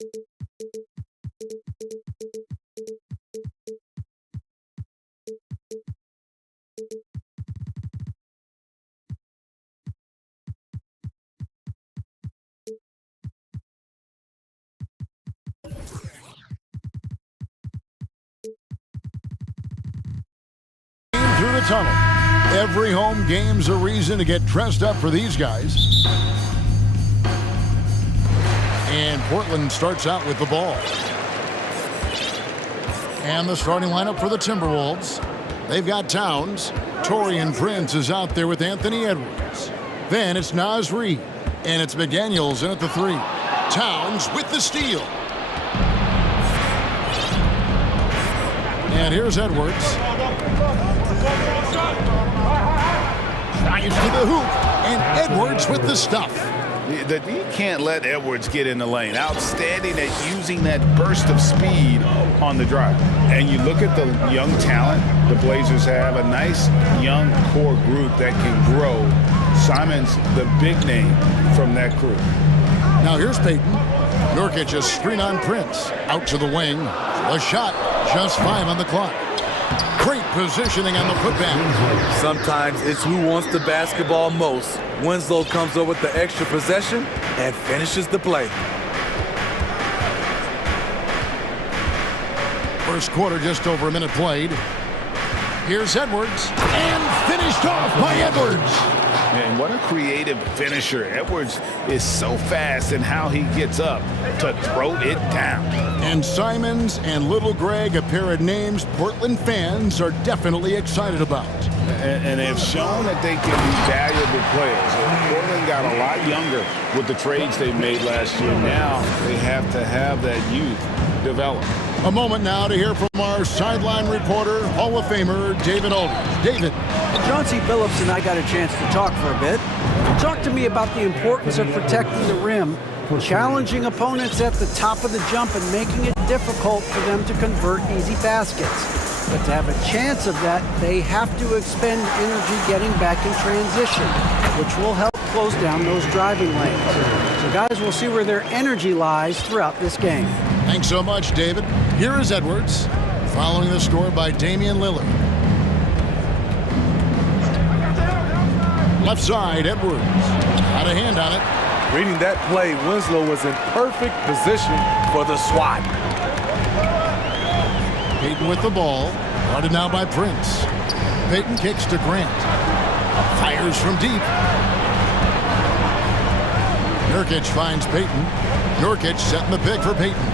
Through the tunnel. Every home game's a reason to get dressed up for these guys. And Portland starts out with the ball. And the starting lineup for the Timberwolves. They've got Towns. Taurean Prince is out there with Anthony Edwards. Then it's Naz Reid. And it's McDaniels in at the 3. Towns with the steal. And here's Edwards. Drives to the hoop, and Edwards with the stuff. You can't let Edwards get in the lane. Outstanding at using that burst of speed on the drive. And you look at the young talent the Blazers have, a nice young core group that can grow. Simon's the big name from that crew. Now here's Payton. Nurkic a screen on Prince. Out to the wing. A shot. Just 5 on the clock. Great positioning on the putback. Sometimes it's who wants the basketball most. Winslow comes over with the extra possession and finishes the play. First quarter, just over a minute played. Here's Edwards, and finished off by Edwards. And what a creative finisher. Edwards is so fast in how he gets up to throw it down. And Simons and Little Greg, a pair of names Portland fans are definitely excited about. And they've shown that they can be valuable players. Portland got a lot younger with the trades they made last year. Now they have to have that youth develop. A moment now to hear from our sideline reporter, Hall of Famer David Aldridge. David. John C. Phillips and I got a chance to talk for a bit. He talked to me about the importance of protecting the rim, challenging opponents at the top of the jump and making it difficult for them to convert easy baskets. But to have a chance of that, they have to expend energy getting back in transition, which will help close down those driving lanes. So guys, we'll see where their energy lies throughout this game. Thanks so much, David. Here is Edwards, following the score by Damian Lillard. Left side, Edwards. Got a hand on it. Reading that play, Winslow was in perfect position for the swat. Payton with the ball. Guarded now by Prince. Payton kicks to Grant. Fires from deep. Nurkic finds Payton. Nurkic setting the pick for Payton.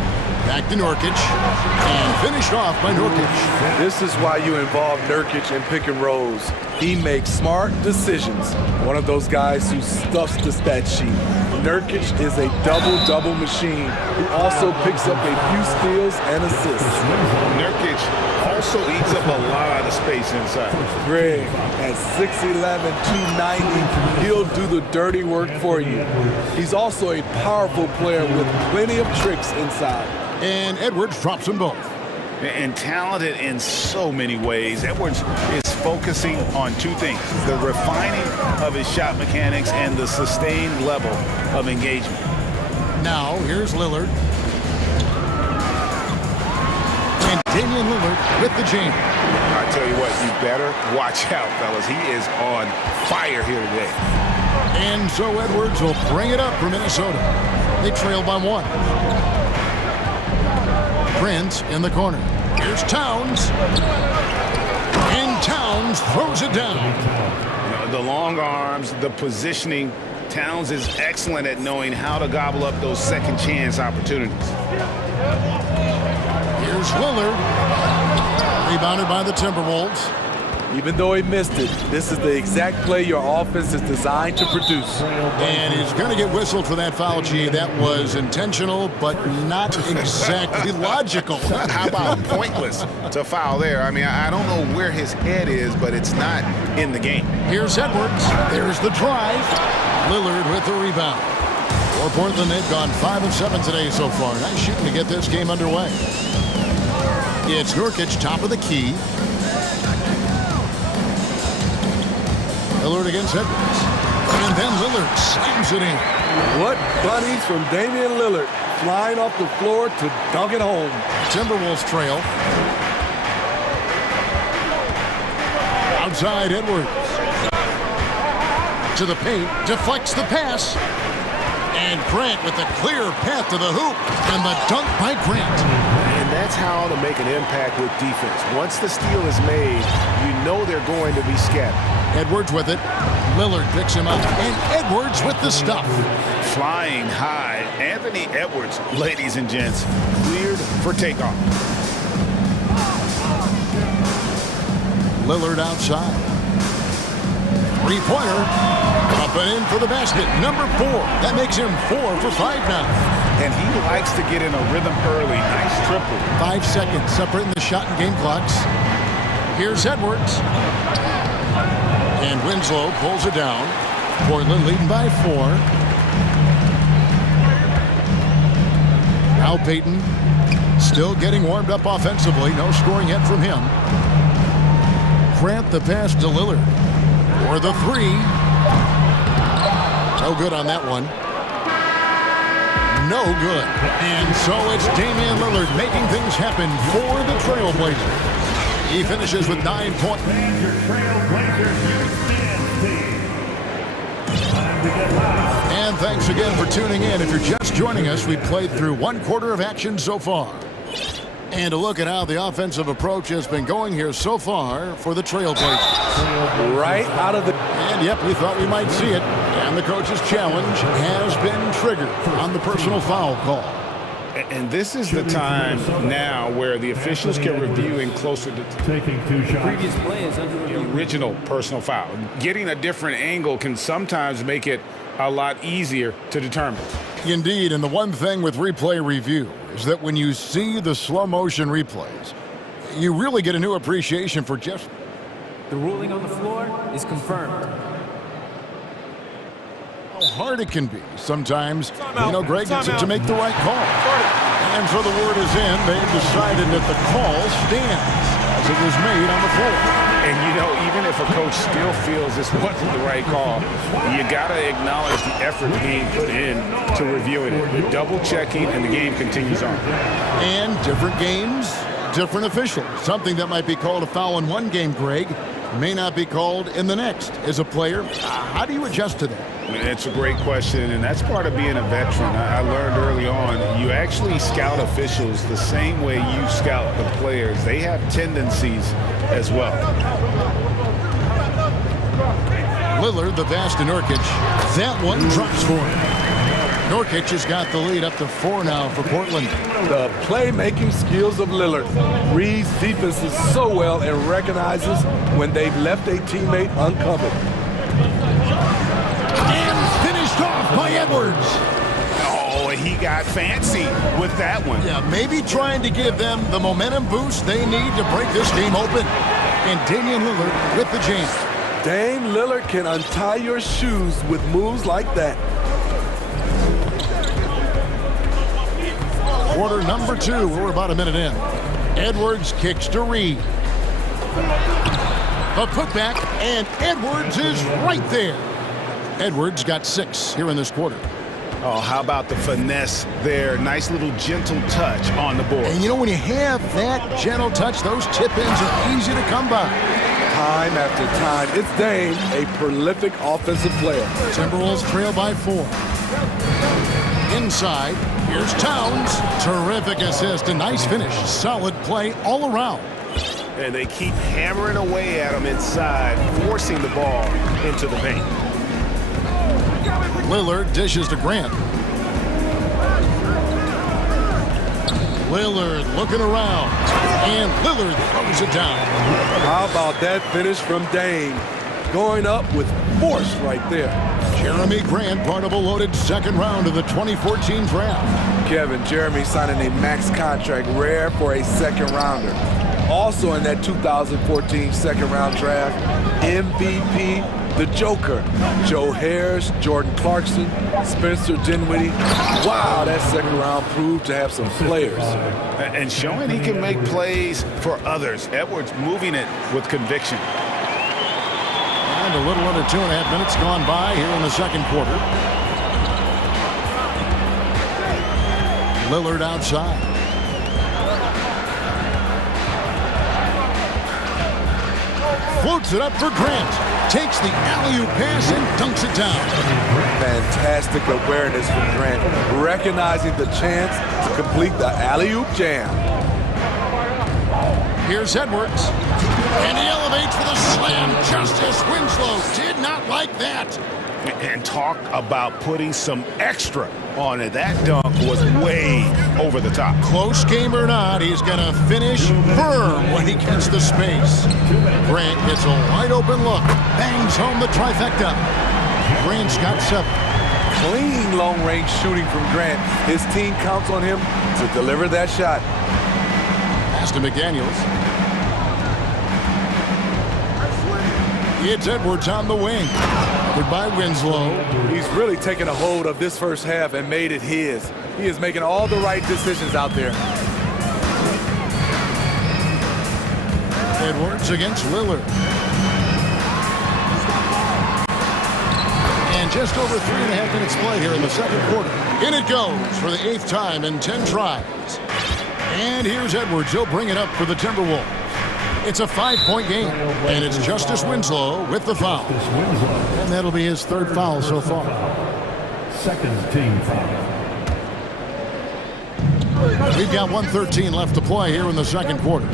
Back to Nurkic. And finished off by Nurkic. This is why you involve Nurkic in pick and rolls. He makes smart decisions. One of those guys who stuffs the stat sheet. Nurkic is a double-double machine who also picks up a few steals and assists. Nurkic also eats up a lot of space inside. Greg, at 6'11", 290, he'll do the dirty work for you. He's also a powerful player with plenty of tricks inside. And Edwards drops them both. And talented in so many ways. Edwards is focusing on two things: the refining of his shot mechanics and the sustained level of engagement. Now, here's Lillard. And Damian Lillard with the jam. I tell you what, you better watch out, fellas. He is on fire here today. And so Edwards will bring it up for Minnesota. They trail by 1. Prince in the corner. Here's Towns. And Towns throws it down. You know, the long arms, the positioning. Towns is excellent at knowing how to gobble up those second chance opportunities. Here's Lillard. Rebounded by the Timberwolves. Even though he missed it, this is the exact play your offense is designed to produce. And he's going to get whistled for that foul, G. That was intentional, but not exactly logical. How about pointless to foul there? I mean, I don't know where his head is, but it's not in the game. Here's Edwards. There's the drive. Lillard with the rebound. For Portland, they've gone 5 of 7 today so far. Nice shooting to get this game underway. It's Nurkic, top of the key. Lillard against Edwards. And then Lillard slams it in. What bunnies from Damian Lillard. flying off the floor to dunk it home. Timberwolves trail. Outside Edwards. To the paint, deflects the pass. And Grant with a clear path to the hoop. And the dunk by Grant. And that's how to make an impact with defense. Once the steal is made, you know they're going to be scattered. Edwards with it. Lillard picks him up. And Edwards with the stuff. Flying high. Anthony Edwards, ladies and gents, cleared for takeoff. Lillard outside. Three-pointer. Up and in for the basket. Number 4. That makes him 4 for 5 now. And he likes to get in a rhythm early. Nice triple. 5 seconds separating the shot and game clocks. Here's Edwards. And Winslow pulls it down. Portland leading by 4. Al Payton still getting warmed up offensively. No scoring yet from him. Grant the pass to Lillard. For the 3. No good on that one. No good. And so it's Damian Lillard making things happen for the Trailblazers. He finishes with 9 points. And thanks again for tuning in. If you're just joining us, we played through 1 quarter of action so far. And a look at how the offensive approach has been going here so far for the Trailblazers. Right out of the... And yep, we thought we might see it. And the coach's challenge has been triggered on the personal foul call. And this is the time now where the officials can review in closer to taking 2 shots. Previous play is under the review. original personal foul. Getting a different angle can sometimes make it a lot easier to determine. Indeed, and the one thing with replay review is that when you see the slow motion replays, you really get a new appreciation for just... The ruling on the floor is confirmed. How hard it can be sometimes, Greg, to make the right call. And so the word is in. They've decided that the call stands as it was made on the floor. And, even if a coach still feels this wasn't the right call, you got to acknowledge the effort being put in to reviewing it, double-checking, and the game continues on. And different games, different officials. Something that might be called a foul in one game, Greg, may not be called in the next. As a player, how do you adjust to that? It's a great question, and that's part of being a veteran. I learned early on, you actually scout officials the same way you scout the players. They have tendencies as well. Lillard, the pass to Nurkic. That one drops for him. Nurkic has got the lead up to 4 now for Portland. The playmaking skills of Lillard. Reads defenses so well and recognizes when they've left a teammate uncovered. And finished off by Edwards. Oh, he got fancy with that one. Yeah, maybe trying to give them the momentum boost they need to break this game open. And Damian Lillard with the jam. Dame Lillard can untie your shoes with moves like that. Quarter number 2, we're about a minute in. Edwards kicks to Reed. A putback, and Edwards is right there. Edwards got 6 here in this quarter. Oh, how about the finesse there? Nice little gentle touch on the board. And when you have that gentle touch, those tip-ins are easy to come by. Time after time, it's Dame, a prolific offensive player. Timberwolves trail by 4. Inside, here's Towns. Terrific assist, a nice finish. Solid play all around. And they keep hammering away at him inside, forcing the ball into the paint. Lillard dishes to Grant. Lillard looking around, and Lillard throws it down. How about that finish from Dame? Going up with force right there. Jeremy Grant, part of a loaded second round of the 2014 draft. Kevin, Jeremy signing a max contract, rare for a second rounder. Also in that 2014 second round draft, MVP, the Joker, Joe Harris, Jordan Clarkson, Spencer Dinwiddie. Wow, that second round proved to have some players. And showing he can make plays for others. Edwards moving it with conviction. And a little under 2.5 minutes gone by here in the second quarter. Lillard outside. Floats it up for Grant. Takes the alley-oop pass and dunks it down. Fantastic awareness from Grant, recognizing the chance to complete the alley-oop jam. Here's Edwards. And he elevates for the slam. Justice Winslow did not like that. And talk about putting some extra on it. That dunk was way over the top. Close game or not, he's going to finish firm when he gets the space. Grant gets a wide open look. Bangs home the trifecta. Grant's got 7. Clean long-range shooting from Grant. His team counts on him to deliver that shot. Pass to McDaniels. It's Edwards on the wing. Goodbye, Winslow. He's really taken a hold of this first half and made it his. He is making all the right decisions out there. Edwards against Lillard. And just over 3.5 minutes play here in the second quarter. In it goes for the 8th time in 10 tries. And here's Edwards. He'll bring it up for the Timberwolves. It's a 5-point game, and it's Justice Winslow with the foul. And that'll be his 3rd foul so far. Second team foul. We've got 1:13 left to play here in the second quarter.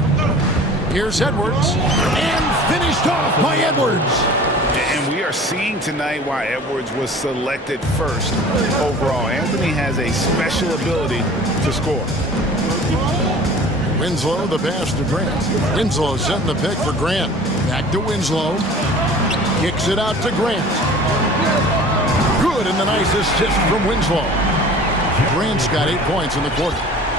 Here's Edwards, and finished off by Edwards. And we are seeing tonight why Edwards was selected first overall. Anthony has a special ability to score. Winslow, the pass to Grant. Winslow setting the pick for Grant. Back to Winslow. Kicks it out to Grant. Good, and the nice assist from Winslow. Grant's got 8 points in the quarter.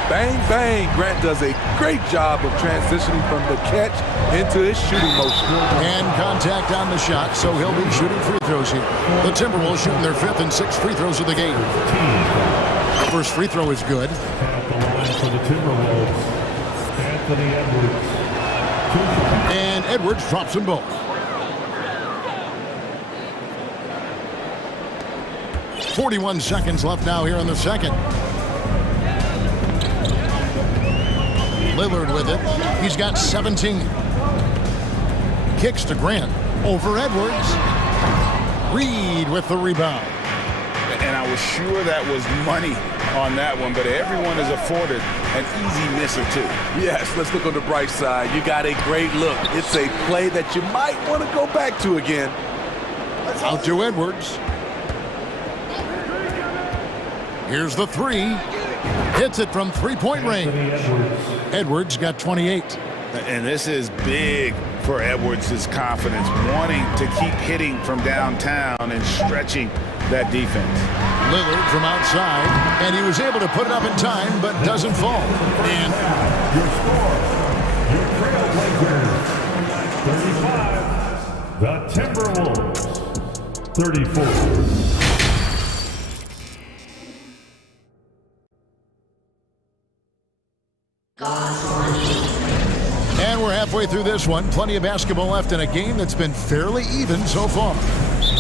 Bang, bang. Grant does a great job of transitioning from the catch into his shooting motion. And contact on the shot, so he'll be shooting free throws here. The Timberwolves shooting their 5th and 6th free throws of the game. The first free throw is good. At the line for the Timberwolves, Anthony Edwards. And Edwards drops them both. 41 seconds left now here in the second. Lillard with it. He's got 17. Kicks to Grant. Over Edwards. Reed with the rebound. And I was sure that was money on that one, but everyone is afforded an easy miss or two. Yes, let's look on the bright side. You got a great look. It's a play that you might want to go back to again. Out to Edwards. Here's the 3. Hits it from 3-point range. Edwards got 28. And this is big for Edwards' confidence, wanting to keep hitting from downtown and stretching that defense. Lillard from outside, and he was able to put it up in time, but doesn't fall. And Your score, your Trailblazers, 35. The Timberwolves, 34. And we're halfway through this one. Plenty of basketball left in a game that's been fairly even so far.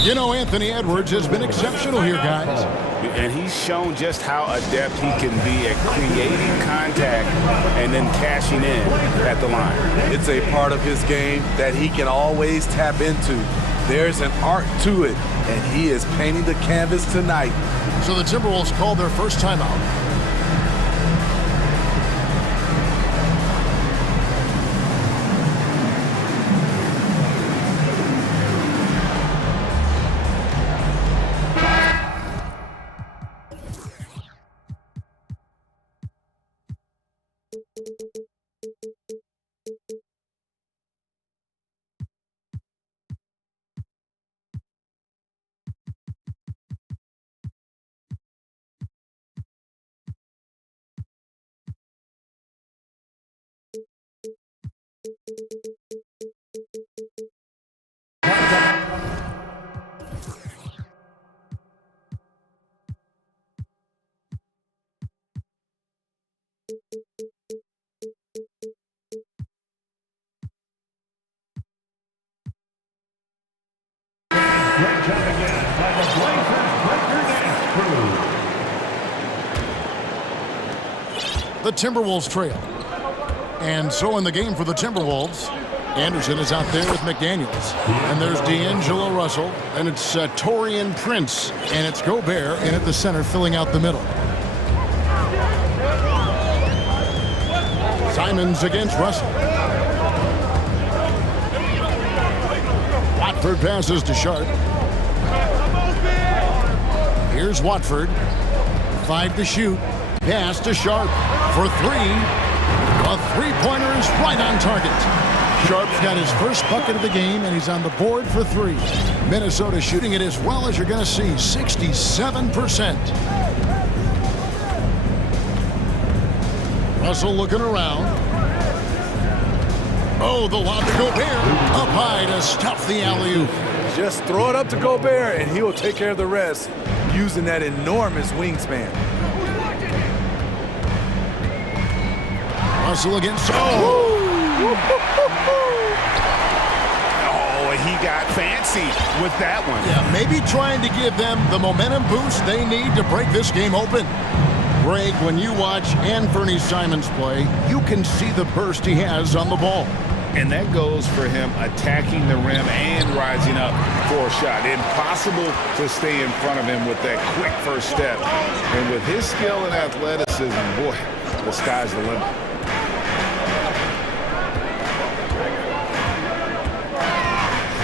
You know, Anthony Edwards has been exceptional here, guys. And he's shown just how adept he can be at creating contact and then cashing in at the line. It's a part of his game that he can always tap into. There's an art to it, and he is painting the canvas tonight. So the Timberwolves called their first timeout. Great job again by the Blazers Breaker Dance Crew. Timberwolves trail. And so in the game for the Timberwolves, Anderson is out there with McDaniels. And there's D'Angelo Russell. And it's Taurean Prince. And it's Gobert in at the center, filling out the middle. Simons against Russell. Watford passes to Sharp. Here's Watford. 5 to shoot. Pass to Sharp for 3. A three-pointer is right on target. Sharp's got his first bucket of the game, and he's on the board for 3. Minnesota shooting it as well as you're going to see, 67%. Russell looking around. Oh, the lob to Gobert. Up high to stuff the alley-oop. Just throw it up to Gobert, and he'll take care of the rest using that enormous wingspan. Russell against... Oh, he got fancy with that one. Yeah, maybe trying to give them the momentum boost they need to break this game open. Greg, when you watch Anthony Simons play, you can see the burst he has on the ball. And that goes for him attacking the rim and rising up for a shot. Impossible to stay in front of him with that quick first step. And with his skill and athleticism, boy, the sky's the limit.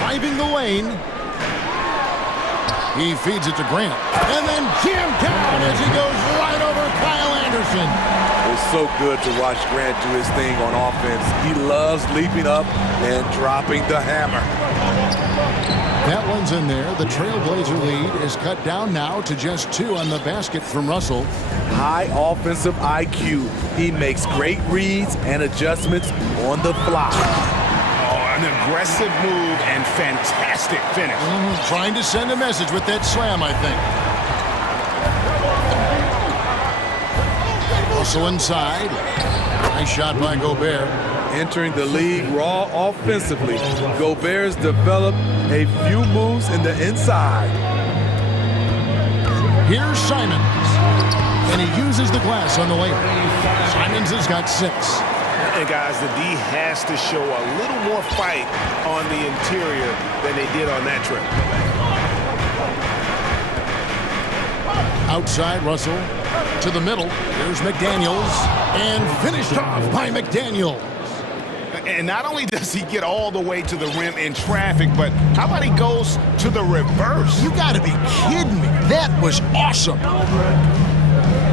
Driving the lane. He feeds it to Grant. And then jammed down as he goes right over Kyle Anderson. It's so good to watch Grant do his thing on offense. He loves leaping up and dropping the hammer. That one's in there. The Trailblazer lead is cut down now to just 2 on the basket from Russell. High offensive IQ. He makes great reads and adjustments on the fly. An aggressive move and fantastic finish. Trying to send a message with that slam, I think. Russell inside. Nice shot by Gobert. Entering the league raw offensively, Gobert's developed a few moves in the inside. Here's Simons. And he uses the glass on the layup. Simons has got 6. And guys, the D has to show a little more fight on the interior than they did on that trip. Outside Russell to the middle. Here's McDaniels. And finished off by McDaniels. And not only does he get all the way to the rim in traffic, but how about he goes to the reverse? You got to be kidding me. That was awesome.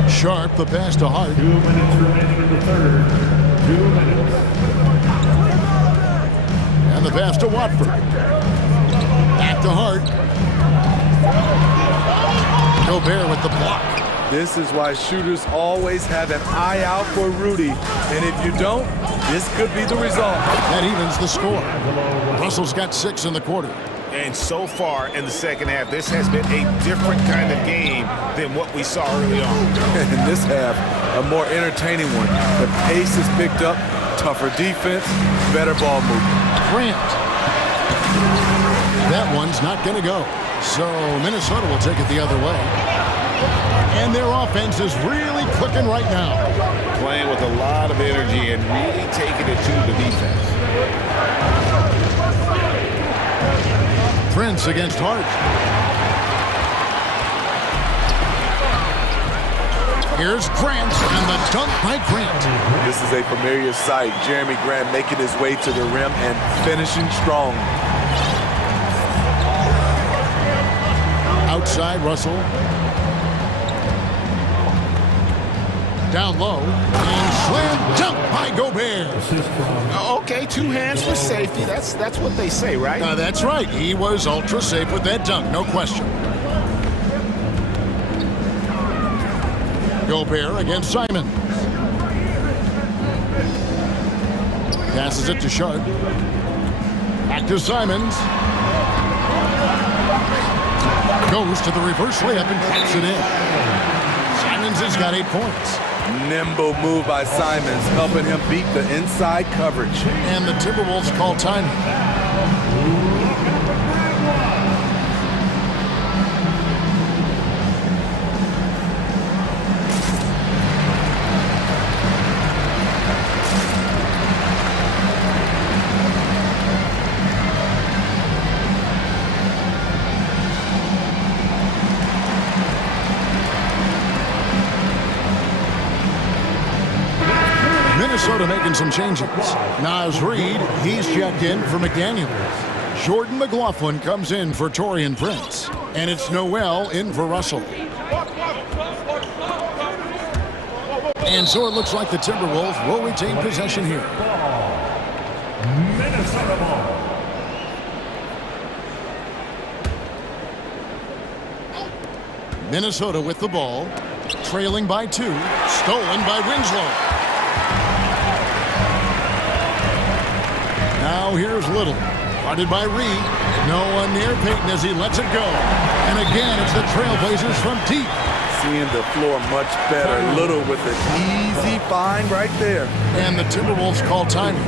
Sharp, the pass to Hart. 2 minutes remaining in the third. 2 minutes. And the pass to Watford. Back to Hart. Gobert with the block. This is why shooters always have an eye out for Rudy. And if you don't, this could be the result. That evens the score. Russell's got 6 in the quarter. And so far in the second half, this has been a different kind of game than what we saw early on. In this half, a more entertaining one. The pace is picked up, tougher defense, better ball movement. Grant. That one's not going to go. So Minnesota will take it the other way. And their offense is really clicking right now. Playing with a lot of energy and really taking it to the defense. Prince against Hart. Here's Grant and the dunk by Grant. This is a familiar sight. Jeremy Grant making his way to the rim and finishing strong. Outside Russell. Down low. And slam dunk by Gobert. Okay, 2 hands for safety. That's what they say, right? That's right. He was ultra safe with that dunk, no question. Gobert against Simons. Passes it to Sharp. Back to Simons. Goes to the reverse layup and claps it in. Simons has got 8 points. Nimble move by Simons, helping him beat the inside coverage. And the Timberwolves call time. Minnesota making some changes. Naz Reid, he's checked in for McDaniel. Jordan McLaughlin comes in for Taurean Prince. And it's Noel in for Russell. And so it looks like the Timberwolves will retain possession here. Minnesota ball. Minnesota with the ball, trailing by 2, stolen by Winslow. Now here's Little, guarded by Reed. No one near Payton as he lets it go. And again, it's the Trailblazers from deep. Seeing the floor much better. Little with an easy find right there. And the Timberwolves call timing.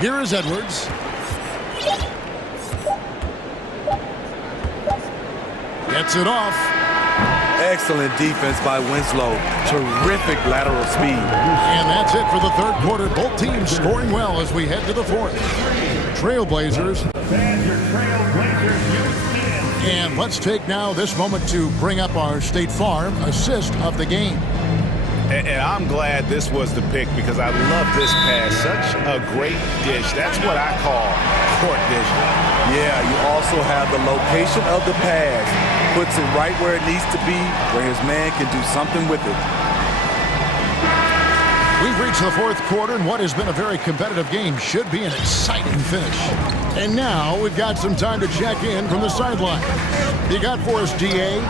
Here is Edwards. Gets it off. Excellent defense by Winslow. Terrific lateral speed. And that's it for the third quarter. Both teams scoring well as we head to the fourth. Trailblazers. And let's take now this moment to bring up our State Farm assist of the game. And I'm glad this was the pick because I love this pass. Such a great dish. That's what I call court vision. Yeah, you also have the location of the pass. Puts it right where it needs to be, where his man can do something with it. We've reached the fourth quarter, and what has been a very competitive game should be an exciting finish. And now we've got some time to check in from the sideline. You got for us, DA?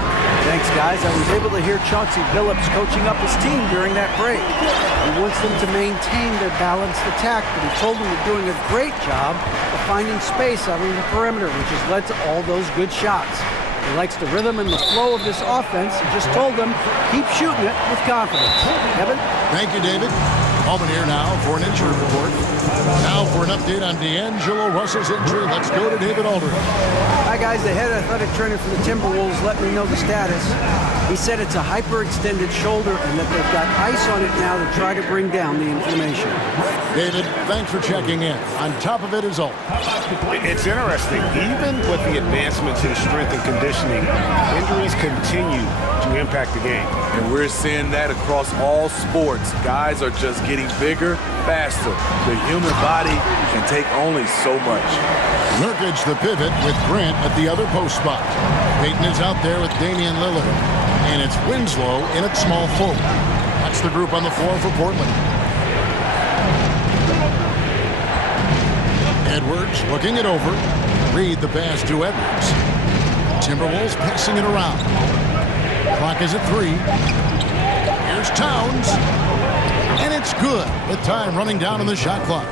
Thanks, guys. I was able to hear Chauncey Billups coaching up his team during that break. He wants them to maintain their balanced attack, but he told them they're doing a great job of finding space out on the perimeter, which has led to all those good shots. He likes the rhythm and the flow of this offense. He just told them, keep shooting it with confidence. Kevin? Thank you, David. Allman here now for an injury report. Now for an update on D'Angelo Russell's injury. Let's go to David Aldridge. Hi, guys. The head athletic trainer for the Timberwolves let me know the status. He said it's a hyperextended shoulder and that they've got ice on it now to try to bring down the inflammation. David, thanks for checking in. On top of it is all. It's interesting. Even with the advancements in strength and conditioning, injuries continue to impact the game. And we're seeing that across all sports. Guys are just getting bigger, faster. The human body can take only so much. Nurkic the pivot with Grant at the other post spot. Payton is out there with Damian Lillard. And it's Winslow in at small forward. That's the group on the floor for Portland. Edwards looking it over. Reed the pass to Edwards. Timberwolves passing it around. Clock is at 3. Here's Towns. And it's good with time running down on the shot clock.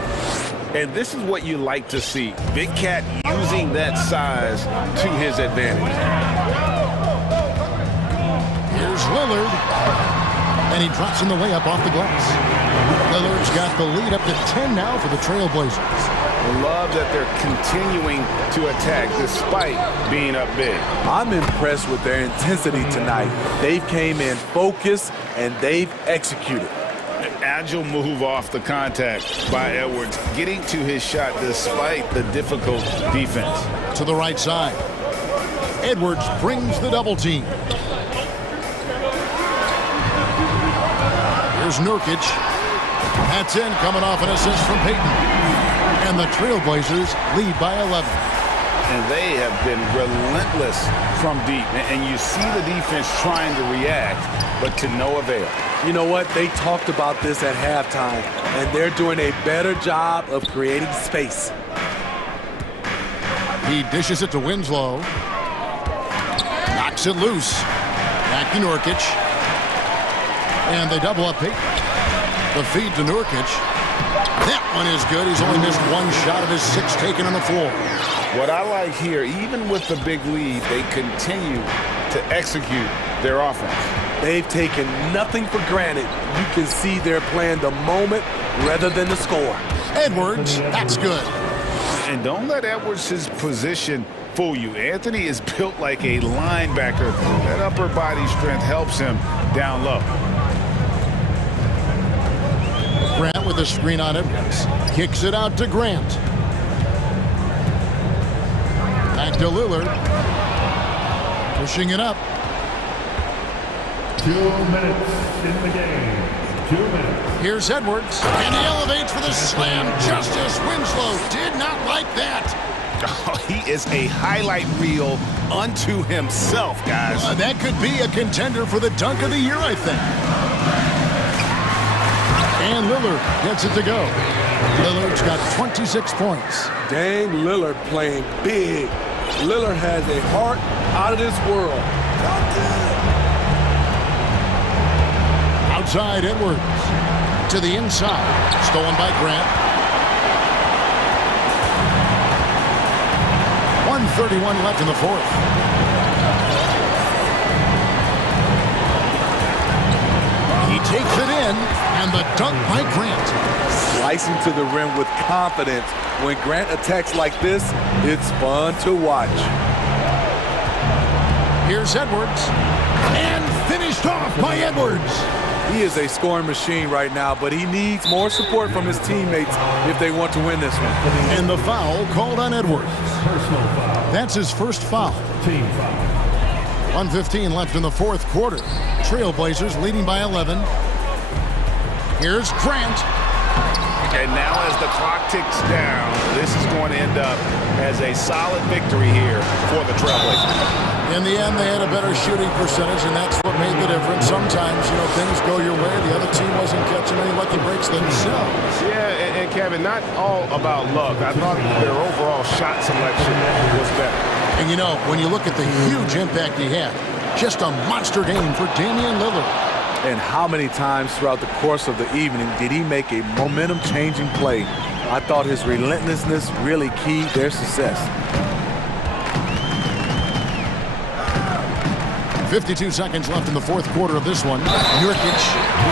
And this is what you like to see. Big Cat using that size to his advantage. Here's Lillard. And he drops in the layup off the glass. Lillard's got the lead up to 10 now for the Trailblazers. Love that they're continuing to attack despite being up big. I'm impressed with their intensity tonight. They've came in focused and they've executed. An agile move off the contact by Edwards, getting to his shot despite the difficult defense. To the right side. Edwards brings the double team. Here's Nurkic. That's in, coming off an assist from Payton. And the Trailblazers lead by 11. And they have been relentless from deep. And you see the defense trying to react, but to no avail. You know what? They talked about this at halftime, and they're doing a better job of creating space. He dishes it to Winslow. Knocks it loose. Back to Nurkic. And they double up Payton. The feed to Nurkic. That one is good. He's only missed one shot of his 6 taken on the floor. What I like here, even with the big lead, they continue to execute their offense. They've taken nothing for granted. You can see they're playing the moment rather than the score. Edwards, that's good. And don't let Edwards' position fool you. Anthony is built like a linebacker. That upper body strength helps him down low. Grant with a screen on Edwards. Kicks it out to Grant. Back to Lillard. Pushing it up. 2 minutes in the game. 2 minutes. Here's Edwards. And he elevates for the slam. Justice Winslow did not like that. Oh, he is a highlight reel unto himself, guys. That could be a contender for the dunk of the year, I think. And Lillard gets it to go. Lillard's got 26 points. Dame Lillard playing big. Lillard has a heart out of this world. Outside Edwards. To the inside. Stolen by Grant. 1:31 left in the fourth. He takes it in, and the dunk by Grant. Slicing to the rim with confidence. When Grant attacks like this, it's fun to watch. Here's Edwards. And finished off by Edwards. He is a scoring machine right now, but he needs more support from his teammates if they want to win this one. And the foul called on Edwards. Personal foul. That's his first foul. Team foul. 1:15 left in the fourth quarter. Trailblazers leading by 11. Here's Grant. And now as the clock ticks down, this is going to end up as a solid victory here for the Trailblazers. In the end, they had a better shooting percentage, and that's what made the difference. Sometimes, things go your way. The other team wasn't catching any lucky breaks themselves. Yeah, and Kevin, not all about luck. I thought their overall shot selection was better. And when you look at the huge impact he had, just a monster game for Damian Lillard. And how many times throughout the course of the evening did he make a momentum-changing play? I thought his relentlessness really keyed their success. 52 seconds left in the fourth quarter of this one. Nurkic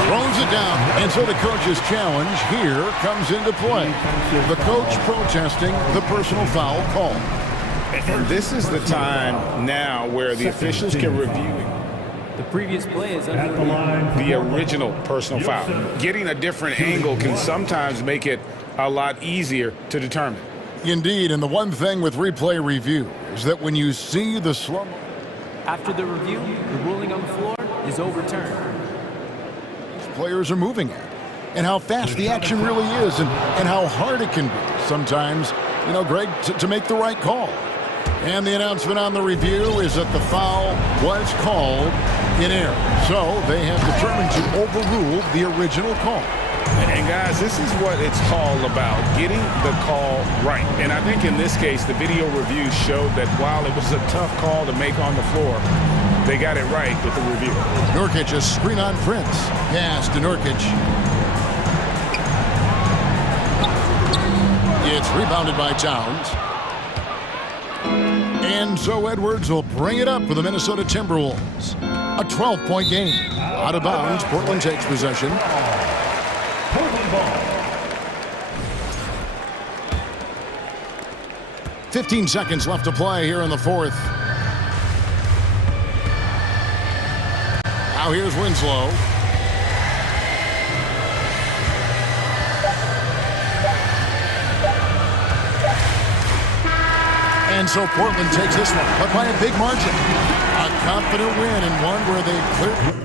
throws it down, and so the coach's challenge here comes into play. The coach protesting the personal foul call. And this is the time now where the officials can review The previous play is At the line. the original personal foul. Getting a different angle can sometimes make it a lot easier to determine. Indeed, and the one thing with replay review is that when you see the slow After the review, the ruling on the floor is overturned. players are moving at, and how fast the action really is, and how hard it can be sometimes, Greg, to make the right call. And the announcement on the review is that the foul was called in error. So they have determined to overrule the original call. And guys, this is what it's all about, getting the call right. And I think in this case, the video review showed that while it was a tough call to make on the floor, they got it right with the review. Nurkic, a screen on Prince. Pass to Nurkic. It's rebounded by Towns. And so Edwards will bring it up for the Minnesota Timberwolves. A 12-point game. Out of bounds, Portland takes possession. Portland ball. 15 seconds left to play here in the fourth. Now here's Winslow. And so Portland takes this one, but by a big margin. A confident win, and one where they cleared.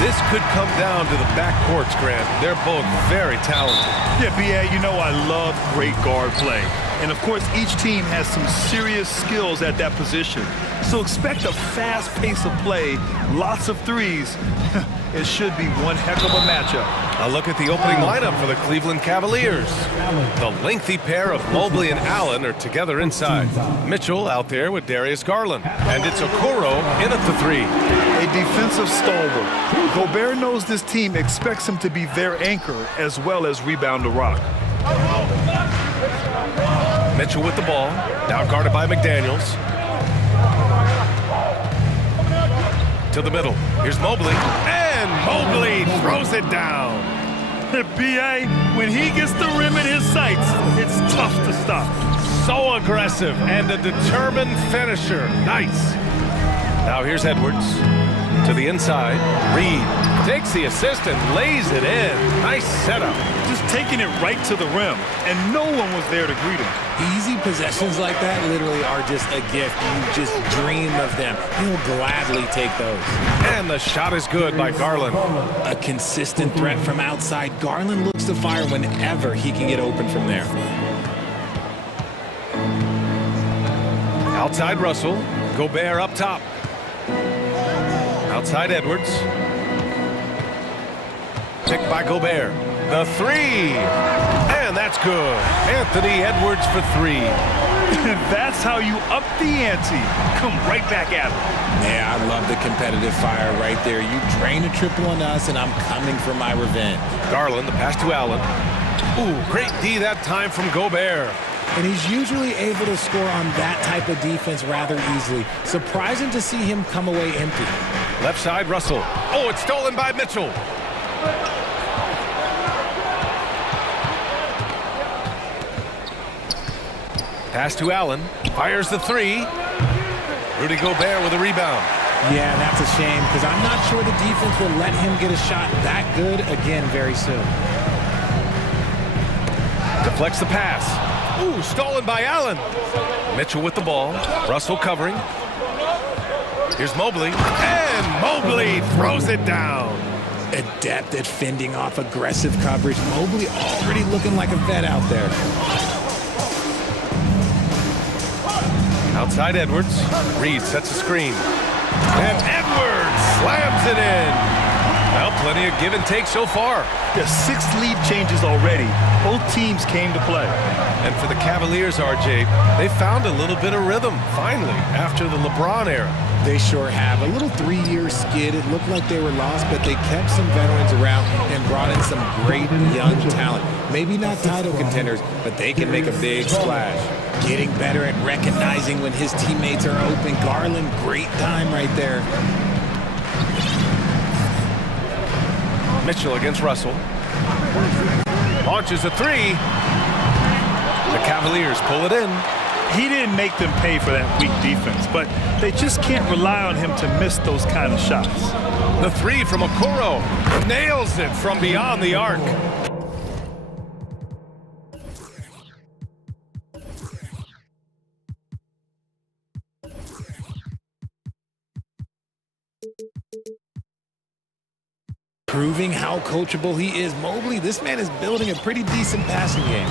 This could come down to the backcourts, Grant. They're both very talented. Yeah, B.A., you know I love great guard play. And, of course, each team has some serious skills at that position. So expect a fast pace of play, lots of threes. It should be one heck of a matchup. A look at the opening lineup for the Cleveland Cavaliers. The lengthy pair of Mobley and Allen are together inside. Mitchell out there with Darius Garland. And it's Okoro in at the three. A defensive stalwart. Gobert knows this team expects him to be their anchor as well as rebound the rock. Mitchell with the ball, now guarded by McDaniels. To the middle, here's Mobley, and Mobley throws it down. B.A., when he gets the rim in his sights, it's tough to stop. So aggressive and a determined finisher. Nice. Now here's Edwards to the inside. Reed takes the assist and lays it in. Nice setup. Just taking it right to the rim, and no one was there to greet him. Easy possessions like that literally are just a gift. You just dream of them. He'll gladly take those. And the shot is good by Garland. A consistent threat from outside. Garland looks to fire whenever he can get open from there. Outside Russell. Gobert up top. Outside Edwards. Picked by Gobert. The three. And that's good. Anthony Edwards for three. That's how you up the ante. Come right back at him. Yeah, I love the competitive fire right there. You drain a triple on us, and I'm coming for my revenge. Garland, the pass to Allen. Ooh, great D that time from Gobert. And he's usually able to score on that type of defense rather easily. Surprising to see him come away empty. Left side, Russell. Oh, it's stolen by Mitchell. Pass to Allen. Fires the three. Rudy Gobert with a rebound. Yeah, that's a shame because I'm not sure the defense will let him get a shot that good again very soon. Deflects the pass. Ooh, stolen by Allen. Mitchell with the ball. Russell covering. Here's Mobley. And Mobley throws it down. Adept at fending off aggressive coverage. Mobley already looking like a vet out there. Outside Edwards. Reed sets a screen. And Edwards slams it in. Well, plenty of give and take so far. There's 6 lead changes already. Both teams came to play. And for the Cavaliers, RJ, they found a little bit of rhythm, finally, after the LeBron era. They sure have. A little 3-year skid. It looked like they were lost, but they kept some veterans around and brought in some great young talent. Maybe not title contenders, but they can make a big splash. Getting better at recognizing when his teammates are open. Garland, great time right there. Mitchell against Russell. Launches a three. The Cavaliers pull it in. He didn't make them pay for that weak defense, but they just can't rely on him to miss those kind of shots. The three from Okoro. Nails it from beyond the arc. Proving how coachable he is. Mobley, this man is building a pretty decent passing game.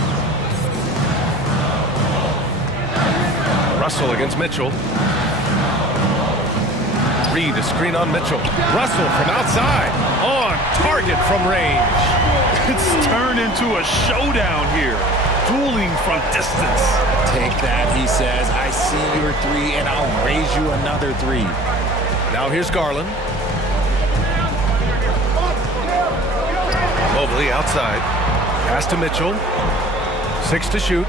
Russell against Mitchell. Reed, a screen on Mitchell. Russell from outside. On target from range. It's turned into a showdown here. Dueling from distance. Take that, he says. I see your three, and I'll raise you another three. Now here's Garland. Mobley outside. Pass to Mitchell. 6 to shoot.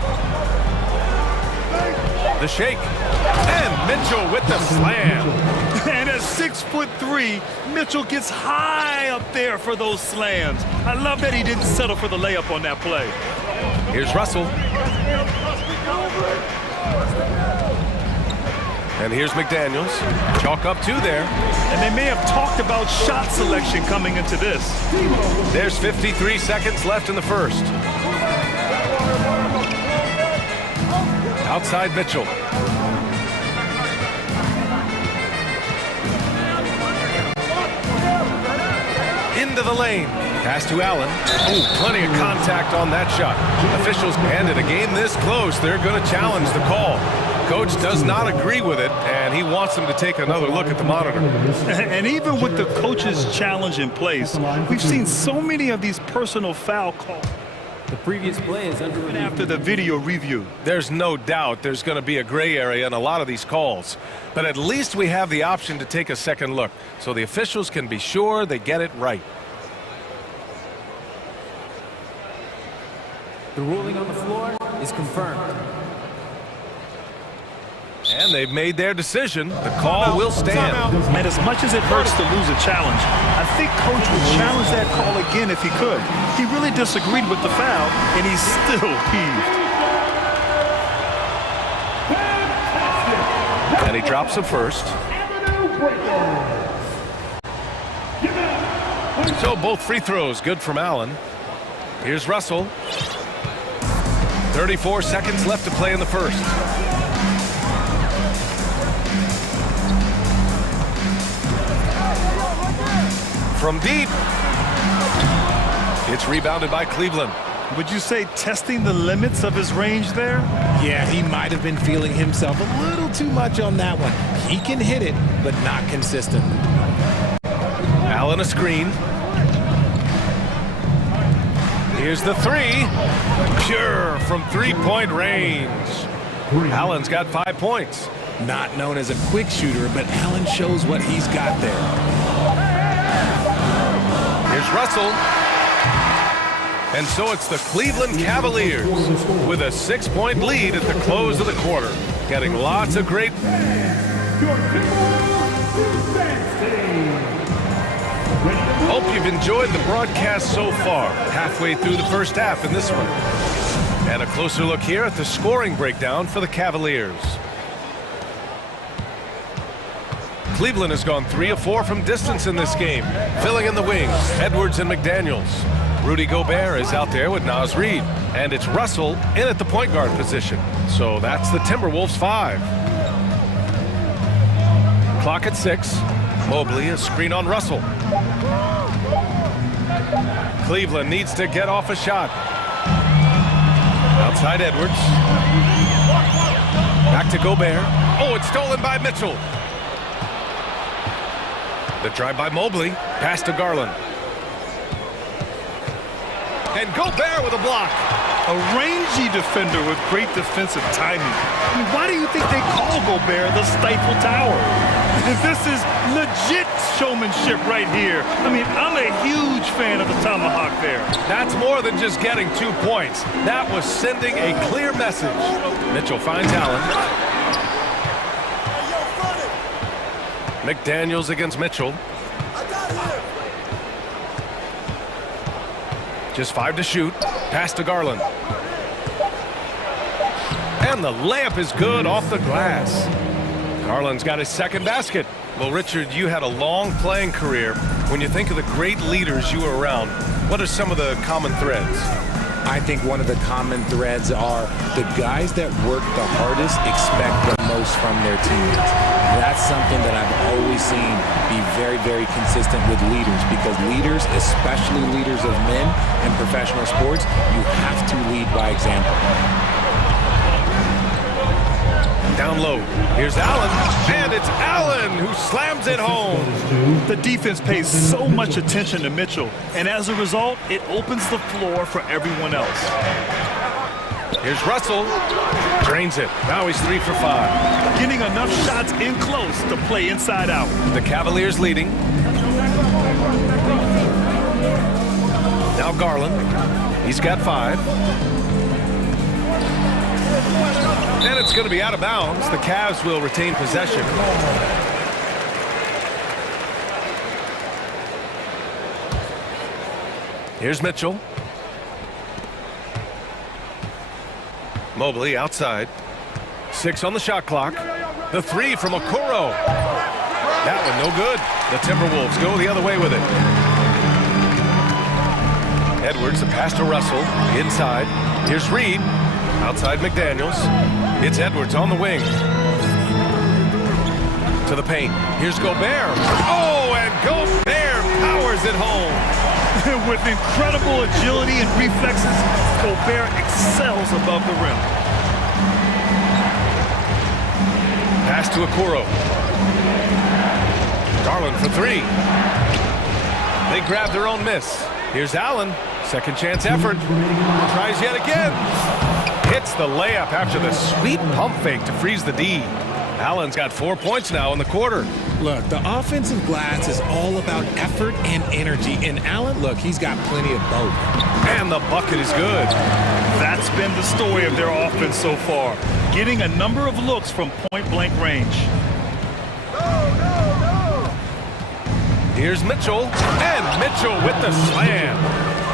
The shake. And Mitchell with the slam. And at 6'3", Mitchell gets high up there for those slams. I love that he didn't settle for the layup on that play. Here's Russell. And here's McDaniels. Chalk up 2 there. And they may have talked about shot selection coming into this. There's 53 seconds left in the first. Outside Mitchell. Into the lane. Pass to Allen. Oh, plenty of contact on that shot. Officials, and in a game this close, they're going to challenge the call. Coach does not agree with it, and he wants them to take another look at the monitor. And even with the coach's challenge in place, we've seen so many of these personal foul calls. The previous play is under review. After the video review. There's no doubt there's going to be a gray area in a lot of these calls. But at least we have the option to take a second look, so the officials can be sure they get it right. The ruling on the floor is confirmed. And they've made their decision. The call will stand. And as much as it hurts to lose a challenge, I think Coach would challenge that call again if he could. He really disagreed with the foul, and he's still peeved. And he drops the first. So both free throws good from Allen. Here's Russell. 34 seconds left to play in the first. From deep. It's rebounded by Cleveland. Would you say testing the limits of his range there? Yeah, he might have been feeling himself a little too much on that one. He can hit it, but not consistently. Allen a screen. Here's the 3. Pure from three-point range. Allen's got 5 points. Not known as a quick shooter, but Allen shows what he's got there. Here's Russell. And so it's the Cleveland Cavaliers with a 6-point lead at the close of the quarter. Getting lots of great... Hope you've enjoyed the broadcast so far. Halfway through the first half in this one. And a closer look here at the scoring breakdown for the Cavaliers. Cleveland has gone 3 of 4 from distance in this game. Filling in the wings, Edwards and McDaniels. Rudy Gobert is out there with Naz Reid. And it's Russell in at the point guard position. So that's the Timberwolves 5. Clock at 6. Mobley, a screen on Russell. Cleveland needs to get off a shot. Outside Edwards. Back to Gobert. Oh, it's stolen by Mitchell. The drive by Mobley. Pass to Garland. And Gobert with a block. A rangy defender with great defensive timing. I mean, why do you think they call Gobert the Stifle Tower? This is legit showmanship right here. I mean, I'm a huge fan of the tomahawk there. That's more than just getting 2 points. That was sending a clear message. Mitchell finds Allen. McDaniels against Mitchell. Just 5 to shoot. Pass to Garland. And the layup is good off the glass. Garland's got his second basket. Well, Richard, you had a long playing career. When you think of the great leaders you were around, what are some of the common threads? I think one of the common threads are the guys that work the hardest expect the most from their teammates. That's something that I've always seen be very, very consistent with leaders, because leaders, especially leaders of men in professional sports, you have to lead by example. Down low. Here's Allen, and it's Allen who slams it home. The defense pays so much attention to Mitchell, and as a result, it opens the floor for everyone else. Here's Russell. Drains it. Now he's 3 for 5. Getting enough shots in close to play inside out. The Cavaliers leading. Now Garland. He's got 5. And it's going to be out of bounds. The Cavs will retain possession. Here's Mitchell. Mobley outside. 6 on the shot clock. The 3 from Okoro. That one no good. The Timberwolves go the other way with it. Edwards, the pass to Russell. Inside. Here's Reed. Outside McDaniels. It's Edwards on the wing. To the paint. Here's Gobert. Oh, and Gobert powers it home. With incredible agility and reflexes, Gobert excels above the rim. Pass to Okoro. Garland for 3. They grab their own miss. Here's Allen. Second chance effort. Tries yet again. Hits the layup after the sweet pump fake to freeze the D. Allen's got 4 points now in the quarter. Look, the offensive glass is all about effort and energy. And Allen, look, he's got plenty of both. And the bucket is good. That's been the story of their offense so far. Getting a number of looks from point-blank range. Here's Mitchell. And Mitchell with the slam.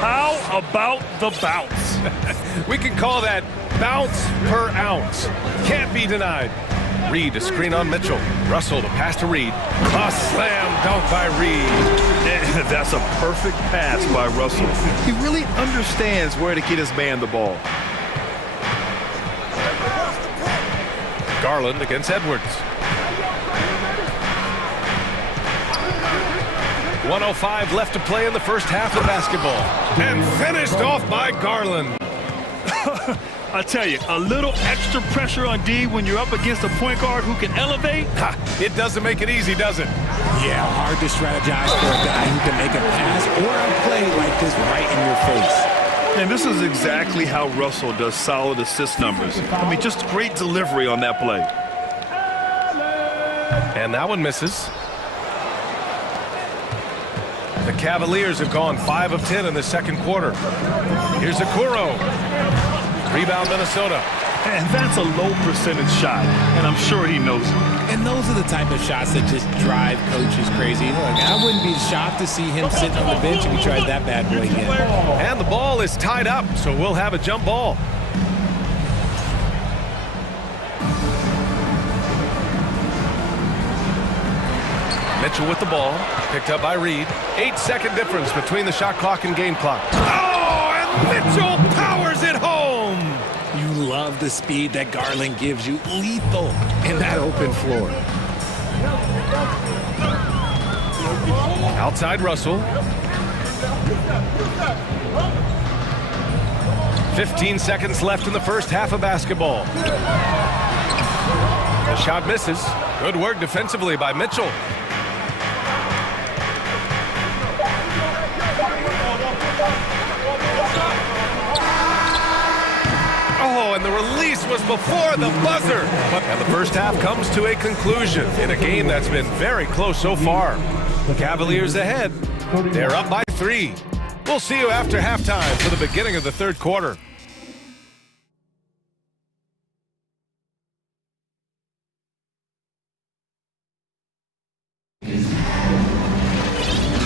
How about the bounce? We can call that bounce per ounce. Can't be denied. Reed, a screen on Mitchell. Russell, the pass to Reed. A slam dunk by Reed. That's a perfect pass by Russell. He really understands where to get his man the ball. Garland against Edwards. 1:05 left to play in the first half of basketball. And finished off by Garland. I tell you, a little extra pressure on D when you're up against a point guard who can elevate. Ha, it doesn't make it easy, does it? Yeah, hard to strategize for a guy who can make a pass or a play like this right in your face. And this is exactly how Russell does solid assist numbers. I mean, just great delivery on that play. And that one misses. The Cavaliers have gone 5 of 10 in the second quarter. Here's Okoro. Rebound Minnesota. And that's a low percentage shot, and I'm sure he knows it. And those are the type of shots that just drive coaches crazy. Look, I wouldn't be shocked to see him sitting on the bench if he tried that bad boy again. And the ball is tied up, so we'll have a jump ball. Mitchell with the ball, picked up by Reed. 8-second difference between the shot clock and game clock. Oh, and Mitchell powers it home! You love the speed that Garland gives you. Lethal in that open floor. Outside Russell. 15 seconds left in the first half of basketball. The shot misses. Good work defensively by Mitchell. Oh, and the release was before the buzzer. And the first half comes to a conclusion in a game that's been very close so far. Cavaliers ahead. They're up by 3. We'll see you after halftime for the beginning of the third quarter.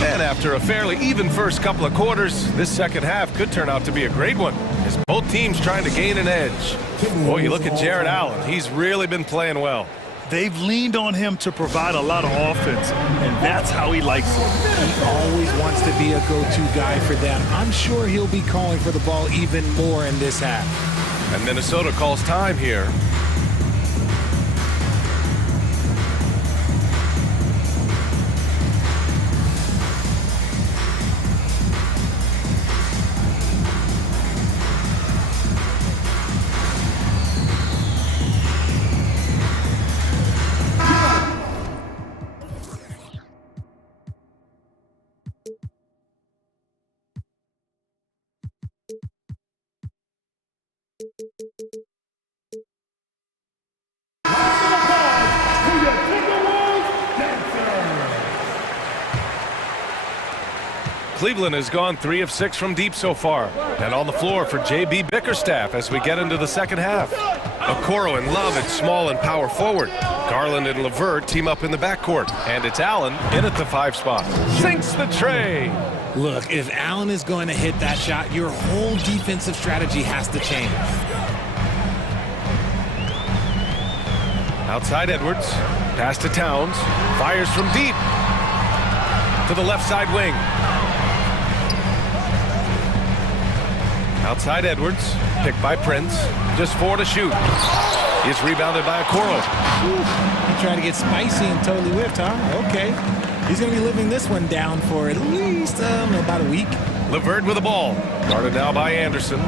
And after a fairly even first couple of quarters, this second half could turn out to be a great one, as both teams trying to gain an edge. Boy, you look at Jared Allen. He's really been playing well. They've leaned on him to provide a lot of offense, and that's how he likes it. He always wants to be a go-to guy for them. I'm sure he'll be calling for the ball even more in this half. And Minnesota calls time here. Cleveland has gone 3 of 6 from deep so far. And on the floor for J.B. Bickerstaff as we get into the second half. Okoro and Love at small and power forward. Garland and LeVert team up in the backcourt. And it's Allen in at the 5 spot. Sinks the tray. Look, if Allen is going to hit that shot, your whole defensive strategy has to change. Outside Edwards. Pass to Towns. Fires from deep. To the left side wing. Outside Edwards, picked by Prince, just 4 to shoot. He's rebounded by Okoro. He tried to get spicy and totally whipped, huh? Okay. He's going to be living this one down for at least about a week. LeVert with the ball. Guarded now by Anderson.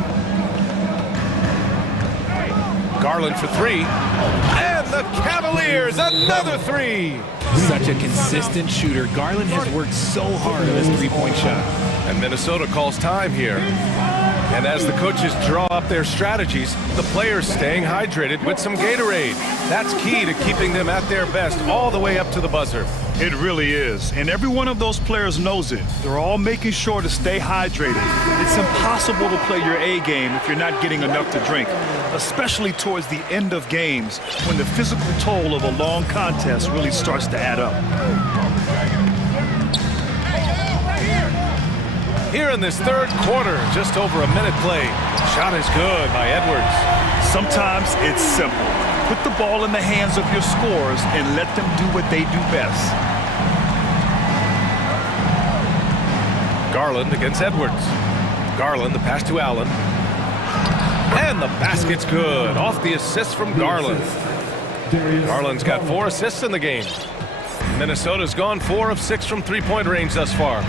Garland for 3. And the Cavaliers, another 3. Such a consistent shooter. Garland has worked so hard on his three-point shot. And Minnesota calls time here. And as the coaches draw up their strategies, the players staying hydrated with some Gatorade. That's key to keeping them at their best all the way up to the buzzer. It really is. And every one of those players knows it. They're all making sure to stay hydrated. It's impossible to play your A game if you're not getting enough to drink, especially towards the end of games when the physical toll of a long contest really starts to add up. Here in this third quarter, just over a minute play. Shot is good by Edwards. Sometimes it's simple. Put the ball in the hands of your scorers and let them do what they do best. Garland against Edwards. Garland, the pass to Allen. And the basket's good. Off the assist from Garland. Garland's got 4 assists in the game. Minnesota's gone 4 of 6 from three-point range thus far.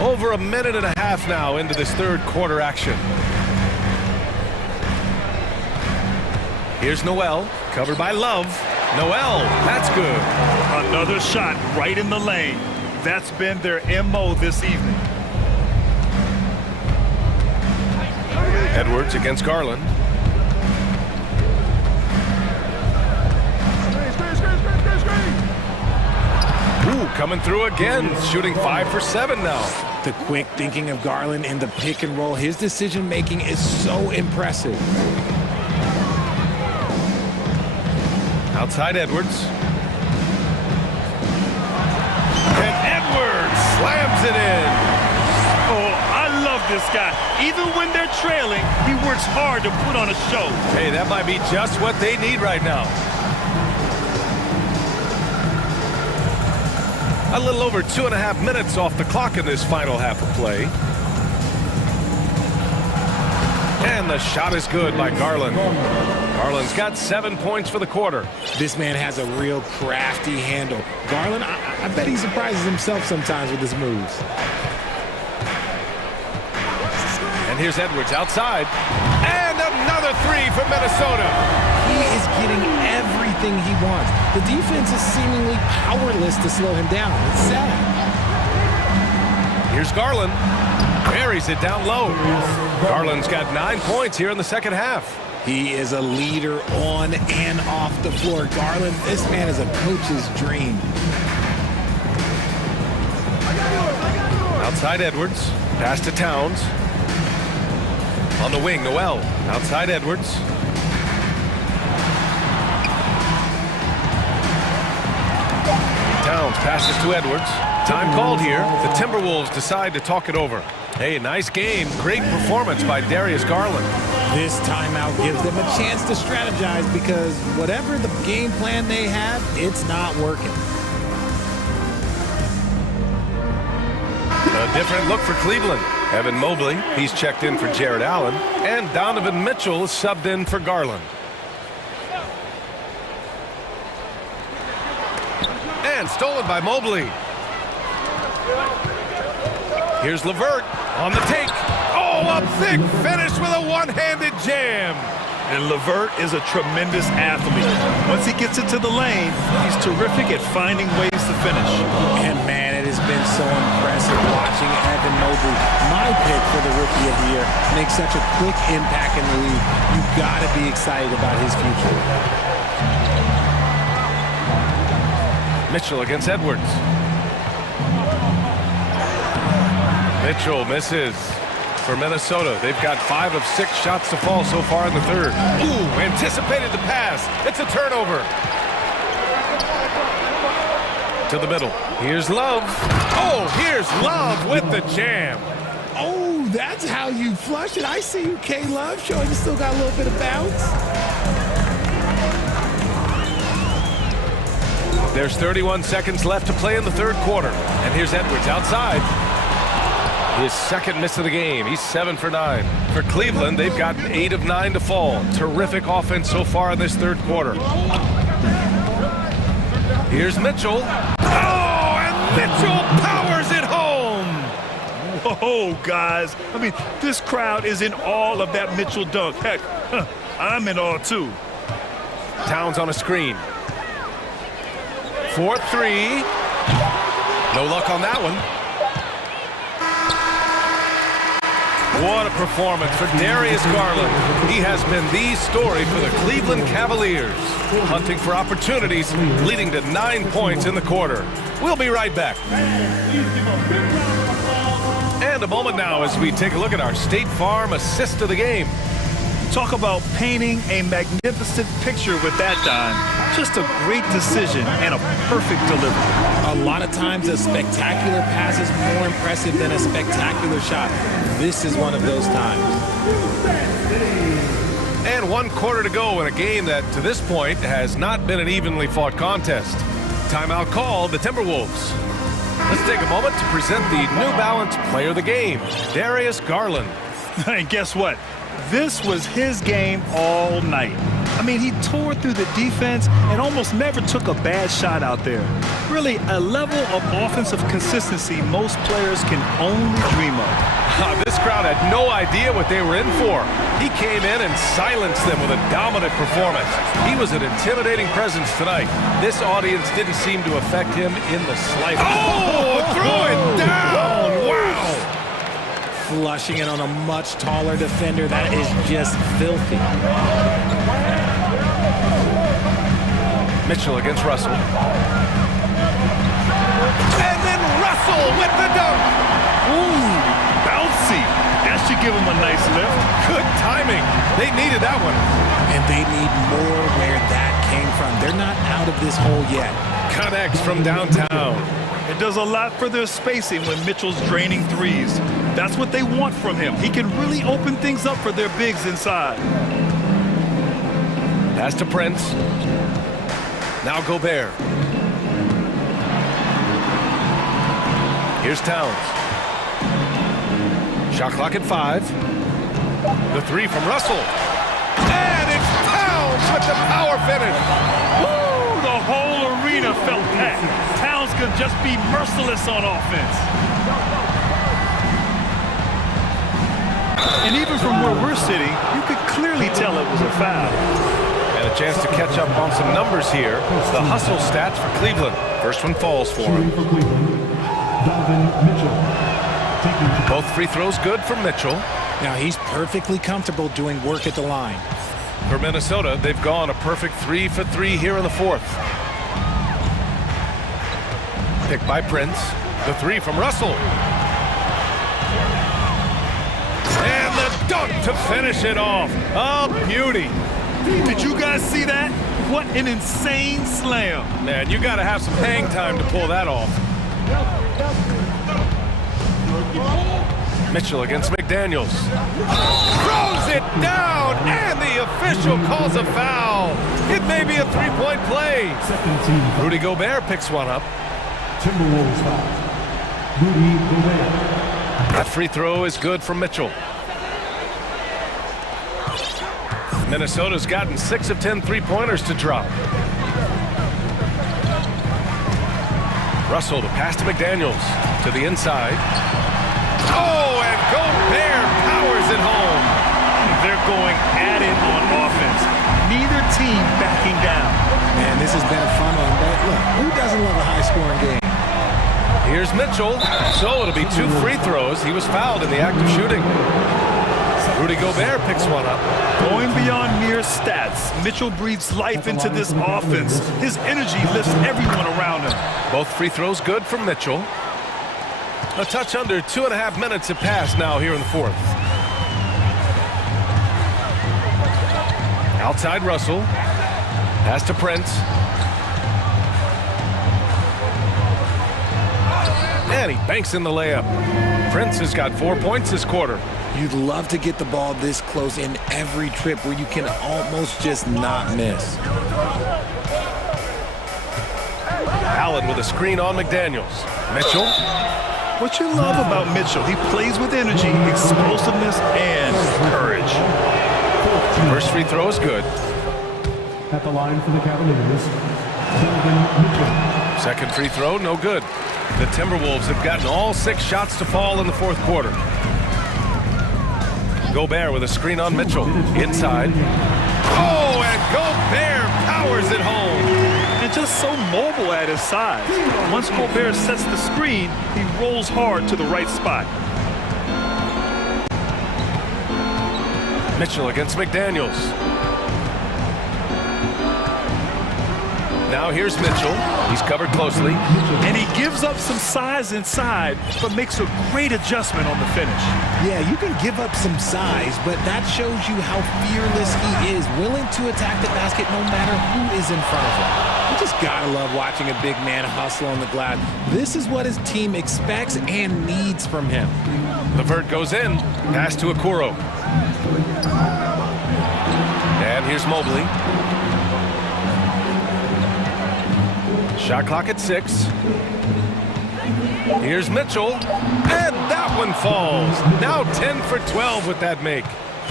Over a minute and a half now into this third quarter action. Here's Noel, covered by Love. Noel, that's good. Another shot right in the lane. That's been their MO this evening. Edwards against Garland. Ooh, coming through again, shooting 5 for 7 now. The quick thinking of Garland in the pick and roll, his decision making is so impressive. Outside Edwards. And Edwards slams it in. Oh, I love this guy. Even when they're trailing, he works hard to put on a show. Hey, that might be just what they need right now. A little over 2.5 minutes off the clock in this final half of play. And the shot is good by Garland. Garland's got 7 points for the quarter. This man has a real crafty handle. Garland, I bet he surprises himself sometimes with his moves. And here's Edwards outside. And another 3 from Minnesota. He is getting everything he wants. The defense is seemingly powerless to slow him down. It's sad. Here's Garland. Buries it down low. Garland's got 9 points here in the second half. He is a leader on and off the floor. Garland, this man is a coach's dream. Outside Edwards. Pass to Towns. On the wing, Noel. Outside Edwards. Towns passes to Edwards. Time called here. The Timberwolves decide to talk it over. Hey, nice game. Great performance by Darius Garland. This timeout gives them a chance to strategize because whatever the game plan they have, it's not working. A different look for Cleveland. Evan Mobley, he's checked in for Jared Allen. And Donovan Mitchell is subbed in for Garland. And stolen by Mobley. Here's LeVert on the take. Oh, a big finish with a one-handed jam. And LeVert is a tremendous athlete. Once he gets into the lane, he's terrific at finding ways to finish. And man, it has been so impressive watching Evan Mobley, my pick for the Rookie of the Year, make such a quick impact in the league. You've got to be excited about his future. Mitchell against Edwards. Mitchell misses for Minnesota. They've got 5 of 6 shots to fall so far in the third. Ooh, anticipated the pass. It's a turnover. To the middle. Here's Love. Oh, here's Love with the jam. Oh, that's how you flush it. I see you, K-Love, showing you still got a little bit of bounce. There's 31 seconds left to play in the third quarter. And here's Edwards outside. His second miss of the game. He's 7 for 9. For Cleveland, they've gotten 8 of 9 to fall. Terrific offense so far in this third quarter. Here's Mitchell. Oh, and Mitchell powers it home. Whoa, guys. I mean, this crowd is in awe of that Mitchell dunk. Heck, I'm in awe, too. Towns on a screen. 4-3. No luck on that one. What a performance for Darius Garland. He has been the story for the Cleveland Cavaliers. Hunting for opportunities, leading to 9 points in the quarter. We'll be right back. And a moment now as we take a look at our State Farm assist of the game. Talk about painting a magnificent picture with that dime. Just a great decision and a perfect delivery. A lot of times a spectacular pass is more impressive than a spectacular shot. This is one of those times. And 1 quarter to go in a game that, to this point, has not been an evenly fought contest. Timeout called the Timberwolves. Let's take a moment to present the New Balance Player of the Game, Darius Garland. And guess what? This was his game all night. I mean, he tore through the defense and almost never took a bad shot out there. Really, a level of offensive consistency most players can only dream of. This crowd had no idea what they were in for. He came in and silenced them with a dominant performance. He was an intimidating presence tonight. This audience didn't seem to affect him in the slightest. Oh, threw it down! Wow! Flushing it on a much taller defender. That is just filthy. Mitchell against Russell. And then Russell with the dunk. Ooh, bouncy. That should give him a nice lift. Good timing. They needed that one. And they need more where that came from. They're not out of this hole yet. Connects from downtown. It does a lot for their spacing when Mitchell's draining threes. That's what they want from him. He can really open things up for their bigs inside. Pass to Prince. Now Gobert. Here's Towns. Shot clock at 5. The 3 from Russell. And it's Towns with the power finish. Woo! The whole arena felt that. Towns could just be merciless on offense. And even from where we're sitting, you could clearly tell it was a foul. And a chance to catch up on some numbers here. The hustle stats for Cleveland. First one falls for him. Both free throws good for Mitchell. Now he's perfectly comfortable doing work at the line. For Minnesota, they've gone a perfect 3 for 3 here in the fourth. Picked by Prince. The 3 from Russell. And the dunk to finish it off. A beauty. Did you guys see that? What an insane slam. Man, you got to have some hang time to pull that off. Mitchell against McDaniels. Throws it down, and the official calls a foul. It may be a 3-point play. Rudy Gobert picks one up. Timberwolves foul. Rudy Gobert. That free throw is good from Mitchell. Minnesota's gotten 6 of 10 three-pointers to drop. Russell, the pass to McDaniels. To the inside. Oh, and Gobert powers it home. They're going at it on offense. Neither team backing down. Man, this has been a fun one, but look, who doesn't love a high-scoring game? Here's Mitchell. So it'll be 2 free throws. He was fouled in the act of shooting. Rudy Gobert picks one up. Going beyond mere stats, Mitchell breathes life into this offense. His energy lifts everyone around him. Both free throws good from Mitchell. A touch under 2.5 minutes have passed now here in the fourth. Outside Russell. Pass to Prince. And he banks in the layup. Prince has got 4 points this quarter. You'd love to get the ball this close in every trip where you can almost just not miss. Allen with a screen on McDaniels. Mitchell. What you love about Mitchell, he plays with energy, explosiveness, and courage. First free throw is good. At the line for the Cavaliers, Mitchell. Second free throw, no good. The Timberwolves have gotten all 6 shots to fall in the fourth quarter. Gobert with a screen on Mitchell. Inside. Oh, and Gobert powers it home. And just so mobile at his size. Once Gobert sets the screen, he rolls hard to the right spot. Mitchell against McDaniels. Now here's Mitchell. He's covered closely. And he gives up some size inside, but makes a great adjustment on the finish. Yeah, you can give up some size, but that shows you how fearless he is, willing to attack the basket no matter who is in front of him. You just gotta love watching a big man hustle on the glass. This is what his team expects and needs from him. LeVert goes in. Pass to Okoro. And here's Mobley. Shot clock at 6. Here's Mitchell. And that one falls. Now 10 for 12 with that make.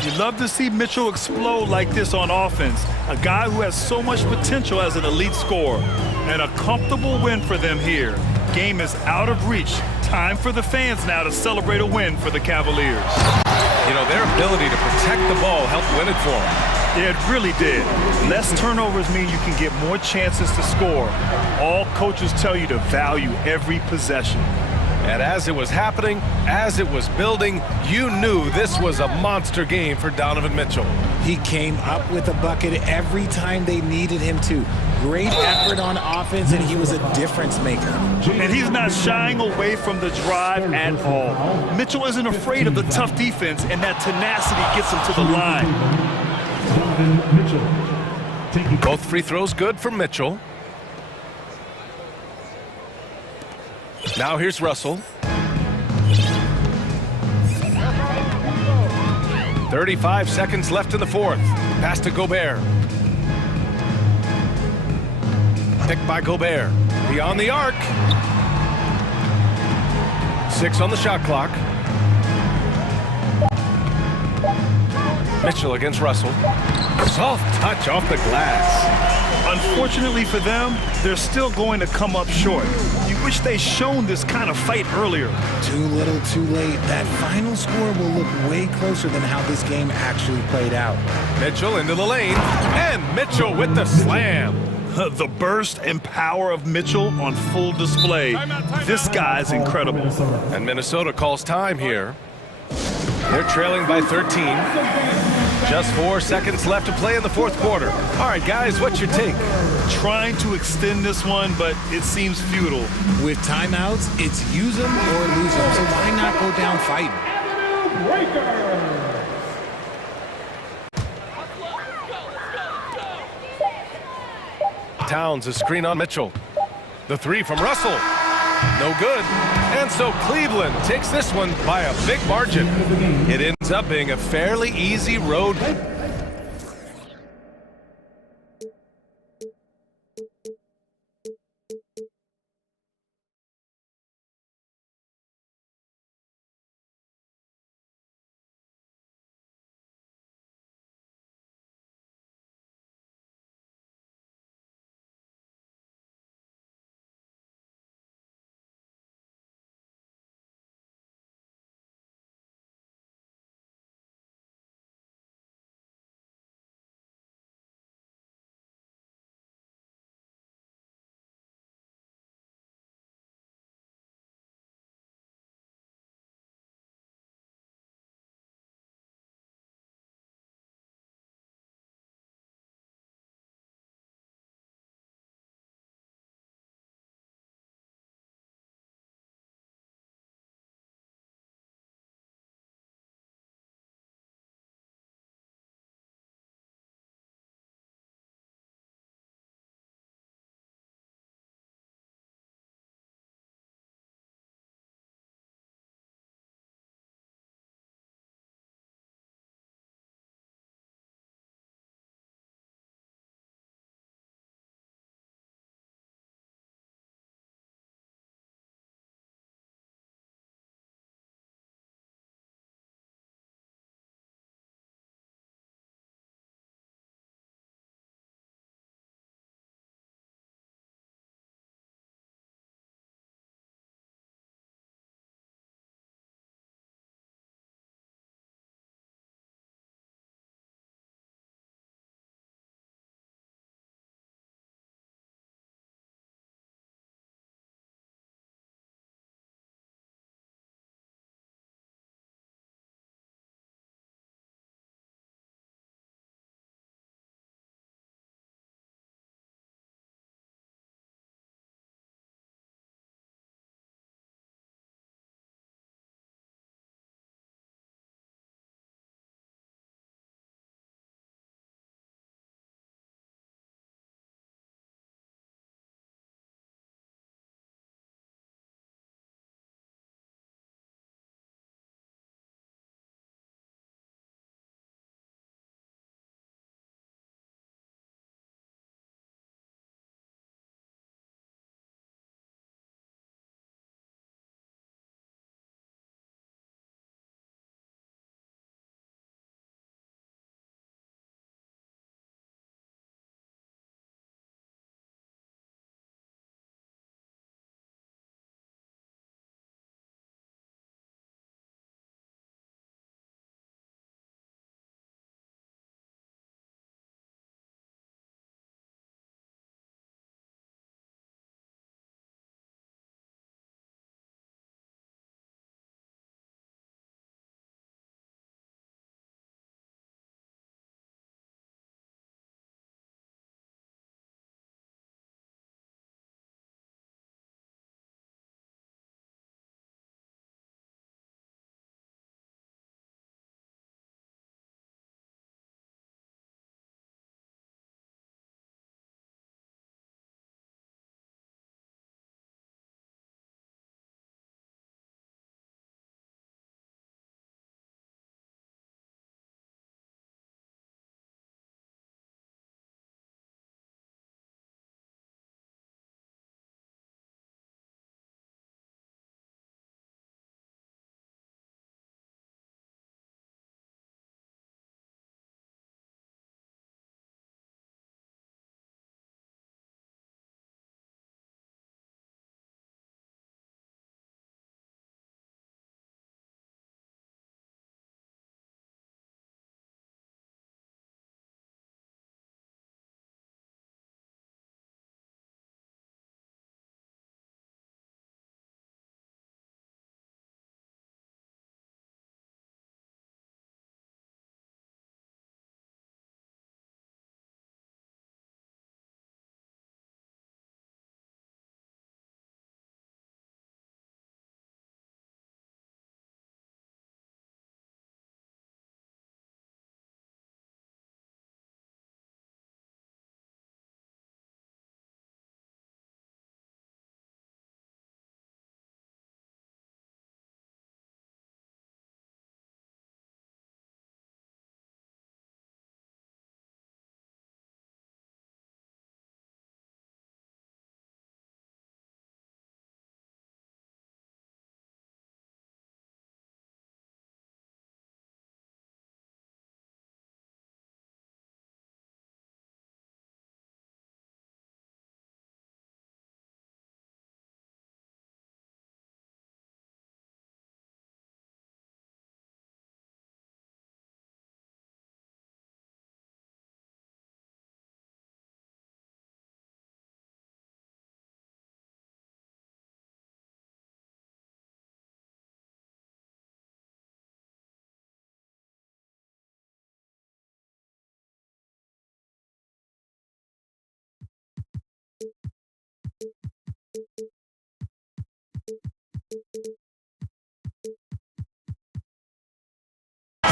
You love to see Mitchell explode like this on offense. A guy who has so much potential as an elite scorer. And a comfortable win for them here. Game is out of reach. Time for the fans now to celebrate a win for the Cavaliers. You know, their ability to protect the ball helped win it for them. Yeah, it really did. Less turnovers mean you can get more chances to score. All coaches tell you to value every possession. And as it was happening, as it was building, you knew this was a monster game for Donovan Mitchell. He came up with a bucket every time they needed him to. Great effort on offense, and he was a difference maker. And he's not shying away from the drive at all. Mitchell isn't afraid of the tough defense, and that tenacity gets him to the line. Both free throws good for Mitchell. Now here's Russell. 35 seconds left in the fourth. Pass to Gobert. Picked by Gobert. Beyond the arc. 6 on the shot clock. Mitchell against Russell. Soft touch off the glass. Unfortunately for them, they're still going to come up short. You wish they'd shown this kind of fight earlier. Too little, too late. That final score will look way closer than how this game actually played out. Mitchell into the lane, and Mitchell with the slam. The burst and power of Mitchell on full display. This guy's incredible. And Minnesota calls time here. They're trailing by 13. Just 4 seconds left to play in the fourth quarter. All right, guys, what's your take? Trying to extend this one, but it seems futile. With timeouts, it's use them or lose them, so why not go down fighting? Towns a screen on Mitchell. The 3 from Russell. No good. And so Cleveland takes this one by a big margin. It ends up being a fairly easy road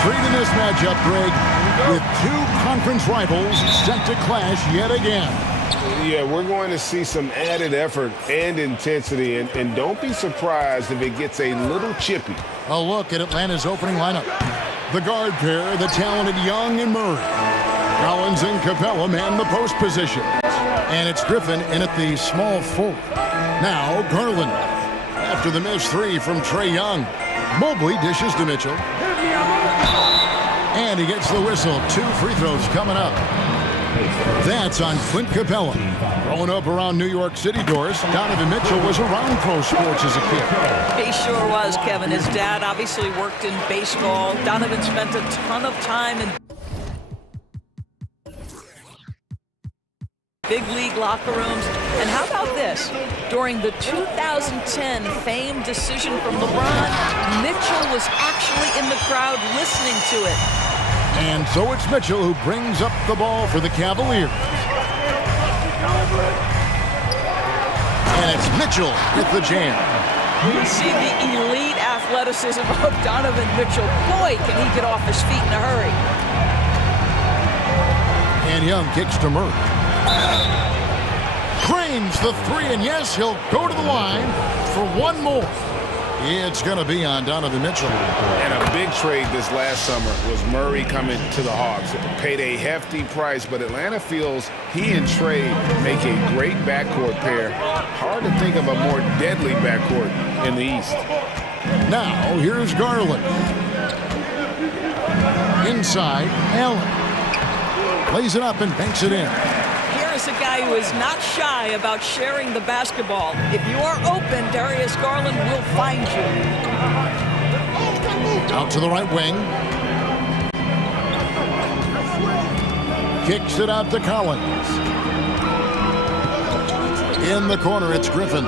Treating this matchup, Greg, with two conference rivals set to clash yet again. Yeah, we're going to see some added effort and intensity, and don't be surprised if it gets a little chippy. A look at Atlanta's opening lineup. The guard pair, the talented Young and Murray. Collins and Capella man the post positions. And it's Griffin in at the small forward. Now Garland. After the missed three from Trae Young. Mobley dishes to Mitchell. And he gets the whistle. 2 free throws coming up. That's on Clint Capella. Growing up around New York City, Doris, Donovan Mitchell was around pro sports as a kid. He sure was, Kevin. His dad obviously worked in baseball. Donovan spent a ton of time in big league locker rooms. And how about this? During the 2010 famed decision from LeBron, Mitchell was actually in the crowd listening to it. And so it's Mitchell who brings up the ball for the Cavaliers. And it's Mitchell with the jam. You see the elite athleticism of Donovan Mitchell. Boy, can he get off his feet in a hurry. And Young kicks to Murray. Cranes the three, and yes, he'll go to the line for one more. It's going to be on Donovan Mitchell. And a big trade this last summer was Murray coming to the Hawks. Paid a hefty price, but Atlanta feels he and Trae make a great backcourt pair. Hard to think of a more deadly backcourt in the East. Now, here's Garland. Inside, Allen. Plays it up and banks it in. Here's a guy who is not shy about sharing the basketball. If you are open, Darius Garland will find you. Out to the right wing. Kicks it out to Collins. In the corner, it's Griffin.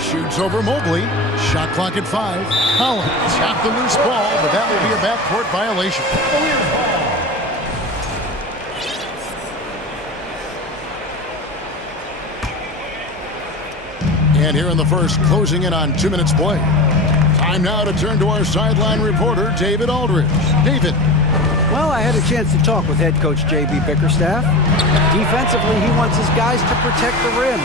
Shoots over Mobley. Shot clock at 5. Collins got the loose ball, but that will be a backcourt violation. And here in the first, closing in on 2 minutes play. Time now to turn to our sideline reporter, David Aldridge. David. Well, I had a chance to talk with head coach J.B. Bickerstaff. Defensively, he wants his guys to protect the rim.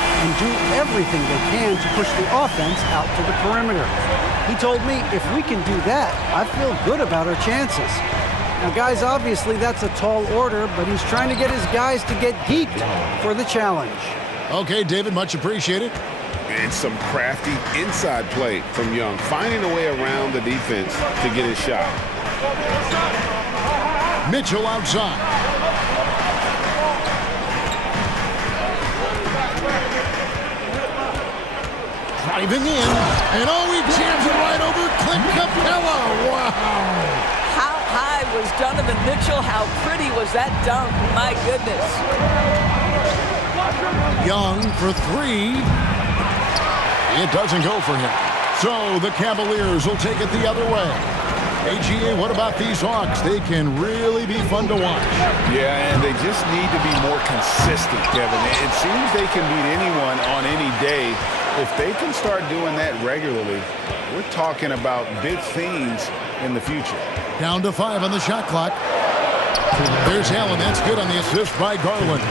And do everything they can to push the offense out to the perimeter. He told me if we can do that, I feel good about our chances. Now, guys, obviously that's a tall order, but he's trying to get his guys to get geeked for the challenge. Okay, David, much appreciated. And some crafty inside play from Young, finding a way around the defense to get his shot. Mitchell outside. Driving in, and oh, he jams it right over Clint Capella. Wow. How high was Donovan Mitchell? How pretty was that dunk? My goodness. Young for 3. It doesn't go for him. So the Cavaliers will take it the other way. AGA, what about these Hawks? They can really be fun to watch. Yeah, and they just need to be more consistent, Kevin. It seems they can beat anyone on any day. If they can start doing that regularly, we're talking about big things in the future. Down to 5 on the shot clock. There's Allen. That's good on the assist by Garland.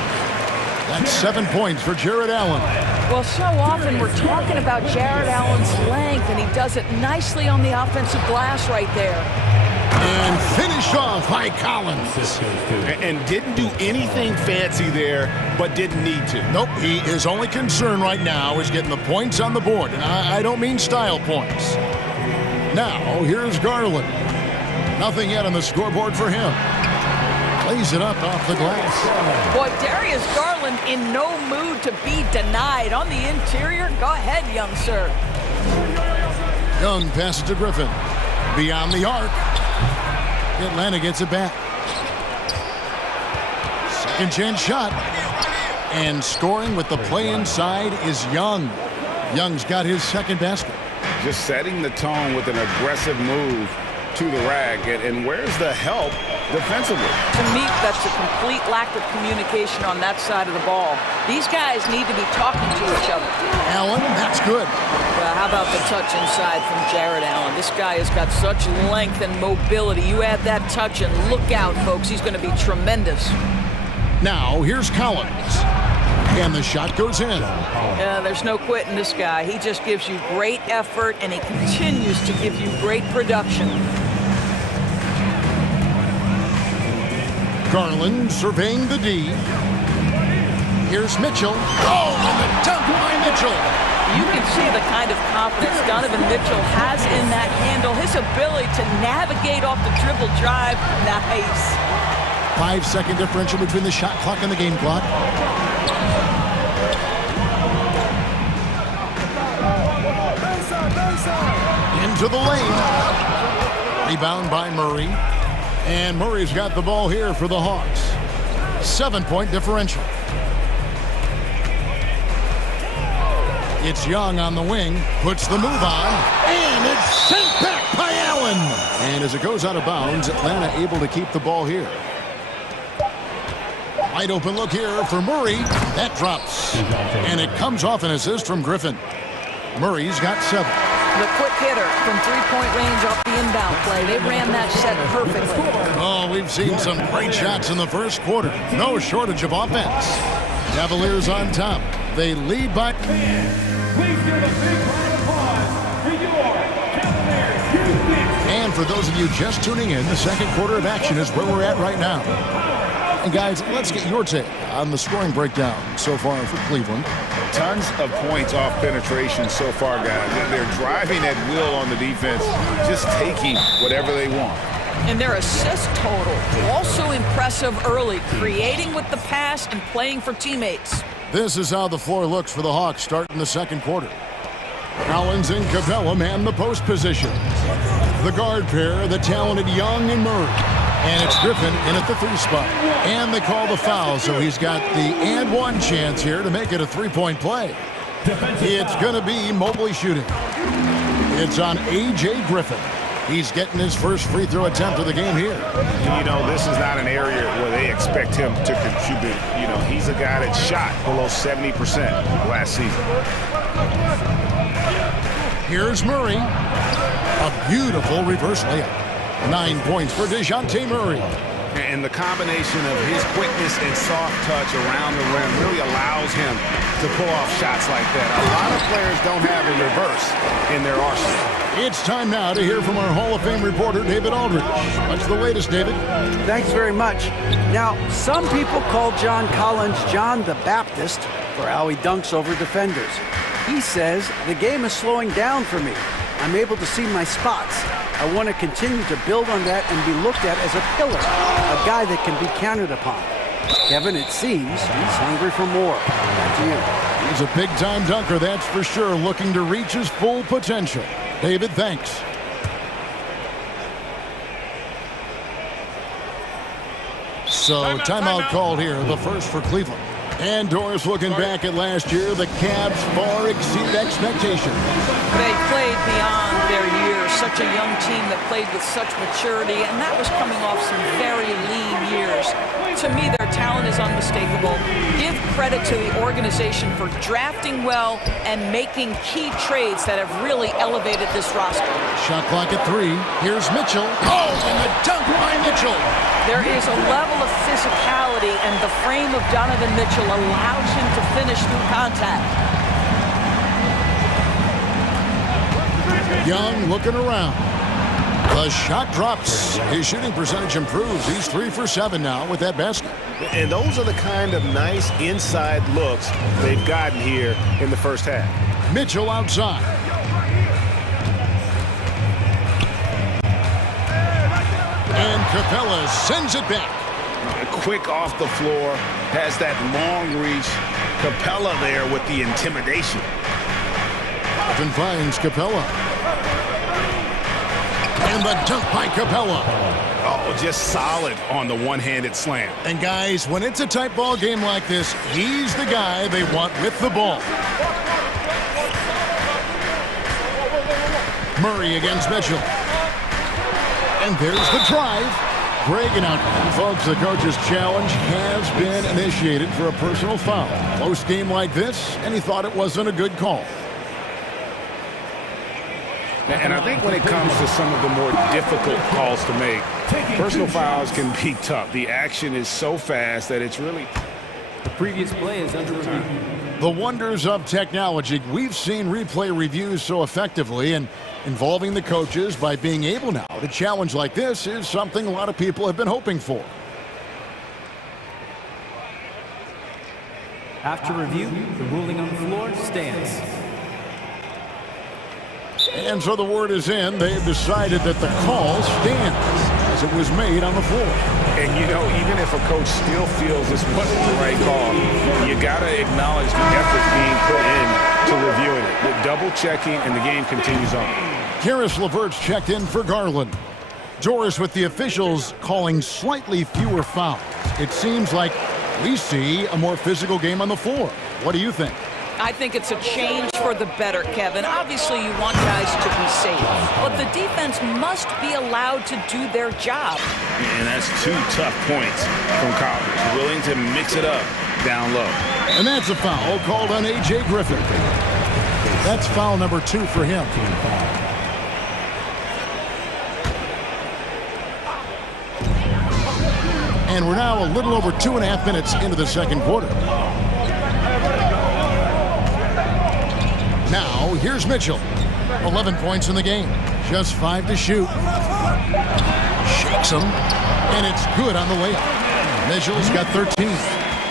That's 7 points for Jared Allen. Well, so often we're talking about Jared Allen's length, and he does it nicely on the offensive glass right there. And finished off by Collins. And didn't do anything fancy there, but didn't need to. Nope, his only concern right now is getting the points on the board. And I don't mean style points. Now, here's Garland. Nothing yet on the scoreboard for him. Plays it up off the glass. Boy, Darius Garland in no mood to be denied. On the interior, go ahead, young sir. Young passes to Griffin. Beyond the arc. Atlanta gets it back. Second chance shot. And scoring with the play inside is Young. Young's got his second basket. Just setting the tone with an aggressive move to the rack. And where's the help defensively? To me, that's a complete lack of communication on that side of the ball. These guys need to be talking to each other. Allen, that's good. How about the touch inside from Jared Allen? This guy has got such length and mobility. You add that touch and look out, folks. He's going to be tremendous. Now, here's Collins. And the shot goes in. There's no quitting this guy. He just gives you great effort, and he continues to give you great production. Garland surveying the D. Here's Mitchell. Oh, and the dunk by Mitchell. You can see the kind of confidence Donovan Mitchell has in that handle. His ability to navigate off the dribble drive, nice. 5-second differential between the shot clock and the game clock. Into the lane. Rebound by Murray. And Murray's got the ball here for the Hawks. 7-point differential. It's Young on the wing, puts the move on, and it's sent back by Allen. And as it goes out of bounds, Atlanta able to keep the ball here. Wide open look here for Murray. That drops. And it comes off an assist from Griffin. Murray's got 7. The quick hitter from three-point range off the inbound play. They ran that set perfectly. Oh, we've seen some great shots in the first quarter. No shortage of offense. Cavaliers on top. They lead by... Please give a big round of applause for your Cavaliers. And for those of you just tuning in, the second quarter of action is where we're at right now. And guys, let's get your take on the scoring breakdown so far for Cleveland. Tons of points off penetration so far, guys. They're driving at will on the defense, just taking whatever they want. And their assist total, also impressive early, creating with the pass and playing for teammates. This is how the floor looks for the Hawks starting the second quarter. Collins and Capella man the post position. The guard pair, the talented Young and Murray. And it's Griffin in at the 3 spot. And they call the foul, so he's got the and one chance here to make it a 3-point play. It's going to be Mobley shooting. It's on A.J. Griffin. He's getting his first free throw attempt of the game here. You know, this is not an area where they expect him to contribute. You know, he's a guy that shot below 70% last season. Here's Murray. A beautiful reverse layup. 9 points for DeJounte Murray. And the combination of his quickness and soft touch around the rim really allows him to pull off shots like that. A lot of players don't have a reverse in their arsenal. It's time now to hear from our Hall of Fame reporter, David Aldridge. What's the latest, David? Thanks very much. Now, some people call John Collins John the Baptist for how he dunks over defenders. He says, the game is slowing down for me. I'm able to see my spots. I want to continue to build on that and be looked at as a pillar, a guy that can be counted upon. Kevin, it seems he's hungry for more. Back to you. He's a big-time dunker, that's for sure, looking to reach his full potential. David, thanks. So, timeout called here, the first for Cleveland. And Doris looking back at last year, the Cavs far exceeded expectations. They played beyond their years. Such a young team that played with such maturity, and that was coming off some very lean years. To me, their talent is unmistakable. Give credit to the organization for drafting well and making key trades that have really elevated this roster. Shot clock at 3. Here's Mitchell. Oh, and the dunk by Mitchell. There is a level of physicality, and the frame of Donovan Mitchell allows him to finish through contact. Young looking around. The shot drops. His shooting percentage improves. He's 3 for 7 now with that basket. And those are the kind of nice inside looks they've gotten here in the first half. Mitchell outside. And Capella sends it back. Quick off the floor, has that long reach. Capella there with the intimidation. Griffin finds Capella. And the dunk by Capella. Oh, just solid on the one-handed slam. And guys, when it's a tight ball game like this, he's the guy they want with the ball. Murray against Mitchell. And there's the drive. Breaking out. Folks, the coach's challenge has been initiated for a personal foul. Close game like this, and he thought it wasn't a good call. And I think when it comes to some of the more difficult calls to make, personal fouls can be tough. The action is so fast that it's really... The previous play is under review. The wonders of technology. We've seen replay reviews so effectively, and involving the coaches by being able now to challenge like this is something a lot of people have been hoping for. After review, the ruling on the floor stands. And so the word is in. They've decided that the call stands as it was made on the floor. And, you know, even if a coach still feels this wasn't the right call, you got to acknowledge the effort being put in to reviewing it. The double-checking, and the game continues on. Karis LeVert's checked in for Garland. Doris with the officials calling slightly fewer fouls. It seems like we see a more physical game on the floor. What do you think? I think it's a change for the better, Kevin. Obviously, you want guys to be safe, but the defense must be allowed to do their job. And that's two tough points from Collins, willing to mix it up down low. And that's a foul called on A.J. Griffin. That's foul number 2 for him. And we're now a little over 2.5 minutes into the second quarter. Now, here's Mitchell. 11 points in the game. Just 5 to shoot. Shakes him, and it's good on the layup. Mitchell's got 13.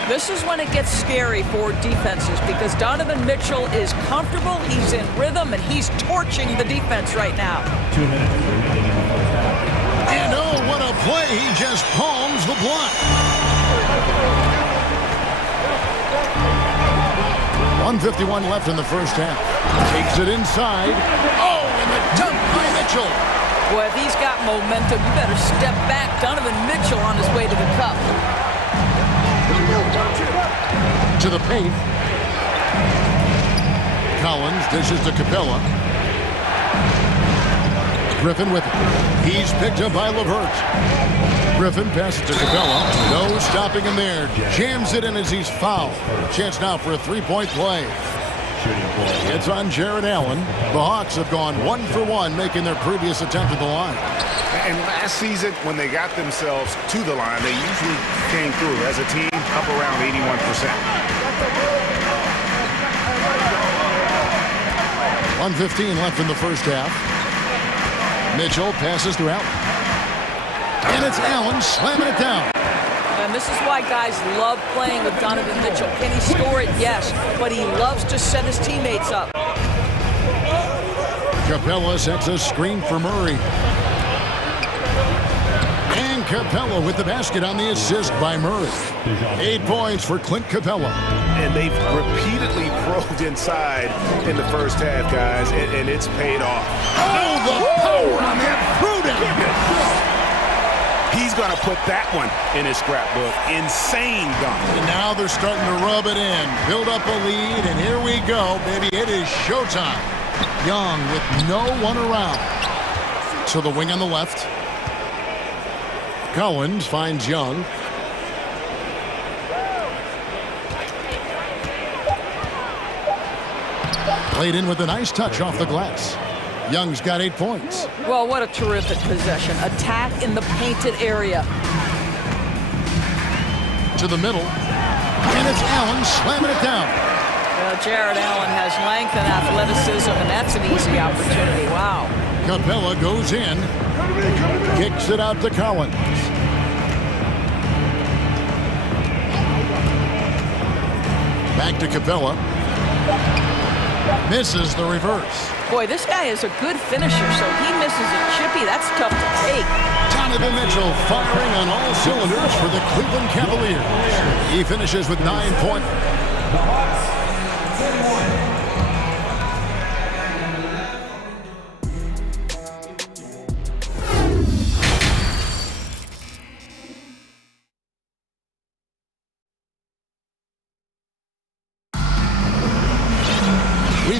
This is when it gets scary for defenses because Donovan Mitchell is comfortable, he's in rhythm, and he's torching the defense right now. 2 minutes. And oh, what a play. He just palms the block. 1:51 left in the first half. Takes it inside. Oh, and the dunk by Mitchell. Boy, if he's got momentum, you better step back. Donovan Mitchell on his way to the cup. To the paint. Collins dishes to Capella. Griffin with it. He's picked up by LeVert. Griffin passes to Capella. No stopping him there. Jams it in as he's fouled. Chance now for a three-point play. It's on Jared Allen. The Hawks have gone 1 for 1, making their previous attempt at the line. And last season, when they got themselves to the line, they usually came through as a team up around 81%. 1:15 left in the first half. Mitchell passes to Allen. And it's Allen slamming it down. And this is why guys love playing with Donovan Mitchell. Can he score it? Yes. But he loves to set his teammates up. Capella sets a screen for Murray. And Capella with the basket on the assist by Murray. 8 points for Clint Capella. And they've repeatedly probed inside in the first half, guys, and it's paid off. Oh, the power on that prudent. He's going to put that one in his scrapbook. Insane dunk. And now they're starting to rub it in. Build up a lead, and here we go, baby. It is showtime. Young with no one around. To the wing on the left. Collins finds Young. Played in with a nice touch off the glass. Young's got 8 points. Well, what a terrific possession. Attack in the painted area. To the middle. And it's Allen slamming it down. Jared Allen has length and athleticism, and that's an easy opportunity. Wow. Capella goes in. Kicks it out to Collins. Back to Capella. Misses the reverse. Boy, this guy is a good finisher, so he misses a chippy. That's tough to take. Donovan Mitchell firing on all cylinders for the Cleveland Cavaliers. He finishes with 9 points.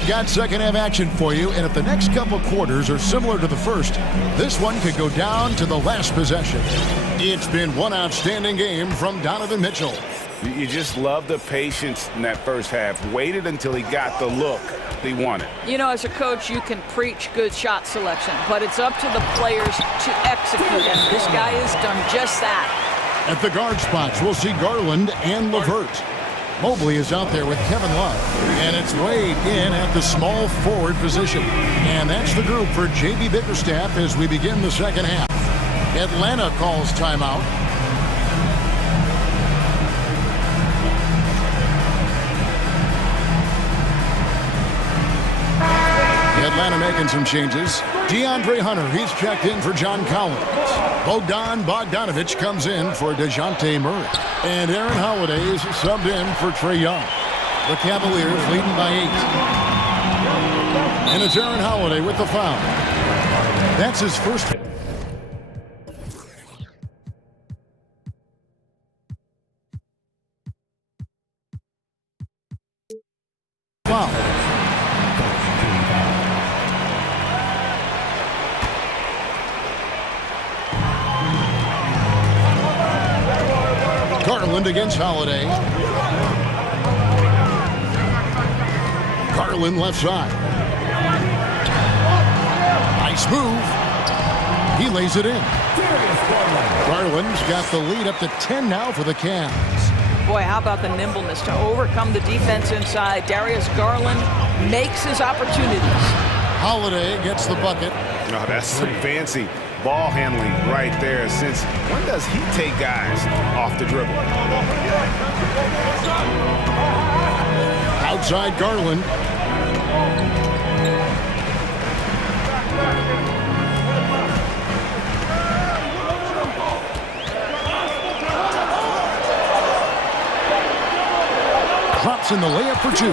We've got second half action for you, and if the next couple quarters are similar to the first, this one could go down to the last possession. It's been one outstanding game from Donovan Mitchell. You just love the patience in that first half. Waited until he got the look he wanted. You know, as a coach, you can preach good shot selection, but it's up to the players to execute, and this guy has done just that. At the guard spots, we'll see Garland and LeVert. Mobley is out there with Kevin Love, and it's Wade in at the small forward position. And that's the group for J.B. Bickerstaff as we begin the second half. Atlanta calls timeout. Atlanta making some changes. DeAndre Hunter, he's checked in for John Collins. Bogdan Bogdanovic comes in for DeJounte Murray. And Aaron Holiday is subbed in for Trae Young. The Cavaliers leading by 8. And it's Aaron Holiday with the foul. That's his first foul. Garland against Holiday. Garland left side. Nice move. He lays it in. Garland's got the lead up to 10 now for the Cavs. Boy, how about the nimbleness to overcome the defense inside. Darius Garland makes his opportunities. Holiday gets the bucket. Oh, that's some fancy ball handling right there. Since when does he take guys off the dribble? Outside Garland. Drops in the layup for 2.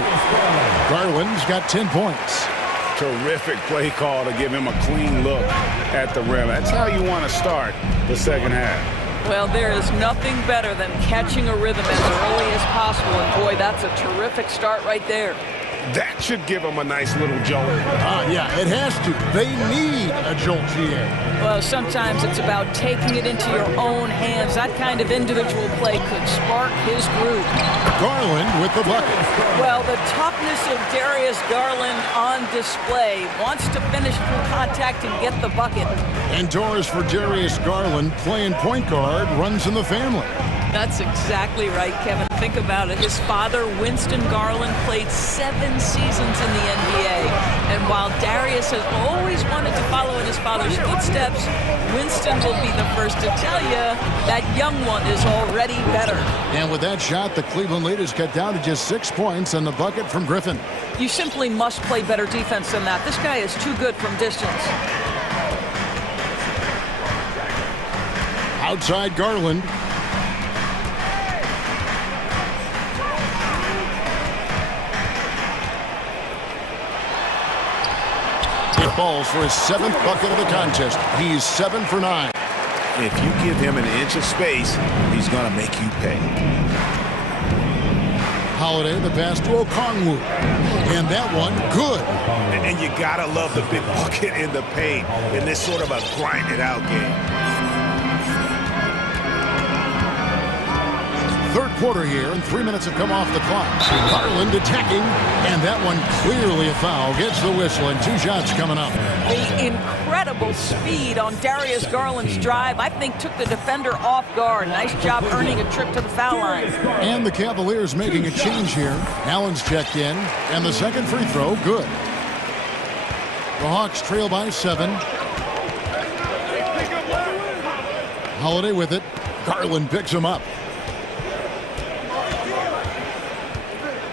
Garland's got 10 points. Terrific play call to give him a clean look at the rim. That's how you want to start the second half. Well, there is nothing better than catching a rhythm as early as possible, and boy, that's a terrific start right there. That should give them a nice little jolt. Yeah, it has to. They need a jolt, GA. Well, sometimes it's about taking it into your own hands. That kind of individual play could spark his groove. Garland with the bucket. Well, the toughness of Darius Garland on display. Wants to finish through contact and get the bucket. And doors for Darius Garland, playing point guard, runs in the family. That's exactly right, Kevin. Think about it. His father, Winston Garland, played 7 seasons in the NBA. And while Darius has always wanted to follow in his father's footsteps, Winston will be the first to tell you that young one is already better. And with that shot, the Cleveland lead is cut down to just 6 points and the bucket from Griffin. You simply must play better defense than that. This guy is too good from distance. Outside Garland. It falls for his 7th bucket of the contest. He's 7 for 9. If you give him an inch of space, he's going to make you pay. Holiday, the pass to Okongwu. And that one, good. And you got to love the big bucket in the paint in this sort of a grind-it-out game. Third quarter here, and 3 minutes have come off the clock. Garland attacking, and that one clearly a foul. Gets the whistle, and 2 shots coming up. The incredible speed on Darius Garland's drive, I think, took the defender off guard. Nice job earning a trip to the foul line. And the Cavaliers making a change here. Allen's checked in, and the second free throw, good. The Hawks trail by 7. Holiday with it. Garland picks him up.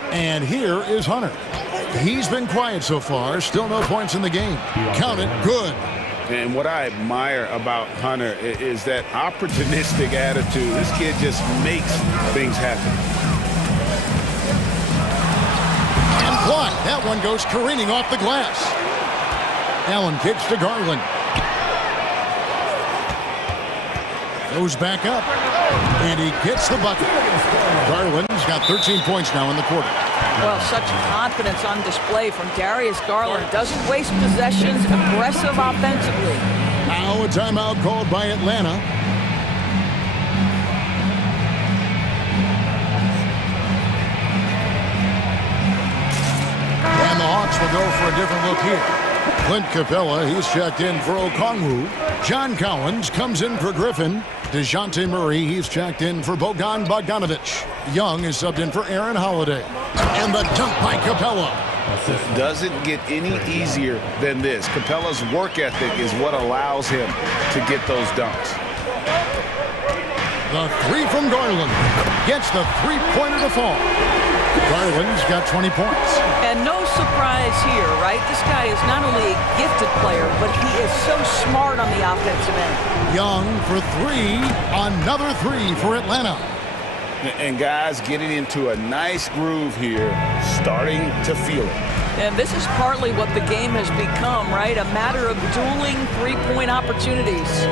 And here is Hunter. He's been quiet so far. Still no points in the game. Count it. Good. And what I admire about Hunter is that opportunistic attitude. This kid just makes things happen. And blocked. That one goes careening off the glass. Allen kicks to Garland. Goes back up. And he gets the bucket. Garland's got 13 points now in the quarter. Well, such confidence on display from Darius Garland. Doesn't waste possessions, aggressive offensively. Now a timeout called by Atlanta. And the Hawks will go for a different look here. Clint Capella, he's checked in for Okongwu. John Collins comes in for Griffin. DeJounte Murray, he's checked in for Bogan Bogdanovic. Young is subbed in for Aaron Holiday. And the dunk by Capella. Doesn't get any easier than this. Capella's work ethic is what allows him to get those dunks. The three from Garland. Gets the three-pointer to fall. Garland's got 20 points. And no surprise here, right? This guy is not only a gifted player, but he is so smart on the offensive end. Young for three. Another three for Atlanta. And guys getting into a nice groove here, starting to feel it. And this is partly what the game has become, right? A matter of dueling three-point opportunities.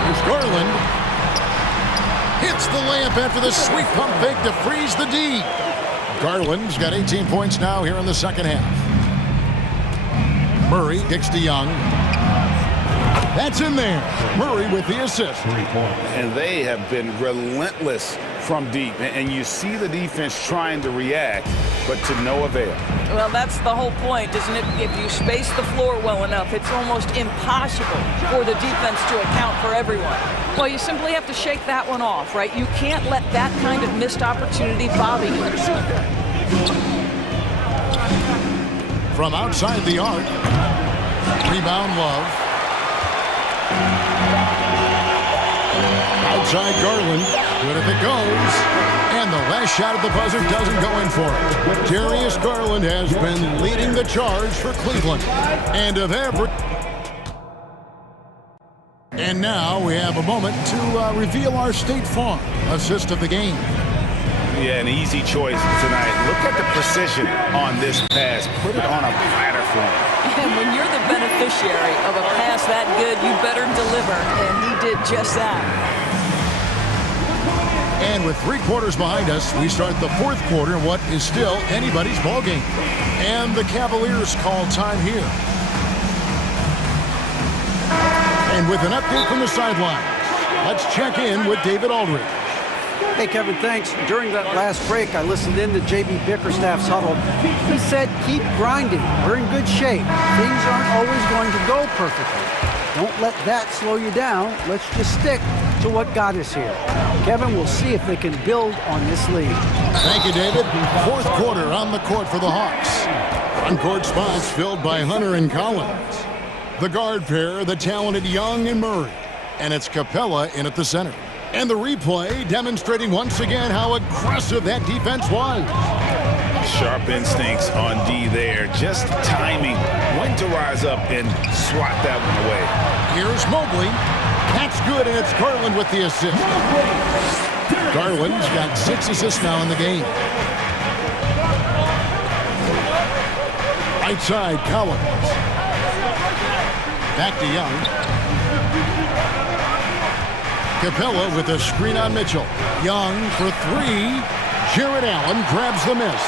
Here's Garland. Hits the layup after the sweet pump fake to freeze the D. Garland's got 18 points now here in the second half. Murray kicks to Young. That's in there. Murray with the assist. 3 points. And they have been relentless from deep. And you see the defense trying to react, but to no avail. Well, that's the whole point, isn't it? If you space the floor well enough, it's almost impossible for the defense to account for everyone. Well, you simply have to shake that one off, right? You can't let that kind of missed opportunity bother you. From outside the arc. Rebound Love. Outside Garland. Good if it goes. And the last shot at the buzzer doesn't go in for it. Darius Garland has been leading the charge for Cleveland. And of every... And now we have a moment to reveal our State Farm assist of the game. Yeah, an easy choice tonight. Look at the precision on this pass. Put it on a platter for him. And when you're the beneficiary of a pass that good, you better deliver. And he did just that. And with 3 quarters behind us, we start the 4th quarter in what is still anybody's ballgame. And the Cavaliers call time here. And with an update from the sidelines, let's check in with David Aldridge. Hey, Kevin, thanks. During that last break, I listened in to J.B. Bickerstaff's huddle. He said, keep grinding. We're in good shape. Things aren't always going to go perfectly. Don't let that slow you down. Let's just stick to what got us here. Kevin, we'll see if they can build on this lead. Thank you, David. 4th quarter on the court for the Hawks. On-court spots filled by Hunter and Collins. The guard pair, the talented Young and Murray. And it's Capella in at the center. And the replay demonstrating once again how aggressive that defense was. Sharp instincts on D there. Just timing when to rise up and swat that one away. Here's Mobley. That's good, and it's Garland with the assist. Garland's got 6 assists now in the game. Right side, Collins. Back to Young. Capella with a screen on Mitchell. Young for 3. Jared Allen grabs the miss.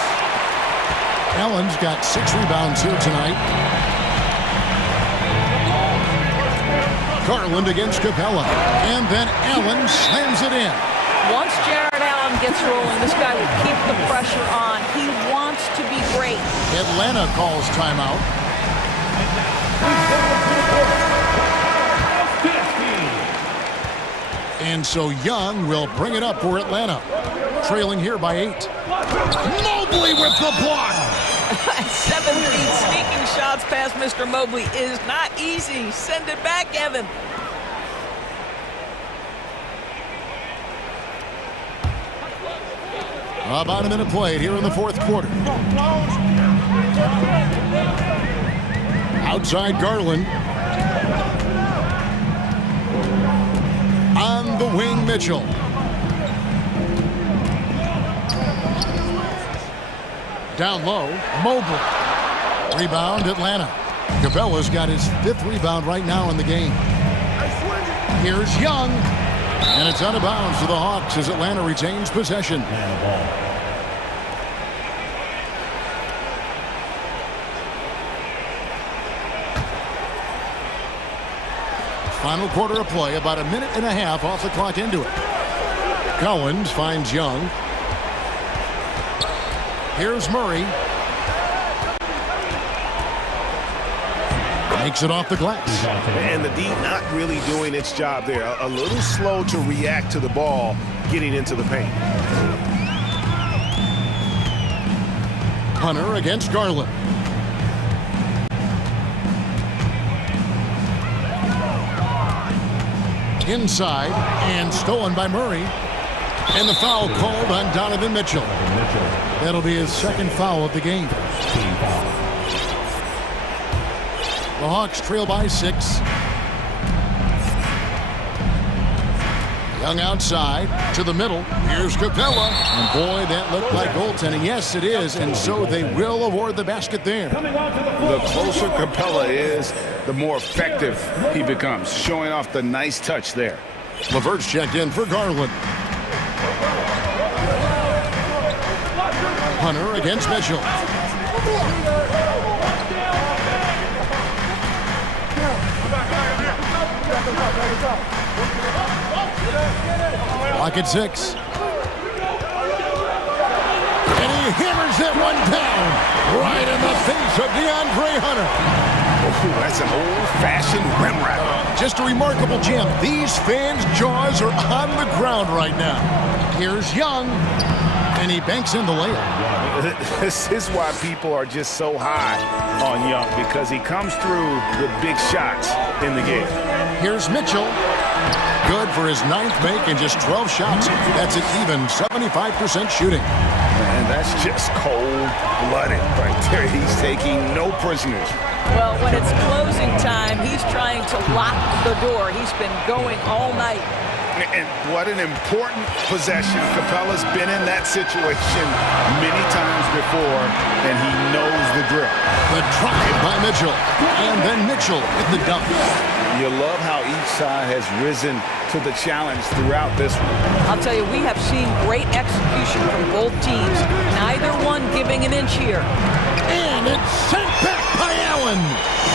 Allen's got 6 rebounds here tonight. Garland against Capella. And then Allen slams it in. Once Jared Allen gets rolling, this guy will keep the pressure on. He wants to be great. Atlanta calls timeout. And so Young will bring it up for Atlanta. Trailing here by 8. Mobley with the block. 7 feet sneaking shots past Mr. Mobley is not easy. Send it back, Evan. About a minute played here in the 4th quarter. Outside Garland. On the wing, Mitchell. Down low, Mobley. Rebound, Atlanta. Capella's got his 5th rebound right now in the game. Here's Young. And it's out of bounds to the Hawks as Atlanta retains possession. Final quarter of play, about a minute and a half off the clock into it. Collins finds Young. Here's Murray. Makes it off the glass. And the D not really doing its job there. A little slow to react to the ball getting into the paint. Hunter against Garland. Inside and stolen by Murray. And the foul called on Donovan Mitchell. That'll be his second foul of the game. The Hawks trail by 6. Young outside to the middle. Here's Capella. And boy, that looked like goaltending. Yes, it is. And so they will award the basket there. The closer Capella is, the more effective he becomes, showing off the nice touch there. LeVert's checked in for Garland. Hunter against Mitchell. Lock at 6. And he hammers that one down right in the face of DeAndre Hunter. Ooh, that's an old-fashioned rim wrap. Just a remarkable jam. These fans' jaws are on the ground right now. Here's Young, and he banks in the layup. This is why people are just so high on Young, because he comes through with big shots in the game. Here's Mitchell. Good for his 9th make and just 12 shots. That's an even 75% shooting. And that's just cold-blooded right there. He's taking no prisoners. Well, when it's closing time, he's trying to lock the door. He's been going all night. And what an important possession. Capella's been in that situation many times before, and he knows the drill. The drive by Mitchell, and then Mitchell with the dunk. You love how each side has risen to the challenge throughout this one. I'll tell you, we have seen great execution from both teams, neither one giving an inch here. And it's sent back by Allen.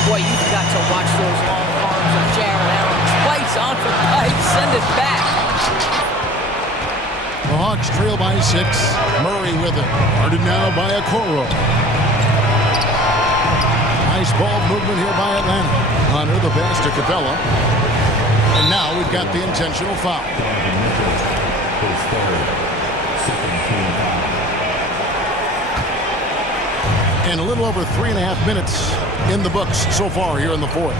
Boy, you've got to watch those long arms of Jared Allen. Twice on for pipe, send it back. The Hawks trail by 6. Murray with it. Guarded now by Okoro. Nice ball movement here by Atlanta. Hunter the pass to Capella. And now we've got the intentional foul. And a little over 3.5 minutes in the books so far here in the 4th.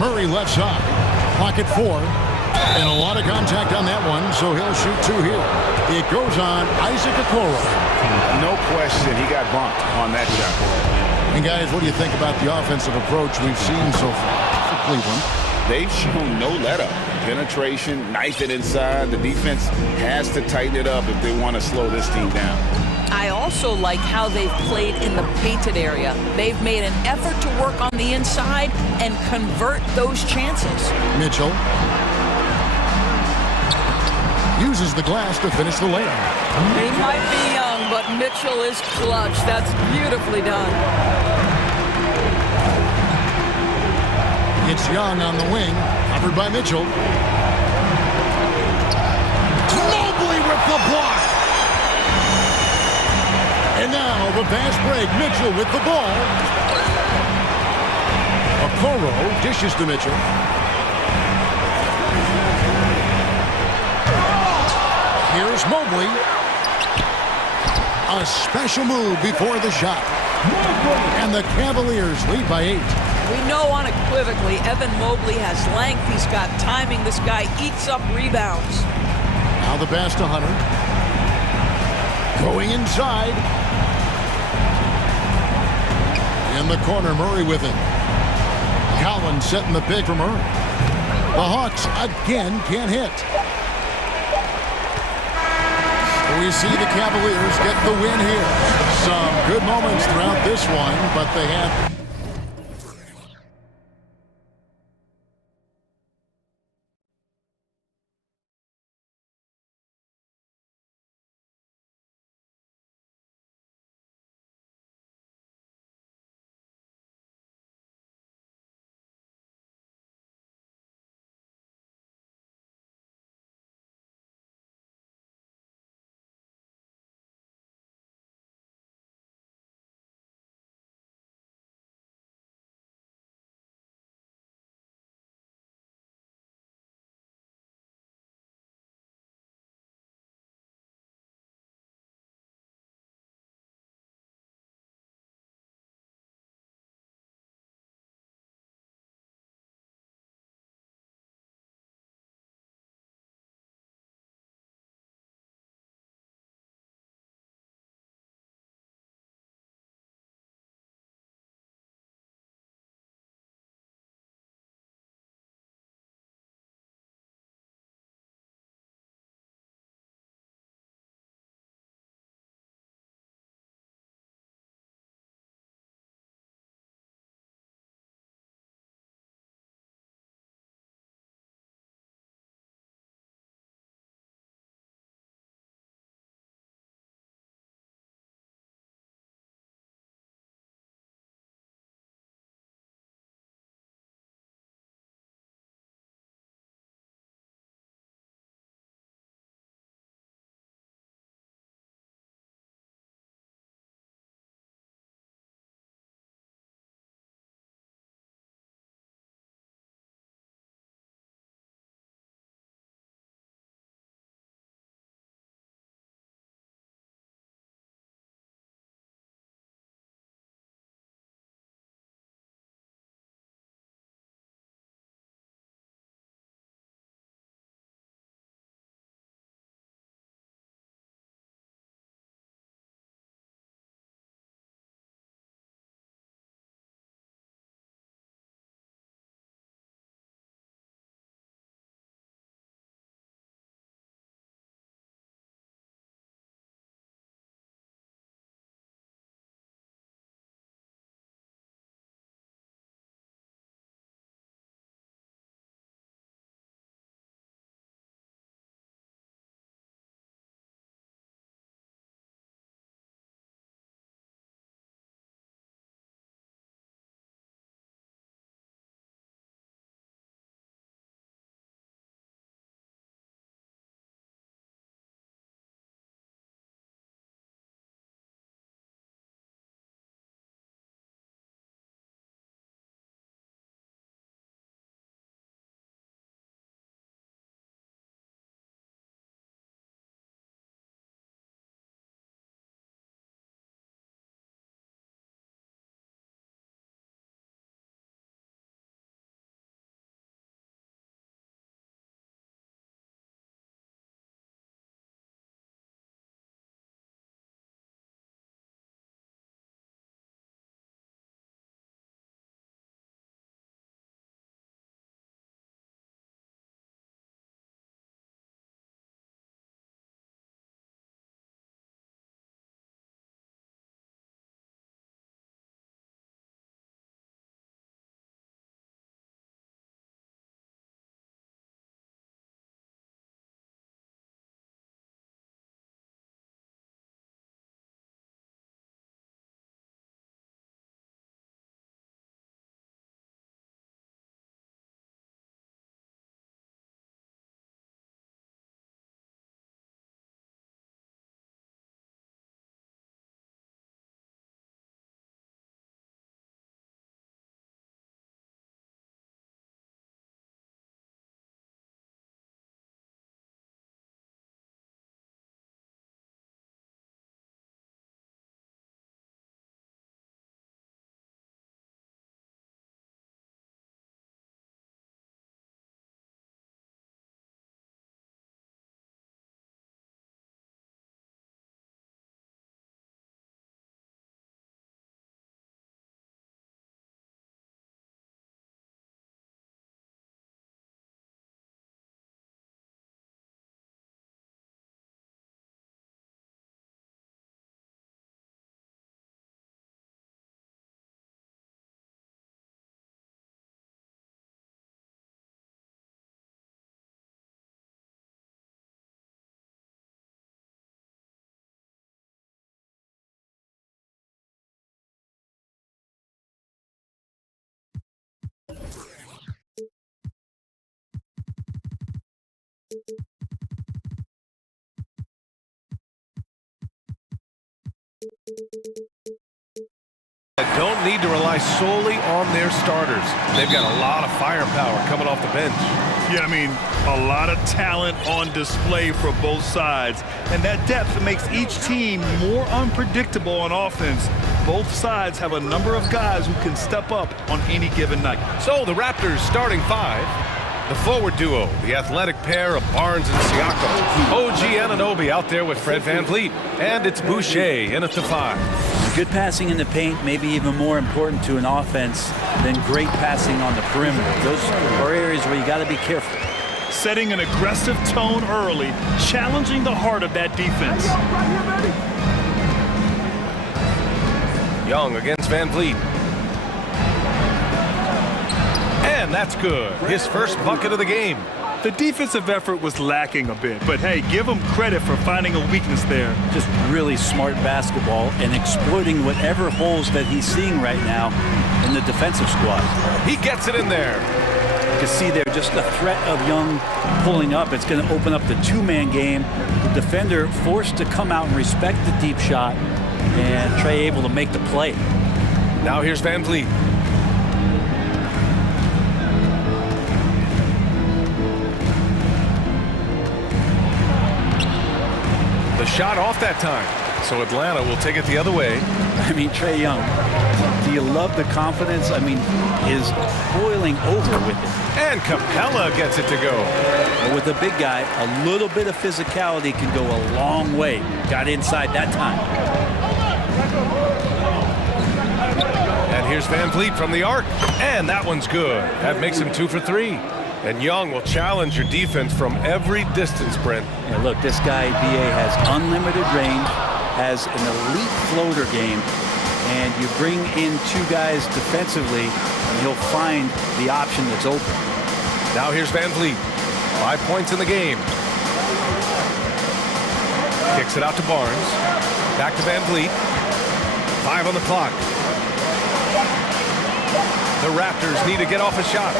Murray left side. Clock at 4. And a lot of contact on that one, so he'll shoot 2 here. It goes on Isaac Okoro. No question, he got bumped on that shot. And guys, what do you think about the offensive approach we've seen so far for Cleveland? They've shown no let-up. Penetration, knife it inside. The defense has to tighten it up if they want to slow this team down. I also like how they've played in the painted area. They've made an effort to work on the inside and convert those chances. Mitchell uses the glass to finish the layup. He might be young, but Mitchell is clutch. That's beautifully done. It's Young on the wing, covered by Mitchell. Mobley with the block. And now the fast break. Mitchell with the ball. Okoro dishes to Mitchell. Here's Mobley. A special move before the shot. And the Cavaliers lead by 8. We know unequivocally Evan Mobley has length. He's got timing. This guy eats up rebounds. Now the pass to Hunter. Going inside. In the corner, Murray with it. Collins setting the pick for Murray. The Hawks again can't hit. We see the Cavaliers get the win here. Some good moments throughout this one, but they have Don't need to rely solely on their starters. They've got a lot of firepower coming off the bench. Yeah, I mean, a lot of talent on display for both sides. And that depth makes each team more unpredictable on offense. Both sides have a number of guys who can step up on any given night. So the Raptors starting five. The forward duo, the athletic pair of Barnes and Siakam. OG Anunoby out there with Fred VanVleet. And it's Boucher in at the five. Good passing in the paint may be even more important to an offense than great passing on the perimeter. Those are areas where you got to be careful. Setting an aggressive tone early, challenging the heart of that defense. Young against VanVleet. And that's good. His first bucket of the game. The defensive effort was lacking a bit, but hey, give him credit for finding a weakness there. Just really smart basketball and exploiting whatever holes that he's seeing right now in the defensive squad. He gets it in there. You can see there just the threat of Young pulling up. It's going to open up the two-man game. The defender forced to come out and respect the deep shot, and Trey able to make the play. Now here's VanVleet. The shot off that time. So Atlanta will take it the other way. I mean, Trae Young, do you love the confidence? I mean, is boiling over with it. And Capella gets it to go. But with a big guy, a little bit of physicality can go a long way. Got inside that time. And here's VanVleet from the arc. And that one's good. That makes him 2 for 3. And Young will challenge your defense from every distance, Brent. Yeah, look, this guy, B.A., has unlimited range, has an elite floater game, and you bring in two guys defensively, and he'll find the option that's open. Now here's VanVleet. 5 points in the game. Kicks it out to Barnes. Back to VanVleet. 5 on the clock. The Raptors need to get off a shot.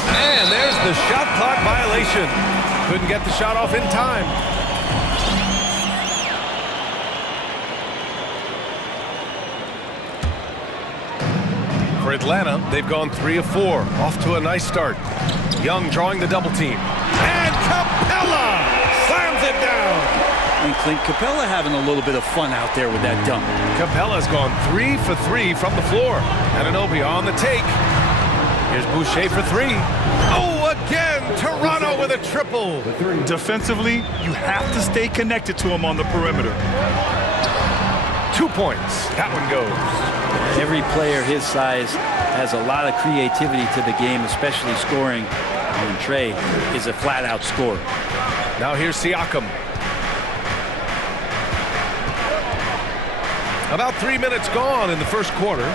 And there's the shot clock violation. Couldn't get the shot off in time. For Atlanta, they've gone 3 of 4. Off to a nice start. Young drawing the double team. And Capella slams it down. And Clint Capella having a little bit of fun out there with that dunk. Capella's gone 3 for 3 from the floor. Anunoby on the take. Here's Boucher for 3. Oh, again, Toronto with a triple. Defensively, you have to stay connected to him on the perimeter. 2 points. That one goes. Every player his size has a lot of creativity to the game, especially scoring. And Trey is a flat-out scorer. Now here's Siakam. About 3 minutes gone in the first quarter.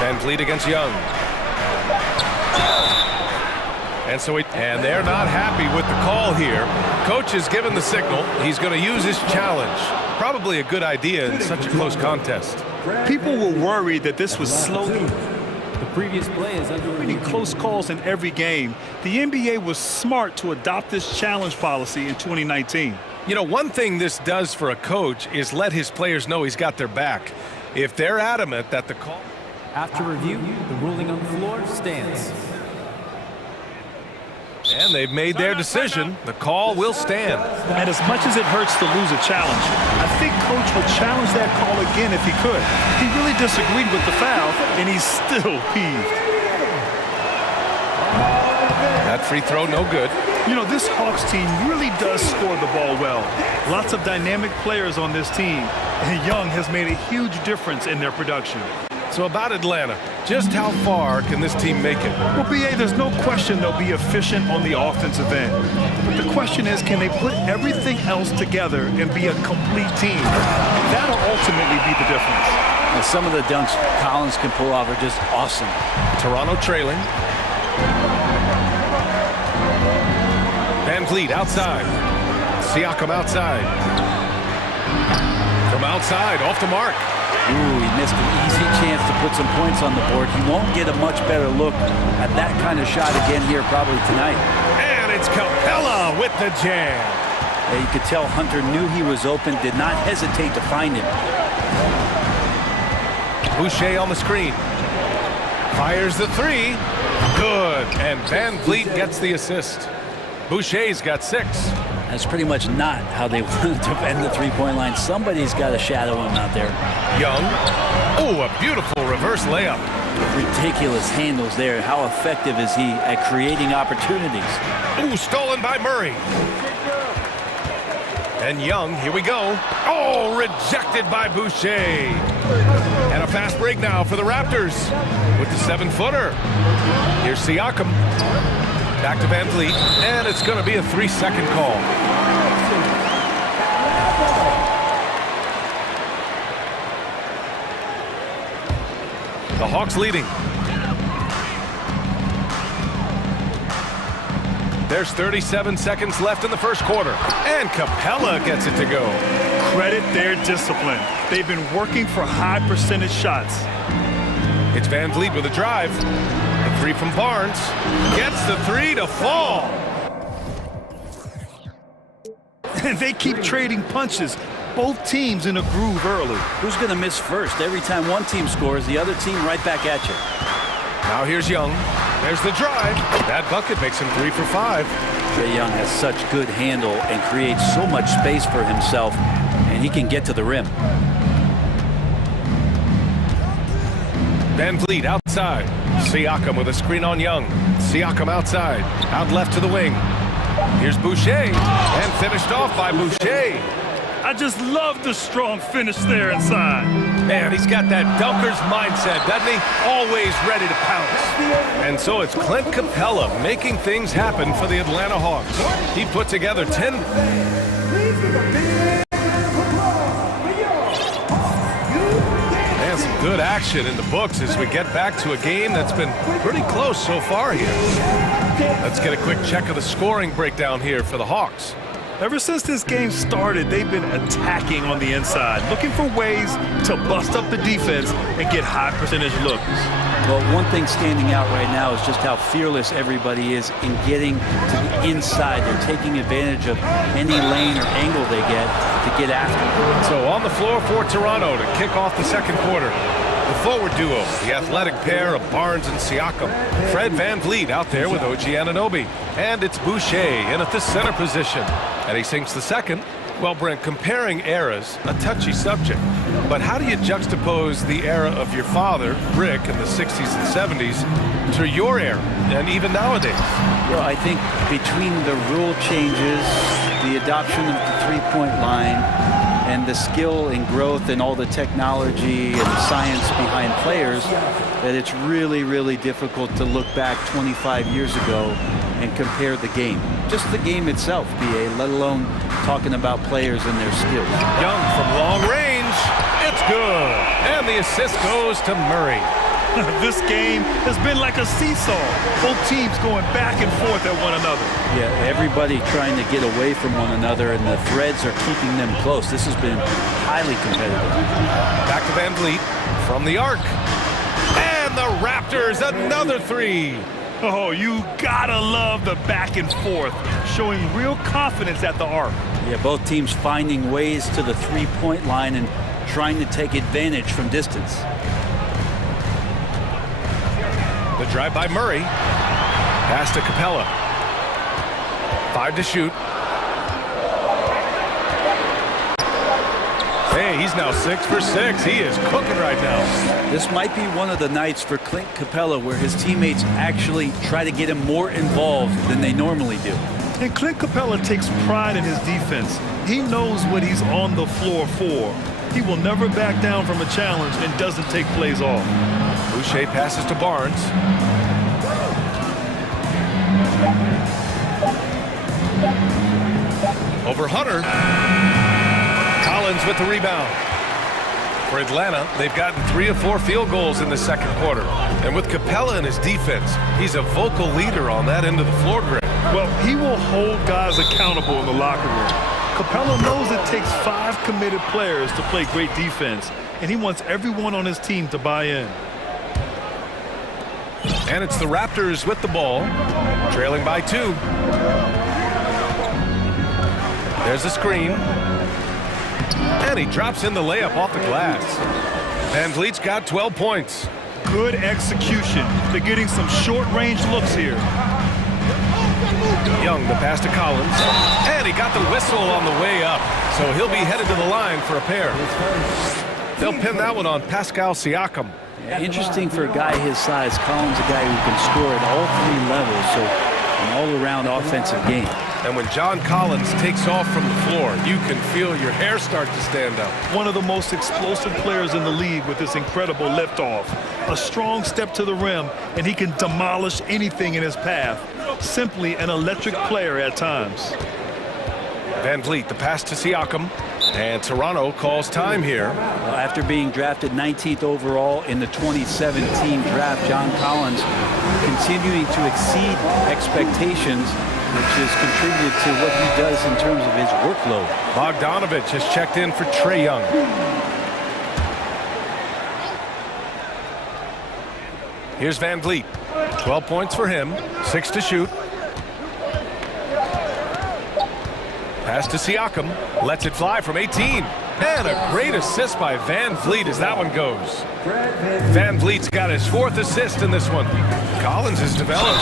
VanVleet against Young. And they're not happy with the call here. Coach has given the signal. He's going to use his challenge. Probably a good idea in such a close contest. People were worried that this was slow. The previous play is under Many close calls in every game. The NBA was smart to adopt this challenge policy in 2019. You know, one thing this does for a coach is let his players know he's got their back. If they're adamant that the call... After review, the ruling on the floor stands. And they've made their decision. The call will stand. And as much as it hurts to lose a challenge, I think Coach would challenge that call again if he could. He really disagreed with the foul, and he's still peeved. That free throw, no good. You know, this Hawks team really does score the ball well. Lots of dynamic players on this team, and Young has made a huge difference in their production. So about Atlanta, just how far can this team make it? Well, B.A., there's no question they'll be efficient on the offensive end. But the question is, can they put everything else together and be a complete team? That'll ultimately be the difference. Now, some of the dunks Collins can pull off are just awesome. Toronto trailing. VanVleet outside. Siakam outside. From outside, off the mark. Ooh, he missed an easy chance to put some points on the board. He won't get a much better look at that kind of shot again here probably tonight. And it's Capella with the jam. Yeah, you could tell Hunter knew he was open, did not hesitate to find him. Boucher on the screen. Fires the three. Good. And Van Vliet gets the assist. Boucher's got 6. That's pretty much not how they want to defend the three-point line. Somebody's got to shadow him out there. Young. Oh, a beautiful reverse layup. Ridiculous handles there. How effective is he at creating opportunities? Ooh, stolen by Murray. And Young, here we go. Oh, rejected by Boucher. And a fast break now for the Raptors with the 7-footer. Here's Siakam. Back to Van Vliet, and it's going to be a 3-second call. The Hawks leading. There's 37 seconds left in the first quarter, and Capella gets it to go. Credit their discipline. They've been working for high percentage shots. It's Van Vliet with a drive. The three from Barnes. Gets the three to fall. And they keep trading punches. Both teams in a groove early. Who's going to miss first? Every time one team scores, the other team right back at you. Now here's Young. There's the drive. That bucket makes him 3 for 5. Trae Young has such good handle and creates so much space for himself, and he can get to the rim. Van Vliet outside. Siakam with a screen on Young. Siakam outside. Out left to the wing. Here's Boucher. And finished off by Boucher. I just love the strong finish there inside. Man, he's got that dunker's mindset, doesn't he? Always ready to pounce. And so it's Clint Capella making things happen for the Atlanta Hawks. He put together 10. And some good action in the books as we get back to a game that's been pretty close so far here. Let's get a quick check of the scoring breakdown here for the Hawks. Ever since this game started, they've been attacking on the inside, looking for ways to bust up the defense and get high percentage looks. Well, one thing standing out right now is just how fearless everybody is in getting to the inside. They're taking advantage of any lane or angle they get after. So on the floor for Toronto to kick off the second quarter. The forward duo, the athletic pair of Barnes and Siakam. Fred Van Vliet out there with OG Anunoby. And it's Boucher in at the center position. And he sinks the second. Well, Brent, comparing eras, a touchy subject. But how do you juxtapose the era of your father, Rick, in the 60s and 70s, to your era, and even nowadays? Well, I think between the rule changes, the adoption of the three-point line, and the skill and growth and all the technology and the science behind players, that it's really, really difficult to look back 25 years ago and compare the game. Just the game itself, BA, let alone talking about players and their skills. Young from long range. It's good. And the assist goes to Murray. This game has been like a seesaw. Both teams going back and forth at one another. Yeah, everybody trying to get away from one another, and the threads are keeping them close. This has been highly competitive. Back to Van Vliet from the arc. And the Raptors, another three. Oh, you gotta love the back and forth, showing real confidence at the arc. Yeah, both teams finding ways to the three-point line and trying to take advantage from distance. The drive by Murray. Pass to Capella. 5 to shoot. Hey, he's now 6 for 6. He is cooking right now. This might be one of the nights for Clint Capella where his teammates actually try to get him more involved than they normally do. And Clint Capella takes pride in his defense. He knows what he's on the floor for. He will never back down from a challenge and doesn't take plays off. Boucher passes to Barnes. Over Hunter. Collins with the rebound. For Atlanta, they've gotten 3 of 4 field goals in the second quarter. And with Capella in his defense, he's a vocal leader on that end of the floor grid. Well, he will hold guys accountable in the locker room. Capella knows it takes 5 committed players to play great defense, and he wants everyone on his team to buy in. And it's the Raptors with the ball, trailing by 2. There's a screen. And he drops in the layup off the glass. Van Vliet's got 12 points. Good execution. They're getting some short-range looks here. Young, the pass to Collins. And he got the whistle on the way up. So he'll be headed to the line for a pair. They'll pin that one on Pascal Siakam. Yeah, interesting for a guy his size. Collins, a guy who can score at all 3 levels, so an all-around offensive game. And when John Collins takes off from the floor, you can feel your hair start to stand up. One of the most explosive players in the league with this incredible liftoff. A strong step to the rim, and he can demolish anything in his path. Simply an electric player at times. Van Vliet, the pass to Siakam. And Toronto calls time here. After being drafted 19th overall in the 2017 draft, John Collins continuing to exceed expectations, which has contributed to what he does in terms of his workload. Bogdanovich has checked in for Trae Young. Here's Van Vliet. 12 points for him, 6 to shoot. Pass to Siakam, lets it fly from 18. And a great assist by Van Vliet as that one goes. Van Vliet's got his 4th assist in this one. Collins has developed.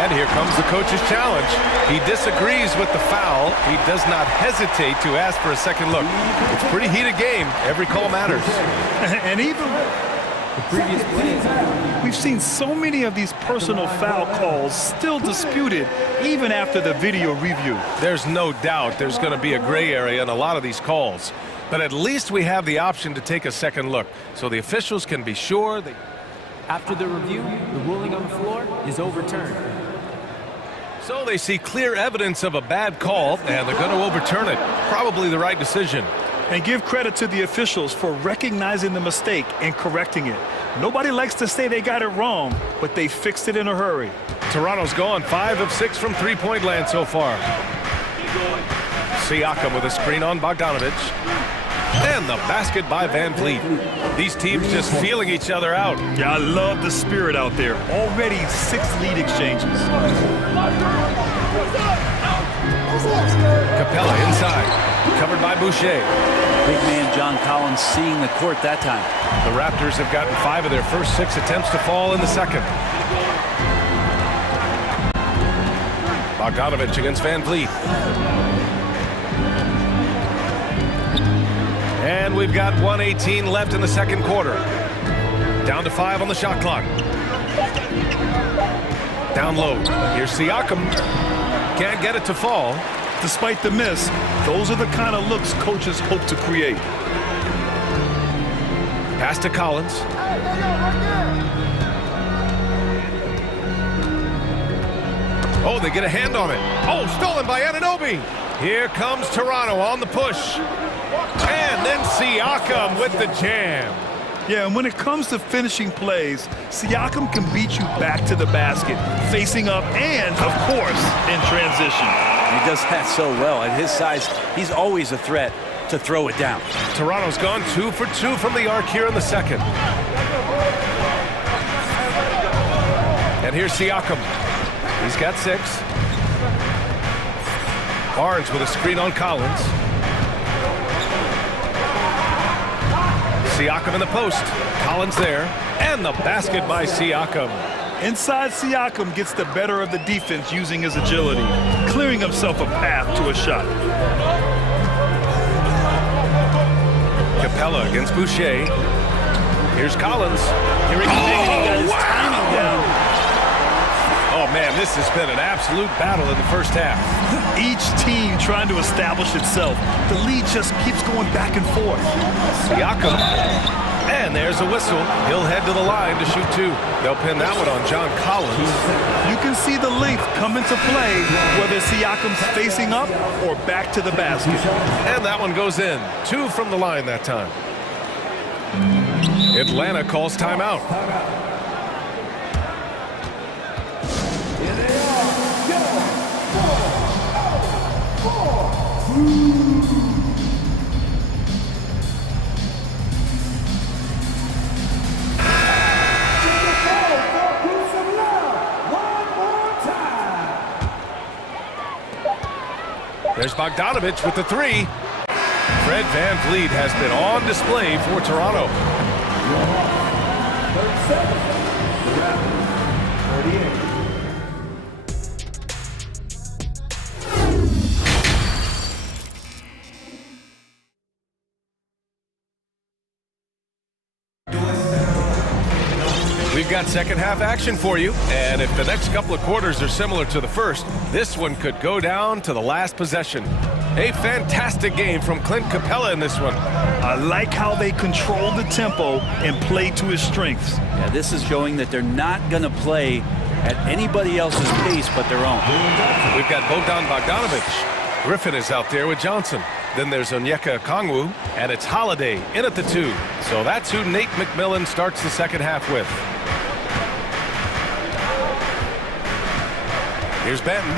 And here comes the coach's challenge. He disagrees with the foul. He does not hesitate to ask for a second look. It's a pretty heated game. Every call matters. And even the previous plays, we've seen so many of these personal foul calls still disputed even after the video review. There's no doubt there's going to be a gray area in a lot of these calls. But at least we have the option to take a second look, so the officials can be sure they... After the review, the ruling on the floor is overturned. So they see clear evidence of a bad call, and they're going to overturn it. Probably the right decision. And give credit to the officials for recognizing the mistake and correcting it. Nobody likes to say they got it wrong, but they fixed it in a hurry. Toronto's gone 5 of 6 from three-point land so far. Siakam with a screen on Bogdanovich. And the basket by Van Vliet. These teams just feeling each other out. Yeah, I love the spirit out there. Already 6 lead exchanges. Capella inside. Covered by Boucher. Big man John Collins seeing the court that time. The Raptors have gotten 5 of their first 6 attempts to fall in the second. Bogdanovich against Van Vliet. And we've got 1:18 left in the second quarter. Down to 5 on the shot clock. Down low. Here's Siakam. Can't get it to fall. Despite the miss, those are the kind of looks coaches hope to create. Pass to Collins. Oh, they get a hand on it. Oh, stolen by Anunoby. Here comes Toronto on the push. And then Siakam with the jam. Yeah, and when it comes to finishing plays, Siakam can beat you back to the basket, facing up and, of course, in transition. He does that so well. At his size, he's always a threat to throw it down. Toronto's gone 2 for 2 from the arc here in the second. And here's Siakam. He's got 6. Barnes with a screen on Collins. Siakam in the post. Collins there. And the basket by Siakam. Inside, Siakam gets the better of the defense using his agility, clearing himself a path to a shot. Capella against Boucher. Here's Collins. Here he goes. Timing down. Oh, man, this has been an absolute battle in the first half. Each team trying to establish itself. The lead just keeps going back and forth. Siakam. And there's a whistle. He'll head to the line to shoot 2. They'll pin that one on John Collins. You can see the length come into play, whether Siakam's facing up or back to the basket. And that one goes in. 2 from the line that time. Atlanta calls timeout. There's Bogdanovich with the three. Fred VanVleet has been on display for Toronto. We've got second half action for you, and if the next couple of quarters are similar to the first, this one could go down to the last possession. A fantastic game from Clint Capella in this one. I like how they control the tempo and play to his strengths. Yeah, this is showing that they're not going to play at anybody else's pace but their own. We've got Bogdan Bogdanovich. Griffin is out there with Johnson. Then there's Onyeka Okongwu, and it's Holiday in at the 2. So that's who Nate McMillan starts the second half with. Here's Benton.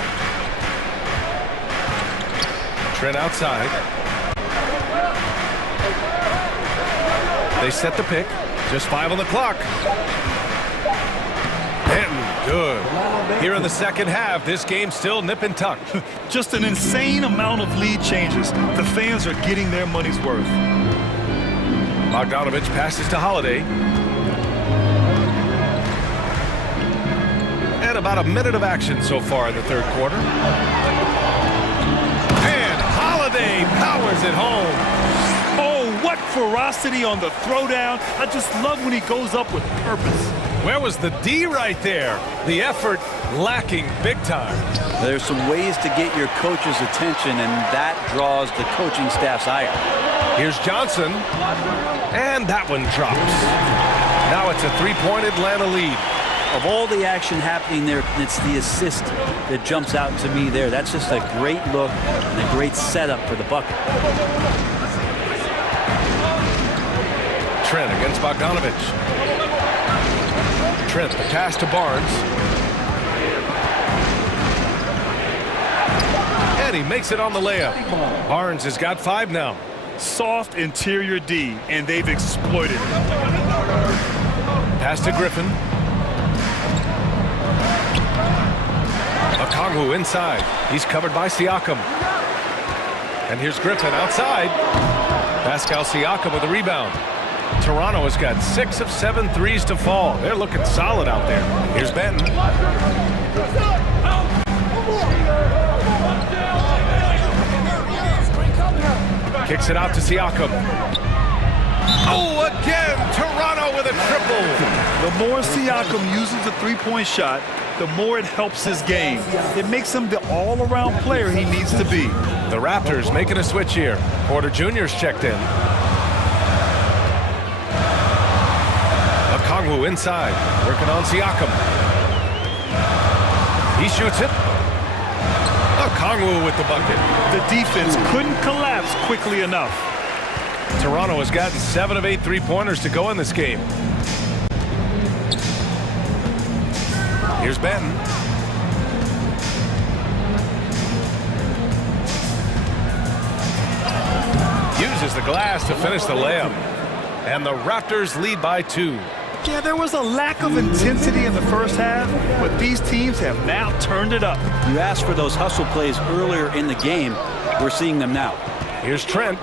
Trent outside. They set the pick. Just 5 on the clock. Benton, good. Here in the second half, this game's still nip and tuck. Just an insane amount of lead changes. The fans are getting their money's worth. Bogdanovich passes to Holiday. And about a minute of action so far in the third quarter. And Holiday powers it home. Oh, what ferocity on the throwdown. I just love when he goes up with purpose. Where was the D right there? The effort lacking big time. There's some ways to get your coach's attention, and that draws the coaching staff's ire. Here's Johnson. And that one drops. Now it's a three-point Atlanta lead. Of all the action happening there, it's the assist that jumps out to me there. That's just a great look and a great setup for the bucket. Trent against Bogdanovich. Trent, the pass to Barnes. And he makes it on the layup. Barnes has got 5 now. Soft interior D, and they've exploited it. Pass to Griffin. Okongwu inside. He's covered by Siakam. And here's Griffin outside. Pascal Siakam with a rebound. Toronto has got 6 of 7 threes to fall. They're looking solid out there. Here's Benton. Kicks it out to Siakam. Oh, again, Toronto with a triple. The more Siakam uses the three-point shot, the more it helps his game. It makes him the all-around player he needs to be. The Raptors making a switch here. Porter Jr.'s checked in. Okongwu inside, working on Siakam. He shoots it. Okongwu with the bucket. The defense couldn't collapse quickly enough. Toronto has gotten 7 of 8 three-pointers to go in this game. Here's Benton. Uses the glass to finish the layup. And the Raptors lead by 2. Yeah, there was a lack of intensity in the first half, but these teams have now turned it up. You asked for those hustle plays earlier in the game. We're seeing them now. Here's Trent.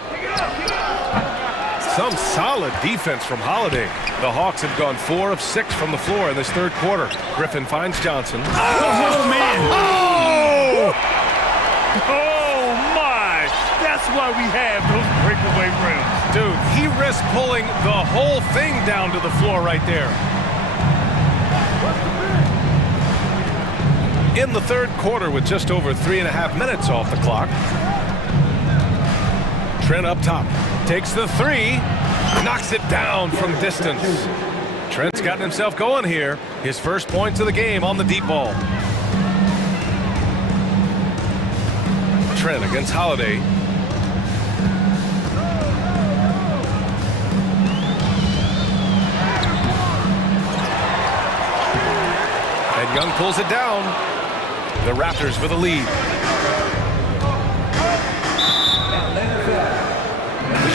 Some solid defense from Holiday. The Hawks have gone 4 of 6 from the floor in this third quarter. Griffin finds Johnson. Oh, man! Oh! Oh, my! That's why we have those breakaway rims. Dude, he risked pulling the whole thing down to the floor right there. In the third quarter with just over 3.5 minutes off the clock. Trent up top. Takes the 3. Knocks it down from distance. Trent's gotten himself going here. His first points of the game on the deep ball. Trent against Holiday. And Young pulls it down. The Raptors with a lead.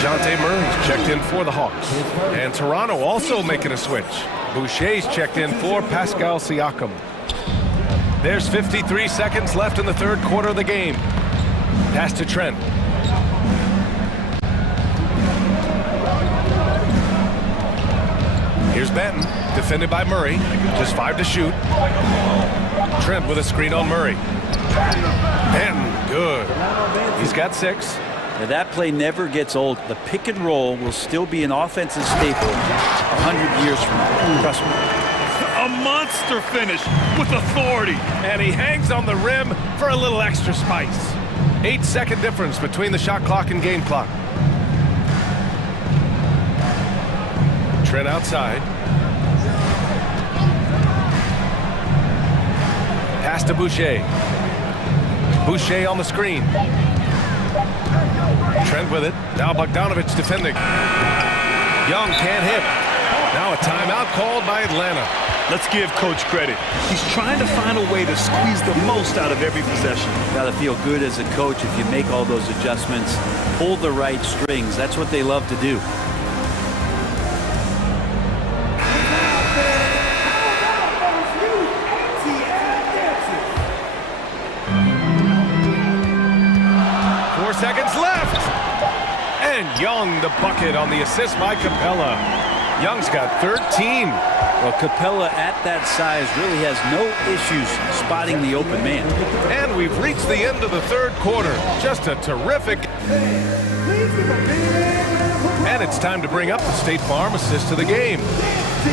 Murray's checked in for the Hawks. And Toronto also making a switch. Boucher's checked in for Pascal Siakam. There's 53 seconds left in the third quarter of the game. Pass to Trent. Here's Benton, defended by Murray. Just 5 to shoot. Trent with a screen on Murray. Benton, good. He's got 6. Now that play never gets old. The pick and roll will still be an offensive staple 100 years from now. Trust me. A monster finish with authority. And he hangs on the rim for a little extra spice. 8-second difference between the shot clock and game clock. Trent outside. Pass to Boucher. Boucher on the screen. Trent with it. Now Bogdanovich defending. Young can't hit. Now a timeout called by Atlanta. Let's give Coach credit. He's trying to find a way to squeeze the most out of every possession. Got to feel good as a coach if you make all those adjustments, pull the right strings. That's what they love to do. Seconds left. And Young the bucket on the assist by Capella. Young's got 13. Well, Capella at that size really has no issues spotting the open man. And we've reached the end of the third quarter. Just a terrific. And it's time to bring up the State Farm assist to the game.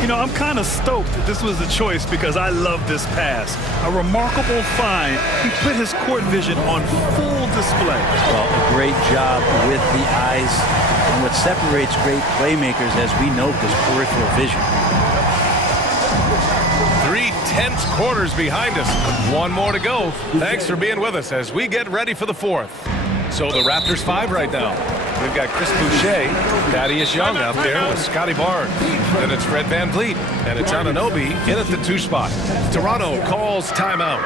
You know, I'm kind of stoked that this was a choice because I love this pass. A remarkable find. He put his court vision on full display. Well, a great job with the eyes. And what separates great playmakers, as we know, is peripheral vision. 3 tense quarters behind us. 1 more to go. Thanks for being with us as we get ready for the fourth. So the Raptors 5 right now. We've got Chris Boucher, Thaddeus Young out there with Scotty Barnes. Then it's Fred VanVleet, and it's Anunoby in at the 2 spot. Toronto calls timeout.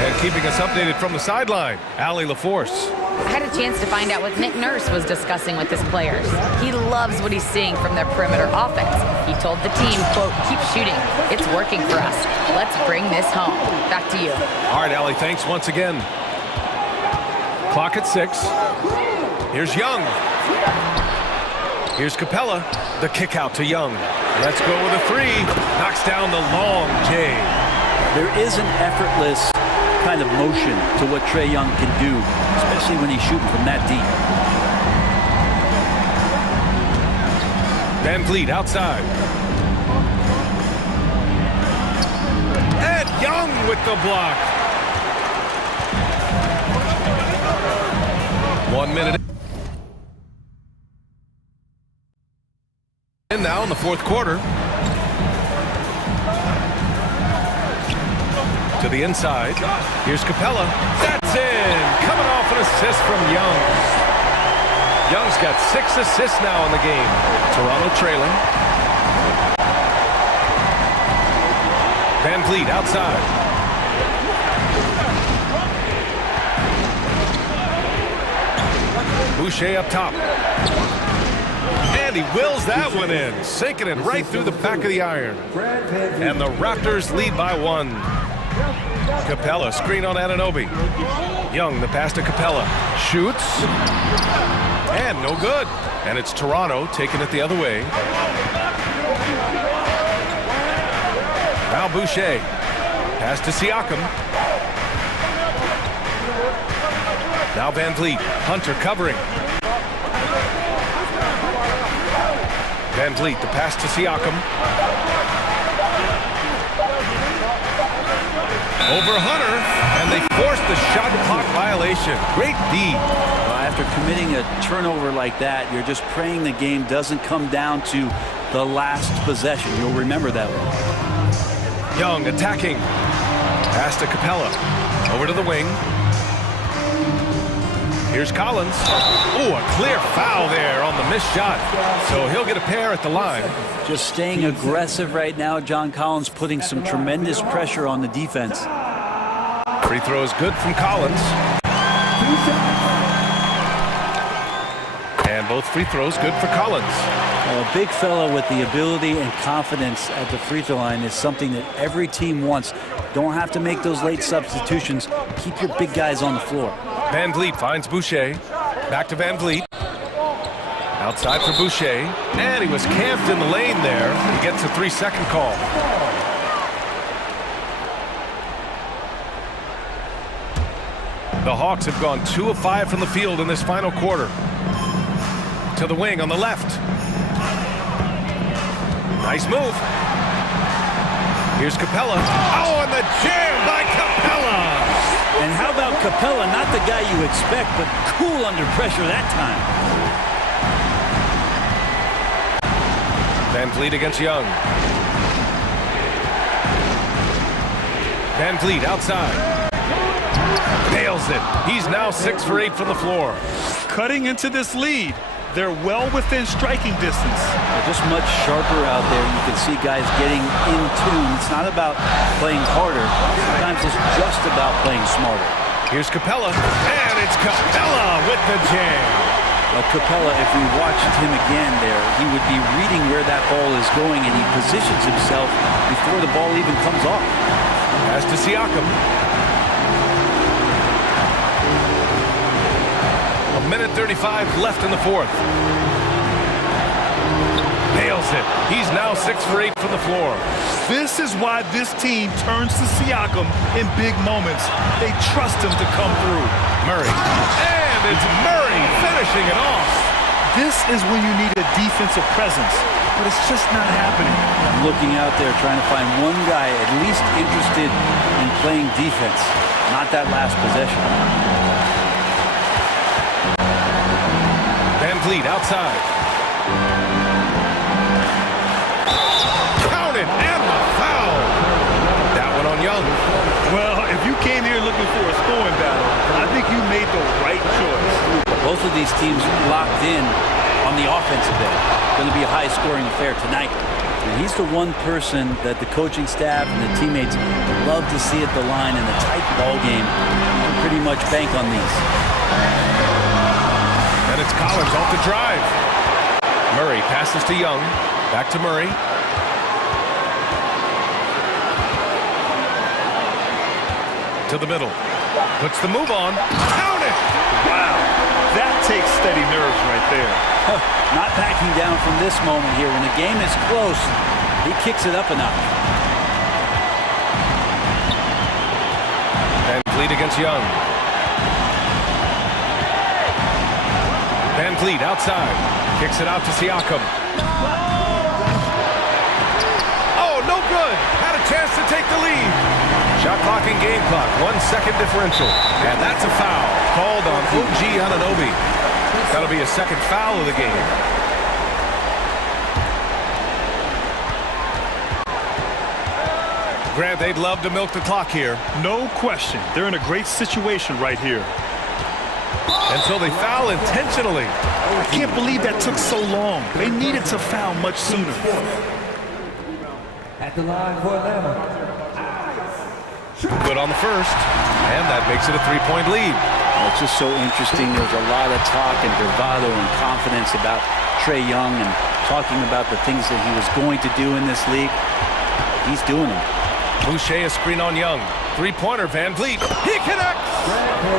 And keeping us updated from the sideline, Allie LaForce. I had a chance to find out what Nick Nurse was discussing with his players. He loves what he's seeing from their perimeter offense. He told the team, quote, keep shooting. It's working for us. Let's bring this home. Back to you. All right, Allie, thanks once again. Clock at 6. Here's Young. Here's Capella. The kick out to Young. Let's go with a 3. Knocks down the long J. There is an effortless kind of motion to what Trae Young can do, especially when he's shooting from that deep. VanVleet outside. And Young with the block. 1 minute. And now in the fourth quarter. To the inside. Here's Capella. That's in. Coming off an assist from Young. Young's got 6 assists now in the game. Toronto trailing. VanVleet outside. Boucher up top. And he wills that one in, sinking it right through the back of the iron. And the Raptors lead by 1. Capella, screen on Anunoby. Young, the pass to Capella. Shoots. And no good. And it's Toronto taking it the other way. Now Boucher. Pass to Siakam. Now VanVleet. Hunter covering. VanVleet, the pass to Siakam. Over Hunter, and they forced the shot clock violation. Great D. Well, after committing a turnover like that, you're just praying the game doesn't come down to the last possession. You'll remember that one. Young attacking. Pass to Capella. Over to the wing. Here's Collins. Oh, a clear foul there on the missed shot. So he'll get a pair at the line. Just staying aggressive right now. John Collins putting some tremendous pressure on the defense. Free throw is good from Collins. And both free throws good for Collins. A big fella with the ability and confidence at the free throw line is something that every team wants. Don't have to make those late substitutions. Keep your big guys on the floor. Van Vliet finds Boucher. Back to Van Vliet. Outside for Boucher. And he was camped in the lane there. He gets a 3-second call. The Hawks have gone 2 of 5 from the field in this final quarter. To the wing on the left. Nice move. Here's Capella. Oh, and the jam by Capella. And how about Capella? Not the guy you expect, but cool under pressure that time. Van Vliet against Young. Van Vliet outside. Nails it. He's now 6 for 8 from the floor. Cutting into this lead. They're well within striking distance. They're just much sharper out there. You can see guys getting in tune. It's not about playing harder. Sometimes it's just about playing smarter. Here's Capella. And it's Capella with the jam. Well, Capella, if we watched him again there, he would be reading where that ball is going, and he positions himself before the ball even comes off. Pass to Siakam. A minute 35 left in the fourth. Nails it. He's now 6 for 8 from the floor. This is why this team turns to Siakam in big moments. They trust him to come through. Murray. And it's Murray finishing it off. This is when you need a defensive presence, but it's just not happening. Looking out there trying to find one guy at least interested in playing defense, not that last possession. Van Vliet outside. Counted and the foul. That one on Young. Well, if you came here looking for a scoring battle, I think you made the right choice. Both of these teams locked in on the offensive end. Going to be a high-scoring affair tonight. And he's the one person that the coaching staff and the teammates love to see at the line in a tight ball game. You can pretty much bank on these. And it's Collins off the drive. Murray passes to Young. Back to Murray. To the middle. Puts the move on. Count it! Wow. That takes steady nerves right there. Not backing down from this moment here. When the game is close, he kicks it up a notch. Van Vliet against Young. Van Vliet outside. Kicks it out to Siakam. Oh, no good. Had a chance to take the lead. Shot clock and game clock. 1 second differential. And that's a foul. Called on OG Anunoby. That'll be a second foul of the game. Grant, they'd love to milk the clock here. No question. They're in a great situation right here. Until they foul intentionally. I can't believe that took so long. They needed to foul much sooner. At the line for them. Good on the first, and that makes it a 3-point lead. It's just so interesting. There's a lot of talk and bravado and confidence about Trae Young and talking about the things that he was going to do in this league. He's doing them. Boucher a screen on Young. 3-pointer, Van Vliet. He connects!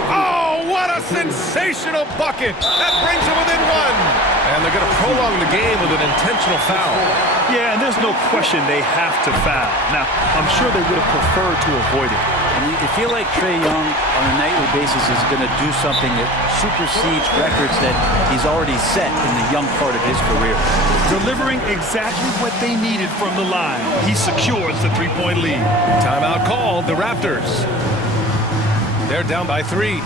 Oh, what a sensational bucket! That brings him within 1. And they're going to prolong the game with an intentional foul. Yeah, and there's no question they have to foul. Now, I'm sure they would have preferred to avoid it. And you feel like Trae Young on a nightly basis is going to do something that supersedes records that he's already set in the young part of his career. Delivering exactly what they needed from the line. He secures the 3-point lead. Timeout called, the Raptors. They're down by 3.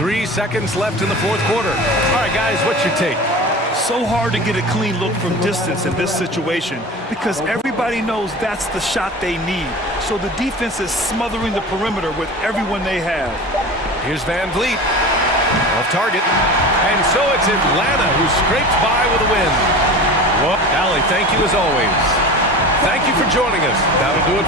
3 seconds left in the fourth quarter. All right, guys, what's your take? So hard to get a clean look from distance in this situation because everybody knows that's the shot they need. So the defense is smothering the perimeter with everyone they have. Here's Van Vliet. Off target. And so it's Atlanta who scrapes by with a win. Well, Allie, thank you as always. Thank you for joining us. That'll do it.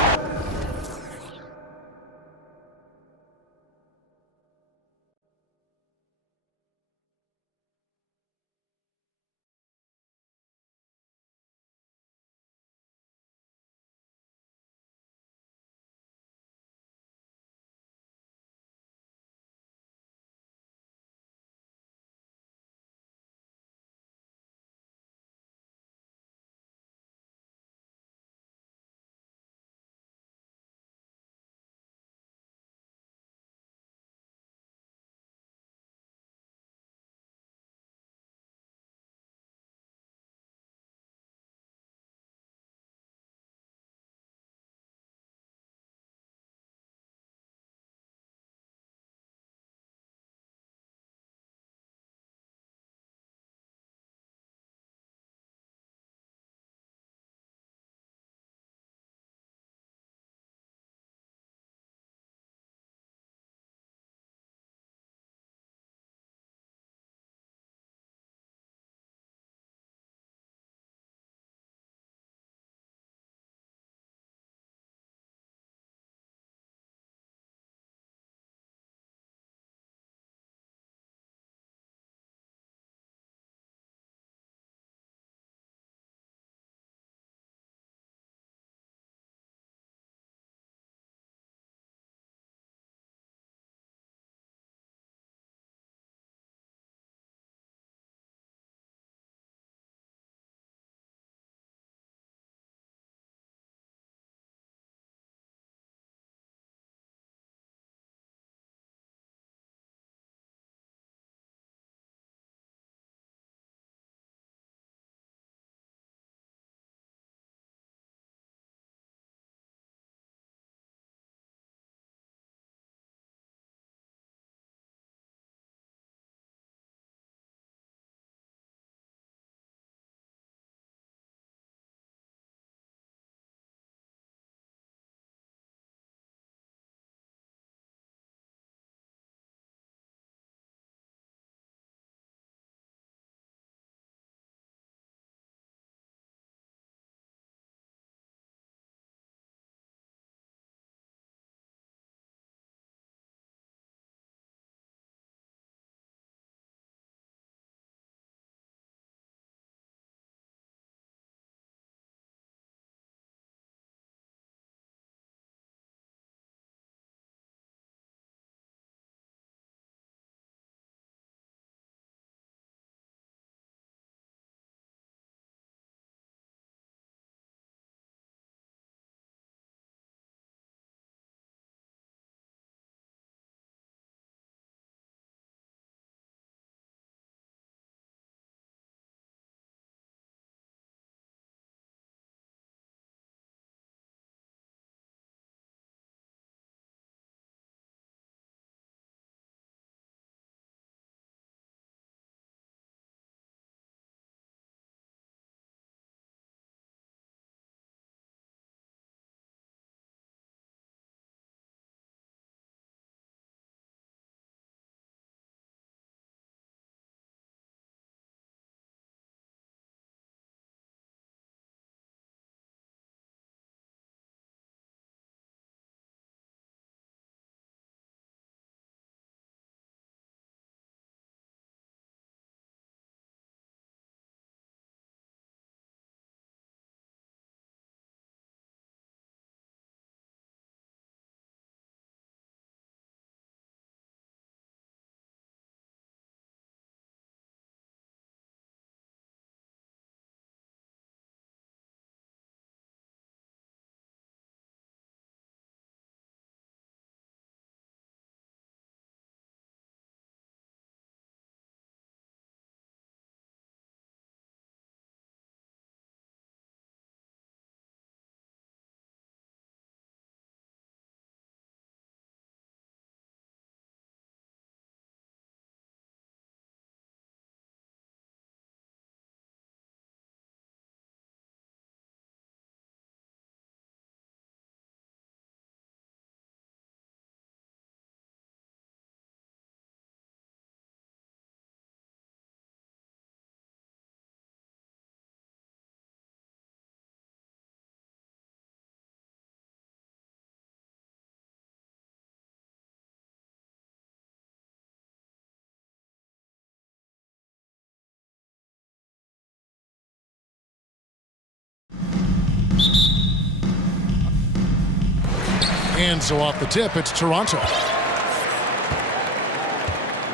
And so off the tip, it's Toronto.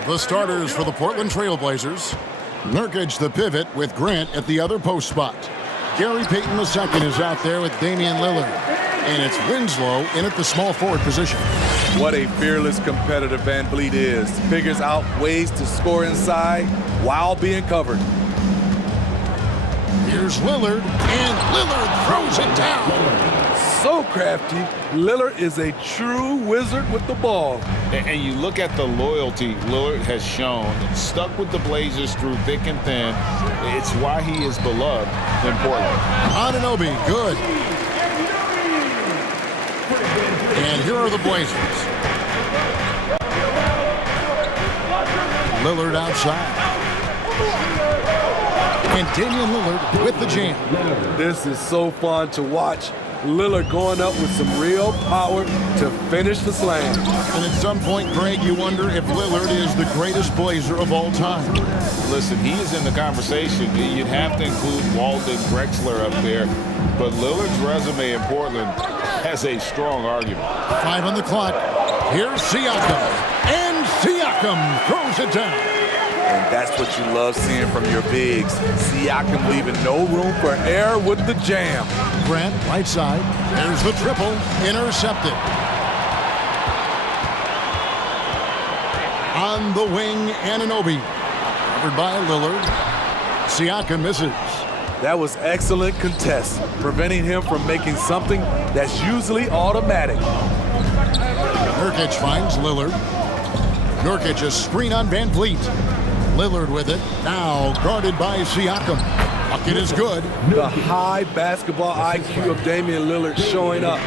The starters for the Portland Trailblazers. Nurkic, the pivot, with Grant at the other post spot. Gary Payton II is out there with Damian Lillard. And it's Winslow in at the small forward position. What a fearless competitor Van Vliet is. Figures out ways to score inside while being covered. Here's Lillard, and Lillard throws it down. So crafty. Lillard is a true wizard with the ball. And you look at the loyalty Lillard has shown, stuck with the Blazers through thick and thin. It's why he is beloved in Portland. Anunoby, good. And here are the Blazers. Lillard outside. And Damian Lillard with the jam. This is so fun to watch. Lillard going up with some real power to finish the slam. And at some point, Greg, you wonder if Lillard is the greatest Blazer of all time. Listen, he is in the conversation. You'd have to include Walden Drexler up there. But Lillard's resume in Portland has a strong argument. 5 on the clock. Here's Siakam. And Siakam throws it down. And that's what you love seeing from your bigs. Siakam leaving no room for error with the jam. Grant, right side. There's the triple. Intercepted. On the wing, Anunoby. Covered by Lillard. Siakam misses. That was excellent contest, preventing him from making something that's usually automatic. Nurkic finds Lillard. Nurkic a screen on Van Vliet. Lillard with it. Now guarded by Siakam. Bucket is good. The high basketball IQ of Damian Lillard showing up,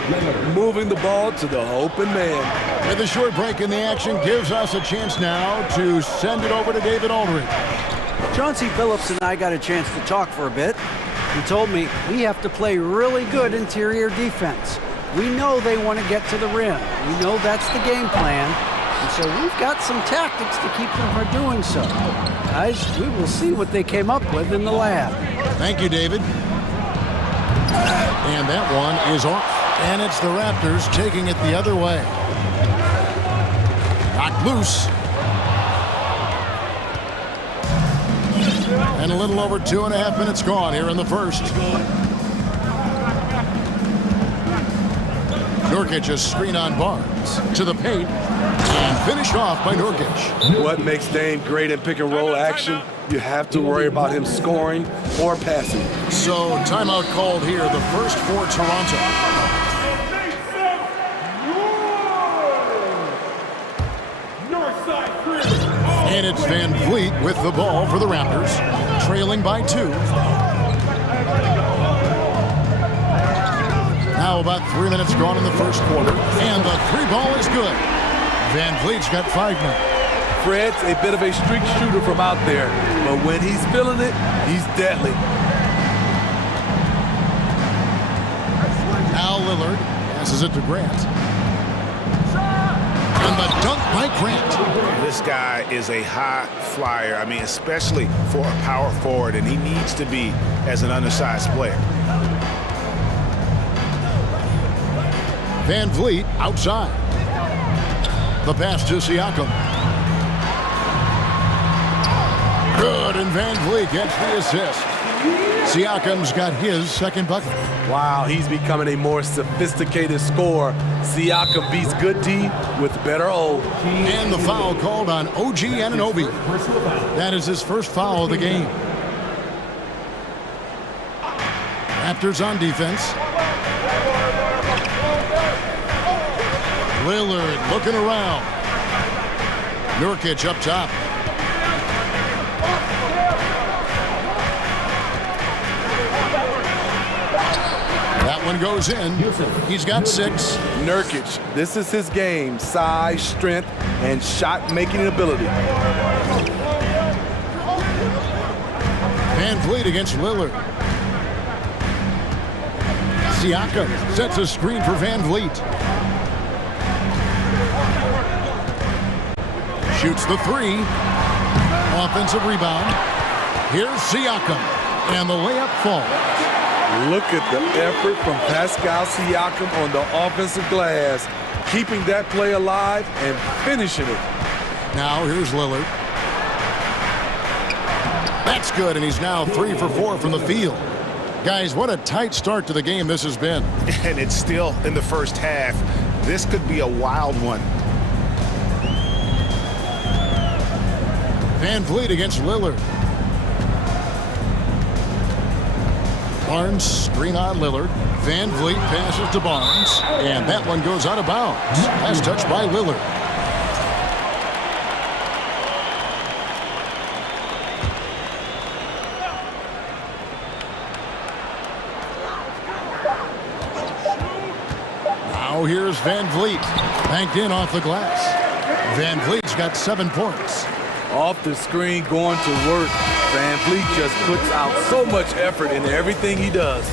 moving the ball to the open man. With a short break in the action gives us a chance now to send it over to David Aldridge. Chauncey Billups and I got a chance to talk for a bit. He told me we have to play really good interior defense. We know they want to get to the rim. We know that's the game plan. And so we've got some tactics to keep them from doing so. Guys, we will see what they came up with in the lab. Thank you, David. And that one is off. And it's the Raptors taking it the other way. Knocked loose. And a little over 2.5 minutes gone here in the first. Nurkic a screen on Barnes to the paint and finished off by Nurkic. What makes Dame great in pick and roll action? You have to worry about him scoring or passing. So timeout called here, the first for Toronto. And it's Van Vliet with the ball for the Raptors, trailing by 2. Now about 3 minutes gone in the first quarter, and the 3 ball is good. Van Vliet's got 5 now. Fred's a bit of a streak shooter from out there, but when he's feeling it, he's deadly. Now Lillard passes it to Grant. And the dunk by Grant. This guy is a high flyer. I mean, especially for a power forward, and he needs to be as an undersized player. Van Vliet outside. The pass to Siakam. Good, and Van Vliet gets the assist. Siakam's got his second bucket. Wow, he's becoming a more sophisticated scorer. Siakam beats good D with better O. And the foul called on OG Anunoby. That is his first foul of the game. Raptors on defense. Lillard looking around. Nurkic up top. That one goes in. He's got 6. Nurkic, this is his game. Size, strength, and shot-making ability. Van Vliet against Lillard. Siakam sets a screen for Van Vliet. Shoots the 3. Offensive rebound. Here's Siakam. And the layup falls. Look at the effort from Pascal Siakam on the offensive glass, keeping that play alive and finishing it. Now here's Lillard. That's good, and he's now 3 for 4 from the field. Guys, what a tight start to the game this has been. And it's still in the first half. This could be a wild one. Van Vliet against Lillard. Barnes, screen on Lillard. Van Vliet passes to Barnes, and that one goes out of bounds. Last touch by Lillard. Now here's Van Vliet. Banked in off the glass. Van Vliet's got 7 points. Off the screen, going to work. Van Vliet just puts out so much effort in everything he does.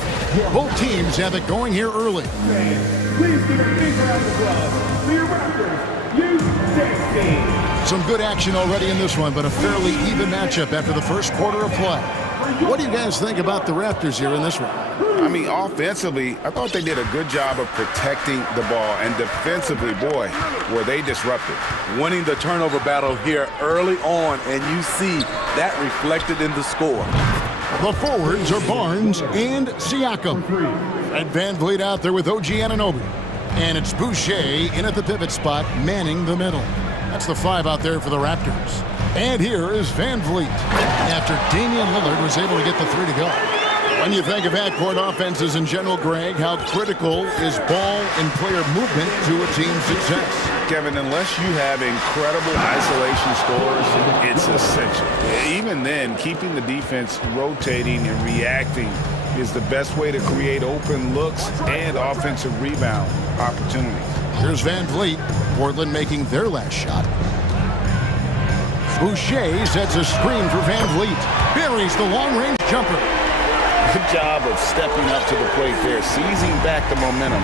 Both teams have it going here early. Please give a big round of applause for your Raptors, U16. Some good action already in this one, but a fairly even matchup after the first quarter of play. What do you guys think about the Raptors here in this one? I mean, offensively, I thought they did a good job of protecting the ball. And defensively, boy, were they disruptive. Winning the turnover battle here early on, and you see that reflected in the score. The forwards are Barnes and Siakam. And Van Vliet out there with OG Anunoby. And it's Boucher in at the pivot spot, manning the middle. That's the 5 out there for the Raptors. And here is Van Vliet after Damian Lillard was able to get the 3 to go. When you think of half-court offenses in general, Greg, how critical is ball and player movement to a team's success? Kevin, unless you have incredible isolation scores, it's essential. Even then, keeping the defense rotating and reacting is the best way to create open looks and offensive rebound opportunities. Here's Van Vliet. Portland making their last shot. Boucher sets a screen for Van Vliet. Buries the long-range jumper. Good job of stepping up to the plate there, seizing back the momentum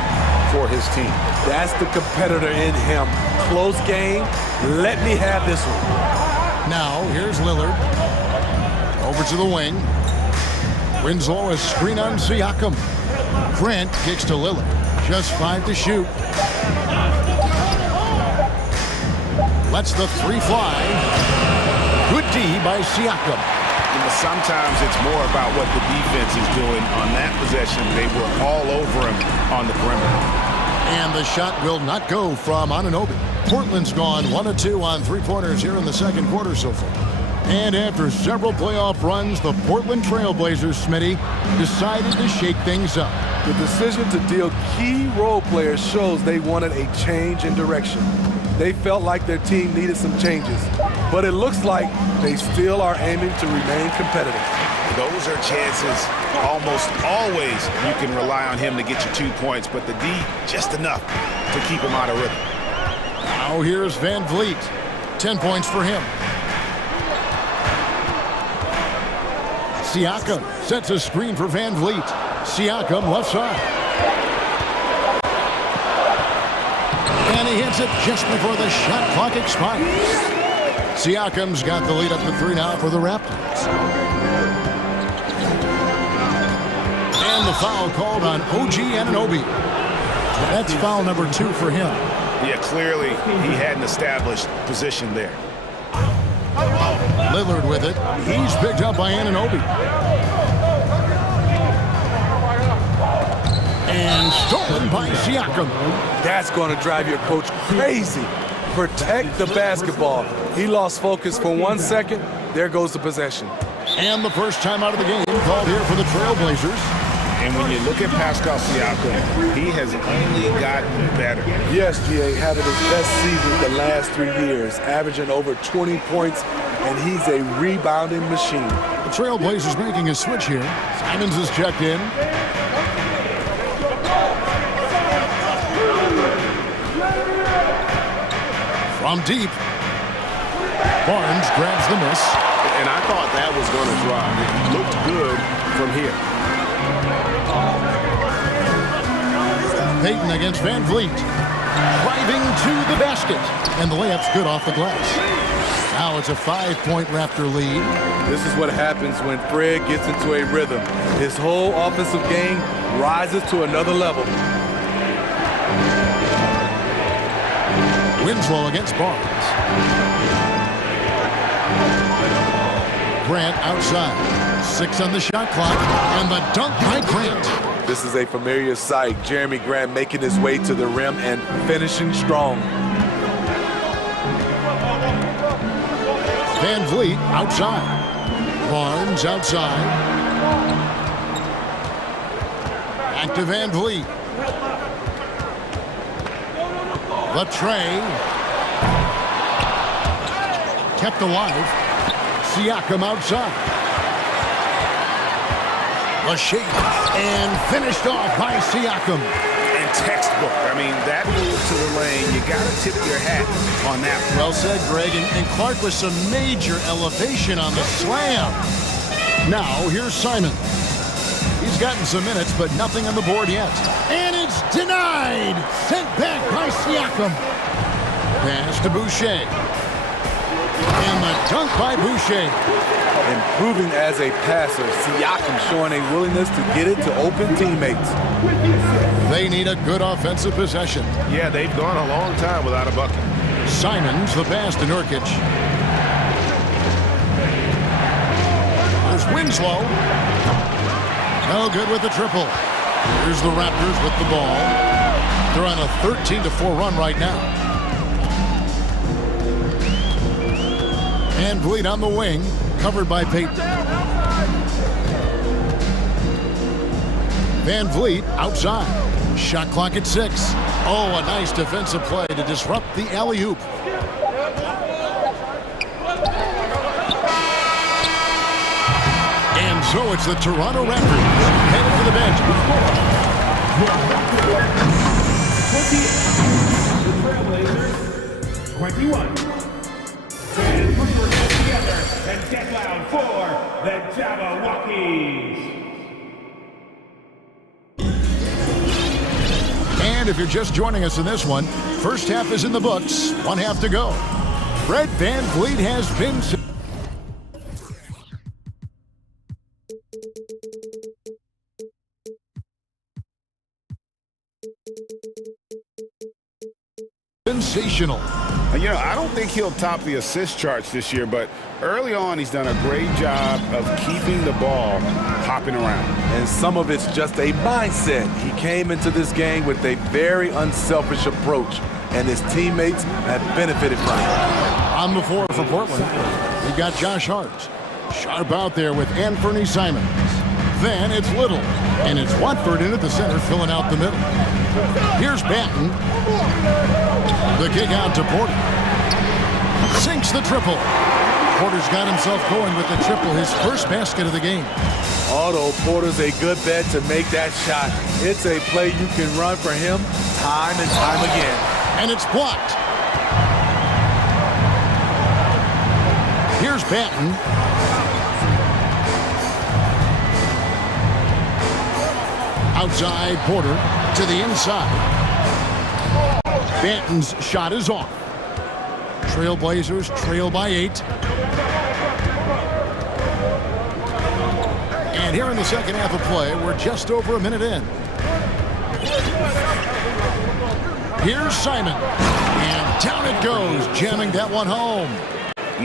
for his team. That's the competitor in him. Close game. Let me have this one. Now, here's Lillard. Over to the wing. Winslow, a screen on Siakam. Grant kicks to Lillard. Just 5 to shoot. Lets the 3 fly. Good D by Siakam. Sometimes it's more about what the defense is doing on that possession. They were all over him on the perimeter. And the shot will not go from Anunoby. Portland's gone 1 of 2 on 3-pointers here in the second quarter so far. And after several playoff runs, the Portland Trailblazers, Smitty, decided to shake things up. The decision to deal key role players shows they wanted a change in direction. They felt like their team needed some changes, but it looks like they still are aiming to remain competitive. Those are chances almost always you can rely on him to get you 2 points, but the D just enough to keep him out of rhythm. Now here's Van Vliet. 10 points for him. Siakam sets a screen for Van Vliet. Siakam left side. And he hits it just before the shot clock expires. Siakam's got the lead up to 3 now for the Raptors. And the foul called on OG Anunoby. That's foul number 2 for him. Yeah, clearly he had an established position there. Lillard with it. He's picked up by Anunoby. And stolen by Siakam. That's going to drive your coach crazy. Protect the basketball. He lost focus for 1 second. There goes the possession. And the first time out of the game called here for the Trailblazers. And when you look at Pascal Siakam, he has only gotten better. Yes, GA, having his best season the last 3 years, averaging over 20 points, and he's a rebounding machine. The Trailblazers making a switch here. Simons is checked in. From deep, Barnes grabs the miss. And I thought that was going to drop. It looked good from here. Payton against Van Vliet. Driving to the basket. And the layup's good off the glass. Now it's a 5-point Raptor lead. This is what happens when Fred gets into a rhythm. His whole offensive game rises to another level. Winslow against Barnes. Grant outside. 6 on the shot clock, and the dunk by Grant. This is a familiar sight. Jeremy Grant making his way to the rim and finishing strong. Van Vliet outside. Barnes outside. Back to Van Vliet. The tray. Kept alive. Siakam outside. The shape. And finished off by Siakam. And textbook. I mean, that move to the lane, you got to tip your hat on that. Well said, Greg. And Clark with some major elevation on the slam. Now, here's Simon. He's gotten some minutes, but nothing on the board yet. And it's denied. Sent back by Siakam. Pass to Boucher. And the dunk by Boucher. Improving as a passer, Siakam showing a willingness to get it to open teammates. They need a good offensive possession. Yeah, they've gone a long time without a bucket. Simons the pass to Nurkic. There's Winslow. No good with the triple. Here's the Raptors with the ball. They're on a 13-4 run right now. Van Vliet on the wing, covered by Payton. Van Vliet outside. Shot clock at 6. Oh, a nice defensive play to disrupt the alley-oop. And so it's the Toronto Raptors headed for the bench. The Trailblazers, 21. And put your hands together and get loud for the Jabberwockies. And if you're just joining us in this one, first half is in the books, 1 half to go. Fred Van Vliet has been sensational. You know, I don't think he'll top the assist charts this year, but early on he's done a great job of keeping the ball hopping around. And some of it's just a mindset. He came into this game with a very unselfish approach, and his teammates have benefited from it. On the floor for Portland, we got Josh Hart. Sharp out there with Anthony Simons. Then it's Little, and it's Watford in at the center, filling out the middle. Here's Banton. The kick out to Porter. Sinks the triple. Porter's got himself going with the triple, his first basket of the game. Although Porter's a good bet to make that shot, it's a play you can run for him time and time again. And it's blocked. Here's Banton. Outside Porter to the inside. Banton's shot is off. Trailblazers trail by 8. And here in the second half of play, we're just over a minute in. Here's Simon. And down it goes, jamming that one home.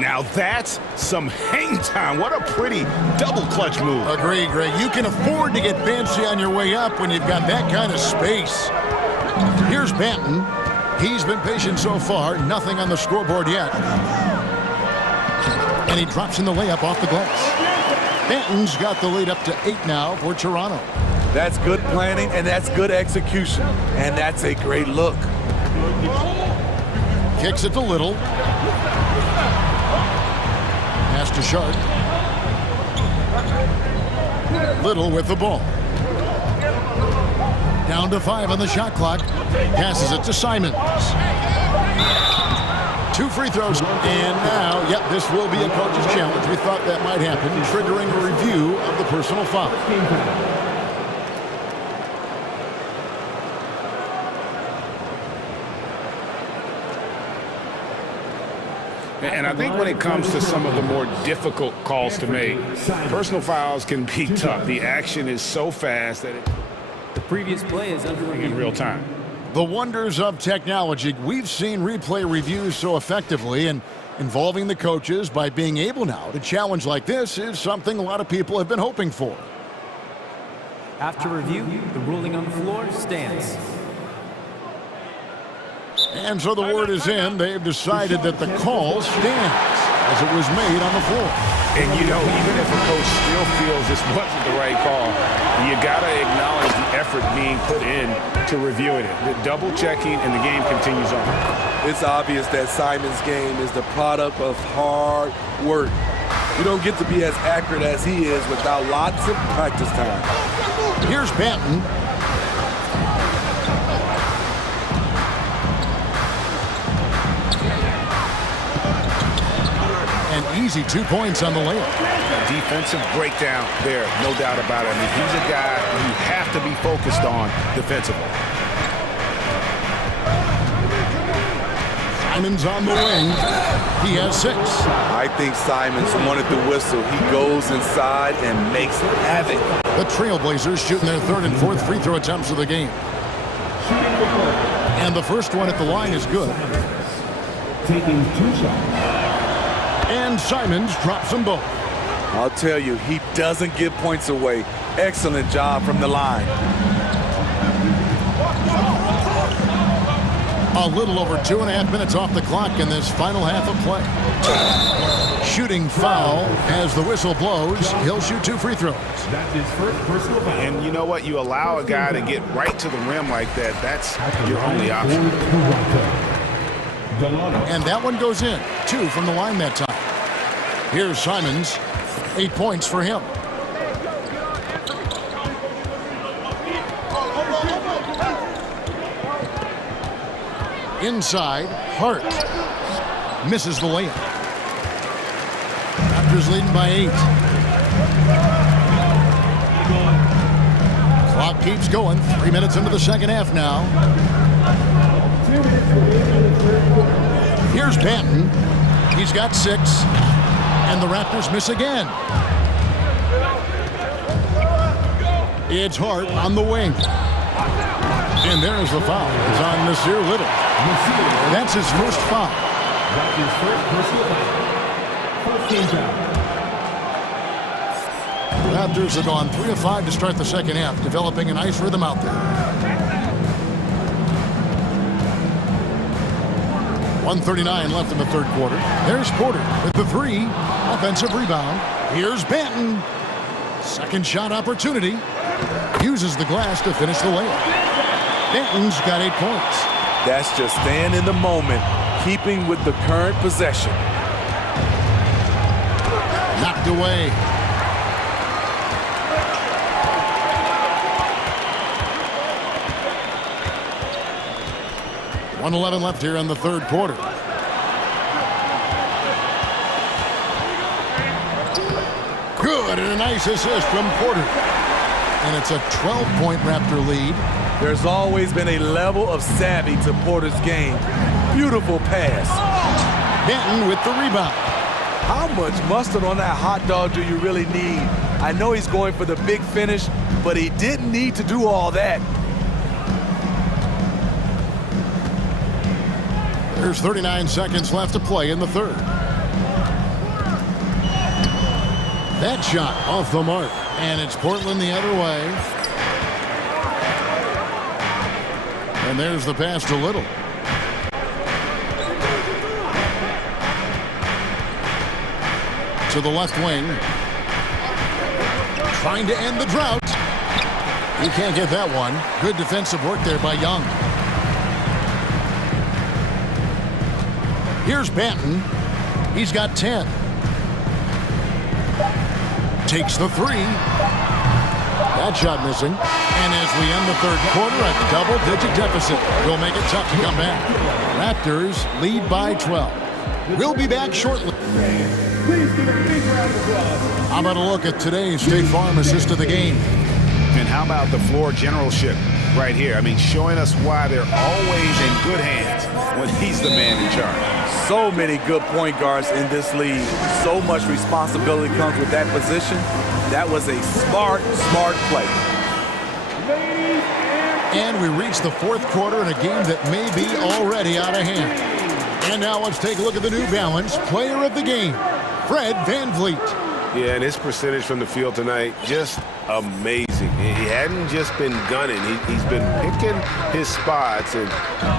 Now that's some hang time. What a pretty double clutch move. Agreed, Greg. You can afford to get fancy on your way up when you've got that kind of space. Here's Banton. He's been patient so far. Nothing on the scoreboard yet. And he drops in the layup off the glass. Banton's got the lead up to 8 now for Toronto. That's good planning, and that's good execution. And that's a great look. Kicks it to Little. Pass to Sharp. Little with the ball. Down to 5 on the shot clock. Passes it to Simons. 2 free throws. And now, yep, this will be a coach's challenge. We thought that might happen, triggering a review of the personal foul. And I think when it comes to some of the more difficult calls to make, personal fouls can be tough. The action is so fast that the previous play is under review in real time. The wonders of technology. We've seen replay reviews so effectively, and involving the coaches by being able now to challenge like this is something a lot of people have been hoping for. After review, the ruling on the floor stands. And so the word is in. They've decided that the call stands as it was made on the floor. And, you know, even if a coach still feels this wasn't the right call, you got to acknowledge the effort being put in to reviewing it. The double-checking, and the game continues on. It's obvious that Simon's game is the product of hard work. You don't get to be as accurate as he is without lots of practice time. Here's Banton. An easy 2 points on the layup. Defensive breakdown there, no doubt about it. I mean, he's a guy you have to be focused on defensively. Simon's on the wing. He has 6. I think Simon's wanted the whistle. He goes inside and makes havoc. The Trailblazers shooting their 3rd and 4th free throw attempts of the game. And the first one at the line is good. Taking 2 shots. And Simons drops them both. I'll tell you, he doesn't give points away. Excellent job from the line. A little over 2.5 minutes off the clock in this final half of play. Shooting foul as the whistle blows. He'll shoot 2 free throws. That's his first personal foul. And you know what? You allow a guy to get right to the rim like that. That's your only option. And that one goes in. 2 from the line that time. Here's Simons. 8 points for him. Inside, Hart misses the layup. Raptors leading by 8. Clock keeps going. 3 minutes into the second half now. Here's Banton. He's got 6. And the Raptors miss again. It's Hart on the wing. And there's the foul. It's on Nasir Little. That's his first foul. That's his first personal foul. First team foul. Raptors have gone 3 of 5 to start the second half, developing a nice rhythm out there. 1:39 left in the third quarter. There's Porter with the 3. Offensive rebound. Here's Banton. Second shot opportunity. Uses the glass to finish the layup. Banton's got 8 points. That's just staying in the moment, keeping with the current possession. Knocked away. .111 left here in the third quarter. Good, and a nice assist from Porter. And it's a 12-point Raptor lead. There's always been a level of savvy to Porter's game. Beautiful pass. Banton with the rebound. How much mustard on that hot dog do you really need? I know he's going for the big finish, but he didn't need to do all that. There's 39 seconds left to play in the third. That shot off the mark, and it's Portland the other way. And there's the pass to Little. To the left wing. Trying to end the drought. He can't get that one. Good defensive work there by Young. Here's Banton. He's got 10. Takes the 3. That shot missing. And as we end the third quarter, a double-digit deficit will make it tough to come back. Raptors lead by 12. We'll be back shortly. How about a look at today's State Farm assist of the game? And how about the floor generalship? right here. I mean, showing us why they're always in good hands when he's the man in charge. So many good point guards in this league. So much responsibility comes with that position. That was a smart play. And we reach the fourth quarter in a game that may be already out of hand. And now let's take a look at the New Balance player of the game, Fred VanVleet. Yeah, and his percentage from the field tonight, just amazing. He hadn't just been gunning. He's been picking his spots, and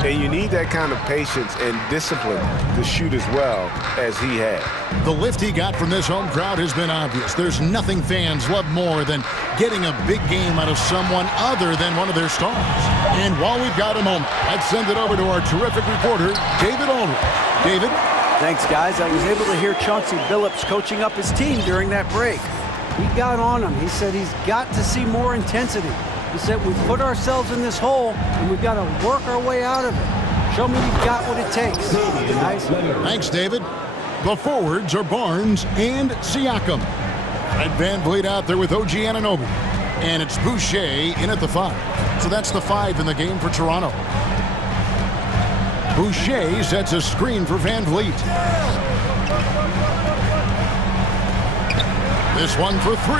you need that kind of patience and discipline to shoot as well as he had. The lift he got from this home crowd has been obvious. There's nothing fans love more than getting a big game out of someone other than one of their stars. And while we've got a moment, let's send it over to our terrific reporter, David Ulrich. David? Thanks, guys. I was able to hear Chauncey Billups coaching up his team during that break. He got on him. He said he's got to see more intensity. He said we've put ourselves in this hole, and we've got to work our way out of it. Show me you've got what it takes. Nice. Thanks, David. The forwards are Barnes and Siakam. Fred VanVleet out there with OG Anunoby. And it's Boucher in at the 5. So that's the 5 in the game for Toronto. Boucher sets a screen for VanVleet. This one for 3.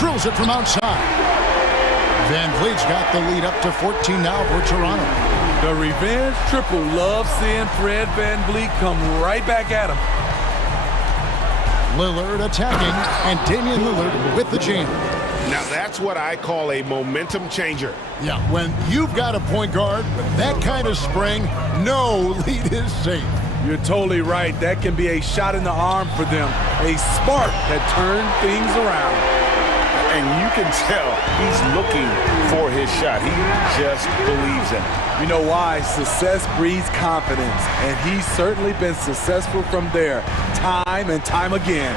Drills it from outside. VanVleet's got the lead up to 14 now for Toronto. The revenge triple loves seeing Fred VanVleet come right back at him. Lillard attacking, and Damian Lillard with the jam. Now that's what I call a momentum changer. Yeah, when you've got a point guard with that kind of spring, no lead is safe. You're totally right. That can be a shot in the arm for them. A spark that turned things around. And you can tell he's looking for his shot. He just believes in it. You know why? Success breeds confidence. And he's certainly been successful from there, time and time again.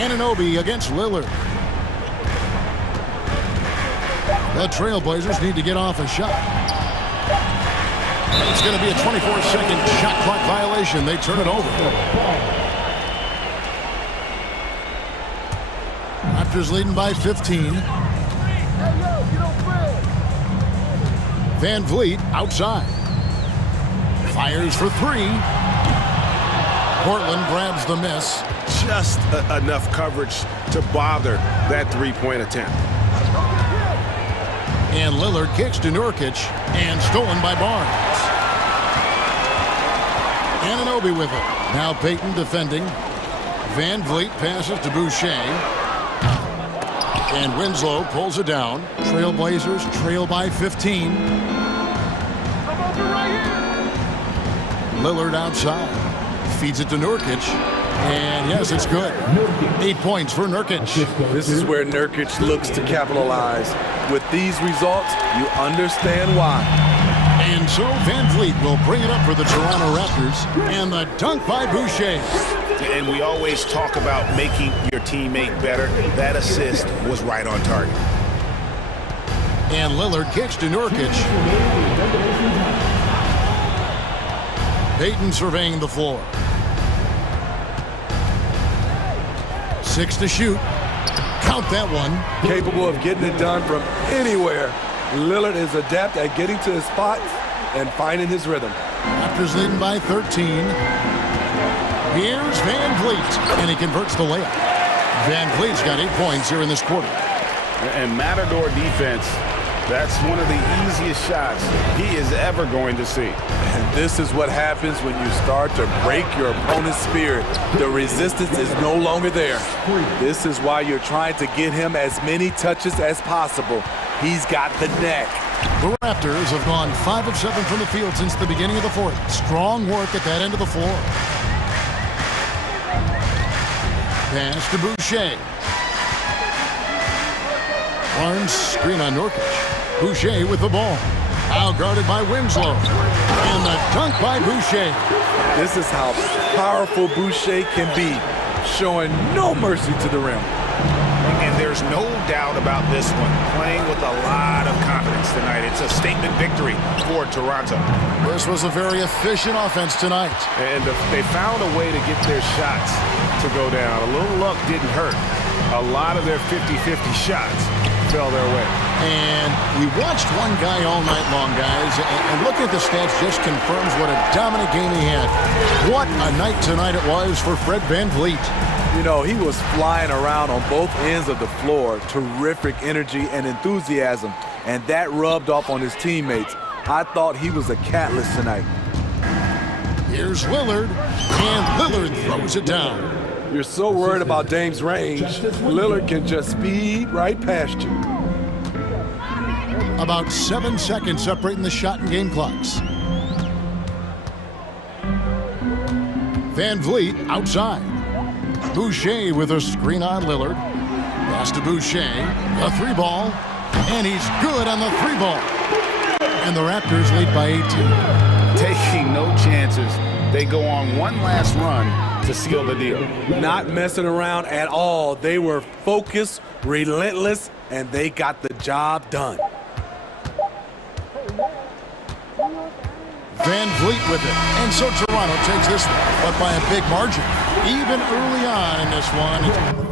Anunoby against Lillard. The Trailblazers need to get off a shot. It's going to be a 24-second shot clock violation. They turn it over. Raptors leading by 15. VanVleet outside. Fires for 3. Portland grabs the miss. Just enough coverage to bother that three-point attempt. And Lillard kicks to Nurkic, and stolen by Barnes. Anunoby with it. Now Payton defending. VanVleet passes to Boucher. And Winslow pulls it down. Trailblazers trail by 15. Lillard outside. Feeds it to Nurkic. And yes, it's good. 8 points for Nurkic. This is where Nurkic looks to capitalize. With these results, you understand why. And so VanVleet will bring it up for the Toronto Raptors. And the dunk by Boucher. And we always talk about making your teammate better. That assist was right on target. And Lillard kicks to Nurkic. Payton surveying the floor. 6 to shoot. Count that one. Capable of getting it done from anywhere. Lillard is adept at getting to his spots and finding his rhythm. Raptors leading by 13. Here's VanVleet, and he converts the layup. VanVleet's got 8 points here in this quarter. And Matador defense, that's one of the easiest shots he is ever going to see. And this is what happens when you start to break your opponent's spirit. The resistance is no longer there. This is why you're trying to get him as many touches as possible. He's got the neck. The Raptors have gone 5 of 7 from the field since the beginning of the fourth. Strong work at that end of the floor. Pass to Boucher. Barnes screen on Nurkic. Boucher with the ball. Now guarded by Winslow. And the dunk by Boucher. This is how powerful Boucher can be, showing no mercy to the rim. And there's no doubt about this one. Playing with a lot of confidence tonight. It's a statement victory for Toronto. This was a very efficient offense tonight. And they found a way to get their shots to go down. A little luck didn't hurt. A lot of their 50-50 shots fell their way. And we watched one guy all night long, guys, and looking at the stats just confirms what a dominant game he had. What a night tonight it was for Fred VanVleet. You know, he was flying around on both ends of the floor. Terrific energy and enthusiasm, and that rubbed off on his teammates. I thought he was a catalyst tonight. Here's Lillard, and Lillard throws it down. You're so worried about Dame's range, Lillard can just speed right past you. About 7 seconds separating the shot and game clocks. VanVleet outside. Boucher with a screen on Lillard. Pass to Boucher, a three ball, and he's good on the three ball. And the Raptors lead by 18. Taking no chances. They go on one last run to seal the deal. Not messing around at all. They were focused, relentless, and they got the job done. VanVleet with it. And so Toronto takes this one, but by a big margin. Even early on in this one.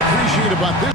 Appreciate about this.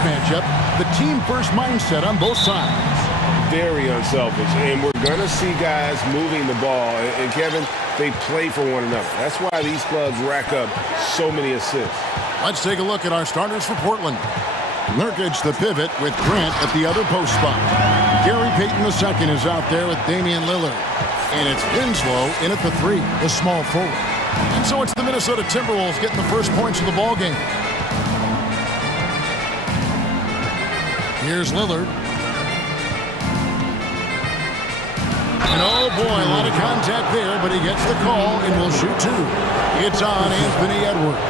Matchup, the team-first mindset on both sides. Very unselfish, and we're going to see guys moving the ball. And Kevin, they play for one another. That's why these clubs rack up so many assists. Let's take a look at our starters for Portland. Nurkic, the pivot, with Grant at the other post spot. Gary Payton II is out there with Damian Lillard. And it's Winslow in at the 3, the small forward. And so it's the Minnesota Timberwolves getting the first points of the ball game. Here's Lillard. And oh boy, a lot of contact there, but he gets the call and will shoot 2. It's on Anthony Edwards.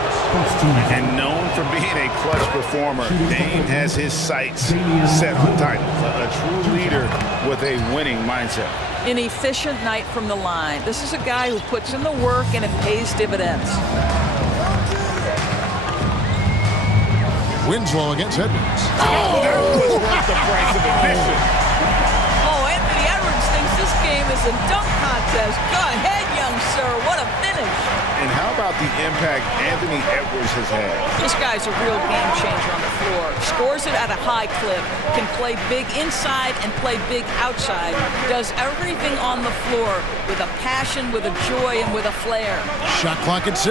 And known for being a clutch performer, Dame has his sights set on titles. A true leader with a winning mindset. An efficient night from the line. This is a guy who puts in the work and it pays dividends. Winslow against Edwards. Oh, that was worth the price of admission. Oh, Anthony Edwards thinks this game is a dunk contest. Go ahead, young sir. What a finish. And how about the impact Anthony Edwards has had? This guy's a real game changer on the floor. Scores it at a high clip. Can play big inside and play big outside. Does everything on the floor with a passion, with a joy, and with a flair. Shot clock at 6.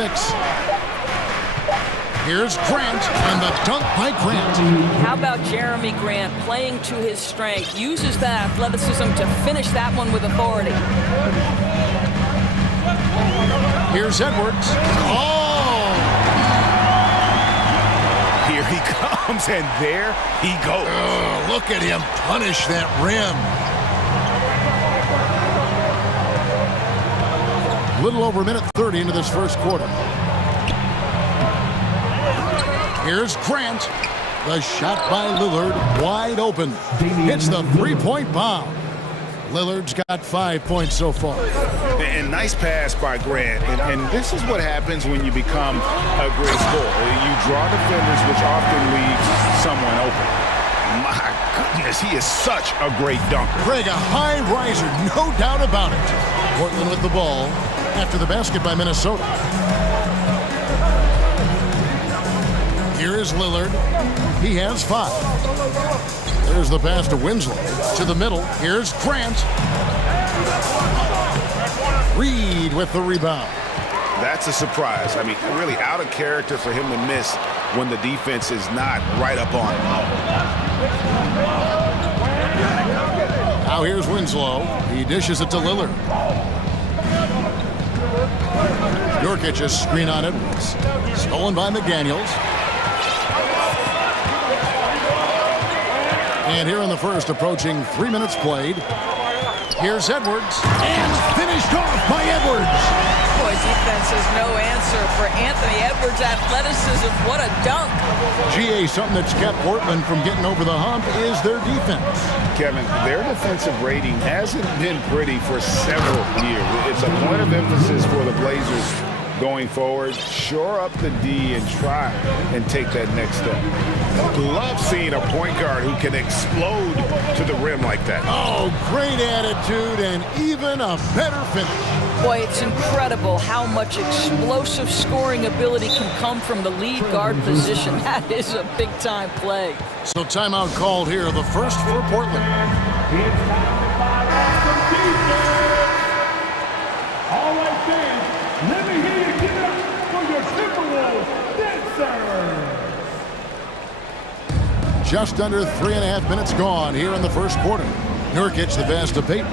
Here's Grant, and the dunk by Grant. How about Jeremy Grant playing to his strength? Uses that athleticism to finish that one with authority. Here's Edwards. Oh! Here he comes, and there he goes. Oh, look at him punish that rim. A little over a minute 30 into this first quarter. Here's Grant. The shot by Lillard, wide open. Hits the three-point bomb. Lillard's got 5 points so far. And nice pass by Grant. And this is what happens when you become a great scorer. You draw defenders, which often leaves someone open. My goodness, he is such a great dunker. Craig, a high riser, no doubt about it. Portland with the ball after the basket by Minnesota. Here is Lillard. He has 5. There's the pass to Winslow. To the middle. Here's Grant. Reed with the rebound. That's a surprise. I mean, really out of character for him to miss when the defense is not right up on him. Now here's Winslow. He dishes it to Lillard. Nurkic's screen on Edwards. Stolen by McDaniels. And here in the first, approaching 3 minutes played. Here's Edwards. And finished off by Edwards. Boy, defense has no answer for Anthony Edwards' athleticism. What a dunk. GA, something that's kept Portland from getting over the hump is their defense. Kevin, their defensive rating hasn't been pretty for several years. It's a point of emphasis for the Blazers going forward. Shore up the D and try and take that next step. Love seeing a point guard who can explode to the rim like that. Oh, great attitude and even a better finish. Boy, it's incredible how much explosive scoring ability can come from the lead guard position. That is a big-time play. So timeout called here, the first for Portland. All right, fans, let me hear you give it up for your Timberwolves dancers. Just under 3.5 minutes gone here in the first quarter. Nurkic the pass to Payton.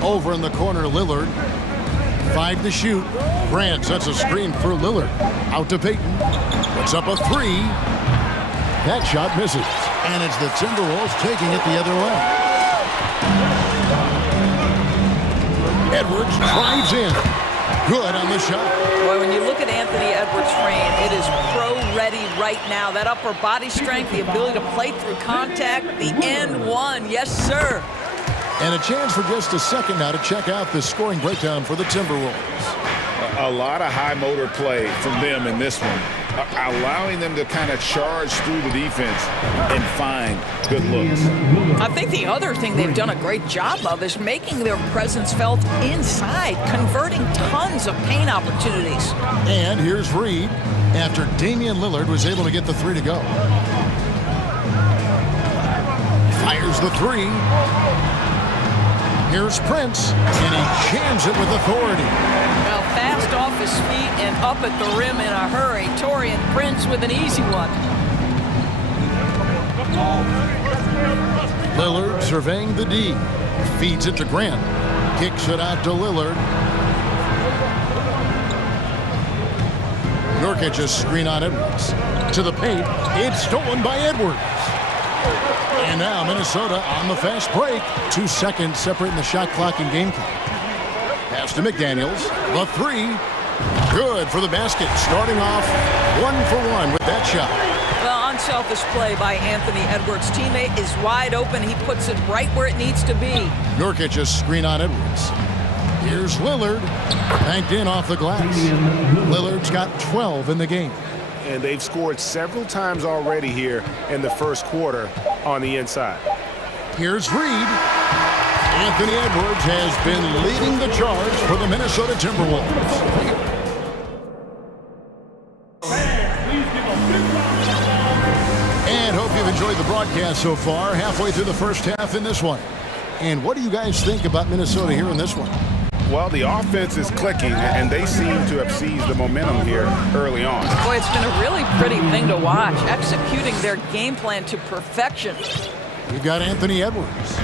Over in the corner, Lillard. 5 to shoot. Grant sets a screen for Lillard. Out to Payton. Puts up a 3. That shot misses. And it's the Timberwolves taking it the other way. Edwards drives in. Good on the shot. Boy, when you look at Anthony Edwards' frame, it is pro-ready right now. That upper body strength, the ability to play through contact, the and one. Yes, sir. And a chance for just a second now to check out the scoring breakdown for the Timberwolves. A lot of high motor play from them in this one, allowing them to kind of charge through the defense and find good looks. I think the other thing they've done a great job of is making their presence felt inside, converting tons of paint opportunities. And here's Reed after Damian Lillard was able to get the 3 to go. Fires the 3. Here's Prince, and he jams it with authority. Well, fast off his feet and up at the rim in a hurry. Taurean Prince with an easy one. Lillard surveying the D. Feeds it to Grant. Kicks it out to Lillard. Nurkic's screen on Edwards. To the paint. It's stolen by Edwards. And now Minnesota on the fast break. 2 seconds separating the shot clock and game clock. Pass to McDaniels. The 3. Good for the basket. Starting off 1 for 1 with that shot. Well, unselfish play by Anthony Edwards. Teammate is wide open. He puts it right where it needs to be. Nurkic's screen on Edwards. Here's Lillard. Banked in off the glass. Lillard's got 12 in the game. And they've scored several times already here in the first quarter on the inside. Here's Reed. Anthony Edwards has been leading the charge for the Minnesota Timberwolves. And hope you've enjoyed the broadcast so far. Halfway through the first half in this one. And what do you guys think about Minnesota here in this one? Well, the offense is clicking, and they seem to have seized the momentum here early on. Boy, it's been a really pretty thing to watch, executing their game plan to perfection. You've got Anthony Edwards.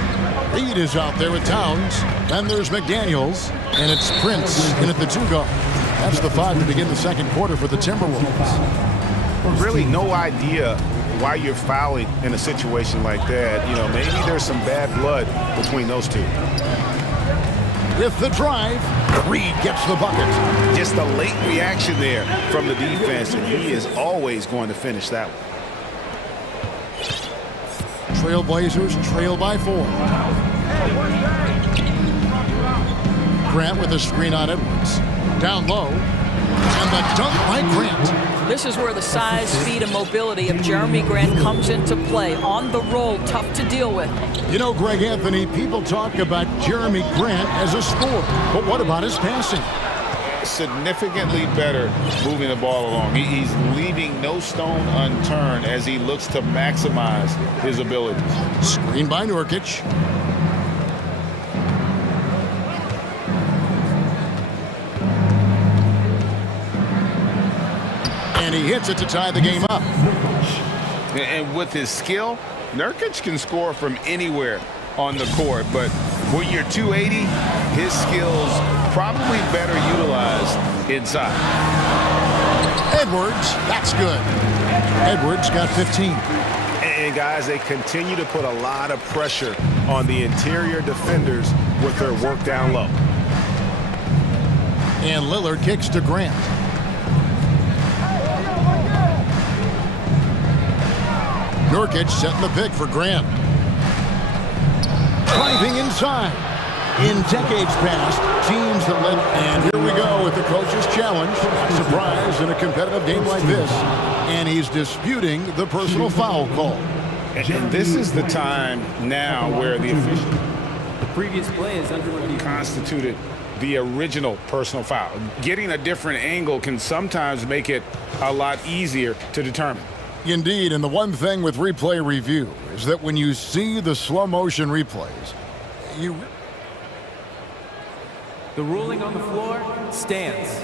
Reed is out there with Towns. Then there's McDaniels, and it's Prince in at the 2 guard. That's the 5 to begin the second quarter for the Timberwolves. Really no idea why you're fouling in a situation like that. You know, maybe there's some bad blood between those two. With the drive, Reed gets the bucket. Just a late reaction there from the defense, and he is always going to finish that one. Trailblazers trail by 4. Grant with a screen on Edwards. Down low. And the dunk by Grant. This is where the size, speed, and mobility of Jeremy Grant comes into play. On the roll, tough to deal with. You know, Greg Anthony, people talk about Jeremy Grant as a scorer, but what about his passing? Significantly better moving the ball along. He's leaving no stone unturned as he looks to maximize his abilities. Screen by Nurkic. And he hits it to tie the game up. And with his skill, Nurkic can score from anywhere on the court, but when you're 280, his skills probably better utilized inside. Edwards, that's good. Edwards got 15. And guys, they continue to put a lot of pressure on the interior defenders with their work down low. And Lillard kicks to Grant. Nurkic setting the pick for Grant. Driving inside. In decades past, teams that led... And here we go with the coach's challenge. Surprise in a competitive game like this. And he's disputing the personal foul call. And this is the time now where the official... The previous play is under review. Constituted the original personal foul. Getting a different angle can sometimes make it a lot easier to determine. Indeed, and the one thing with replay review is that when you see the slow motion replays, The ruling on the floor stands.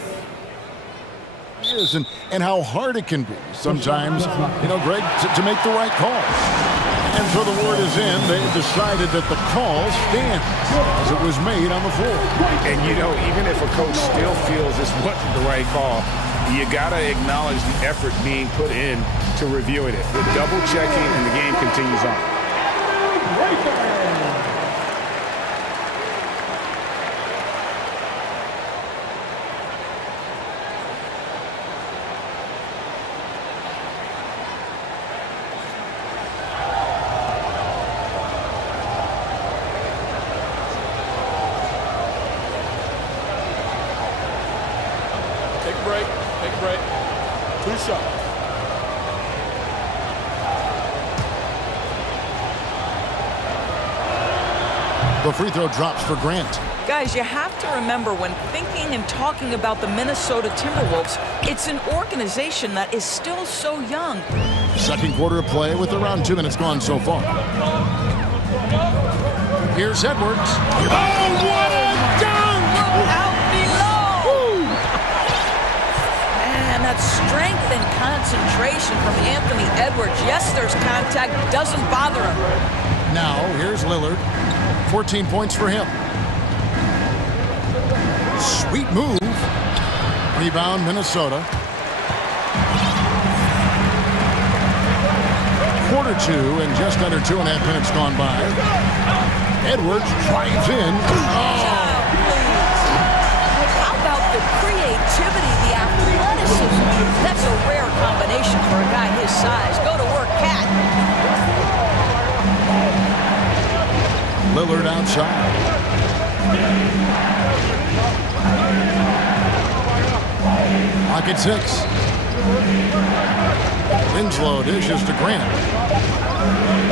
is and how hard it can be sometimes, Greg, to make the right call. And so the word is in. They've decided that the call stands as it was made on the floor. And, even if a coach still feels this wasn't the right call, you got to acknowledge the effort being put in to reviewing it. The double checking and the game continues on. Take a break. 2 shots. The free throw drops for Grant. Guys, you have to remember when thinking and talking about the Minnesota Timberwolves, it's an organization that is still so young. Second quarter of play with around 2 minutes gone so far. Here's Edwards. Oh, what a dunk! Out below! Man, that strength and concentration from Anthony Edwards. Yes, there's contact. Doesn't bother him. Now, here's Lillard. 14 points for him. Sweet move. Rebound, Minnesota. Quarter 2 and just under 2.5 minutes gone by. Edwards drives in. Oh. How about the creativity, the athleticism? That's a rare combination for a guy his size. Go to work, Cat. Lillard outside. Pocket 6. Winslow dishes to Grant.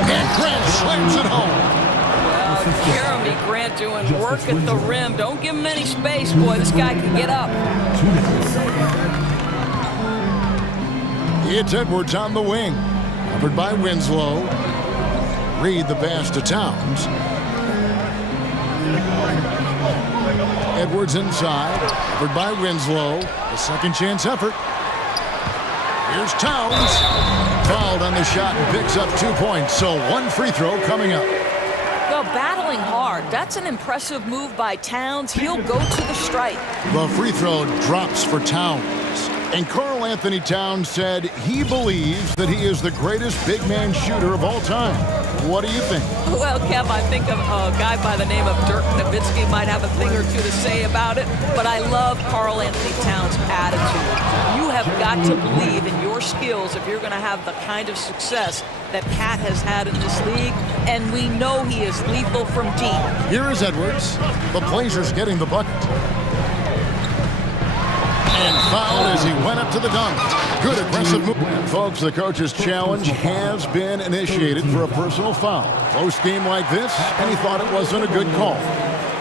And Grant slams it home. Well, Jeremy Grant doing work at the rim. Don't give him any space, boy. This guy can get up. It's Edwards on the wing. Covered by Winslow. Reed the pass to Towns. Edwards inside. Covered by Winslow. A second chance effort. Here's Towns. Fouled on the shot and picks up 2 points. So 1 free throw coming up. Well, battling hard. That's an impressive move by Towns. He'll go to the strike. The free throw drops for Towns. And Karl Anthony Towns said he believes that he is the greatest big man shooter of all time. What do you think? Well, Kev, I think of a guy by the name of Dirk Nowitzki might have a thing or two to say about it, but I love Karl Anthony Towns' attitude. You have got to believe in your skills if you're going to have the kind of success that Cat has had in this league, and we know he is lethal from deep. Here is Edwards. The Blazers getting the bucket. And fouled as he went up to the dunk. Good aggressive move. And folks, the coach's challenge has been initiated for a personal foul. Close game like this, and he thought it wasn't a good call.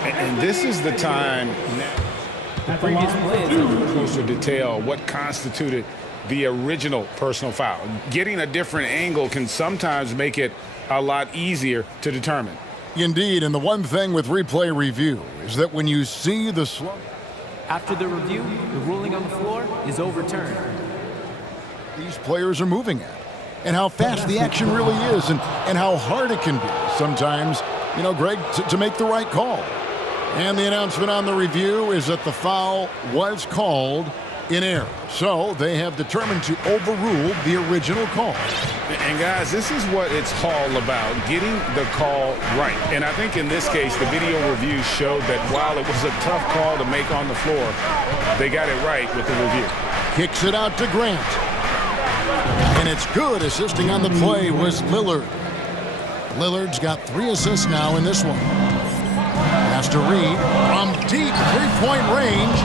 And this is the time The previous play is closer detail what constituted the original personal foul. Getting a different angle can sometimes make it a lot easier to determine. Indeed, and the one thing with replay review is that when you see the slow... After the review, the ruling on the floor is overturned. These players are moving at, and how fast the action really is, and how hard it can be sometimes, Greg, to make the right call. And the announcement on the review is that the foul was called in error. So they have determined to overrule the original call. And guys, this is what it's all about, getting the call right. And I think in this case, the video review showed that while it was a tough call to make on the floor, they got it right with the review. Kicks it out to Grant. And it's good. Assisting on the play was Lillard. Lillard's got 3 assists now in this one. Pass to Reed from deep three-point range.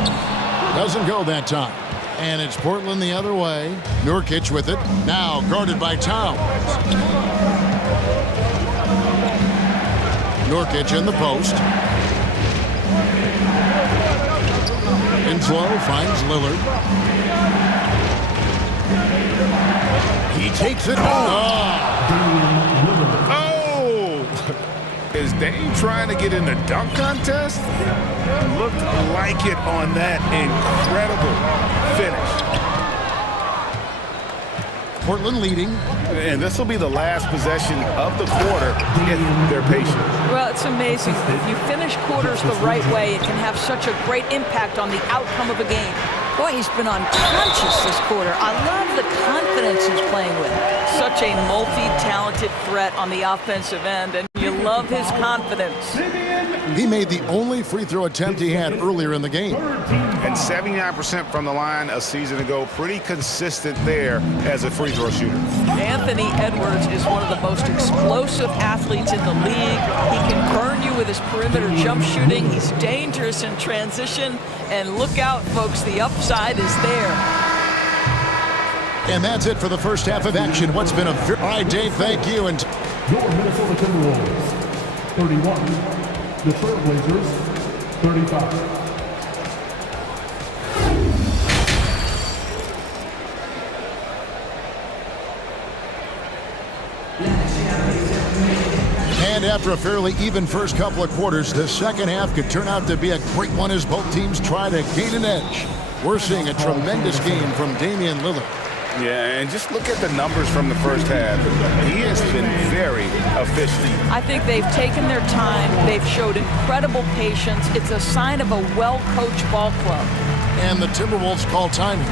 Doesn't go that time. And it's Portland the other way. Nurkic with it. Now guarded by Towns. Nurkic in the post. Winslow finds Lillard. He takes it home. Is Dame trying to get in the dunk contest? Looked like it on that incredible finish. Portland leading. And this will be the last possession of the quarter if they're patient. Well, it's amazing. If you finish quarters the right way, it can have such a great impact on the outcome of a game. Boy, he's been unconscious this quarter. I love the confidence he's playing with. Such a multi-talented threat on the offensive end, and you love his confidence. He made the only free throw attempt he had earlier in the game. And 79% from the line a season ago. Pretty consistent there as a free throw shooter. Anthony Edwards is one of the most explosive athletes in the league. He can burn you with his perimeter jump shooting. He's dangerous in transition. And look out, folks, the upside is there. And that's it for the first half of action. What's been a very... All right, Dave, thank you. And Your Minnesota Timberwolves, 31. The Trailblazers, 35. And after a fairly even first couple of quarters, the second half could turn out to be a great one as both teams try to gain an edge. We're seeing a tremendous game from Damian Lillard. Yeah, and just look at the numbers from the first half. He has been very efficient. I think they've taken their time. They've showed incredible patience. It's a sign of a well-coached ball club. And the Timberwolves call timing.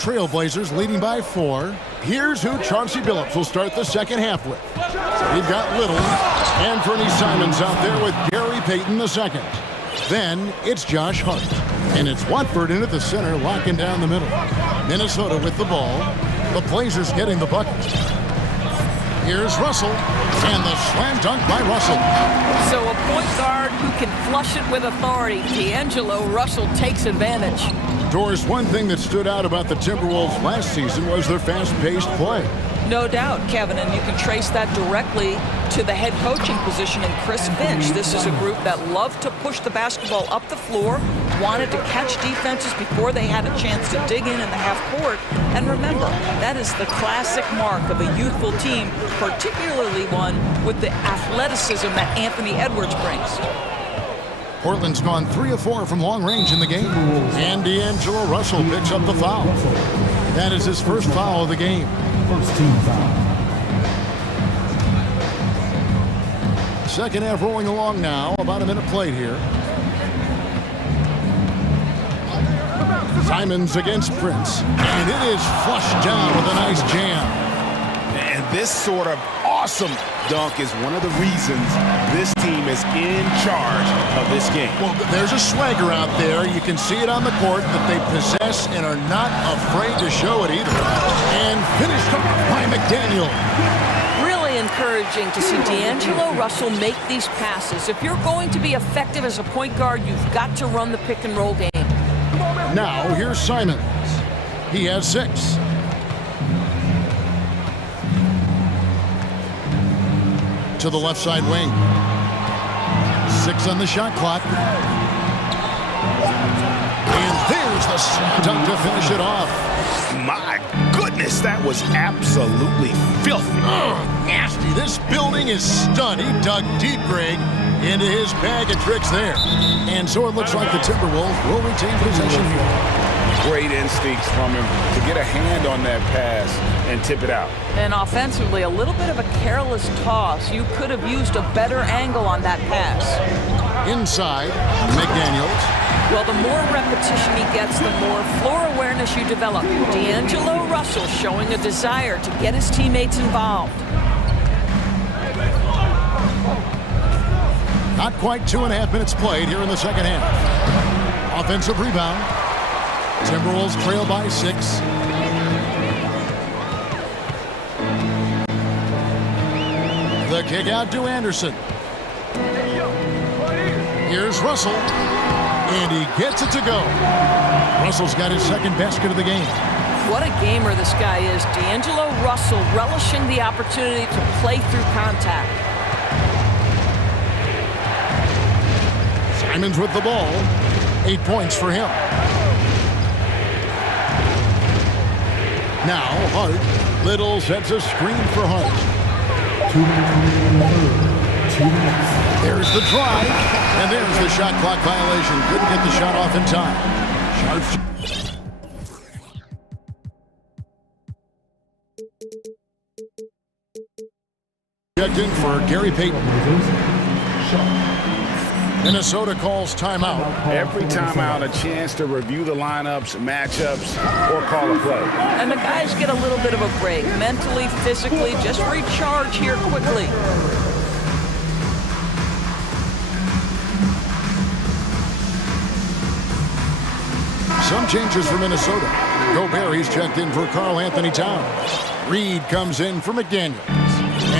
Trailblazers leading by 4. Here's who Chauncey Billups will start the second half with. We've got Little and Fernie Simons out there with Gary Payton II. Then it's Josh Hart. And it's Watford in at the center, locking down the middle. Minnesota with the ball. The Blazers getting the bucket. Here's Russell, and the slam dunk by Russell. So a point guard who can flush it with authority. D'Angelo Russell takes advantage. Doris, one thing that stood out about the Timberwolves last season was their fast-paced play. No doubt, Kevin, and you can trace that directly to the head coaching position in Chris Finch. This is a group that loved to push the basketball up the floor, wanted to catch defenses before they had a chance to dig in the half court. And remember, that is the classic mark of a youthful team, particularly one with the athleticism that Anthony Edwards brings. Portland's gone 3 of 4 from long range in the game. And D'Angelo Russell picks up the foul. That is his first foul of the game. First team foul. Second half rolling along now. About a minute played here. Simons against Prince. And it is flushed down with a nice jam. And this sort of awesome dunk is one of the reasons this team is in charge of this game. Well, there's a swagger out there. You can see it on the court that they possess and are not afraid to show it either. And finished off by McDaniel. Really encouraging to see D'Angelo Russell make these passes. If you're going to be effective as a point guard, you've got to run the pick and roll game. Now, here's Simons. He has 6. To the left side wing. 6 on the shot clock. And there's the slam dunk to finish it off. My goodness, that was absolutely filthy. Nasty. This building is stunned. He dug deep, Greg, into his bag of tricks there. And so it looks like the Timberwolves will retain possession here. Great instincts from him to get a hand on that pass and tip it out. And offensively, a little bit of a careless toss. You could have used a better angle on that pass. Inside, McDaniels. Well, the more repetition he gets, the more floor awareness you develop. D'Angelo Russell showing a desire to get his teammates involved. Not quite 2.5 minutes played here in the second half. Offensive rebound. Timberwolves trail by 6. The kick out to Anderson. Here's Russell, and he gets it to go. Russell's got his second basket of the game. What a gamer this guy is. D'Angelo Russell relishing the opportunity to play through contact. Simons with the ball. 8 points for him. Now Hart. Little sets a screen for Hart. 2 minutes remaining in the third. 2 minutes. There's the drive, and there's the shot clock violation. Couldn't get the shot off in time. Sharp. Checked in for Gary Payton. Minnesota calls timeout. Every timeout, a chance to review the lineups, matchups, or call a play. And the guys get a little bit of a break. Mentally, physically, just recharge here quickly. Some changes for Minnesota. Gobert, he's checked in for Karl-Anthony Towns. Reed comes in for McDaniels.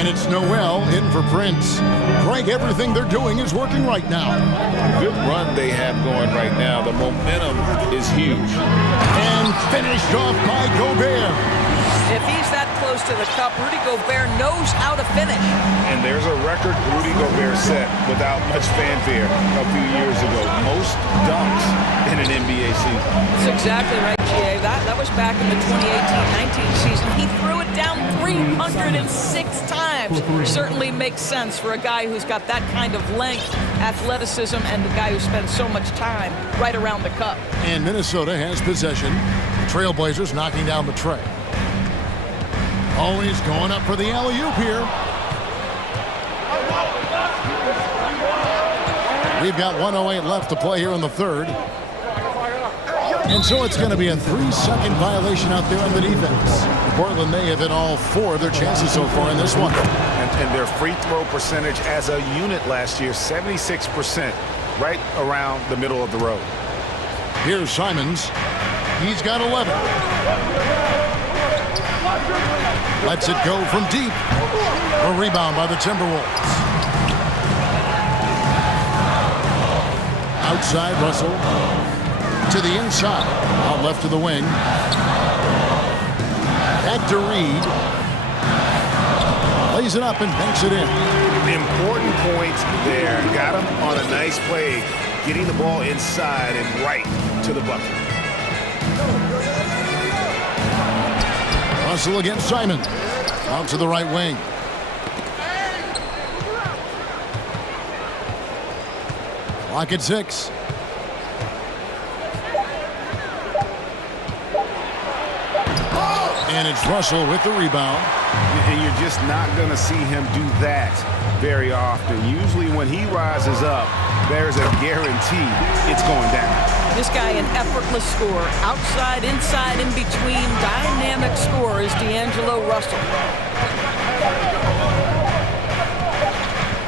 And it's Noel in for Prince. Greg, everything they're doing is working right now. Good run they have going right now. The momentum is huge. And finished off by Gobert. If he's that close to the cup, Rudy Gobert knows how to finish. And there's a record Rudy Gobert set without much fanfare a few years ago. Most dunks in an NBA season. That's exactly right, G.A. That was back in the 2018-19 season. He threw it down 306 times. Certainly makes sense for a guy who's got that kind of length, athleticism, and the guy who spends so much time right around the cup. And Minnesota has possession. Trailblazers knocking down the tray. Always going up for the alley-oop here. We've got 1:08 left to play here in the third. And so it's going to be a 3-second violation out there on the defense. Portland, they have hit all 4 of their chances so far in this one. And their free throw percentage as a unit last year, 76%, right around the middle of the road. Here's Simons. He's got 11. Lets it go from deep. A rebound by the Timberwolves. Outside Russell. To the inside. Out left to the wing. Back to Reed. Lays it up and banks it in. Important points there. Got him on a nice play. Getting the ball inside and right to the bucket. Russell against Simon. Out to the right wing. Clock at 6. And it's Russell with the rebound. And you're just not going to see him do that very often. Usually when he rises up, there's a guarantee it's going down. This guy an effortless scorer. Outside, inside, in between. Dynamic scorer is D'Angelo Russell.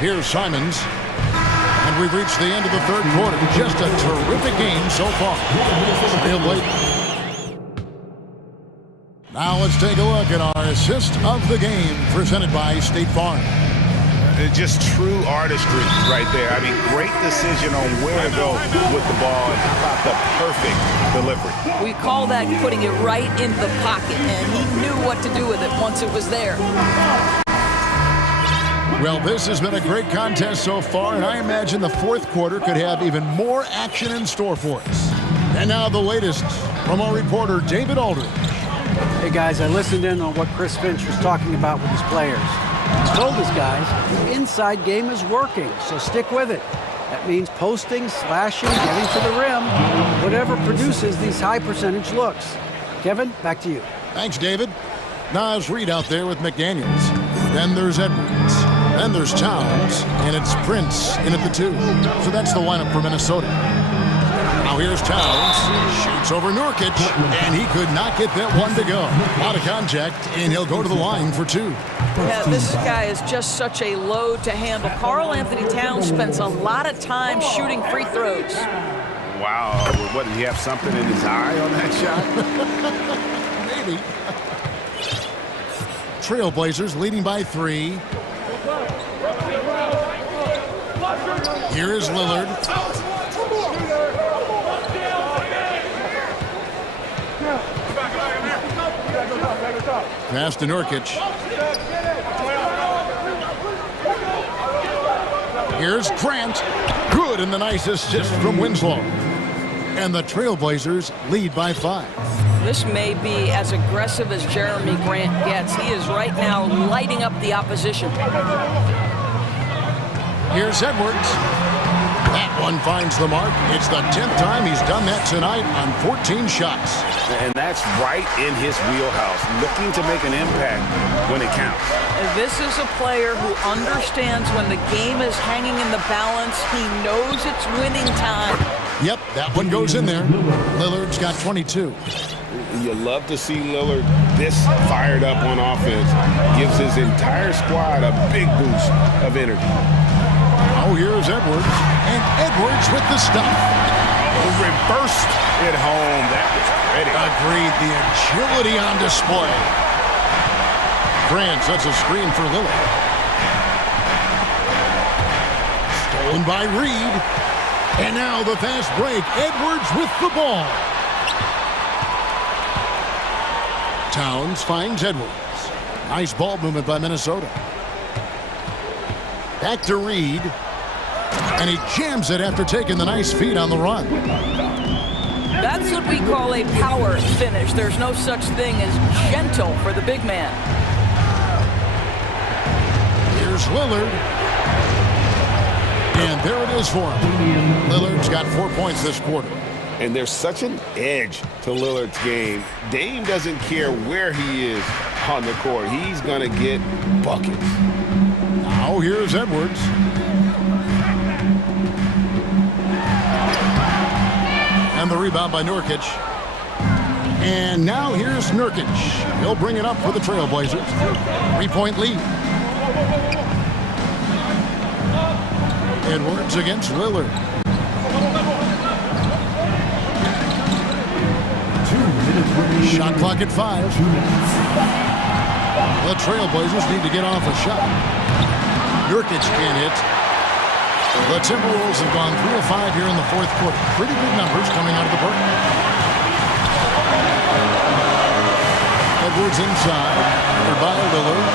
Here's Simons. And we've reached the end of the third quarter. Just a terrific game so far. Real late. Now let's take a look at our assist of the game presented by State Farm. Just true artistry right there. I mean, great decision on where to go with the ball, and how about the perfect delivery. We call that putting it right in the pocket, and he knew what to do with it once it was there. Well, this has been a great contest so far, and I imagine the fourth quarter could have even more action in store for us. And now the latest from our reporter, David Aldridge. Hey, guys, I listened in on what Chris Finch was talking about with his players. He's told his guys the inside game is working, so stick with it. That means posting, slashing, getting to the rim, whatever produces these high percentage looks. Kevin, back to you. Thanks, David. Nas Reed out there with McDaniels. Then there's Edwards. Then there's Towns. And it's Prince in at the 2. So that's the lineup for Minnesota. Now here's Towns. Shoots over Nurkic. And he could not get that one to go. Out of contact, and he'll go to the line for 2. Yeah, this guy is just such a load to handle. Karl-Anthony Towns spends a lot of time shooting free throws. Wow. What, did he have something in his eye on that shot? Maybe. Trailblazers leading by 3. Here is Lillard. Pass to Nurkic. Here's Grant. Good, and the nice assist from Winslow. And the Trailblazers lead by 5. This may be as aggressive as Jeremy Grant gets. He is right now lighting up the opposition. Here's Edwards. That one finds the mark. It's the 10th time he's done that tonight on 14 shots. And that's right in his wheelhouse, looking to make an impact when it counts. This is a player who understands when the game is hanging in the balance. He knows it's winning time. Yep, that one goes in there. Lillard's got 22. You love to see Lillard this fired up on offense. Gives his entire squad a big boost of energy. Oh, here's Edwards. And Edwards with the stuff. Reversed it home. That was pretty. Agreed. The agility on display. Grant sets a screen for Lillard. Stolen by Reed. And now the fast break. Edwards with the ball. Towns finds Edwards. Nice ball movement by Minnesota. Back to Reed. And he jams it after taking the nice feed on the run. That's what we call a power finish. There's no such thing as gentle for the big man. Here's Lillard. And there it is for him. Lillard's got 4 points this quarter. And there's such an edge to Lillard's game. Dame doesn't care where he is on the court. He's going to get buckets. Now here's Edwards. And the rebound by Nurkic. And now here's Nurkic. He'll bring it up for the Trailblazers. 3-point lead. Edwards against Lillard. Shot clock at 5. The Trailblazers need to get off a shot. Nurkic can't hit. The Timberwolves have gone 3 of 5 here in the fourth quarter. Pretty good numbers coming out of the break. Edwards inside. Covered by Lillard.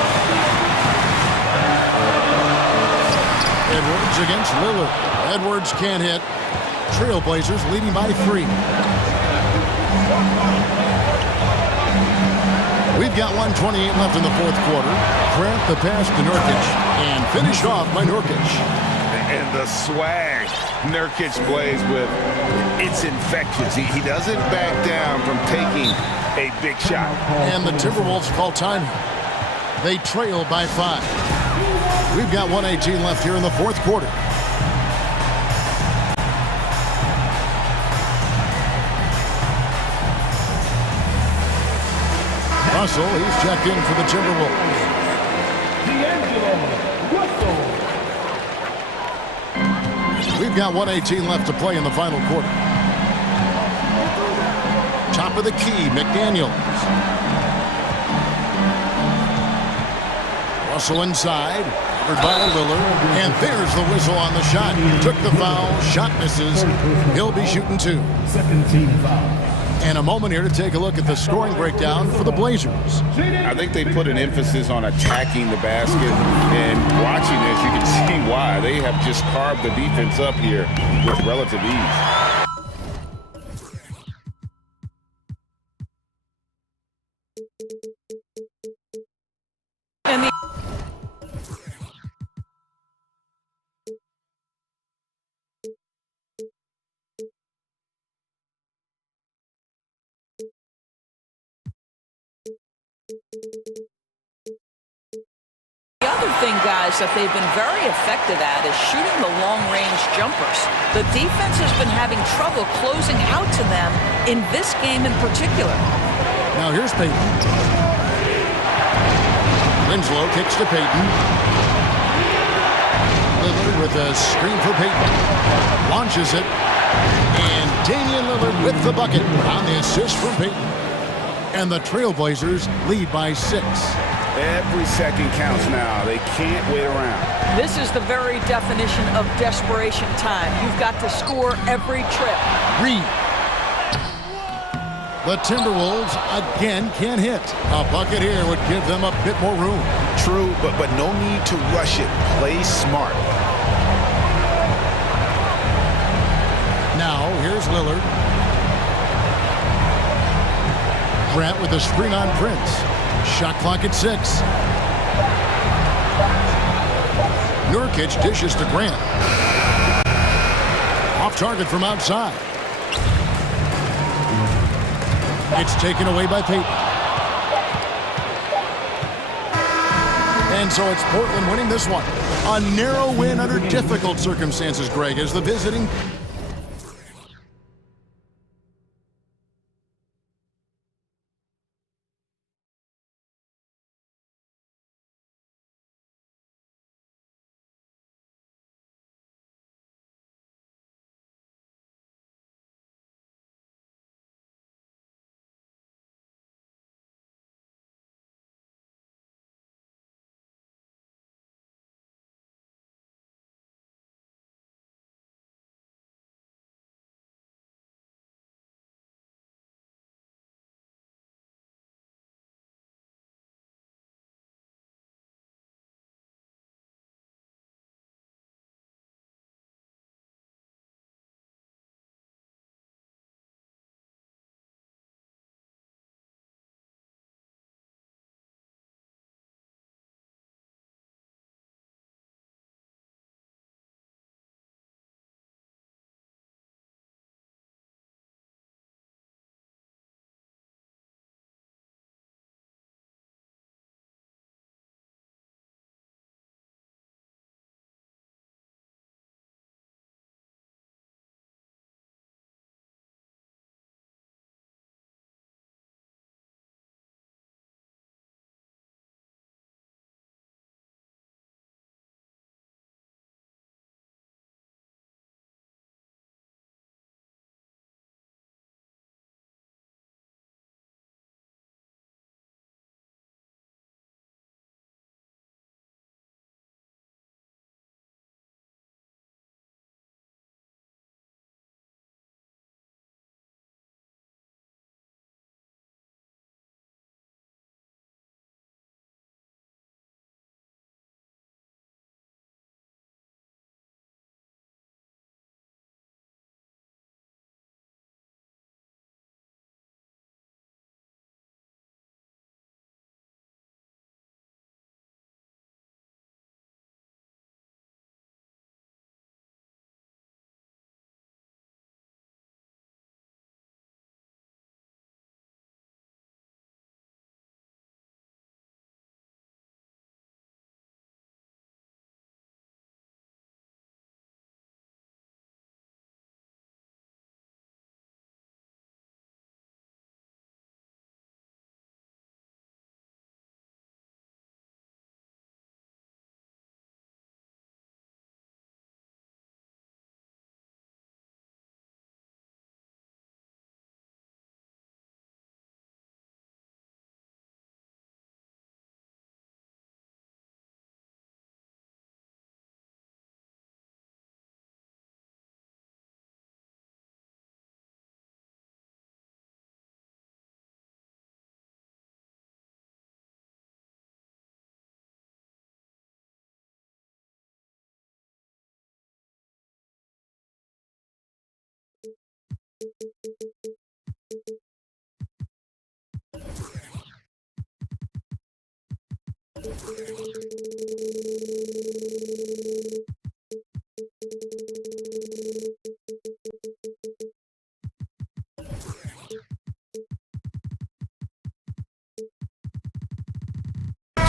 Edwards against Lillard. Edwards can't hit. Trailblazers leading by 3. We've got 1:28 left in the fourth quarter. Grant the pass to Nurkic. And finished off by Nurkic. And the swag Nurkic plays with, it's infectious. He doesn't back down from taking a big shot. And the Timberwolves call time. They trail by 5. We've got 1:18 left here in the fourth quarter. Russell, he's checked in for the Timberwolves. We've got 1:18 left to play in the final quarter. Top of the key, McDaniels. Russell inside, covered by Lillard, and there's the whistle on the shot. Took the foul, shot misses. He'll be shooting 2. Second team foul. And a moment here to take a look at the scoring breakdown for the Blazers. I think they put an emphasis on attacking the basket, and watching this, you can see why. They have just carved the defense up here with relative ease. The other thing, guys, that they've been very effective at is shooting the long-range jumpers. The defense has been having trouble closing out to them in this game in particular. Now here's Payton. Winslow kicks to Payton. Lillard with a screen for Payton. Launches it. And Damian Lillard with the bucket on the assist from Peyton. And the Trailblazers lead by 6. Every second counts now. They can't wait around. This is the very definition of desperation time. You've got to score every trip. Reed. The Timberwolves again can't hit. A bucket here would give them a bit more room. True, but no need to rush it. Play smart. Now, here's Lillard. Grant with a screen on Prince. Shot clock at 6. Nurkic dishes to Grant. Off target from outside. It's taken away by Peyton. And so it's Portland winning this one. A narrow win under difficult circumstances, Greg, as the visiting...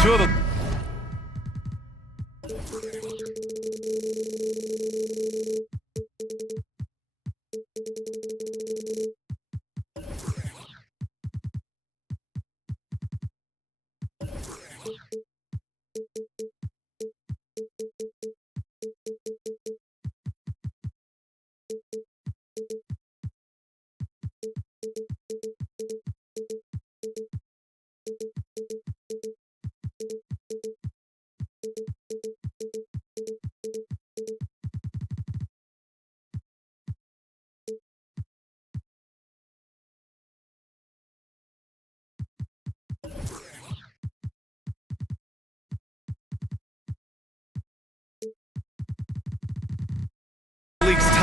Two of them.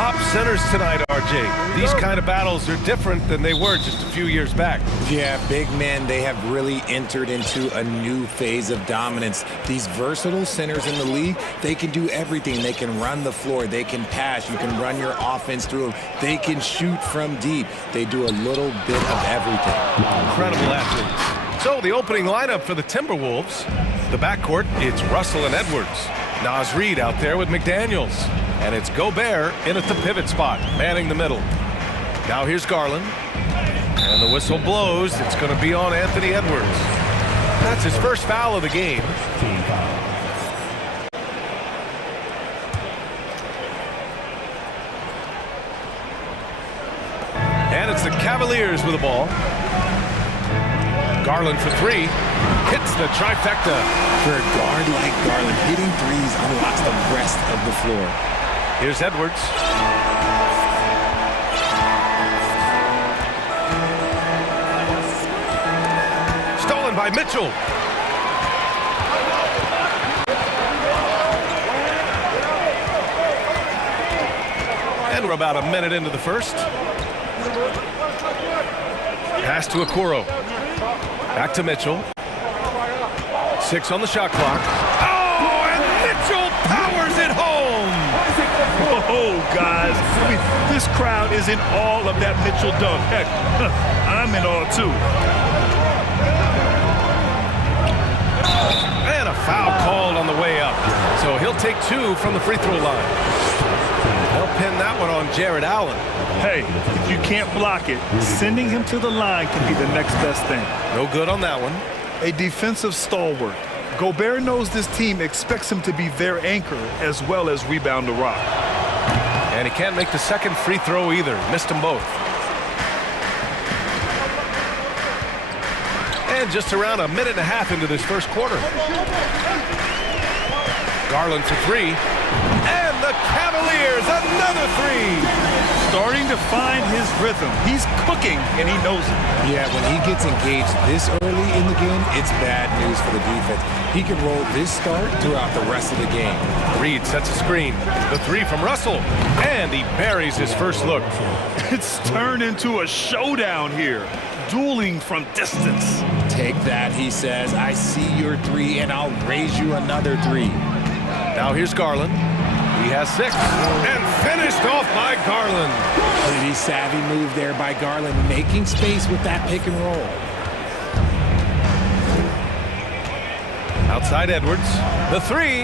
top centers tonight, RJ. These kind of battles are different than they were just a few years back. Yeah, big men, they have really entered into a new phase of dominance. These versatile centers in the league, they can do everything. They can run the floor, they can pass, you can run your offense through them. They can shoot from deep. They do a little bit of everything. Incredible athletes. So the opening lineup for the Timberwolves. The backcourt, it's Russell and Edwards. Naz Reid out there with McDaniels. And it's Gobert in at the pivot spot, manning the middle. Now here's Garland. And the whistle blows. It's going to be on Anthony Edwards. That's his first foul of the game. And it's the Cavaliers with the ball. Garland for three. Hits the trifecta. For a guard like Garland, hitting threes unlocks the rest of the floor. Here's Edwards. Stolen by Mitchell. And we're about a minute into the first. Pass to Okoro. Back to Mitchell. 6 on the shot clock. Oh, and Mitchell powers it home! Oh, guys. I mean, this crowd is in awe of that Mitchell dunk. Heck, I'm in awe, too. And a foul called on the way up. So he'll take 2 from the free throw line. They'll pin that one on Jared Allen. Hey, if you can't block it, sending him to the line can be the next best thing. No good on that one. A defensive stalwart. Gobert knows this team expects him to be their anchor as well as rebound the rock. And he can't make the second free throw either. Missed them both. And just around a minute and a half into this first quarter. Garland for 3. And the Cavaliers, another 3. Starting to find his rhythm. He's cooking, and he knows it. Yeah, when he gets engaged this early in the game, it's bad news for the defense. He can roll this start throughout the rest of the game. Reid sets a screen. The 3 from Russell. And he buries his first look. It's turned into a showdown here. Dueling from distance. Take that, he says. I see your 3, and I'll raise you another 3. Now here's Garland. He has 6. And finished off by Garland. Pretty savvy move there by Garland, making space with that pick and roll. Outside Edwards. The 3.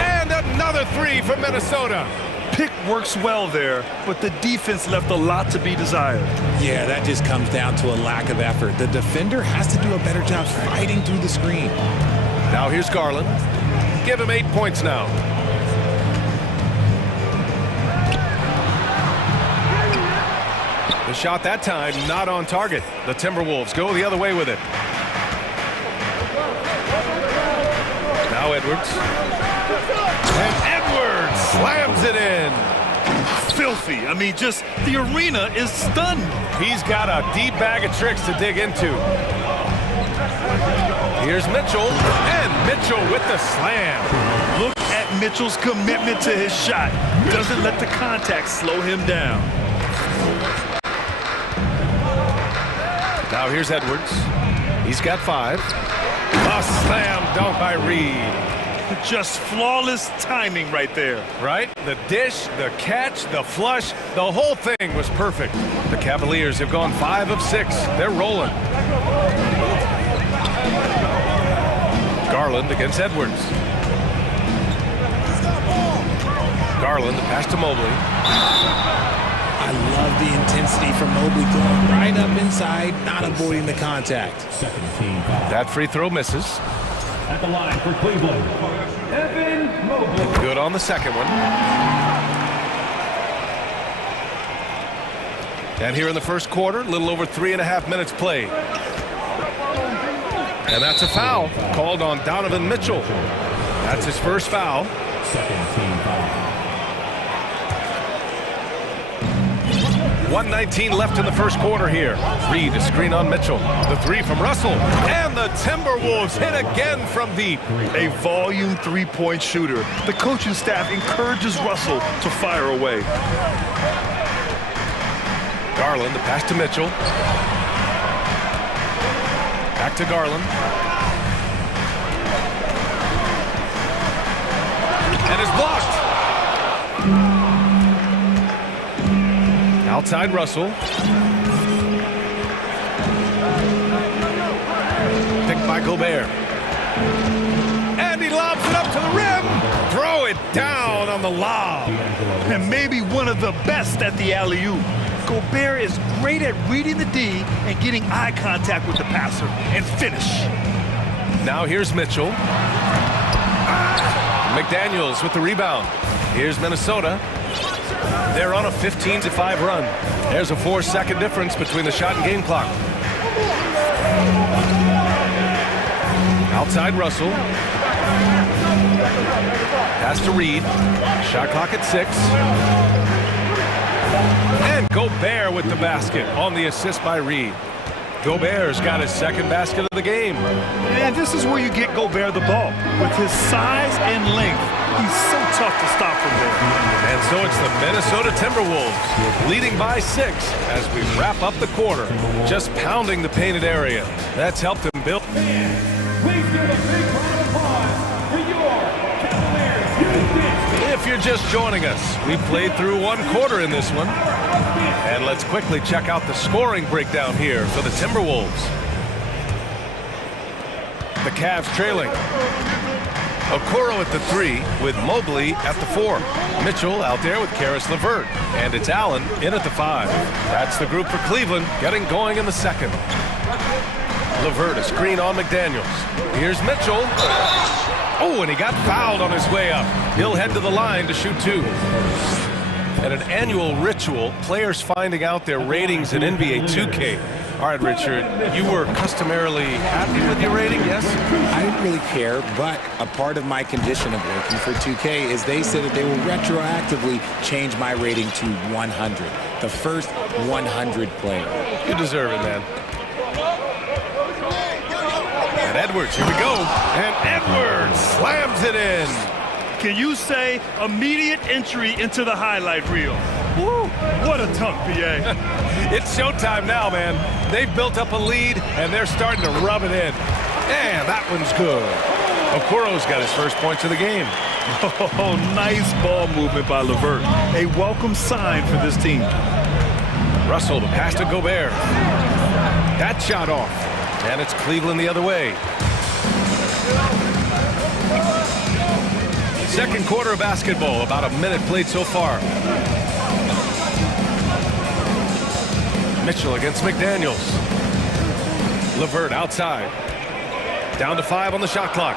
And another 3 from Minnesota. Pick works well there, but the defense left a lot to be desired. Yeah, that just comes down to a lack of effort. The defender has to do a better job fighting through the screen. Now here's Garland. Give him 8 points now. The shot that time not on target. The Timberwolves go the other way with it. Now Edwards. And Edwards slams it in. Filthy. I mean, just the arena is stunned. He's got a deep bag of tricks to dig into. Here's Mitchell. And Mitchell with the slam. Look at Mitchell's commitment to his shot. Doesn't let the contact slow him down. Now here's Edwards. He's got 5. A slam dunk by Reid. Just flawless timing right there. Right? The dish, the catch, the flush, the whole thing was perfect. The Cavaliers have gone 5 of 6. They're rolling. Garland against Edwards. Garland, the pass to Mobley. I love the intensity from Mobley going right up inside, not avoiding the contact. That free throw misses. At the line for Cleveland, Evan Mobley. Good on the second one. And here in the first quarter, a little over 3.5 minutes played. And that's a foul called on Donovan Mitchell. That's his first foul. Second team foul. 1:19 left in the first quarter here. Reed, a screen on Mitchell. The three from Russell. And the Timberwolves hit again from deep. A volume three-point shooter. The coaching staff encourages Russell to fire away. Garland, the pass to Mitchell. Back to Garland. And it's blocked. Outside Russell. Picked by Gobert. And he lobs it up to the rim. Throw it down on the lob. And maybe one of the best at the alley-oop. Gobert is great at reading the D and getting eye contact with the passer and finish. Now here's Mitchell. McDaniels with the rebound. Here's Minnesota. They're on a 15-5 run. There's a 4-second difference between the shot and game clock. Outside Russell. Pass to Reed. Shot clock at 6. And Gobert with the basket on the assist by Reed. Gobert's got his second basket of the game. And this is where you get Gobert the ball. With his size and length, he's so tough to stop from there. And so it's the Minnesota Timberwolves leading by 6 as we wrap up the quarter. Just pounding the painted area. That's helped them build. Please give a big round of applause for your Cavaliers United. If you're just joining us, we played through one quarter in this one. And let's quickly check out the scoring breakdown here for the Timberwolves. The Cavs trailing. Okoro at the 3 with Mobley at the 4. Mitchell out there with Karis LeVert. And it's Allen in at the 5. That's the group for Cleveland getting going in the second. LeVert, a screen on McDaniels. Here's Mitchell. Oh, and he got fouled on his way up. He'll head to the line to shoot 2. And an annual ritual, players finding out their ratings in NBA 2K. All right, Richard, you were customarily happy with your rating, yes? I didn't really care, but a part of my condition of working for 2K is they said that they will retroactively change my rating to 100. The first 100 player. You deserve it, man. And Edwards, here we go. And Edwards slams it in. Can you say immediate entry into the highlight reel? Woo, what a dunk, BA. It's showtime now, man. They've built up a lead, and they're starting to rub it in. And that one's good. Okoro's got his first points of the game. Oh, nice ball movement by LeVert. A welcome sign for this team. Russell, the pass to Gobert. That shot off. And it's Cleveland the other way. Second quarter of basketball, about a minute played so far. Mitchell against McDaniels. LeVert outside. Down to 5 on the shot clock.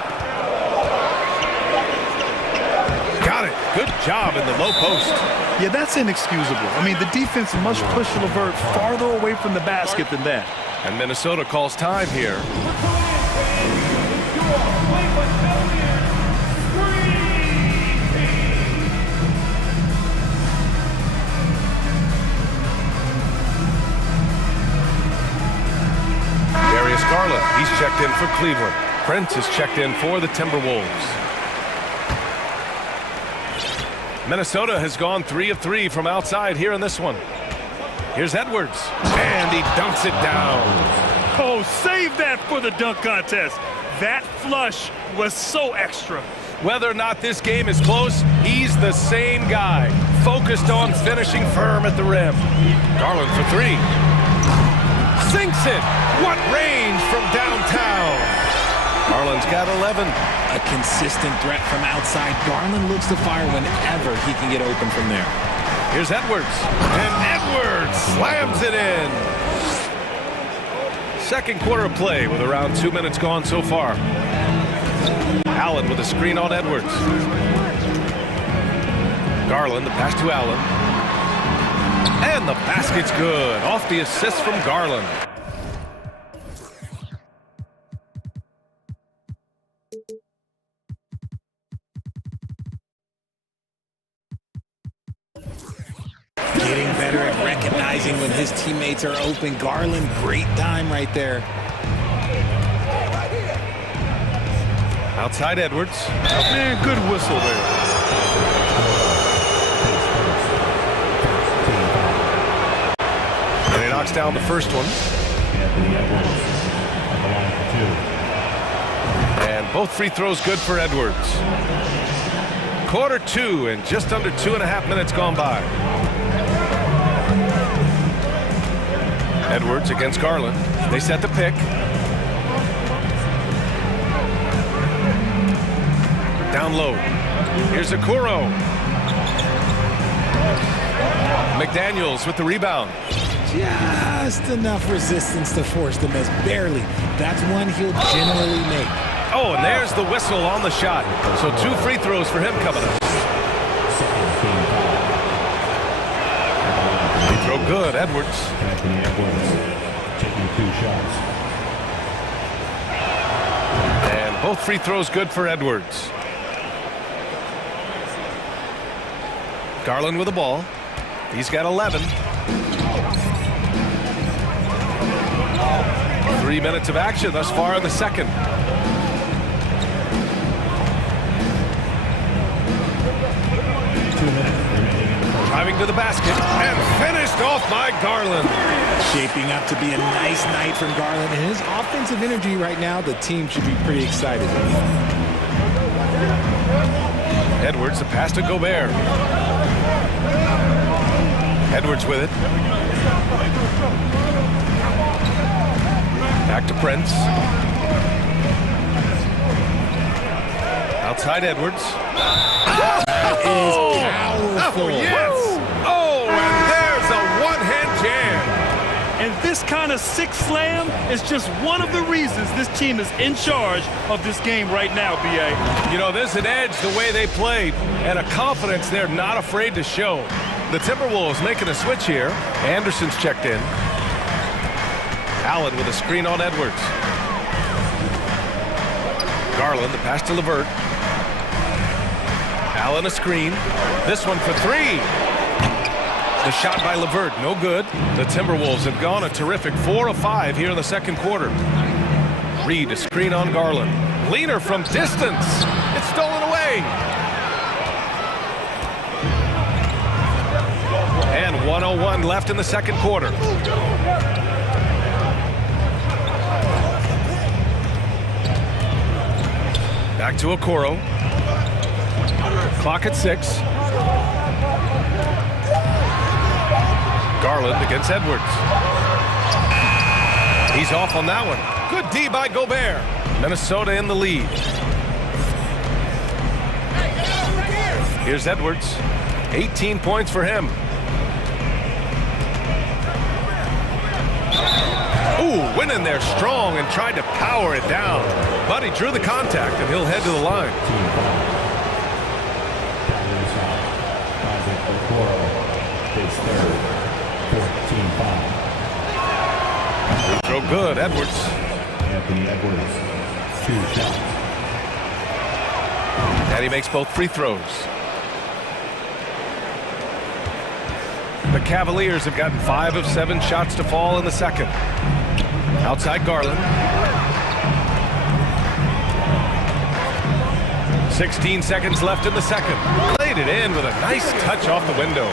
Got it. Good job in the low post. Yeah, that's inexcusable. I mean, the defense must push LeVert farther away from the basket than that. And Minnesota calls time here. Garland, he's checked in for Cleveland. Prince is checked in for the Timberwolves. Minnesota has gone 3 of 3 from outside here in this one. Here's Edwards, and he dunks it down. Oh, save that for the dunk contest. That flush was so extra. Whether or not this game is close, he's the same guy, focused on finishing firm at the rim. Garland for 3. Sinks it. What range from downtown. Garland's got 11. A consistent threat from outside. Garland looks to fire whenever he can get open from there. Here's Edwards. And Edwards slams it in. Second quarter of play with around 2 minutes gone so far. Allen with a screen on Edwards. Garland, the pass to Allen. And the basket's good. Off the assist from Garland. connecting when his teammates are open. Garland, great time right there. Outside Edwards. Oh, man, good whistle there. And he knocks down the first one. And both free throws good for Edwards. Quarter 2 and just under 2.5 minutes gone by. Edwards against Garland. They set the pick. Down low. Here's Okoro. McDaniels with the rebound. Just enough resistance to force the miss. Barely. That's one he'll generally make. Oh, and there's the whistle on the shot. So 2 free throws for him coming up. Free throw good, Edwards. Taking 2 shots. And both free throws good for Edwards. Garland with the ball. He's got 11. 3 minutes of action thus far in the second. Driving to the basket and finished off by Garland. Shaping up to be a nice night from Garland, and his offensive energy right now, the team should be pretty excited. Edwards, the pass to Gobert. Edwards with it. Back to Prince. Outside Edwards. That is powerful. Oh, yes. Oh, and there's a one-hand jam. And this kind of six slam is just one of the reasons this team is in charge of this game right now, B.A. You know, there's an edge the way they played and a confidence they're not afraid to show. The Timberwolves making a switch here. Anderson's checked in. Allen with a screen on Edwards. Garland, the pass to LeVert. Allen a screen. This one for 3. The shot by LeVert, no good. The Timberwolves have gone a terrific 4 of 5 here in the second quarter. Reed a screen on Garland. Leaner from distance. It's stolen away. And 1:01 left in the second quarter. Back to Okoro. Clock at 6. Garland against Edwards. He's off on that one. Good D by Gobert. Minnesota in the lead. Here's Edwards. 18 points for him. Ooh, went in there strong and tried to power it down. But he drew the contact and he'll head to the line. Throw good, Edwards. Anthony Edwards, 2 shots. And he makes both free throws. The Cavaliers have gotten 5 of 7 shots to fall in the second. Outside Garland. 16 seconds left in the second. Played it in with a nice touch off the window.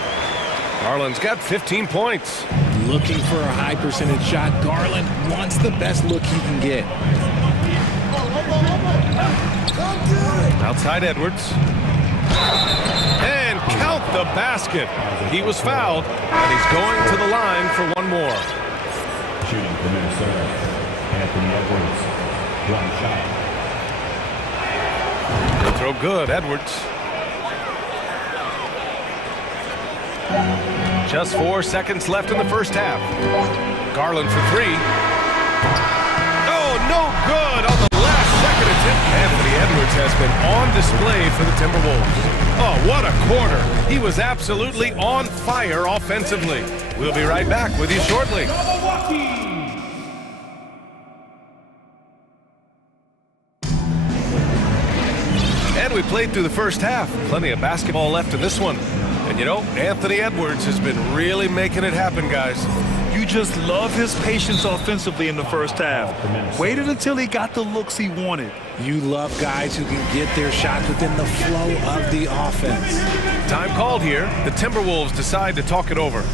Garland's got 15 points. Looking for a high percentage shot. Garland wants the best look he can get. Outside Edwards. And count the basket. He was fouled, and he's going to the line for one more. Shooting for Minnesota, Anthony Edwards, 1 shot. He'll throw good, Edwards. Just 4 seconds left in the first half. Garland for 3. Oh, no good on the last second attempt. Anthony Edwards has been on display for the Timberwolves. Oh, what a quarter. He was absolutely on fire offensively. We'll be right back with you shortly. And we played through the first half. Plenty of basketball left in this one. And you know, Anthony Edwards has been really making it happen, guys. You just love his patience offensively in the first half. Waited until he got the looks he wanted. You love guys who can get their shots within the flow of the offense. Time called here. The Timberwolves decide to talk it over.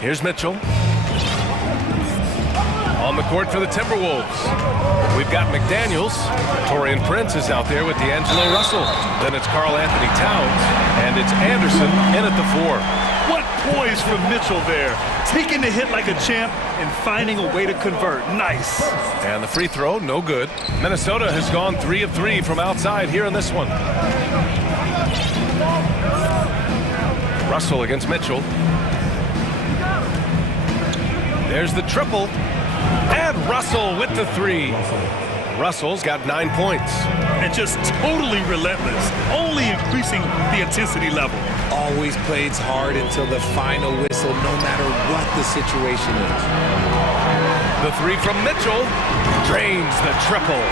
Here's Mitchell. On the court for the Timberwolves. We've got McDaniels. Taurean Prince is out there with D'Angelo Russell. Then it's Karl Anthony Towns. And it's Anderson in at the 4. What poise from Mitchell there. Taking the hit like a champ and finding a way to convert. Nice. And the free throw, no good. Minnesota has gone 3 of 3 from outside here in this one. Russell against Mitchell. There's the triple. And Russell with the 3. Russell's got 9 points. And just totally relentless, only increasing the intensity level. Always plays hard until the final whistle, no matter what the situation is. The 3 from Mitchell drains the triple.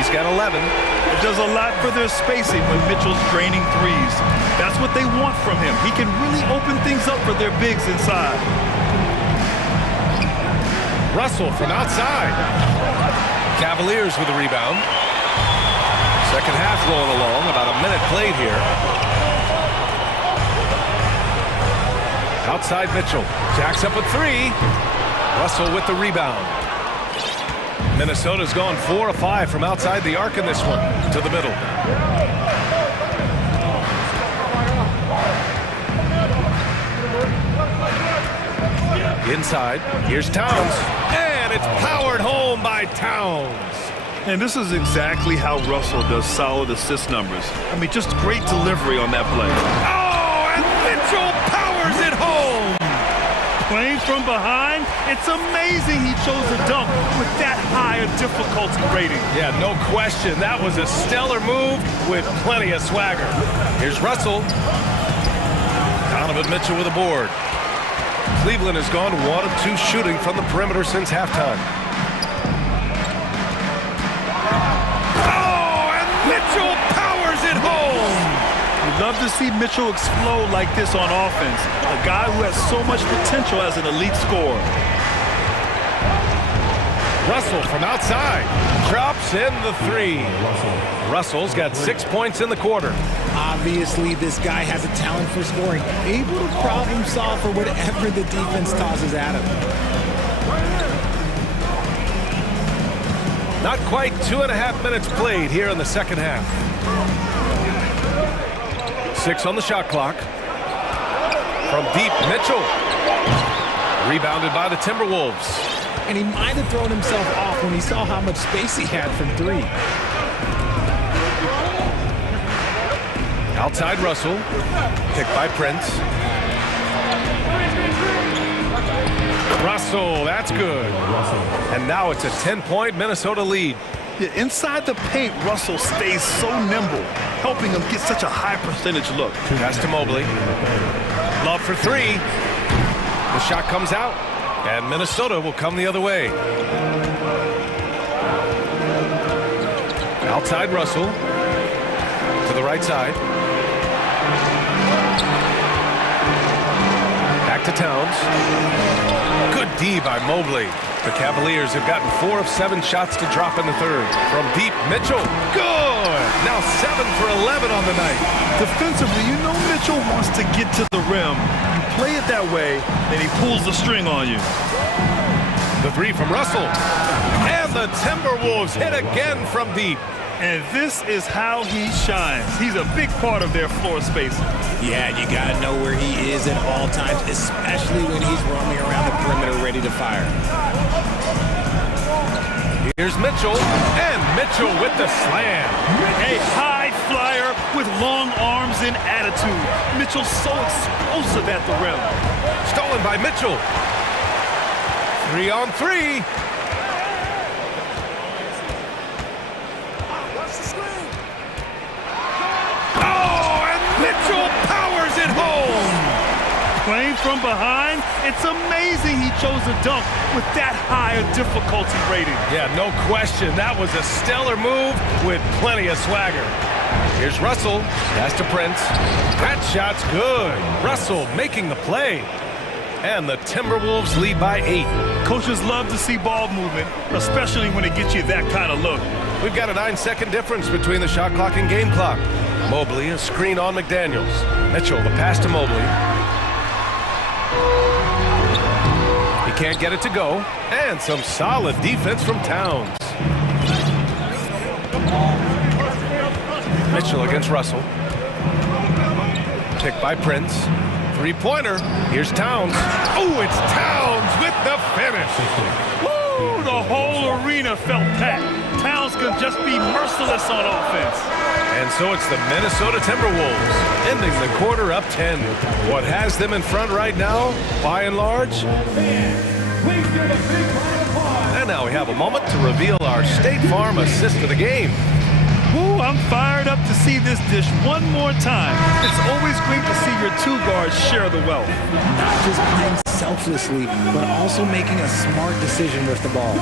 He's got 11. It does a lot for their spacing when Mitchell's draining threes. That's what they want from him. He can really open things up for their bigs inside. Russell from outside. Cavaliers with a rebound. Second half rolling along, about a minute played here. Outside Mitchell. Jacks up a 3. Russell with the rebound. Minnesota's gone 4 of 5 from outside the arc in this one. To the middle. Inside, here's Towns, and it's powered home by Towns. And this is exactly how Russell does solid assist numbers. I mean, just great delivery on that play. Oh, and Mitchell powers it home! Playing from behind, it's amazing he chose a dunk with that high a difficulty rating. Yeah, no question. That was a stellar move with plenty of swagger. Here's Russell. Donovan Mitchell with a board. Cleveland has gone 1 of 2 shooting from the perimeter since halftime. Oh, and Mitchell powers it home! We'd love to see Mitchell explode like this on offense. A guy who has so much potential as an elite scorer. Russell from outside. Drops in the 3. Russell's got 6 points in the quarter. Obviously, this guy has a talent for scoring, able to problem solve for whatever the defense tosses at him. Not quite 2.5 minutes played here in the second half. 6 on the shot clock. From deep, Mitchell. Rebounded by the Timberwolves. And he might have thrown himself off when he saw how much space he had from 3. Outside Russell. Picked by Prince. Russell, that's good. And now it's a 10-point Minnesota lead. Yeah, inside the paint, Russell stays so nimble, helping him get such a high percentage look. Pass to Mobley. Love for 3. The shot comes out, and Minnesota will come the other way. Outside Russell. To the right side. Back to Towns. Good D by Mobley. The Cavaliers have gotten 4 of 7 shots to drop in the third. From deep, Mitchell. Good! Now 7 for 11 on the night. Defensively, you know Mitchell wants to get to the rim. You play it that way, then he pulls the string on you. The 3 from Russell. And the Timberwolves hit again from deep. And this is how he shines. He's a big part of their floor space. Yeah, you got to know where he is at all times, especially when he's roaming around the perimeter ready to fire. Here's Mitchell, and Mitchell with the slam. A high flyer with long arms and attitude. Mitchell's so explosive at the rim. Stolen by Mitchell. 3-on-3. Oh, and Mitchell powers it home. Playing from behind, it's amazing he chose a dunk with that high a difficulty rating. Yeah, no question. That was a stellar move with plenty of swagger. Here's Russell. Pass to Prince. That shot's good. Russell making the play. And the Timberwolves lead by 8. Coaches love to see ball movement, especially when it gets you that kind of look. We've got a 9-second difference between the shot clock and game clock. Mobley, a screen on McDaniels. Mitchell, the pass to Mobley. He can't get it to go. And some solid defense from Towns. Mitchell against Russell. Picked by Prince. Three-pointer. Here's Towns. Oh, it's Towns with the finish. Woo! The whole arena felt packed. Towns can just be merciless on offense. And so it's the Minnesota Timberwolves, ending the quarter up 10. What has them in front right now, by and large? And now we have a moment to reveal our State Farm assist of the game. Ooh, I'm fired up to see this dish one more time. It's always great to see your two guards share the wealth. Not just playing selflessly, but also making a smart decision with the ball.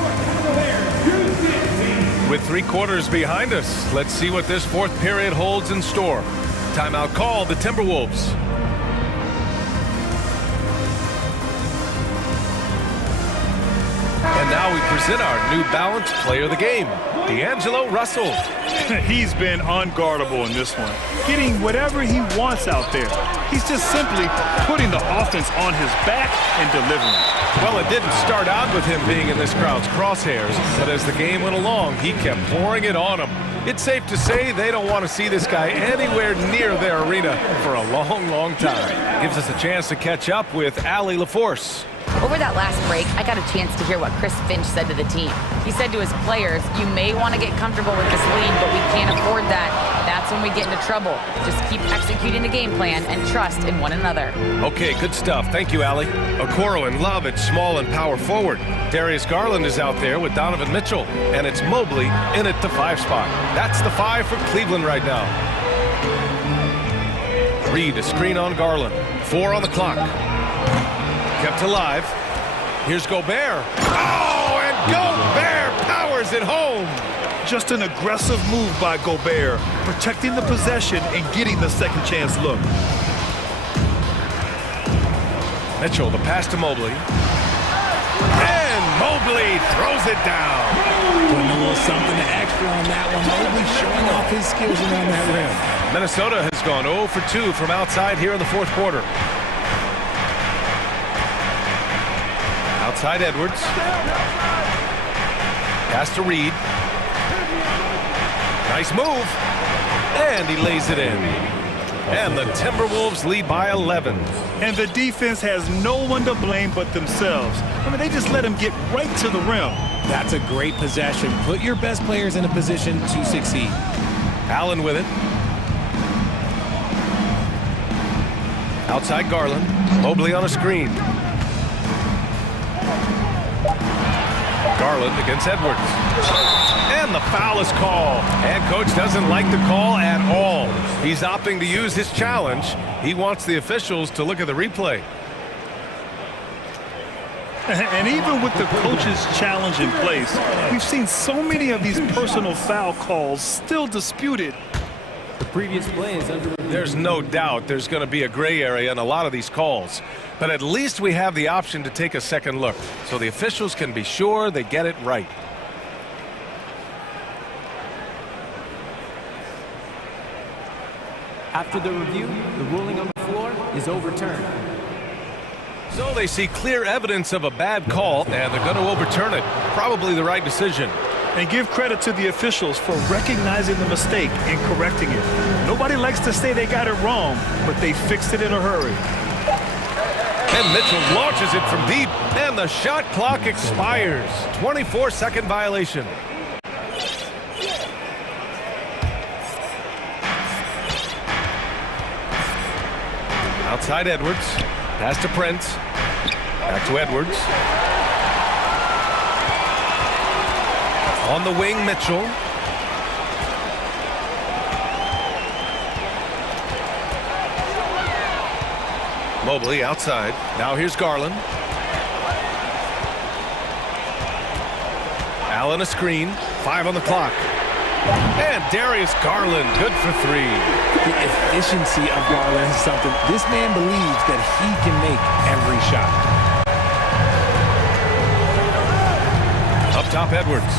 With 3 quarters behind us, let's see what this fourth period holds in store. Timeout called, the Timberwolves. And now we present our New Balance player of the game, D'Angelo Russell. He's been unguardable in this one, getting whatever he wants out there. He's just simply putting the offense on his back and delivering. Well, it didn't start out with him being in this crowd's crosshairs, but as the game went along, he kept pouring it on them. It's safe to say they don't want to see this guy anywhere near their arena for a long, long time. Gives us a chance to catch up with Allie LaForce. Over that last break, I got a chance to hear what Chris Finch said to the team. He said to his players, you may want to get comfortable with this lead, but we can't afford that. That's when we get into trouble. Just keep executing the game plan and trust in one another. Okay, good stuff. Thank you, Allie. Okoro and Love at small and power forward. Darius Garland is out there with Donovan Mitchell, and it's Mobley in at the 5 spot. That's the 5 for Cleveland right now. Reed, a screen on Garland. 4 on the clock. Kept alive. Here's Gobert. Oh, and Gobert powers it home. Just an aggressive move by Gobert, protecting the possession and getting the second chance look. Mitchell, the pass to Mobley. And Mobley throws it down. Putting a little something extra on that one. Mobley showing off his skills around that rim. Minnesota has gone 0 for 2 from outside here in the fourth quarter. Outside Edwards. Pass to Reed. Nice move. And he lays it in. And the Timberwolves lead by 11. And the defense has no one to blame but themselves. I mean, they just let him get right to the rim. That's a great possession. Put your best players in a position to succeed. Allen with it. Outside Garland. Mobley on a screen. Garland against Edwards. And the foul is called. And coach doesn't like the call at all. He's opting to use his challenge. He wants the officials to look at the replay. And even with the coach's challenge in place, we've seen so many of these personal foul calls still disputed. The previous play is under review. There's no doubt there's going to be a gray area in a lot of these calls. But at least we have the option to take a second look, so the officials can be sure they get it right. After the review, the ruling on the floor is overturned. So they see clear evidence of a bad call, and they're going to overturn it. Probably the right decision. And give credit to the officials for recognizing the mistake and correcting it. Nobody likes to say they got it wrong, but they fixed it in a hurry. And Mitchell launches it from deep, and the shot clock expires. 24-second violation. Outside Edwards. Pass to Prince. Back to Edwards. On the wing, Mitchell. Mobley outside. Now here's Garland. Allen a screen. 5 on the clock. And Darius Garland, good for 3. The efficiency of Garland is something. This man believes that he can make every shot. Up top, Edwards.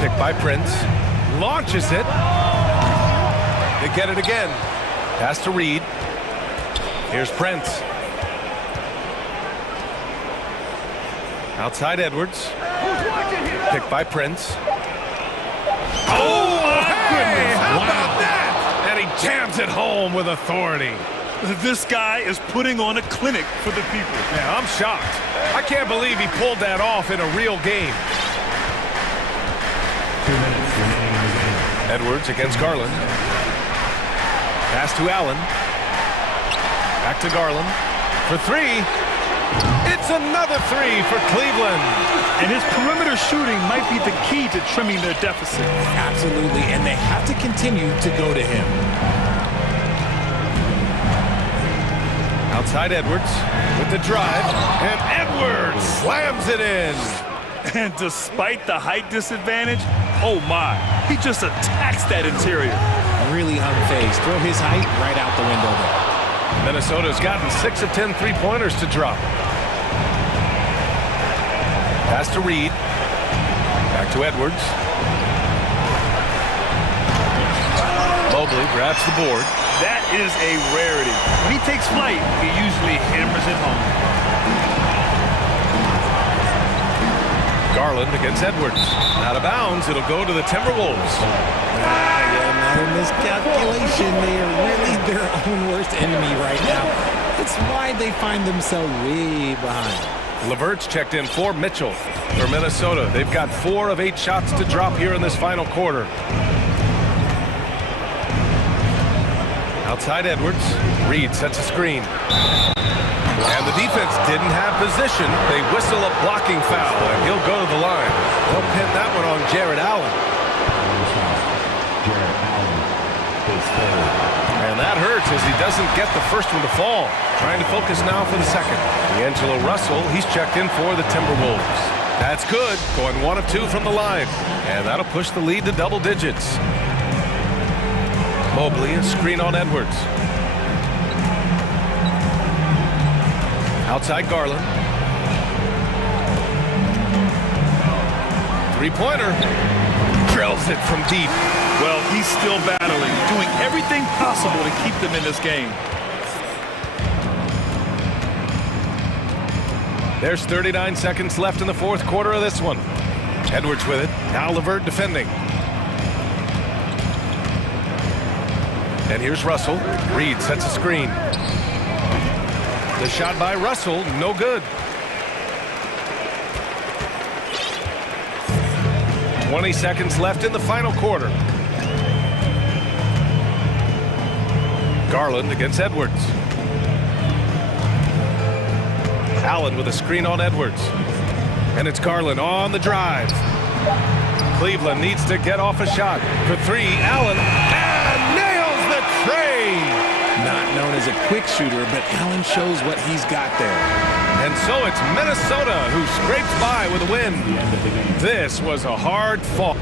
Picked by Prince. Launches it. They get it again. Pass to Reed. Here's Prince. Outside Edwards. Picked by Prince. Oh, my goodness! How about that? And he jams it home with authority. This guy is putting on a clinic for the people. Yeah, I'm shocked. I can't believe he pulled that off in a real game. 2 minutes remaining in the game. Edwards against Garland. Pass to Allen. Back to Garland. For 3. It's another 3 for Cleveland. And his perimeter shooting might be the key to trimming their deficit. Absolutely, and they have to continue to go to him. Outside Edwards with the drive. And Edwards slams it in. And despite the height disadvantage, oh my, he just attacks that interior. Really unfazed. Throw his height right out the window there. Minnesota's gotten 6 of 10 three-pointers to drop. Pass to Reed. Back to Edwards. Mobley grabs the board. That is a rarity. When he takes flight, he usually hammers it home. Garland against Edwards. Out of bounds, it'll go to the Timberwolves. Another miscalculation. They are really their own worst enemy right now. That's why they find themselves way behind. LeVert's checked in for Mitchell. For Minnesota, they've got 4 of 8 shots to drop here in this final quarter. Outside Edwards. Reed sets a screen. And the defense didn't have position. They whistle a blocking foul, and he'll go to the line. They'll pin that one on Jared Allen. And that hurts as he doesn't get the first one to fall. Trying to focus now for the second. D'Angelo Russell, he's checked in for the Timberwolves. That's good, going 1 of 2 from the line. And that'll push the lead to double digits. Mobley, a screen on Edwards. Outside Garland. Three-pointer. Drills it from deep. Well, he's still battling, doing everything possible to keep them in this game. There's 39 seconds left in the 4th quarter of this one. Edwards with it. Now LeVert defending. And here's Russell. Reed sets a screen. The shot by Russell, no good. 20 seconds left in the final quarter. Garland against Edwards. Allen with a screen on Edwards. And it's Garland on the drive. Cleveland needs to get off a shot. For 3, Allen, and nails the tray! Not known as a quick shooter, but Allen shows what he's got there. And so it's Minnesota who scrapes by with a win. This was a hard fought.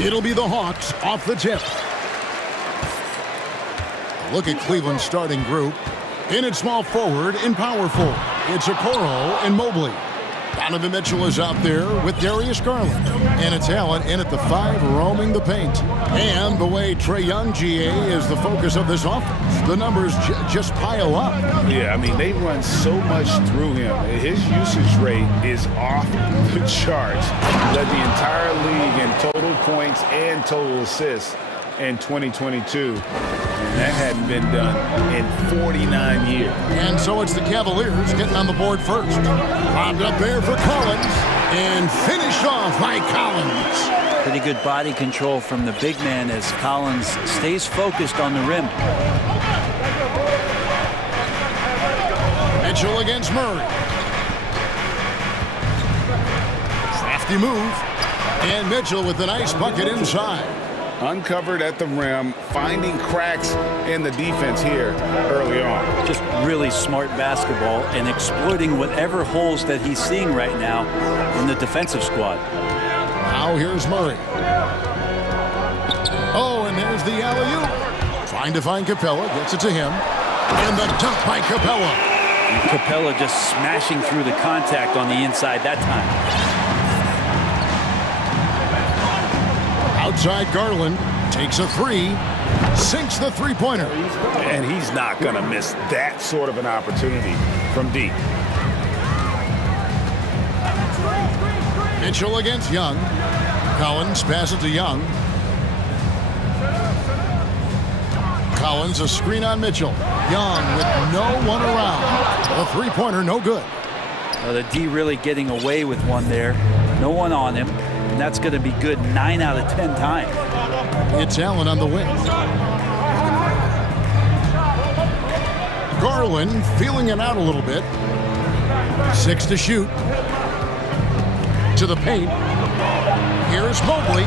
It'll be the Hawks off the tip. Look at Cleveland's starting group. In at small forward and power forward, it's Okoro and Mobley. Donovan Mitchell is out there with Darius Garland. And it's Allen in at the 5, roaming the paint. And the way Trae Young, GA, is the focus of this offense, the numbers just pile up. Yeah, I mean, they run so much through him. His usage rate is off the charts. Led the entire league in total points and total assists in 2022. And that hadn't been done in 49 years. And so it's the Cavaliers getting on the board first. Lobbed up there for Collins and finished off by Collins. Pretty good body control from the big man as Collins stays focused on the rim. Mitchell against Murray. Crafty move. And Mitchell with a nice bucket inside. Uncovered at the rim, finding cracks in the defense here early on. Just really smart basketball and exploiting whatever holes that he's seeing right now in the defensive squad. Now here's Murray. Oh, and there's the alley-oop. Trying to find Capella, gets it to him. And the dunk by Capella. And Capella just smashing through the contact on the inside that time. Outside Garland takes a 3, sinks the three-pointer. And he's not going to miss that sort of an opportunity from deep. Mitchell against Young. Collins passes to Young. Collins, a screen on Mitchell. Young with no one around. The three-pointer, no good. The D really getting away with one there. No one on him. And that's going to be good 9 out of 10 times. It's Allen on the wing. Garland feeling it out a little bit. 6 to shoot. To the paint. Here's Mobley.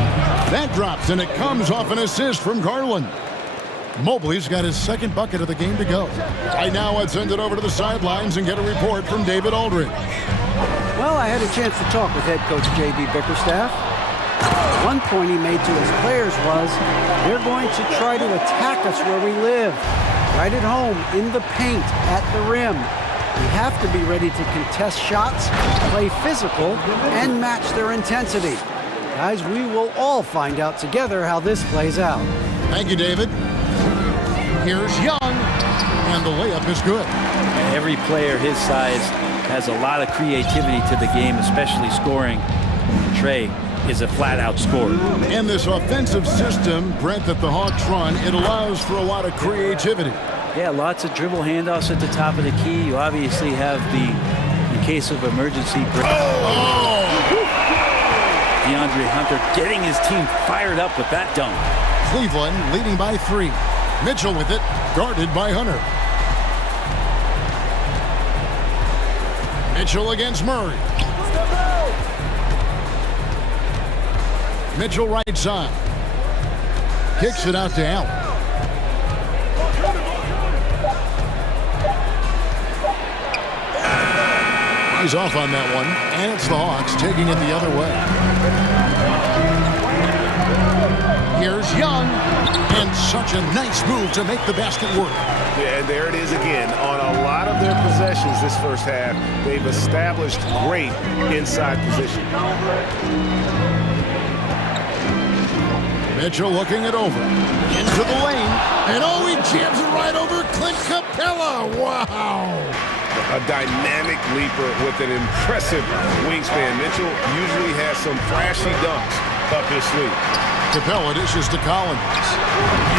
That drops, and it comes off an assist from Garland. Mobley's got his second bucket of the game to go. Right now, I'd send it over to the sidelines and get a report from David Aldridge. Well, I had a chance to talk with head coach J.B. Bickerstaff. One point he made to his players was, they're going to try to attack us where we live. Right at home, in the paint, at the rim. We have to be ready to contest shots, play physical, and match their intensity. Guys, we will all find out together how this plays out. Thank you, David. Here's Young, and the layup is good. And every player his size has a lot of creativity to the game, especially scoring. Trae is a flat-out scorer. In this offensive system, Brent, that the Hawks run, it allows for a lot of creativity. Yeah, lots of dribble handoffs at the top of the key. You obviously have the, in case of emergency, DeAndre Hunter getting his team fired up with that dunk. Cleveland leading by 3. Mitchell with it, guarded by Hunter. Mitchell against Murray. Mitchell right side. Kicks it out to Allen. He's off on that one, and it's the Hawks taking it the other way. Here's Young, and such a nice move to make the basket work. Yeah, and there it is again. On a lot of their possessions this first half, they've established great inside position. Mitchell looking it over. Into the lane, and oh, he jams it right over Clint Capella. Wow. A dynamic leaper with an impressive wingspan. Mitchell usually has some flashy dunks up his sleeve. Capella dishes to Collins.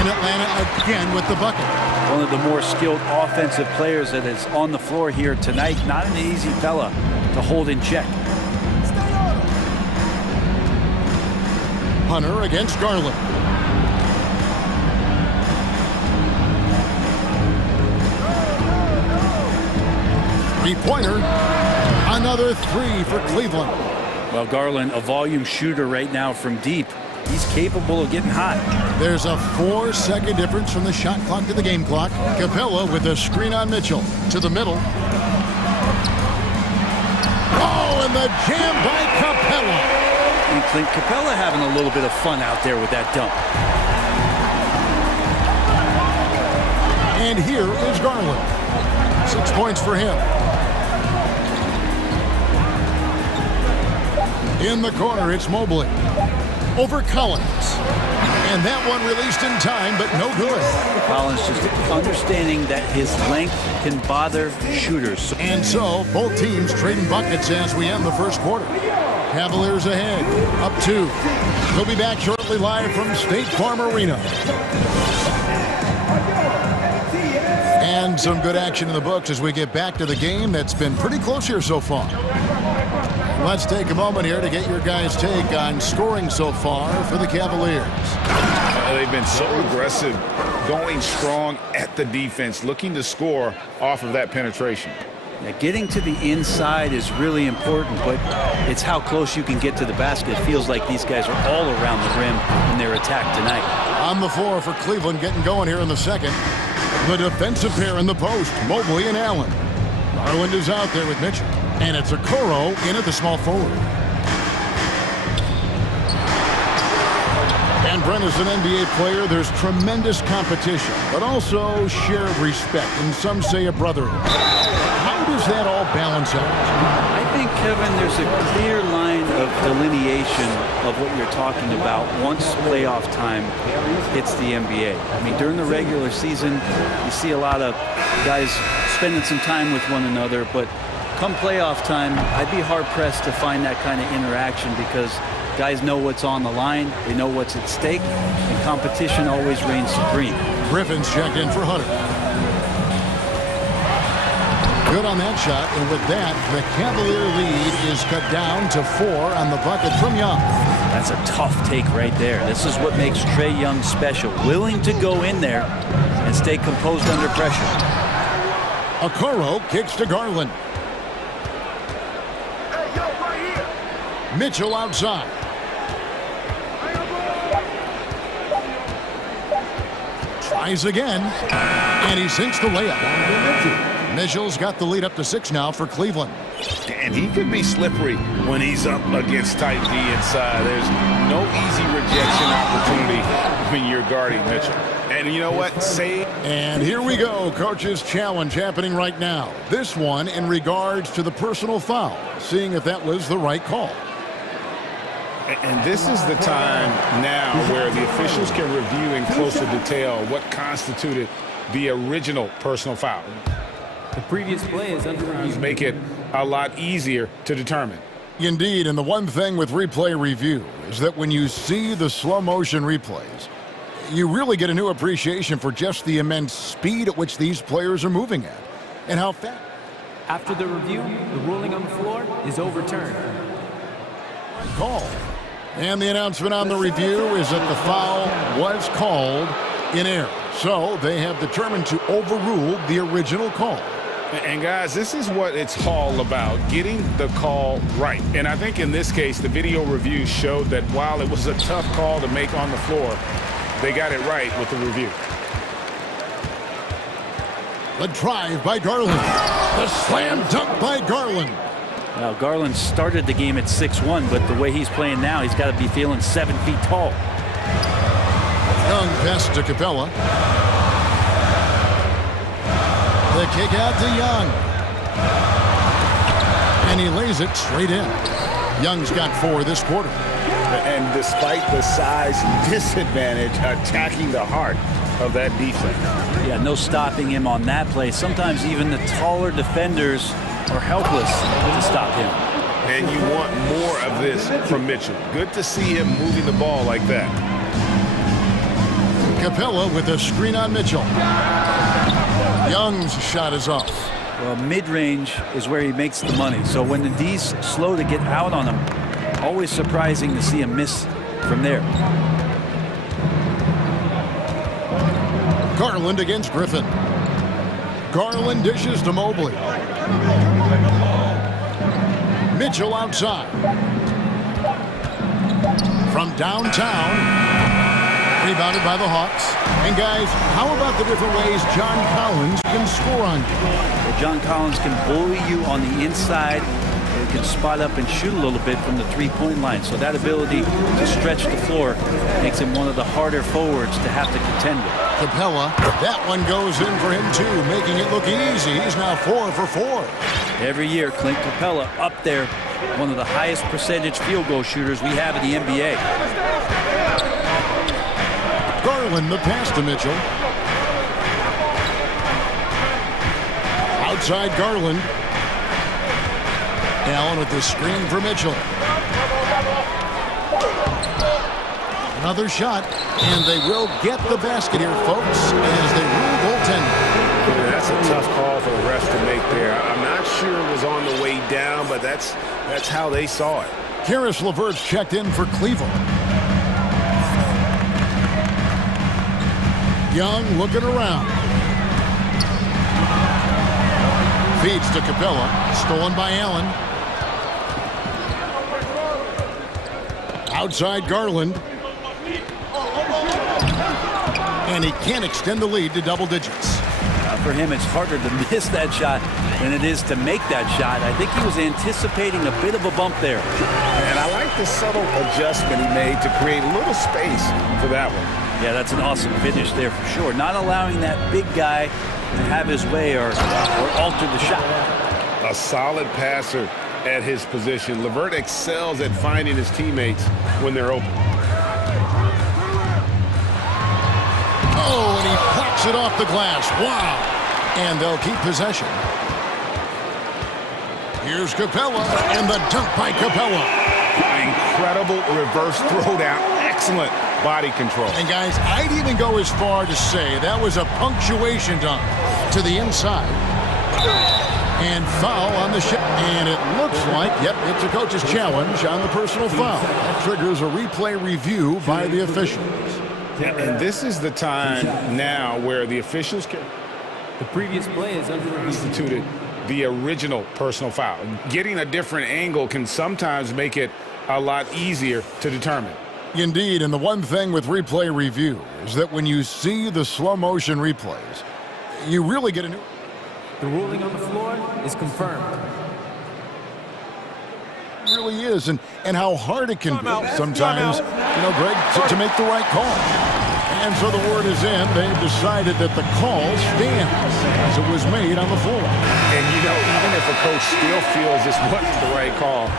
In Atlanta again with the bucket. One of the more skilled offensive players that is on the floor here tonight. Not an easy fella to hold in check. Hunter against Garland. Three-pointer. Another 3 for Cleveland. Well, Garland, a volume shooter right now from deep. He's capable of getting hot. There's a 4-second difference from the shot clock to the game clock. Capella with a screen on Mitchell. To the middle. Oh, and the jam by Capella. You think Capella having a little bit of fun out there with that dunk. And here is Garland. 6 points for him. In the corner, it's Mobley. Over Collins. And that one released in time, but no good. Collins just understanding that his length can bother shooters. And so, both teams trading buckets as we end the first quarter. Cavaliers ahead, up 2. We'll be back shortly live from State Farm Arena. And some good action in the books as we get back to the game that's been pretty close here so far. Let's take a moment here to get your guys' take on scoring so far for the Cavaliers. They've been so aggressive, going strong at the defense, looking to score off of that penetration. Now, getting to the inside is really important, but it's how close you can get to the basket. It feels like these guys are all around the rim in their attack tonight. On the floor for Cleveland, getting going here in the second. The defensive pair in the post, Mobley and Allen. Garland is out there with Mitchell. And it's Okoro in at the small forward. And Brent, as an NBA player, there's tremendous competition, but also share of respect, and some say a brotherhood. How does that all balance out? I think, Kevin, there's a clear line of delineation of what you're talking about once playoff time hits the NBA. I mean, during the regular season, you see a lot of guys spending some time with one another, but come playoff time, I'd be hard-pressed to find that kind of interaction because guys know what's on the line, they know what's at stake, and competition always reigns supreme. Griffin's checked in for Hunter. Good on that shot, and with that, the Cavalier lead is cut down to 4 on the bucket from Young. That's a tough take right there. This is what makes Trae Young special, willing to go in there and stay composed under pressure. Okoro kicks to Garland. Mitchell outside. Tries again, and he sinks the layup. Mitchell's got the lead up to 6 now for Cleveland. And he could be slippery when he's up against tight D inside. There's no easy rejection opportunity when you're guarding Mitchell. And you know what? And here we go. Coach's challenge happening right now. This one in regards to the personal foul, seeing if that was the right call. And this is the time now where the officials can review in closer detail what constituted the original personal foul. The previous play is under review. Make it a lot easier to determine. Indeed, and the one thing with replay review is that when you see the slow motion replays, you really get a new appreciation for just the immense speed at which these players are moving at and how fast. After the review, the ruling on the floor is overturned. Call. And the announcement on the review is that the foul was called in error. So they have determined to overrule the original call. And guys, this is what it's all about, getting the call right. And I think in this case, the video review showed that while it was a tough call to make on the floor, they got it right with the review. The drive by Garland. The slam dunk by Garland. Now, Garland started the game at 6'1", but the way he's playing now, he's got to be feeling 7 feet tall. Young pass to Capella. The kick out to Young. And he lays it straight in. Young's got 4 this quarter. And despite the size disadvantage, attacking the heart of that defense. Yeah, no stopping him on that play. Sometimes even the taller defenders are helpless to stop him. And you want more of this from Mitchell. Good to see him moving the ball like that. Capella with a screen on Mitchell. Young's shot is off. Well, mid-range is where he makes the money. So when the D's slow to get out on him, always surprising to see him miss from there. Garland against Griffin. Garland dishes to Mobley. Mitchell outside. From downtown. Rebounded by the Hawks. And guys, how about the different ways John Collins can score on you? Well, John Collins can bully you on the inside he can spot up and shoot a little bit from the three-point line. So that ability to stretch the floor makes him one of the harder forwards to have to contend with. Capella, that one goes in for him too, making it look easy. He's now 4 for 4. Every year, Clint Capella up there, one of the highest percentage field goal shooters we have in the NBA. Garland, the pass to Mitchell. Outside Garland. Allen with the screen for Mitchell. Another shot, and they will get the basket here, folks, as they rule goaltending. That's a tough call for the refs to make there. I'm not sure it was on the way down, but that's how they saw it. Karis LeVert's checked in for Cleveland. Young looking around. Feeds to Capella. Stolen by Allen. Outside Garland. And he can't extend the lead to double digits. For him, it's harder to miss that shot than it is to make that shot. I think he was anticipating a bit of a bump there. And I like the subtle adjustment he made to create a little space for that one. Yeah, that's an awesome finish there for sure. Not allowing that big guy to have his way or alter the shot. A solid passer at his position. LeVert excels at finding his teammates when they're open. Oh, and he pops it off the glass. Wow. And they'll keep possession. Here's Capella, and the dunk by Capella. Incredible reverse throwdown. Excellent body control. And guys, I'd even go as far to say that was a punctuation dunk to the inside. And foul on the shot. And it looks like, yep, it's a coach's challenge on the personal foul. That triggers a replay review by the officials. And this is the time now where the officials can The previous play is instituted the original personal foul. Getting a different angle can sometimes make it a lot easier to determine. Indeed, and the one thing with replay review is that when you see the slow motion replays, you really get a new... The ruling on the floor is confirmed. It really is, and how hard it can be sometimes, you know, Greg, to make the right call. And so the word is in. They've decided that the call stands as it was made on the floor. And, you know, even if a coach still feels this wasn't the right call,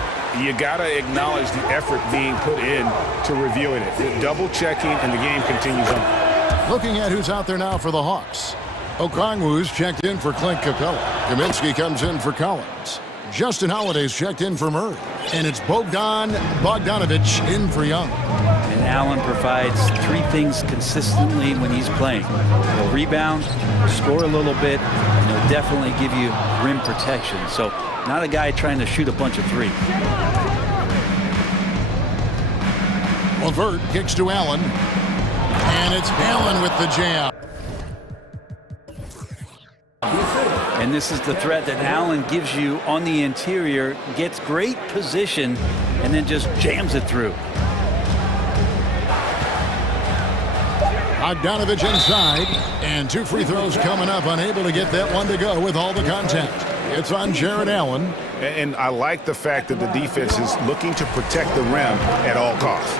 you got to acknowledge the effort being put in to reviewing it. Double checking, and the game continues on. Looking at who's out there now for the Hawks. Okongwu's checked in for Clint Capella. Kaminsky comes in for Collins. Justin Holiday's checked in for Murray. And it's Bogdanovich in for Young. And Allen provides three things consistently when he's playing. He'll rebound, score a little bit, and he'll definitely give you rim protection. So not a guy trying to shoot a bunch of threes. LeVert kicks to Allen. And it's Allen with the jam. And this is the threat that Allen gives you on the interior, gets great position, and then just jams it through. Bogdanovich inside, and 2 free throws coming up, unable to get that one to go with all the contact. It's on Jared Allen. And I like the fact that the defense is looking to protect the rim at all costs.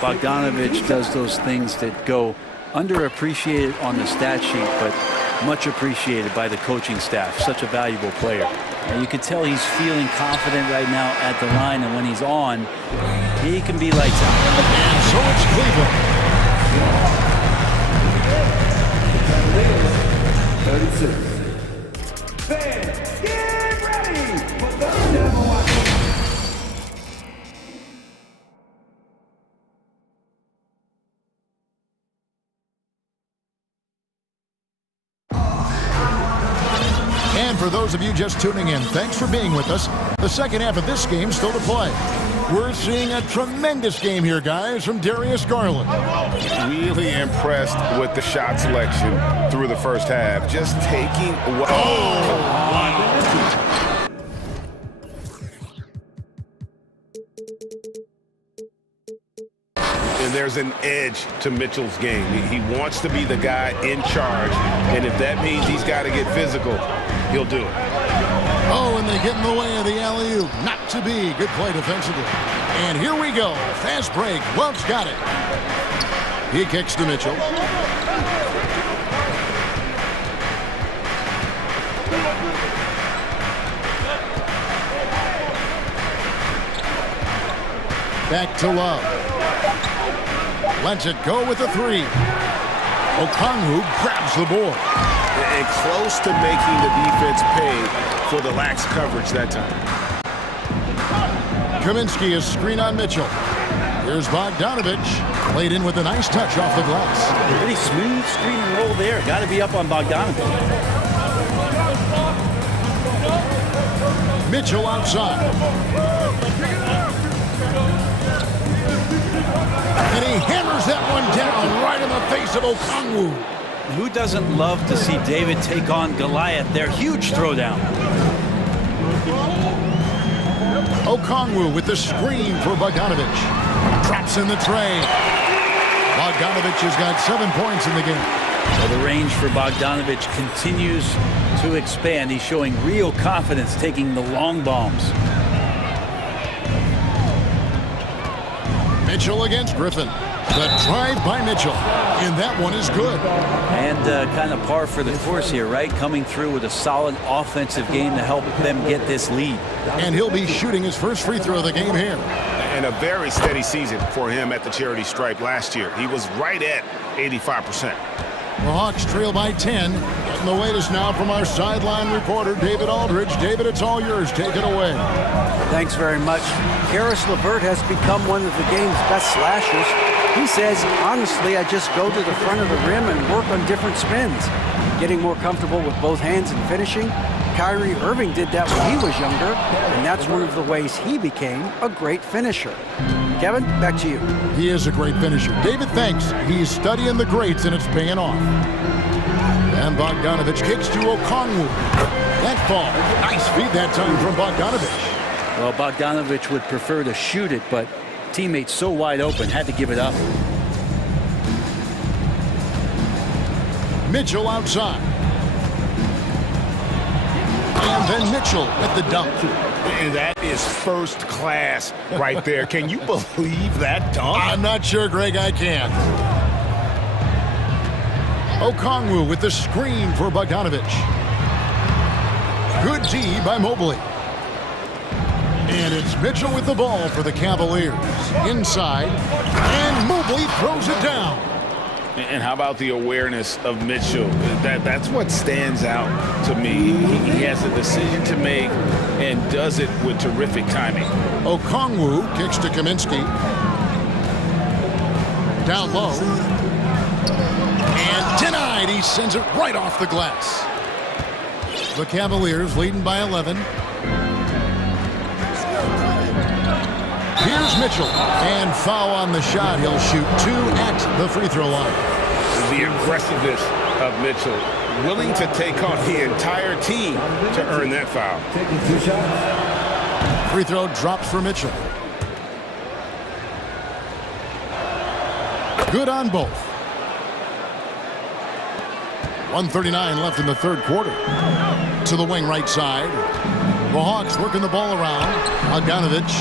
Bogdanovich does those things that go underappreciated on the stat sheet, but much appreciated by the coaching staff. Such a valuable player. And you can tell he's feeling confident right now at the line, and when he's on, he can be lights out. And so it's Cleveland. 36. Fans, get ready for the Jabberwocky. And for those of you just tuning in, thanks for being with us. The second half of this game still to play. We're seeing a tremendous game here, guys, from Darius Garland. Really impressed with the shot selection through the first half. Just taking away. And there there's an edge to Mitchell's game. He wants to be the guy in charge, and if that means he's got to get physical, he'll do it. Oh, and they get in the way of the alley-oop. Not to be. Good play defensively. And here we go. Fast break. Love's got it. He kicks to Mitchell. Back to Love. Lets it go with a three. Okongwu grabs the board. And close to making the defense pay for the lax coverage that time. Kaminsky is screen on Mitchell. Here's Bogdanovich. Played in with a nice touch off the glass. Pretty smooth screen and roll there. Got to be up on Bogdanovich. Mitchell outside. And he hammers that one down right in the face of Okongwu. Who doesn't love to see David take on Goliath? Their huge throwdown. Okongwu with the screen for Bogdanovich. Drops in the tray. Bogdanovich has got 7 points in the game. Well, the range for Bogdanovich continues to expand. He's showing real confidence taking the long bombs. Mitchell against Griffin. The drive by Mitchell. And that one is good. And kind of par for the course here, right? Coming through with a solid offensive game to help them get this lead. And he'll be shooting his first free throw of the game here. And a very steady season for him at the charity stripe last year. He was right at 85%. The Hawks trail by 10. Getting the latest now from our sideline reporter, David Aldridge. David, it's all yours. Take it away. Thanks very much. Karis LeVert has become one of the game's best slashers. He says, honestly, I just go to the front of the rim and work on different spins. Getting more comfortable with both hands and finishing. Kyrie Irving did that when he was younger, and that's one of the ways he became a great finisher. Kevin, back to you. He is a great finisher. David, thanks. He's studying the greats, and it's paying off. And Bogdanovich kicks to Okongwu. That ball. Nice feed that time from Bogdanovich. Well, Bogdanovich would prefer to shoot it, but teammates so wide open, had to give it up. Mitchell outside. And then Mitchell with the dunk. And that is first class right there. Can you believe that dunk? I'm not sure, Greg, I can. Okongwu with the screen for Bogdanovich. Good D by Mobley. And it's Mitchell with the ball for the Cavaliers. Inside, and Mobley throws it down. And how about the awareness of Mitchell? That's what stands out to me. He has a decision to make and does it with terrific timing. Okongwu kicks to Kaminsky. Down low. And denied. He sends it right off the glass. The Cavaliers leading by 11. Here's Mitchell. And foul on the shot. He'll shoot 2 at the free throw line. The aggressiveness of Mitchell, willing to take on the entire team to earn that foul. Free throw drops for Mitchell. Good on both. 1:39 left in the third quarter. To the wing right side. The Hawks working the ball around. Bogdanovich.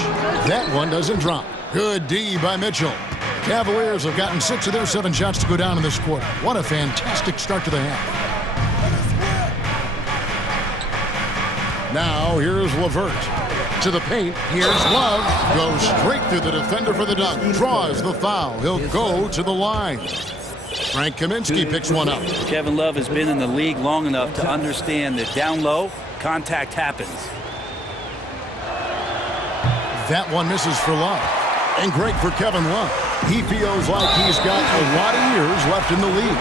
That one doesn't drop. Good D by Mitchell. Cavaliers have gotten 6 of their 7 shots to go down in this quarter. What a fantastic start to the half. Now here's LeVert. To the paint. Here's Love. Goes straight through the defender for the dunk. Draws the foul. He'll go to the line. Frank Kaminsky picks one up. Kevin Love has been in the league long enough to understand that down low, contact happens. That one misses for Love. And great for Kevin Love. He feels like he's got a lot of years left in the league.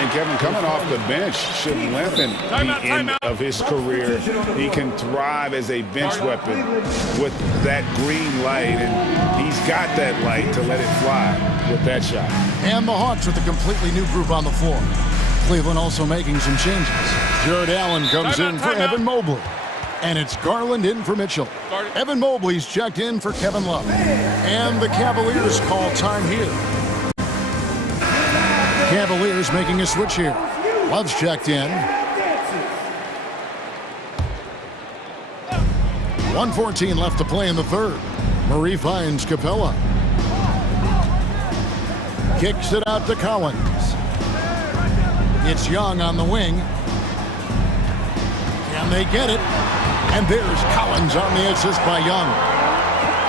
And Kevin, coming off the bench, should lengthen the end of his career. He can thrive as a bench weapon with that green light, and he's got that light to let it fly with that shot. And the Hawks with a completely new group on the floor. Cleveland also making some changes. Jared Allen comes in for Evan Mobley. And it's Garland in for Mitchell. Evan Mobley's checked in for Kevin Love. And the Cavaliers call time here. Cavaliers making a switch here. Love's checked in. 1:14 left to play in the third. Murray finds Capella. Kicks it out to Collins. It's Young on the wing. Can they get it? And there's Collins on the assist by Young.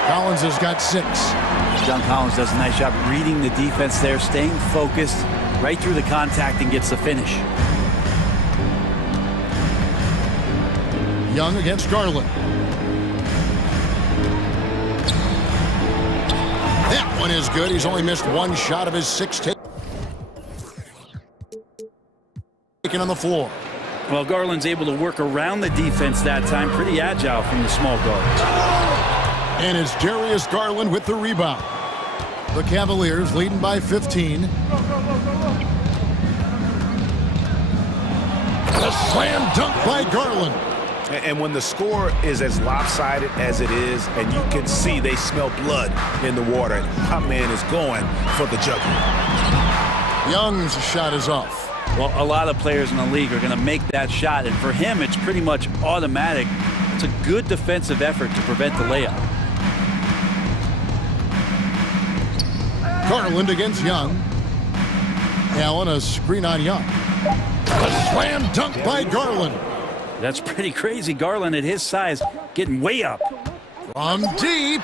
Collins has got 6. John Collins does a nice job reading the defense there, staying focused right through the contact and gets the finish. Young against Garland. That one is good. He's only missed 1 shot of his 6 taken on the floor. Well, Garland's able to work around the defense that time. Pretty agile from the small guard. And it's Darius Garland with the rebound. The Cavaliers leading by 15. A slam dunk by Garland. And when the score is as lopsided as it is, and you can see they smell blood in the water, my man is going for the jugular. Young's shot is off. Well, a lot of players in the league are going to make that shot, and for him, it's pretty much automatic. It's a good defensive effort to prevent the layup. Garland against Young. Allen, a screen on Young. A slam dunk by Garland. That's pretty crazy. Garland at his size getting way up. From deep.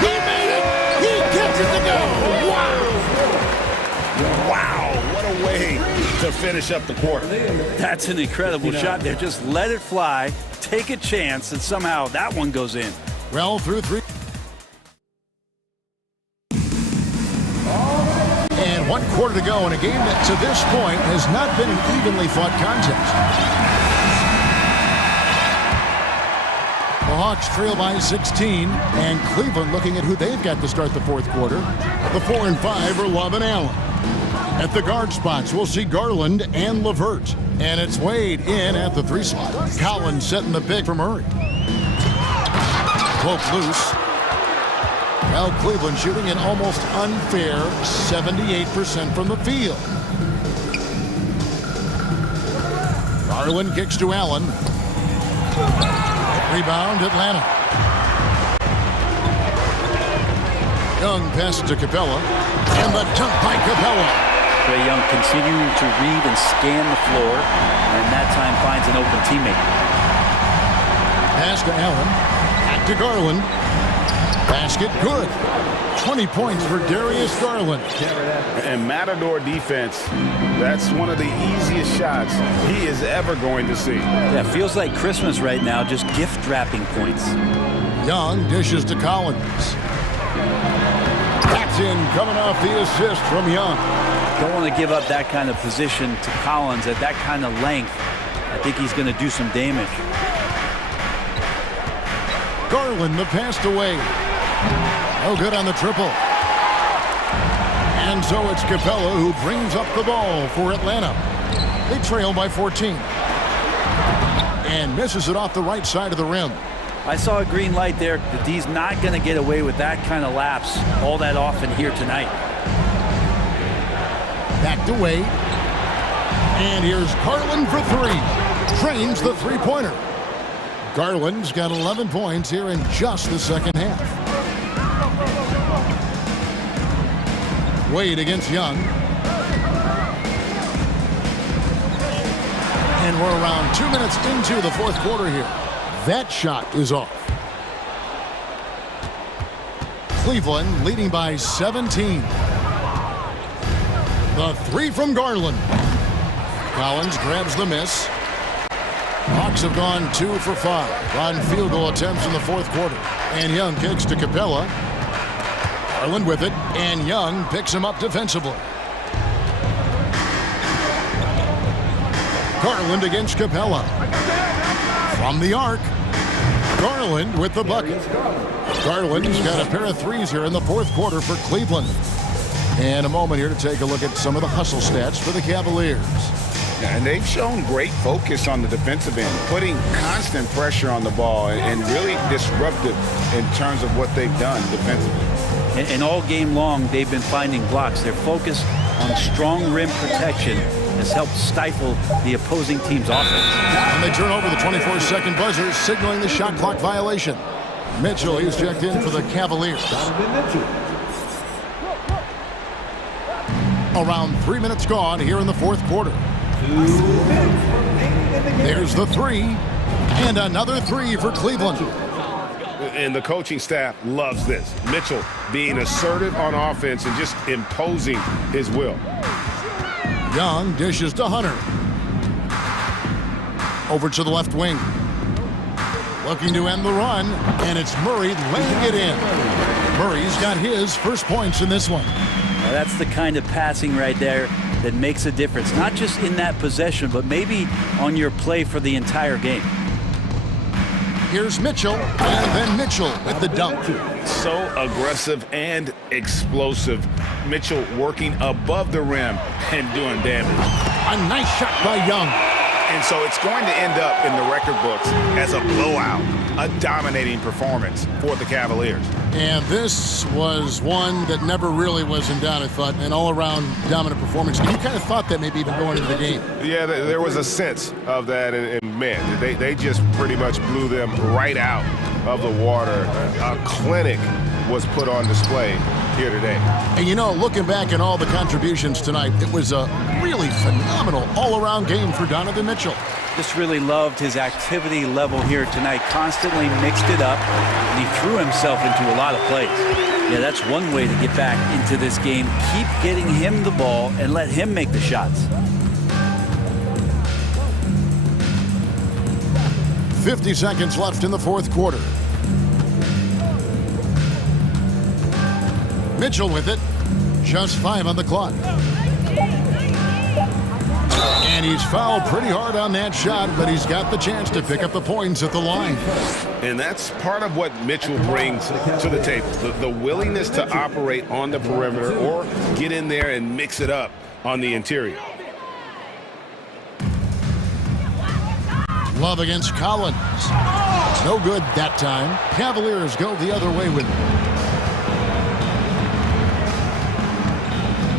He made it. He gets it to go. Wow. Wow. What a way to finish up the quarter. That's an incredible shot there. Just let it fly, take a chance, and somehow that one goes in. Well, through 3. And 1 quarter to go in a game that to this point has not been an evenly fought contest. The Hawks trail by 16, and Cleveland looking at who they've got to start the 4th quarter. The 4 and 5 are Love and Allen. At the guard spots, we'll see Garland and LeVert. And it's Wade in at the 3 spot. Collins setting the pick for Murray. Poke loose. Well, Cleveland shooting an almost unfair 78% from the field. Garland kicks to Allen. Rebound, Atlanta. Young passes to Capella. And the dunk by Capella. Trae Young continuing to read and scan the floor, and that time finds an open teammate. Pass to Allen. Back to Garland. Basket good. 20 points for Darius Garland. And Matador defense, that's one of the easiest shots he is ever going to see. Yeah, feels like Christmas right now, just gift wrapping points. Young dishes to Collins. That's in, coming off the assist from Young. Don't want to give up that kind of position to Collins at that kind of length. I think he's going to do some damage. Garland, the pass to Wade. No good on the triple. And so it's Capella who brings up the ball for Atlanta. They trail by 14. And misses it off the right side of the rim. I saw a green light there. The D's not going to get away with that kind of lapse all that often here tonight. Back to Wade. And here's Garland for 3. Trains the three-pointer. Garland's got 11 points here in just the second half. Wade against Young. And we're around 2 minutes into the 4th quarter here. That shot is off. Cleveland leading by 17. The 3 from Garland. Collins grabs the miss. Hawks have gone 2 for 5 on field goal attempts in the 4th quarter. And Young kicks to Capella. Garland with it, and Young picks him up defensively. Garland against Capella. From the arc. Garland with the bucket. Garland's got a pair of 3s here in the 4th quarter for Cleveland. And a moment here to take a look at some of the hustle stats for the Cavaliers. And they've shown great focus on the defensive end, putting constant pressure on the ball and really disruptive in terms of what they've done defensively. And all game long, they've been finding blocks. They're focused on strong rim protection has helped stifle the opposing team's offense. And they turn over the 24-second buzzer, signaling the shot clock violation. Mitchell, he's checked in for the Cavaliers. Around 3 minutes gone here in the fourth quarter. There's the three, and another three for Cleveland. And the coaching staff loves this. Mitchell being assertive on offense and just imposing his will. Young dishes to Hunter. Over to the left wing. Looking to end the run, and it's Murray laying it in. Murray's got his first points in this one. Now that's the kind of passing right there that makes a difference, not just in that possession, but maybe on your play for the entire game. Here's Mitchell, and then Mitchell with the dunk. So aggressive and explosive. Mitchell working above the rim and doing damage. A nice shot by Young. And so it's going to end up in the record books as a blowout, a dominating performance for the Cavaliers. And this was one that never really was in doubt, I thought, an all-around dominant performance. You kind of thought that maybe even going into the game. Yeah, there was a sense of that, and man, they just pretty much blew them right out of the water. A clinic was put on display here today. And you know, looking back at all the contributions tonight, it was a really phenomenal all-around game for Donovan Mitchell. Just really loved his activity level here tonight. Constantly mixed it up, and he threw himself into a lot of plays. Yeah, that's one way to get back into this game. Keep getting him the ball and let him make the shots. 50 seconds left in the fourth quarter. Mitchell with it. Just 5 on the clock. And he's fouled pretty hard on that shot, but he's got the chance to pick up the points at the line. And that's part of what Mitchell brings to the table, the willingness to operate on the perimeter or get in there and mix it up on the interior. Love against Collins. No good that time. Cavaliers go the other way with it.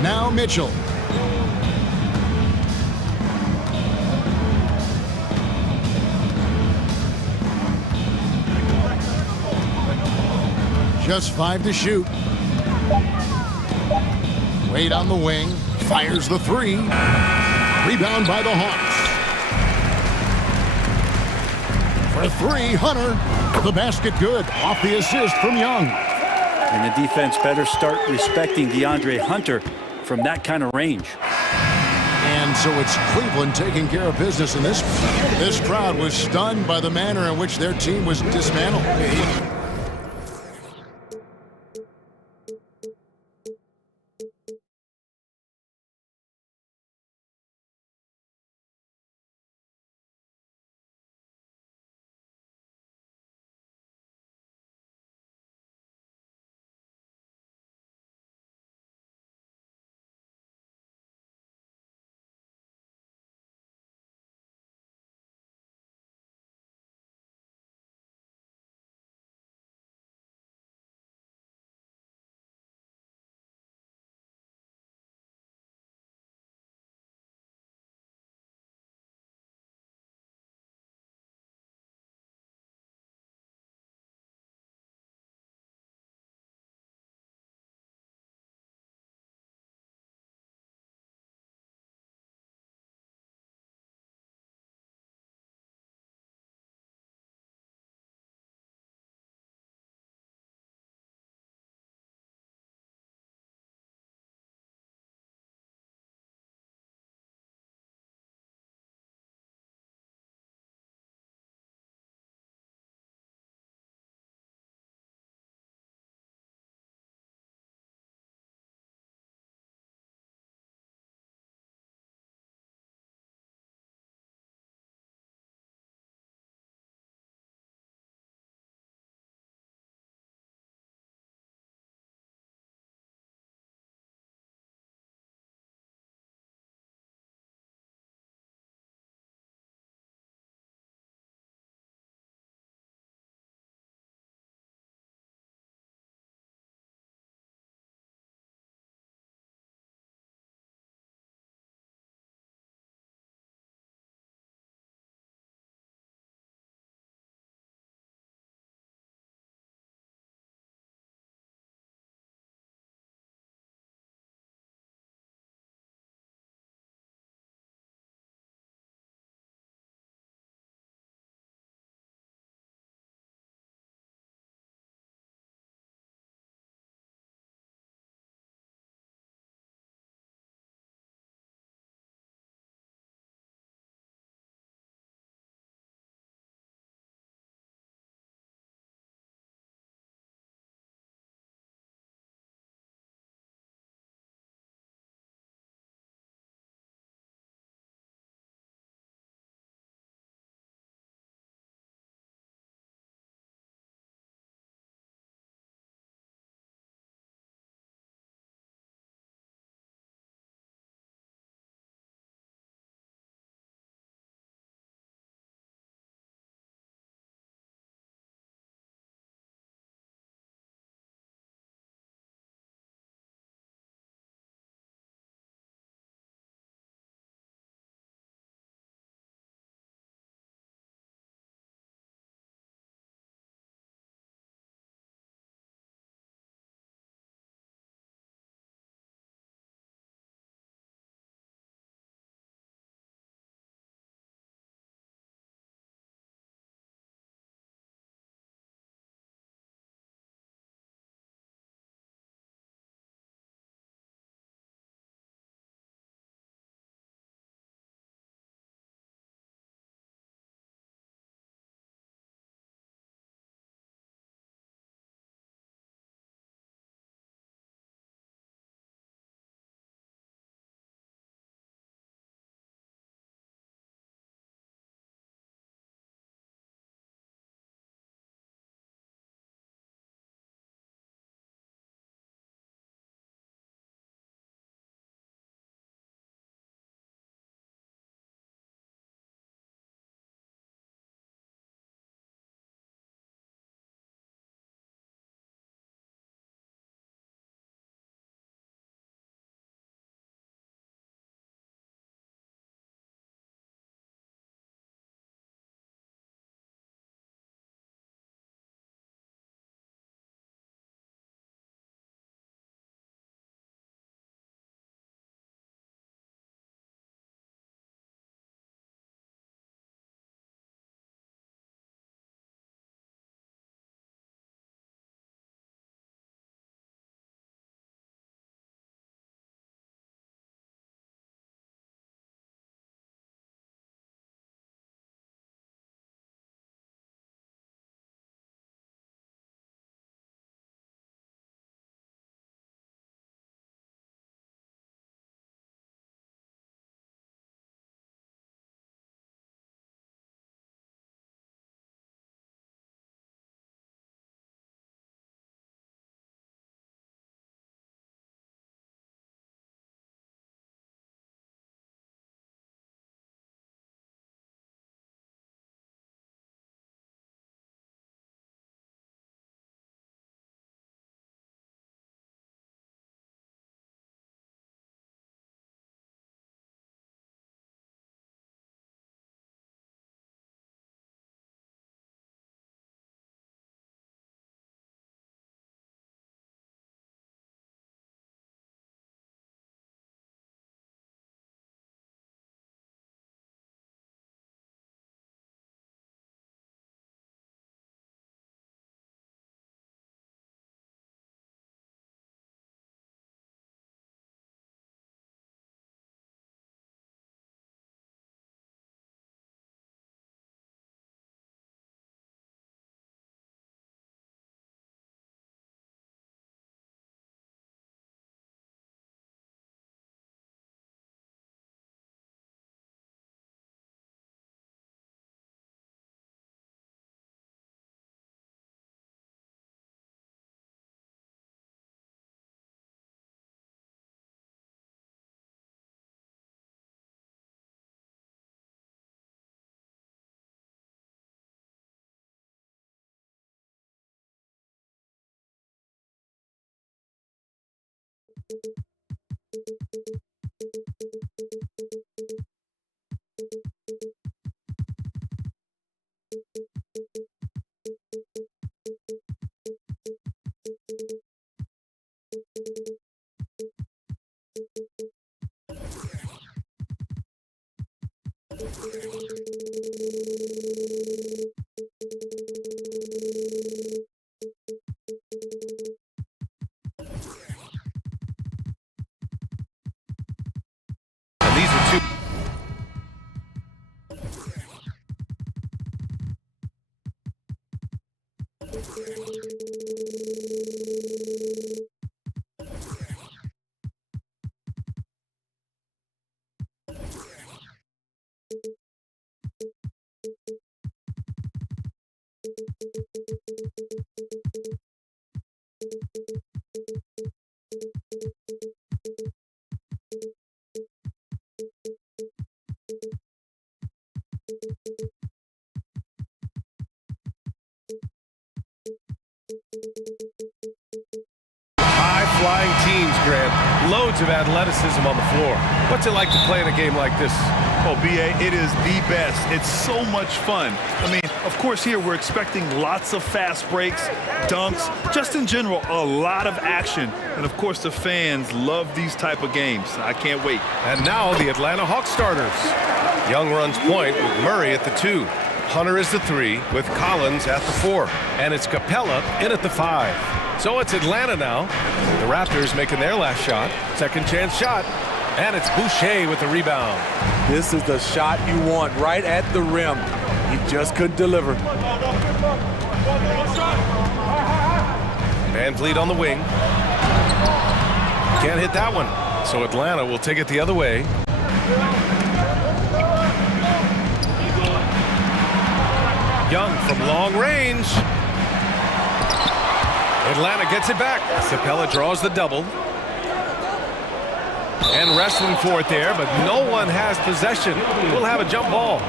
Now Mitchell. Just 5 to shoot. Wade on the wing. Fires the three. Rebound by the Hawks. For 3, Hunter. The basket good. Off the assist from Young. And the defense better start respecting DeAndre Hunter from that kind of range. And so it's Cleveland taking care of business in this. This crowd was stunned by the manner in which their team was dismantled. These are two. High-flying teams, Grant. Loads of athleticism on the floor. What's it like to play in a game like this? Oh, B.A., it is the best. It's so much fun. I mean, of course, here we're expecting lots of fast breaks, dunks, just in general, a lot of action. And, of course, the fans love these type of games. I can't wait. And now the Atlanta Hawks starters. Young runs point with Murray at the 2. Hunter is the 3 with Collins at the 4. And it's Capella in at the 5. So it's Atlanta now. The Raptors making their last shot. Second chance shot. And it's Boucher with the rebound. This is the shot you want right at the rim. He just couldn't deliver. Van Vliet on the wing. Can't hit that one. So Atlanta will take it the other way. Young from long range. Atlanta gets it back. Capella draws the double. And wrestling for it there, but no one has possession. We'll have a jump ball.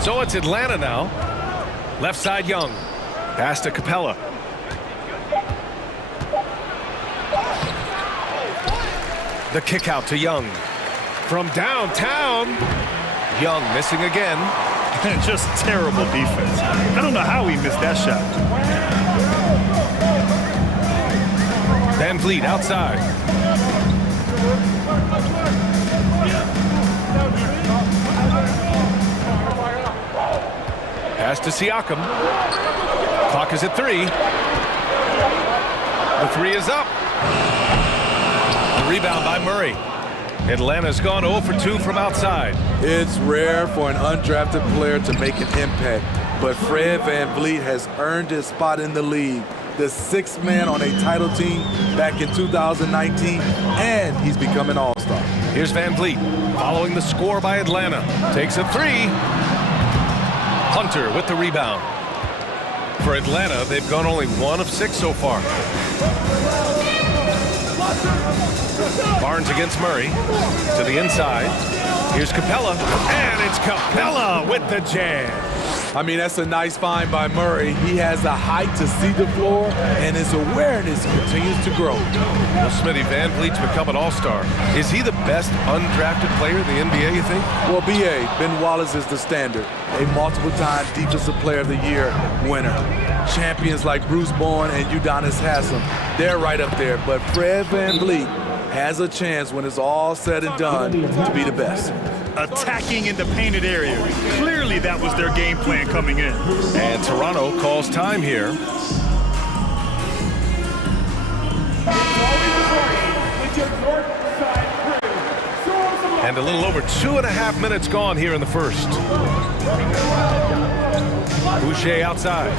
So it's Atlanta now. Left side Young. Pass to Capella. The kick out to Young. From downtown. Young missing again. Just terrible defense. I don't know how he missed that shot. Van Vliet outside. Pass to Siakam. Clock is at 3. The 3 is up. The rebound by Murray. Atlanta's gone 0 for 2 from outside. It's rare for an undrafted player to make an impact, but Fred VanVleet has earned his spot in the league. The 6th man on a title team back in 2019, and he's become an all-star. Here's VanVleet following the score by Atlanta. Takes a 3. Hunter with the rebound. For Atlanta, they've gone only 1 of 6 so far. Barnes against Murray. To the inside. Here's Capella. And it's Capella with the jam. I mean, that's a nice find by Murray. He has the height to see the floor, and his awareness continues to grow. Well, Smitty, Van Vliet's become an all-star. Is he the best undrafted player in the NBA, you think? Well, B.A., Ben Wallace is the standard. A multiple-time Defensive Player of the Year winner. Champions like Bruce Bowen and Udonis Haslem, they're right up there. But Fred VanVleet has a chance when it's all said and done to be the best. Attacking in the painted area. Clearly that was their game plan coming in. And Toronto calls time here. And a little over 2.5 minutes gone here in the first. Boucher outside.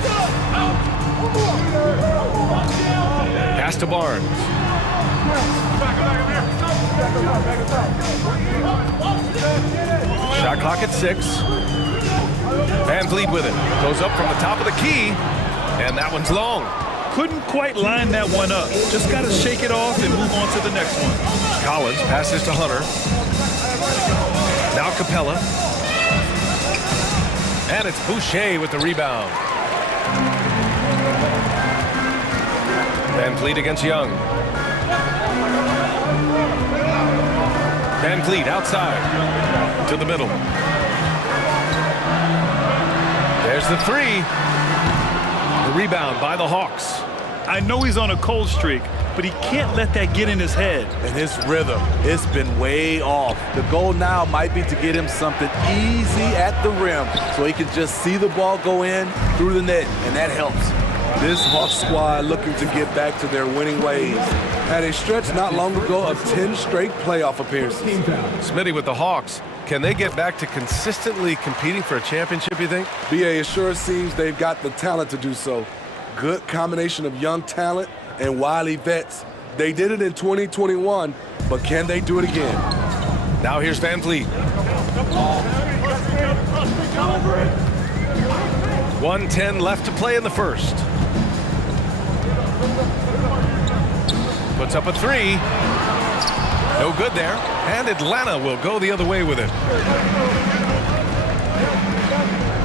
Pass to Barnes. Shot clock at 6. Van Vliet with it. Goes up from the top of the key. And that one's long. Couldn't quite line that one up. Just got to shake it off and move on to the next one. Collins passes to Hunter. Now Capella. And it's Boucher with the rebound. Van Vliet against Young. Van Vliet outside to the middle. There's the three. The rebound by the Hawks. I know he's on a cold streak, but he can't let that get in his head. And his rhythm, it's been way off. The goal now might be to get him something easy at the rim so he can just see the ball go in through the net, and that helps. This Hawks squad looking to get back to their winning ways. Had a stretch not long ago of 10 straight playoff appearances. Smitty with the Hawks. Can they get back to consistently competing for a championship, you think? BA, it sure seems they've got the talent to do so. Good combination of young talent and wily vets. They did it in 2021, but can they do it again? Now here's Van Vliet. 1:10 left to play in the first. Puts up a three. No good there. And Atlanta will go the other way with it.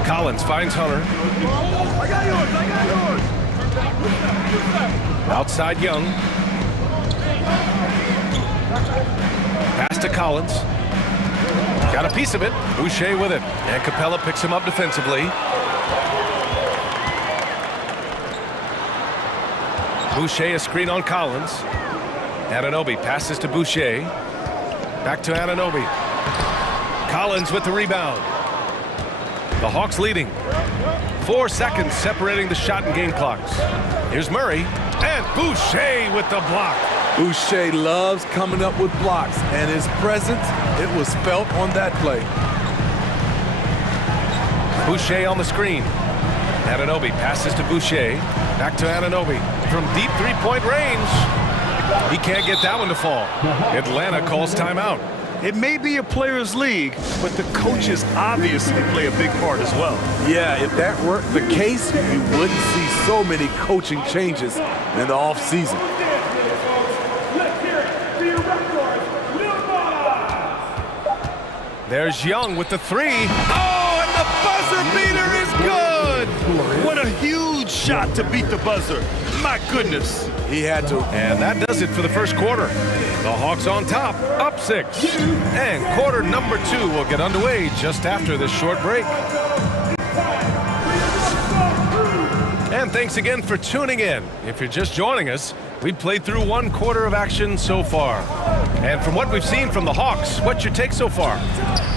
Collins finds Hunter. Outside Young. Pass to Collins. Got a piece of it. Boucher with it. And Capella picks him up defensively. Boucher a screen on Collins. Anunoby passes to Boucher. Back to Anunoby. Collins with the rebound. The Hawks leading. 4 seconds separating the shot and game clocks. Here's Murray. And Boucher with the block. Boucher loves coming up with blocks, and his presence, it was felt on that play. Boucher on the screen. Anunoby passes to Boucher. Back to Anunoby. From deep three-point range. He can't get that one to fall. Atlanta calls timeout. It may be a players' league, but the coaches obviously play a big part as well. Yeah, if that were the case, you wouldn't see so many coaching changes in the offseason. There's Young with the three. Oh, and the buzzer beater is good! What a huge shot to beat the buzzer. My goodness. He had to. And that does it for the first quarter. The Hawks on top, up 6. And quarter number 2 will get underway just after this short break. And thanks again for tuning in. If you're just joining us, we've played through 1 quarter of action so far. And from what we've seen from the Hawks, what's your take so far?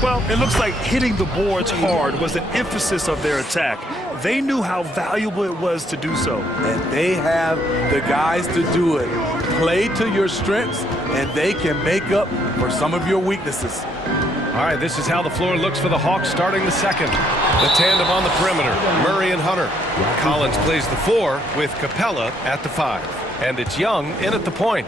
Well, it looks like hitting the boards hard was an emphasis of their attack. They knew how valuable it was to do so. And they have the guys to do it. Play to your strengths, and they can make up for some of your weaknesses. All right, this is how the floor looks for the Hawks starting the second. The tandem on the perimeter, Murray and Hunter. Collins plays the 4 with Capella at the 5. And it's Young in at the point.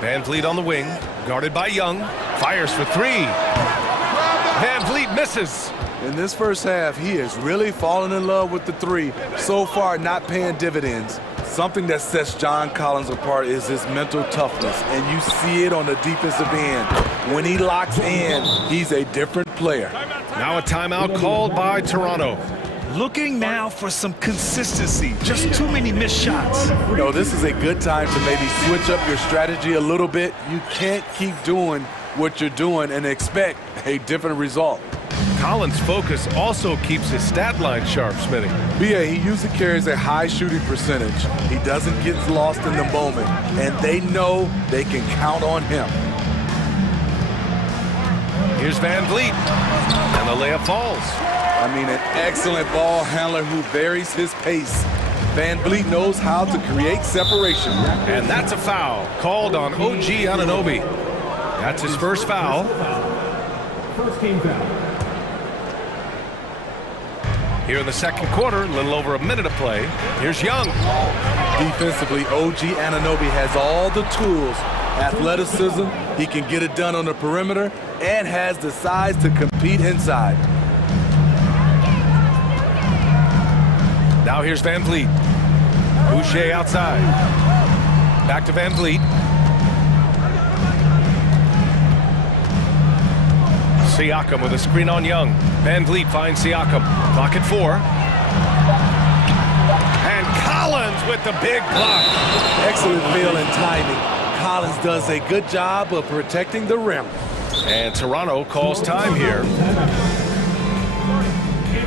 Van Vliet on the wing, guarded by Young. Fires for 3. Van Vliet misses. In this first half, he is really falling in love with the 3. So far, not paying dividends. Something that sets John Collins apart is his mental toughness, and you see it on the defensive end. When he locks in, he's a different player. Now a timeout called by Toronto. Looking now for some consistency. Just too many missed shots. You know, this is a good time to maybe switch up your strategy a little bit. You can't keep doing what you're doing and expect a different result. Collins' focus also keeps his stat line sharp, Smitty. BA, he usually carries a high shooting percentage. He doesn't get lost in the moment, and they know they can count on him. Here's Van Vliet, and the layup falls. I mean, an excellent ball handler who varies his pace. Van Vliet knows how to create separation. And that's a foul called on OG Anunoby. That's his first foul. First team foul. Here in the second quarter, a little over a minute of play. Here's Young. Defensively, OG Anunoby has all the tools. Athleticism, he can get it done on the perimeter, and has the size to compete inside. Now here's Van Vliet. Boucher outside. Back to Van Vliet. Siakam with a screen on Young. Van Vliet finds Siakam. Clock at 4. And Collins with the big block. Excellent feel and timing. Collins does a good job of protecting the rim. And Toronto calls time here. If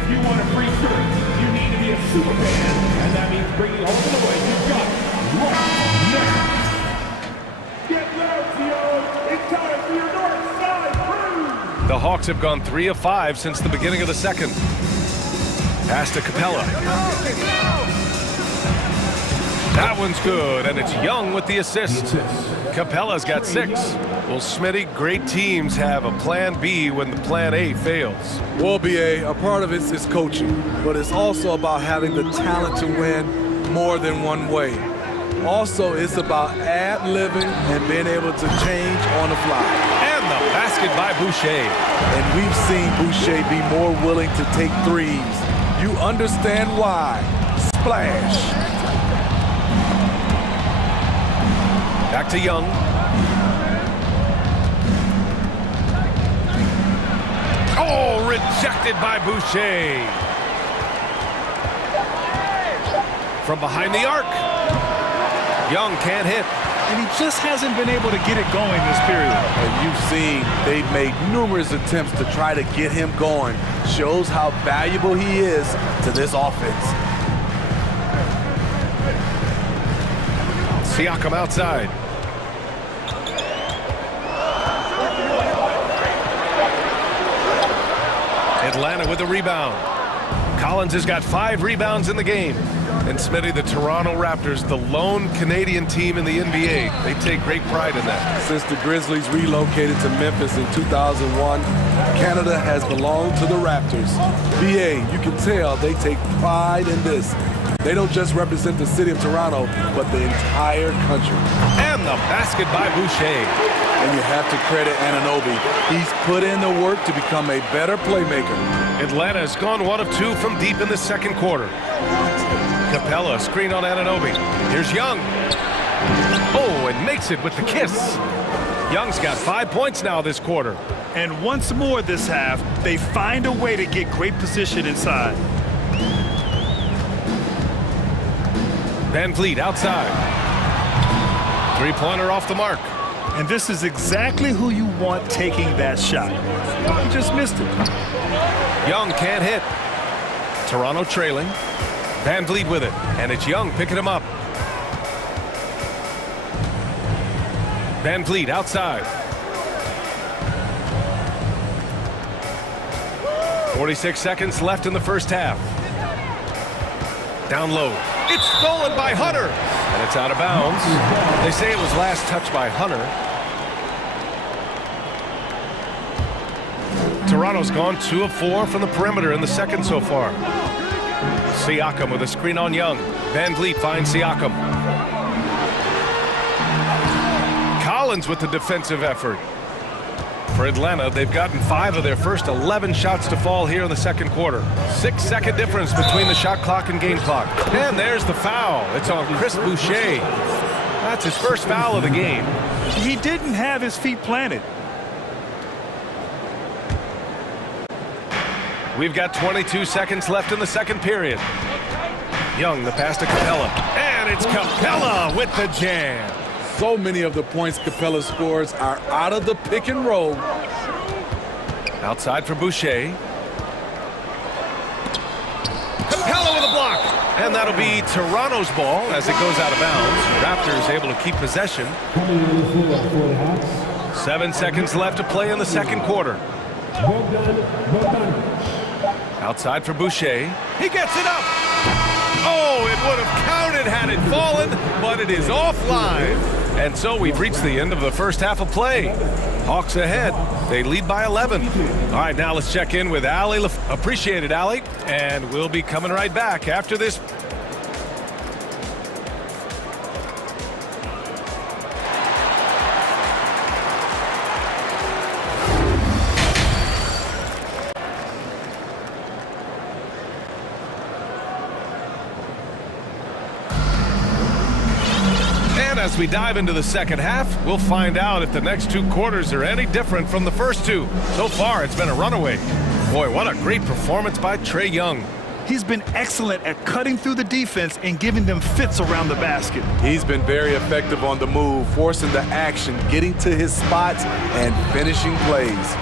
you want a free shirt, you need to be a super fan, and that means bringing home the way you've got right now. Get loud, Theo. It's time for your north side crew. The Hawks have gone 3 of 5 since the beginning of the second. Pass to Capella. That one's good, and it's Young with the assist. Capella's got 6. Well, Smitty, great teams have a plan B when the plan A fails. Well, BA, a part of it is coaching, but it's also about having the talent to win more than one way. Also, it's about ad-libbing and being able to change on the fly. And the basket by Boucher. And we've seen Boucher be more willing to take threes. You understand why. Splash. Back to Young. Oh, rejected by Boucher. From behind the arc. Young can't hit. And he just hasn't been able to get it going this period. And you've seen they've made numerous attempts to try to get him going. Shows how valuable he is to this offense. Siakam outside. Atlanta with the rebound. Collins has got 5 rebounds in the game. And Smitty, the Toronto Raptors, the lone Canadian team in the NBA. They take great pride in that. Since the Grizzlies relocated to Memphis in 2001, Canada has belonged to the Raptors. BA, you can tell they take pride in this. They don't just represent the city of Toronto, but the entire country. And the basket by Boucher. And you have to credit Anunoby. He's put in the work to become a better playmaker. Atlanta has gone 1 of 2 from deep in the second quarter. Capella, screen on Anunoby. Here's Young. Oh, and makes it with the kiss. Young's got 5 points now this quarter. And once more this half, they find a way to get great position inside. Van Vliet outside. 3-pointer off the mark. And this is exactly who you want taking that shot. He just missed it. Young can't hit. Toronto trailing. Van Vliet with it. And it's Young picking him up. Van Vliet outside. 46 seconds left in the first half. Down low. It's stolen by Hunter. And it's out of bounds. They say it was last touched by Hunter. Toronto's gone 2 of 4 from the perimeter in the second so far. Siakam with a screen on Young. Van Vliet finds Siakam. Collins with the defensive effort. For Atlanta, they've gotten 5 of their first 11 shots to fall here in the second quarter. 6-second difference between the shot clock and game clock. And there's the foul. It's on Chris Boucher. That's his first foul of the game. He didn't have his feet planted. We've got 22 seconds left in the second period. Young, the pass to Capella. And it's Capella with the jam. So many of the points Capella scores are out of the pick and roll. Outside for Boucher. Capella with a block. And that'll be Toronto's ball as it goes out of bounds. Raptors able to keep possession. 7 seconds left to play in the second quarter. Outside for Boucher. He gets it up. Oh, it would have counted had it fallen, but it is offline. And so we've reached the end of the first half of play. Hawks ahead. They lead by 11. All right, now let's check in with Allie. Appreciate it, Allie. And we'll be coming right back after this. And as we dive into the second half, we'll find out if the next 2 quarters are any different from the first 2. So far, it's been a runaway. Boy, what a great performance by Trae Young. He's been excellent at cutting through the defense and giving them fits around the basket. He's been very effective on the move, forcing the action, getting to his spots, and finishing plays.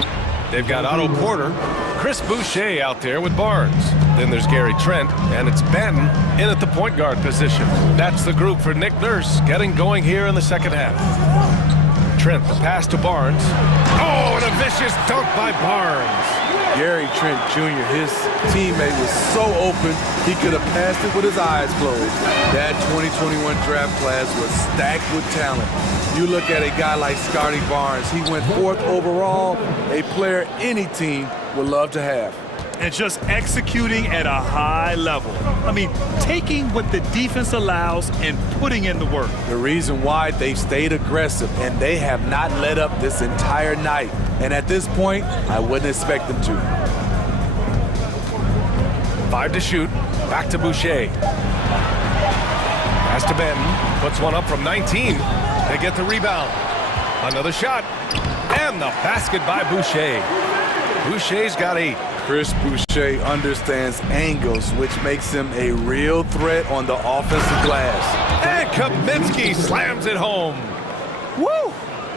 They've got Otto Porter, Chris Boucher out there with Barnes. Then there's Gary Trent, and it's Benton in at the point guard position. That's the group for Nick Nurse getting going here in the second half. Trent, the pass to Barnes. Oh, and a vicious dunk by Barnes. Gary Trent Jr., his teammate was so open, he could have passed it with his eyes closed. That 2021 draft class was stacked with talent. You look at a guy like Scotty Barnes, he went 4th overall, a player any team would love to have. And just executing at a high level. I mean, taking what the defense allows and putting in the work. The reason why they've stayed aggressive and they have not let up this entire night. And at this point, I wouldn't expect them to. 5 to shoot. Back to Boucher. Pass to Benton. Puts one up from 19. They get the rebound. Another shot. And the basket by Boucher. Boucher's got 8. Chris Boucher understands angles, which makes him a real threat on the offensive glass. And Kaminsky slams it home. Woo!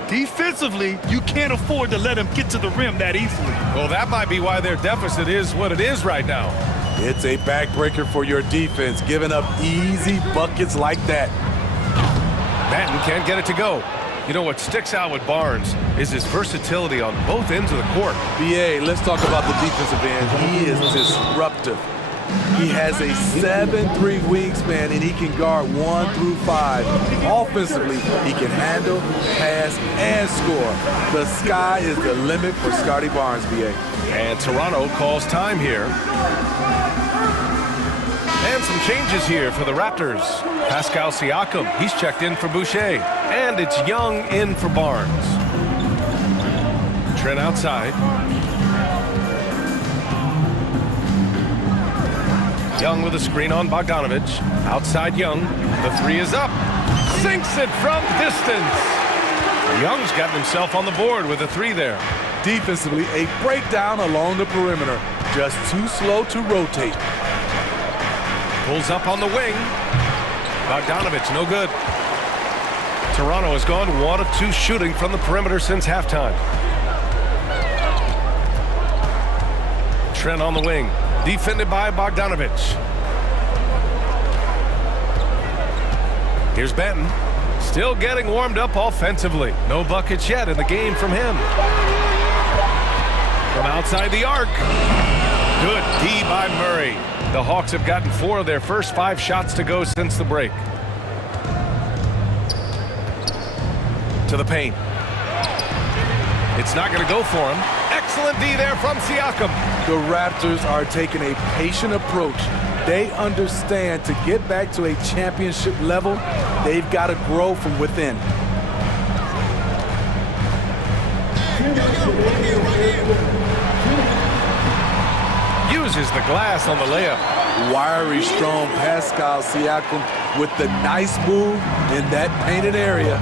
Defensively, you can't afford to let him get to the rim that easily. Well, that might be why their deficit is what it is right now. It's a backbreaker for your defense, giving up easy buckets like that. Benton can't get it to go. You know, what sticks out with Barnes is his versatility on both ends of the court. BA, let's talk about the defensive end. He is disruptive. He has a 7'3" wingspan, and he can guard 1 through 5. Offensively, he can handle, pass, and score. The sky is the limit for Scotty Barnes, BA. And Toronto calls time here. And some changes here for the Raptors. Pascal Siakam, he's checked in for Boucher. And it's Young in for Barnes. Trent outside. Young with a screen on Bogdanovich. Outside Young. The 3 is up. Sinks it from distance. Young's gotten himself on the board with a 3 there. Defensively, a breakdown along the perimeter. Just too slow to rotate. Pulls up on the wing. Bogdanovich, no good. Toronto has gone 1 of 2 shooting from the perimeter since halftime. Trent on the wing. Defended by Bogdanovich. Here's Benton. Still getting warmed up offensively. No buckets yet in the game from him. From outside the arc. Good D by Murray. The Hawks have gotten 4 of their first 5 shots to go since the break. To the paint. It's not going to go for him. Excellent D there from Siakam. The Raptors are taking a patient approach. They understand to get back to a championship level, they've got to grow from within. Uses the glass on the layup. Wiry, strong Pascal Siakam with the nice move in that painted area.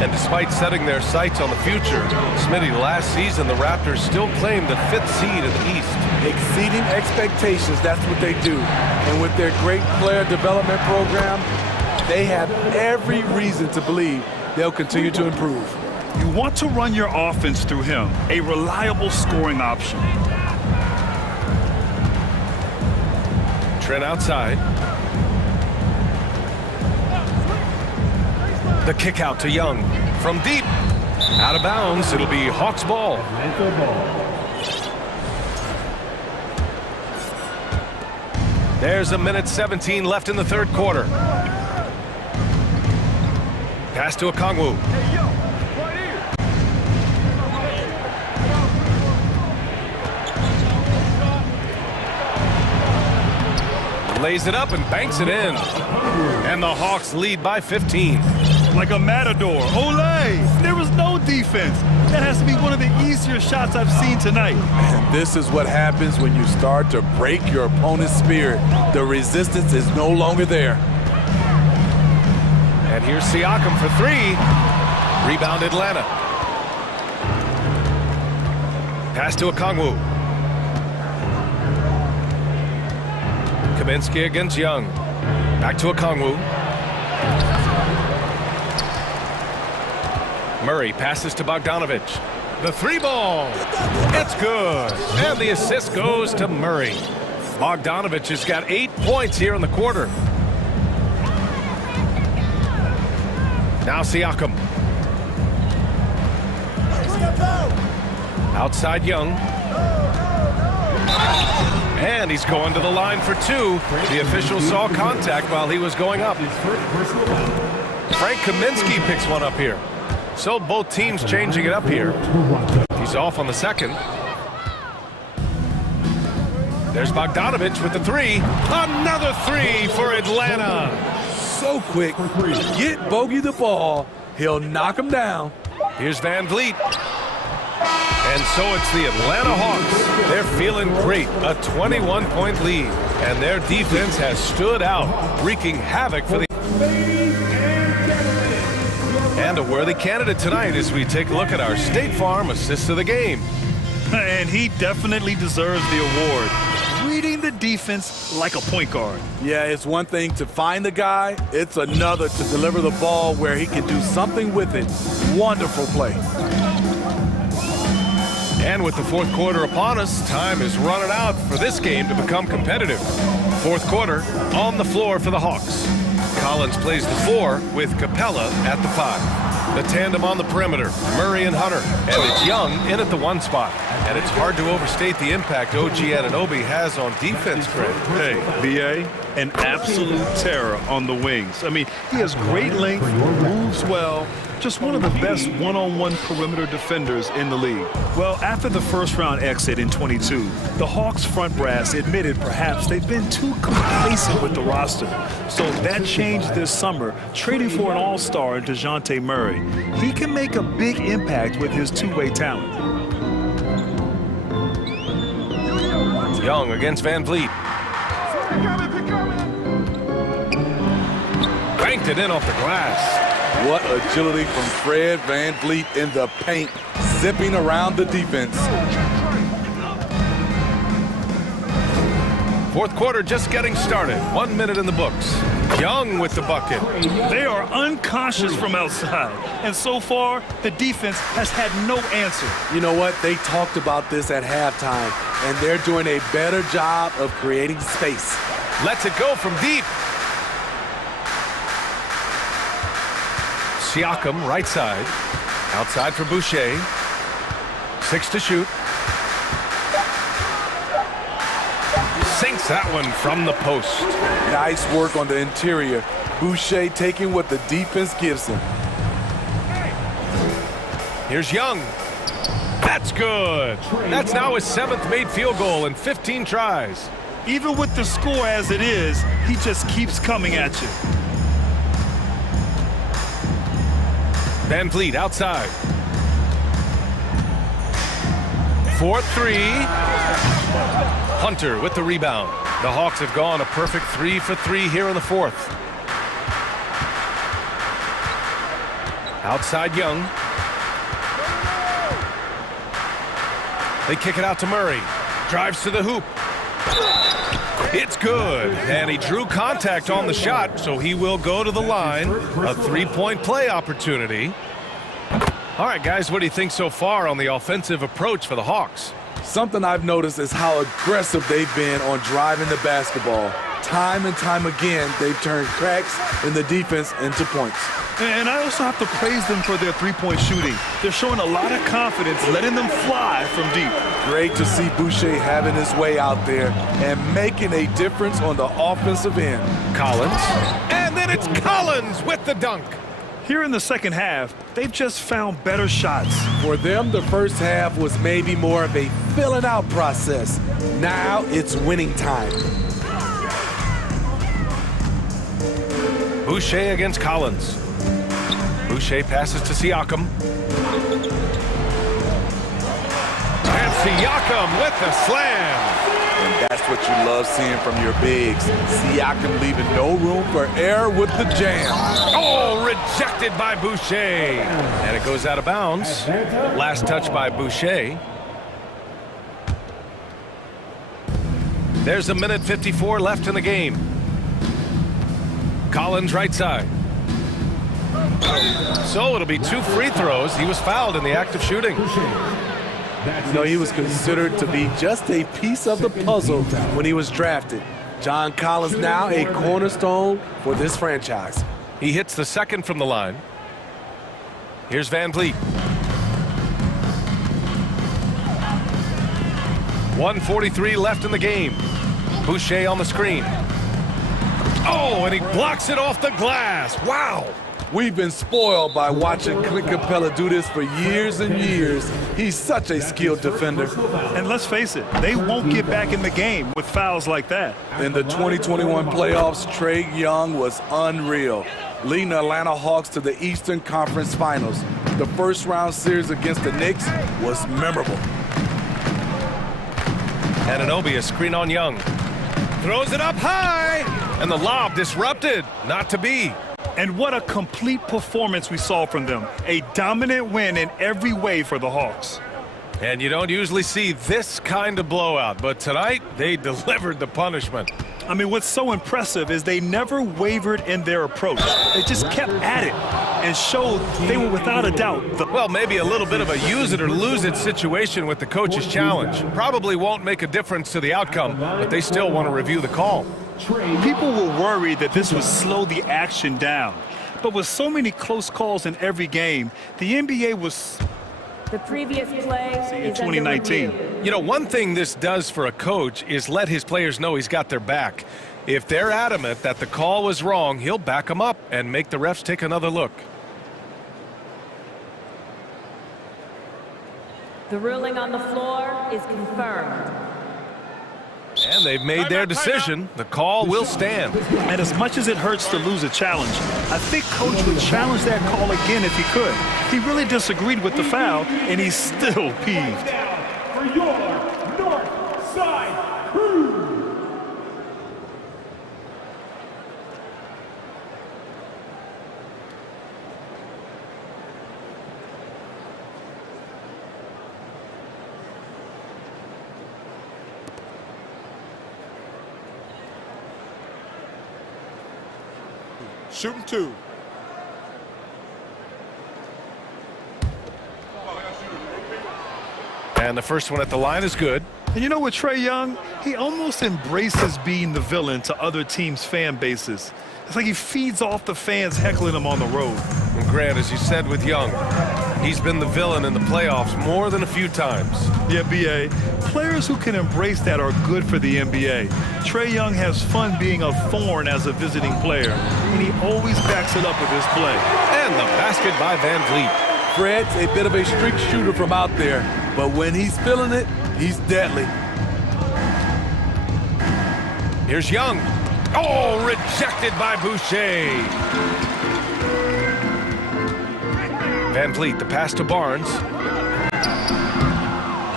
And despite setting their sights on the future, Smitty, last season the Raptors still claimed the 5th seed in the East. Exceeding expectations, that's what they do. And with their great player development program, they have every reason to believe they'll continue to improve. You want to run your offense through him, a reliable scoring option. Trent outside. The kick out to Young. From deep. Out of bounds. It'll be Hawks ball. There's 1:17 left in the 3rd quarter. Pass to Okongwu. Lays it up and banks it in. And the Hawks lead by 15. Like a matador. Olé! There was no defense. That has to be one of the easier shots I've seen tonight. And this is what happens when you start to break your opponent's spirit. The resistance is no longer there. And here's Siakam for three. Rebound Atlanta. Pass to Okongwu. Kaminsky against Young. Back to Okongwu. Murray passes to Bogdanovich. The three ball. It's good. And the assist goes to Murray. Bogdanovich has got 8 points here in the quarter. Now Siakam. Outside Young. And he's going to the line for two. The official saw contact while he was going up. Frank Kaminsky picks one up here. So both teams changing it up here. He's off on the second. There's Bogdanovich with the three. Another three for Atlanta. So quick. Get Bogey the ball. He'll knock him down. Here's Van Vliet. And so it's the Atlanta Hawks. They're feeling great. A 21-point lead. And their defense has stood out, wreaking havoc for the... And a worthy candidate tonight as we take a look at our State Farm Assist of the Game. And he definitely deserves the award. Reading the defense like a point guard. Yeah, it's one thing to find the guy. It's another to deliver the ball where he can do something with it. Wonderful play. And with the fourth quarter upon us, time is running out for this game to become competitive. Fourth quarter on the floor for the Hawks. Collins plays the 4 with Capella at the 5. The tandem on the perimeter, Murray and Hunter. And it's Young in at the 1 spot. And it's hard to overstate the impact OG Anunoby has on defense, Greg. Hey, B.A., an absolute terror on the wings. I mean, he has great length, moves well, just one of the best one-on-one perimeter defenders in the league. Well, after the first-round exit in 22, the Hawks front brass admitted perhaps they've been too complacent with the roster. So that changed this summer, trading for an all-star in DeJounte Murray. He can make a big impact with his two-way talent. Young against Van Vliet. Banked it in off the glass. What agility from Fred Van Vliet in the paint, zipping around the defense. Fourth quarter just getting started. 1 minute in the books. Young with the bucket. They are unconscious from outside. And so far, the defense has had no answer. You know what? They talked about this at halftime, and they're doing a better job of creating space. Lets it go from deep. Siakam, right side. Outside for Boucher. 6 to shoot. Sinks that one from the post. Nice work on the interior. Boucher taking what the defense gives him. Here's Young. That's good. That's now his 7th made field goal in 15 tries. Even with the score as it is, he just keeps coming at you. Van Vliet outside. 4-3. Hunter with the rebound. The Hawks have gone a perfect 3 for 3 here in the fourth. Outside Young. They kick it out to Murray. Drives to the hoop. It's good. And he drew contact on the shot, so he will go to the line. A 3-point play opportunity. All right, guys, what do you think so far on the offensive approach for the Hawks? Something I've noticed is how aggressive they've been on driving the basketball. Time and time again, they've turned cracks in the defense into points. And I also have to praise them for their three-point shooting. They're showing a lot of confidence, letting them fly from deep. Great to see Boucher having his way out there and making a difference on the offensive end. Collins. And then it's Collins with the dunk. Here in the second half, they've just found better shots. For them, the first half was maybe more of a filling out process. Now it's winning time. Boucher against Collins. Boucher passes to Siakam. And Siakam with the slam. And that's what you love seeing from your bigs. Siakam leaving no room for error with the jam. Oh, rejected by Boucher. And it goes out of bounds. Last touch by Boucher. There's a minute 54 left in the game. Collins right side. So it'll be 2 free throws. He was fouled in the act of shooting. You know, he was considered to be just a piece of the puzzle when he was drafted. John Collins now a cornerstone for this franchise. He hits the second from the line. Here's Van Vliet. 1:43 left in the game. Boucher on the screen. Oh, and he blocks it off the glass. Wow. We've been spoiled by watching Clint Capella do this for years and years. He's such a skilled defender. And let's face it, they won't get back in the game with fouls like that. In the 2021 playoffs, Trae Young was unreal, leading the Atlanta Hawks to the Eastern Conference Finals. The first round series against the Knicks was memorable. Anunoby, a screen on Young. Throws it up high, and the lob disrupted. Not to be. And what a complete performance we saw from them. A dominant win in every way for the Hawks. And you don't usually see this kind of blowout, but tonight they delivered the punishment. I mean, what's so impressive is they never wavered in their approach. They just kept at it and showed they were without a doubt. Well, maybe a little bit of a use it or lose it situation with the coach's challenge. Probably won't make a difference to the outcome, but they still want to review the call. People were worried that this would slow the action down. But with so many close calls in every game, the NBA was... The previous play in 2019. You know, one thing this does for a coach is let his players know he's got their back. If they're adamant that the call was wrong, he'll back them up and make the refs take another look. The ruling on the floor is confirmed. And they've made their decision. The call will stand. And as much as it hurts to lose a challenge, I think Coach would challenge that call again if he could. He really disagreed with the foul, and he's still peeved. For your North Side Crew. Shooting 2. And the first one at the line is good. And you know what, Trae Young? He almost embraces being the villain to other teams' fan bases. It's like he feeds off the fans heckling him on the road. And Grant, as you said with Young, he's been the villain in the playoffs more than a few times. Yeah, B.A. Players who can embrace that are good for the NBA. Trae Young has fun being a thorn as a visiting player, and he always backs it up with his play. And the basket by Van Vliet. Fred's a bit of a streak shooter from out there, but when he's feeling it, he's deadly. Here's Young. Oh, rejected by Boucher. Van Vliet, the pass to Barnes.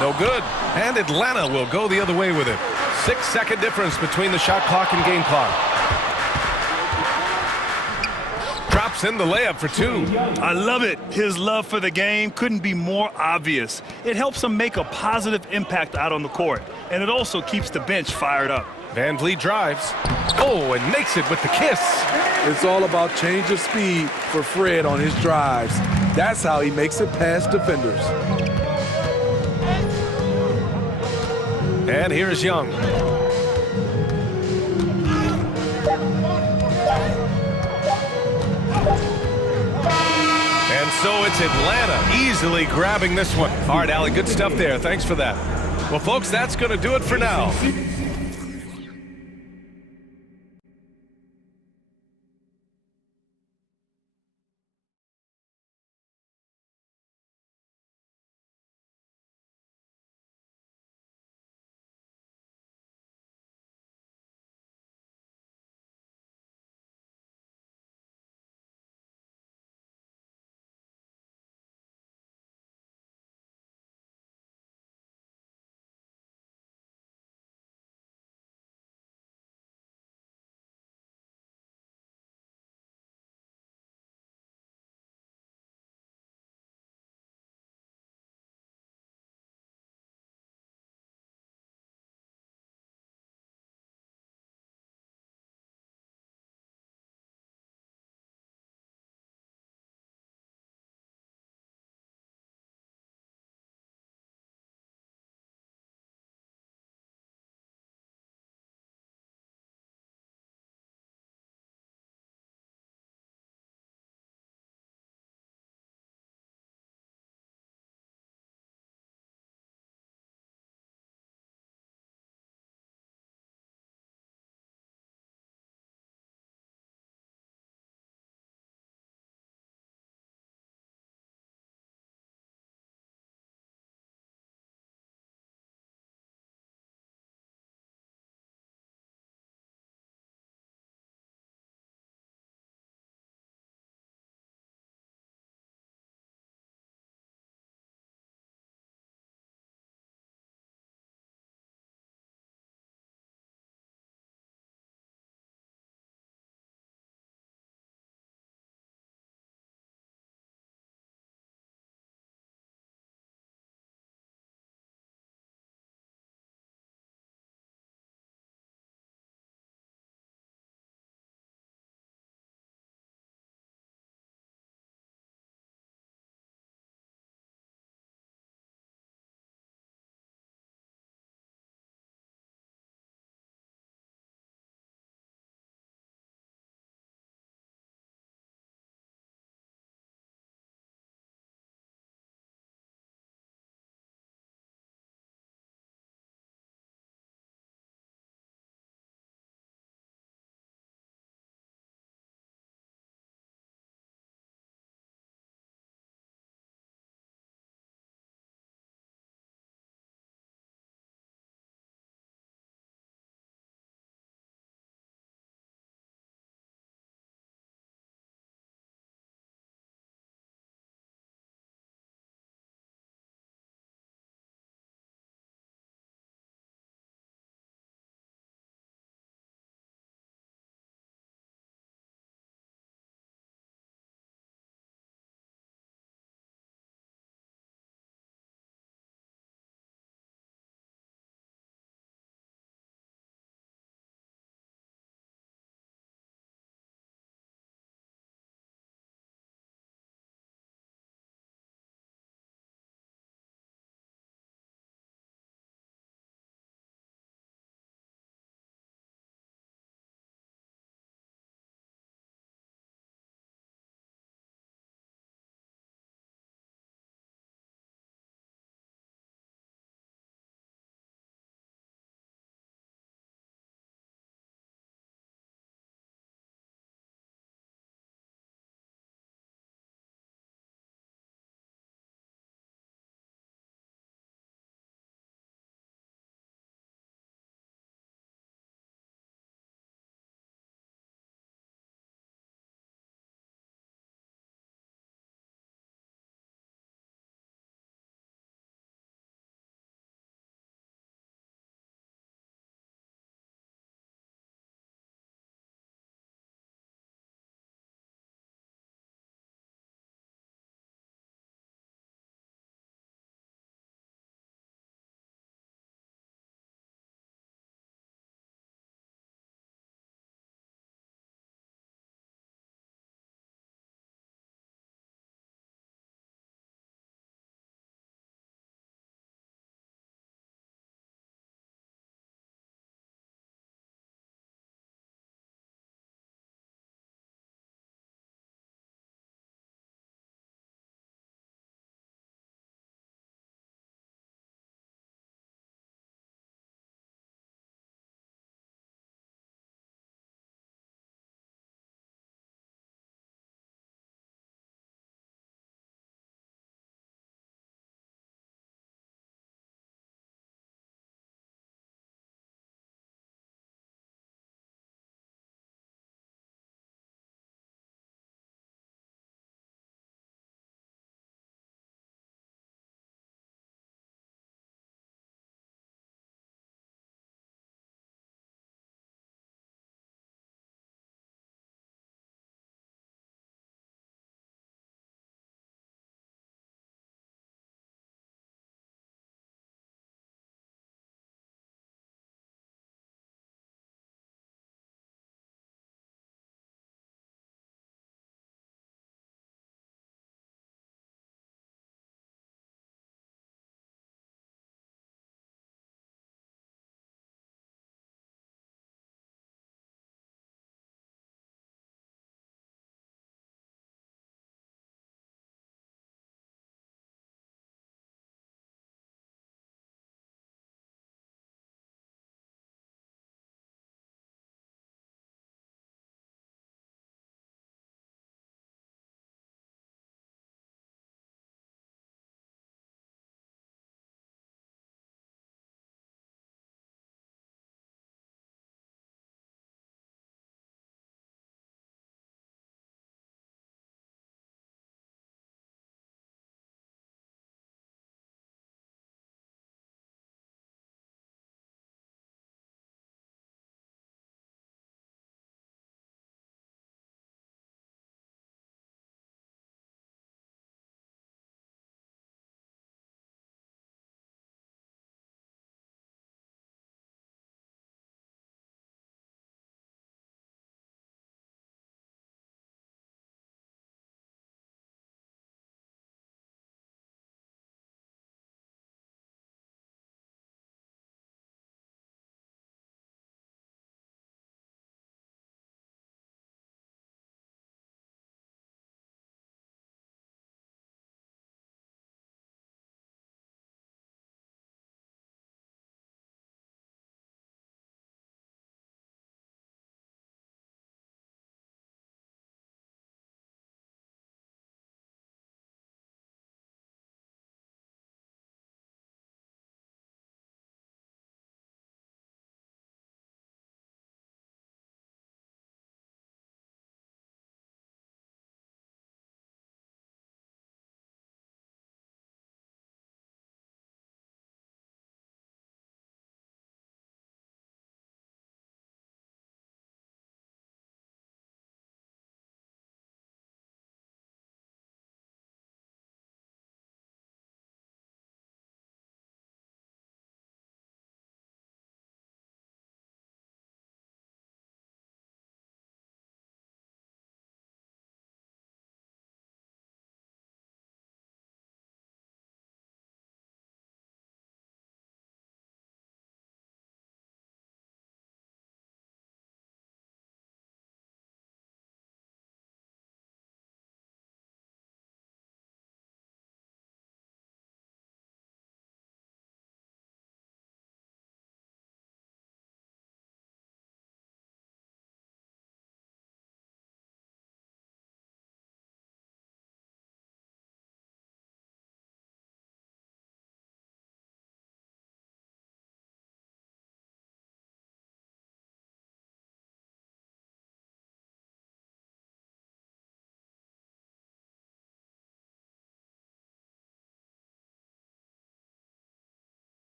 No good. And Atlanta will go the other way with it. 6-second difference between the shot clock and game clock. Drops in the layup for 2. I love it. His love for the game couldn't be more obvious. It helps him make a positive impact out on the court, and it also keeps the bench fired up. Van Vliet drives. Oh, and makes it with the kiss. It's all about change of speed for Fred on his drives. That's how he makes it past defenders. And here's Young. And so it's Atlanta easily grabbing this one. All right, Allie, good stuff there. Thanks for that. Well, folks, that's going to do it for now.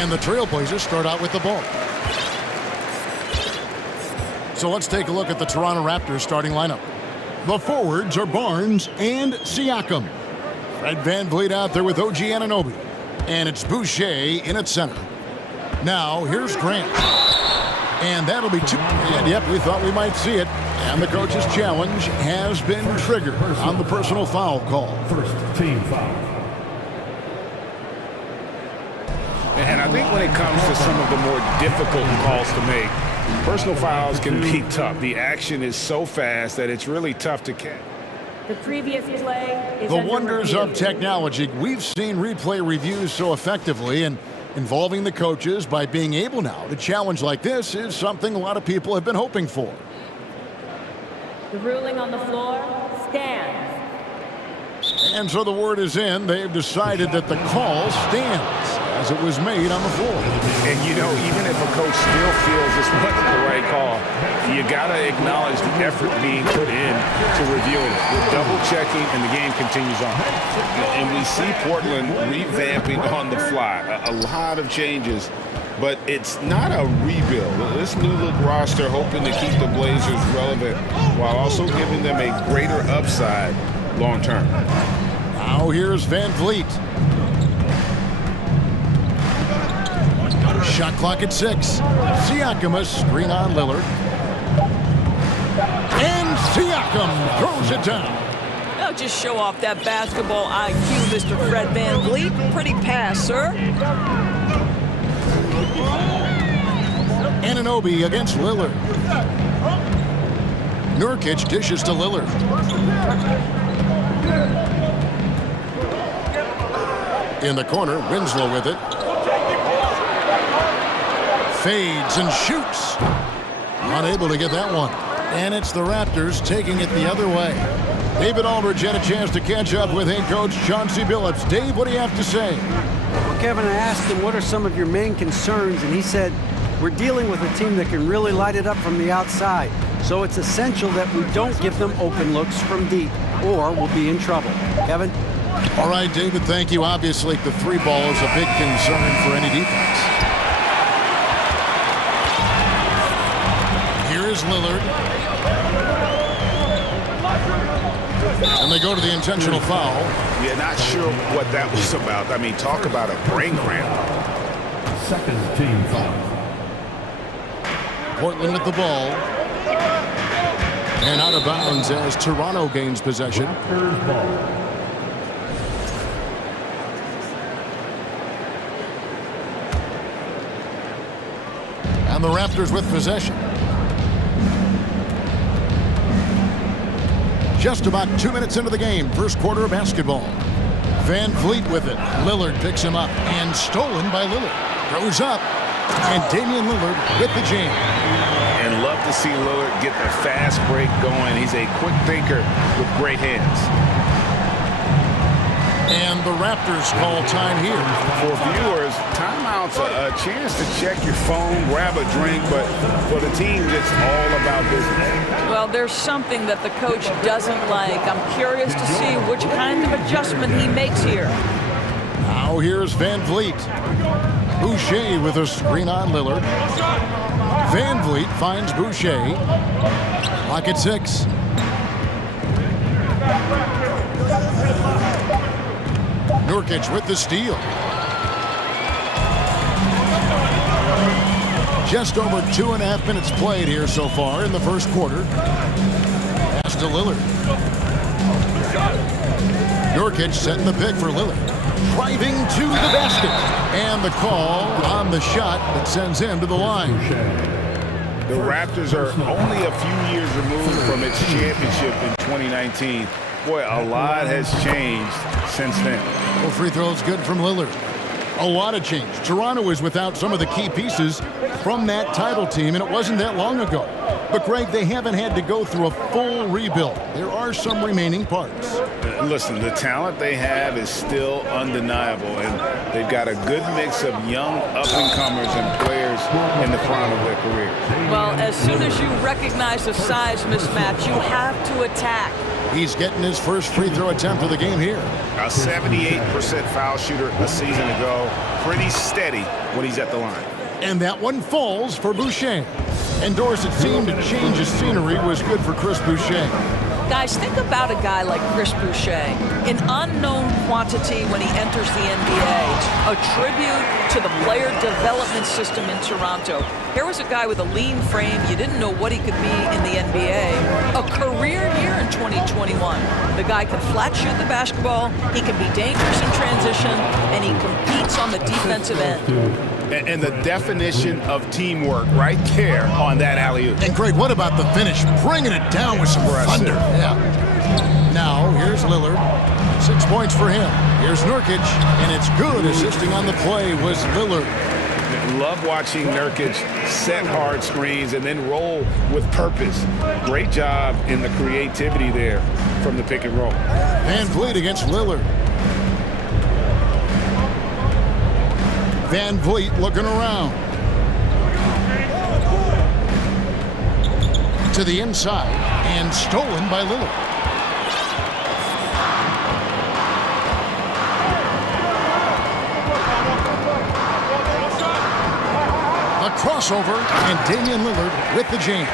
And the Trailblazers start out with the ball. So let's take a look at the Toronto Raptors starting lineup. The forwards are Barnes and Siakam. Fred VanVleet out there with OG Anunoby. And it's Boucher in at center. Now, here's Grant. And that'll be two. And yep, we thought we might see it. And the coach's challenge has been triggered on the personal foul call. First team foul. And I think when it comes to some of the more difficult calls to make, personal fouls can be tough. The action is so fast that it's really tough to catch. The previous play is The under wonders review. of technology. We've seen replay reviews so effectively, and involving the coaches by being able now to challenge like this is something a lot of people have been hoping for. The ruling on the floor stands. And so the word is in. They've decided that the call stands as it was made on the floor. And you know, even if a coach still feels this wasn't the right call, you got to acknowledge the effort being put in to reviewing it. We're double checking and the game continues on. And we see Portland revamping on the fly. A lot of changes, but it's not a rebuild. This new look roster hoping to keep the Blazers relevant while also giving them a greater upside long term. Now here's VanVleet. Shot clock at 6. Siakam a screen on Lillard. And Siakam throws it down. Now just show off that basketball IQ, Mr. Fred VanVleet. Pretty pass, sir. Anunoby against Lillard. Nurkic dishes to Lillard. In the corner, Winslow with it. Fades and shoots. Unable to get that one. And it's the Raptors taking it the other way. David Aldridge had a chance to catch up with head coach Chauncey Billups. Dave, what do you have to say? Well, Kevin, I asked him, what are some of your main concerns? And he said, we're dealing with a team that can really light it up from the outside. So it's essential that we don't give them open looks from deep, or we'll be in trouble. Kevin? All right, David, thank you. Obviously, the three ball is a big concern for any defense. Here's Lillard. And they go to the intentional foul. Yeah, not sure what that was about. I mean, talk about a brain cramp. Second team foul. Portland with the ball. And out of bounds as Toronto gains possession. Raptors ball. And the Raptors with possession. Just about 2 minutes into the game, first quarter of basketball. VanVleet with it. Lillard picks him up and stolen by Lillard. Throws up, and Damian Lillard with the jam. And love to see Lillard get the fast break going. He's a quick thinker with great hands. And the Raptors call time here. For viewers, timeout's a chance to check your phone, grab a drink, but for the team, it's all about business. Well, there's something that the coach doesn't like. I'm curious to see which kind of adjustment he makes here. Now here's VanVleet. Boucher with a screen on Lillard. VanVleet finds Boucher. Clock at 6. Nurkic with the steal. Just over 2.5 minutes played here so far in the first quarter. Pass to Lillard. Nurkic setting the pick for Lillard. Driving to the basket. And the call on the shot that sends him to the line. The Raptors are only a few years removed from its championship in 2019. Boy, a lot has changed since then. Well, free throws good from Lillard. A lot of change. Toronto is without some of the key pieces from that title team, and it wasn't that long ago. But, Greg, they haven't had to go through a full rebuild. There are some remaining parts. Listen, the talent they have is still undeniable, and they've got a good mix of young up-and-comers and players in the prime of their career. Well, as soon as you recognize the size mismatch, you have to attack. He's getting his first free throw attempt of the game here. A 78% foul shooter a season ago. Pretty steady when he's at the line. And that one falls for Boucher. And Doris, it seemed to change his scenery was good for Chris Boucher. Guys, think about a guy like Chris Boucher, an unknown quantity when he enters the NBA, a tribute to the player development system in Toronto. Here was a guy with a lean frame. You didn't know what he could be in the NBA. A career year in 2021. The guy can flat shoot the basketball, he can be dangerous in transition, and he competes on the defensive end. And the definition of teamwork right there on that alley-oop. And Greg, what about the finish? Bringing it down with some thunder. Yeah. Now, here's Lillard. 6 points for him. Here's Nurkic, and it's good. Assisting on the play was Lillard. Love watching Nurkic set hard screens and then roll with purpose. Great job in the creativity there from the pick and roll. Van Vliet against Lillard. Van Vliet looking around. To the inside and stolen by Lillard. A crossover and Damian Lillard with the jam.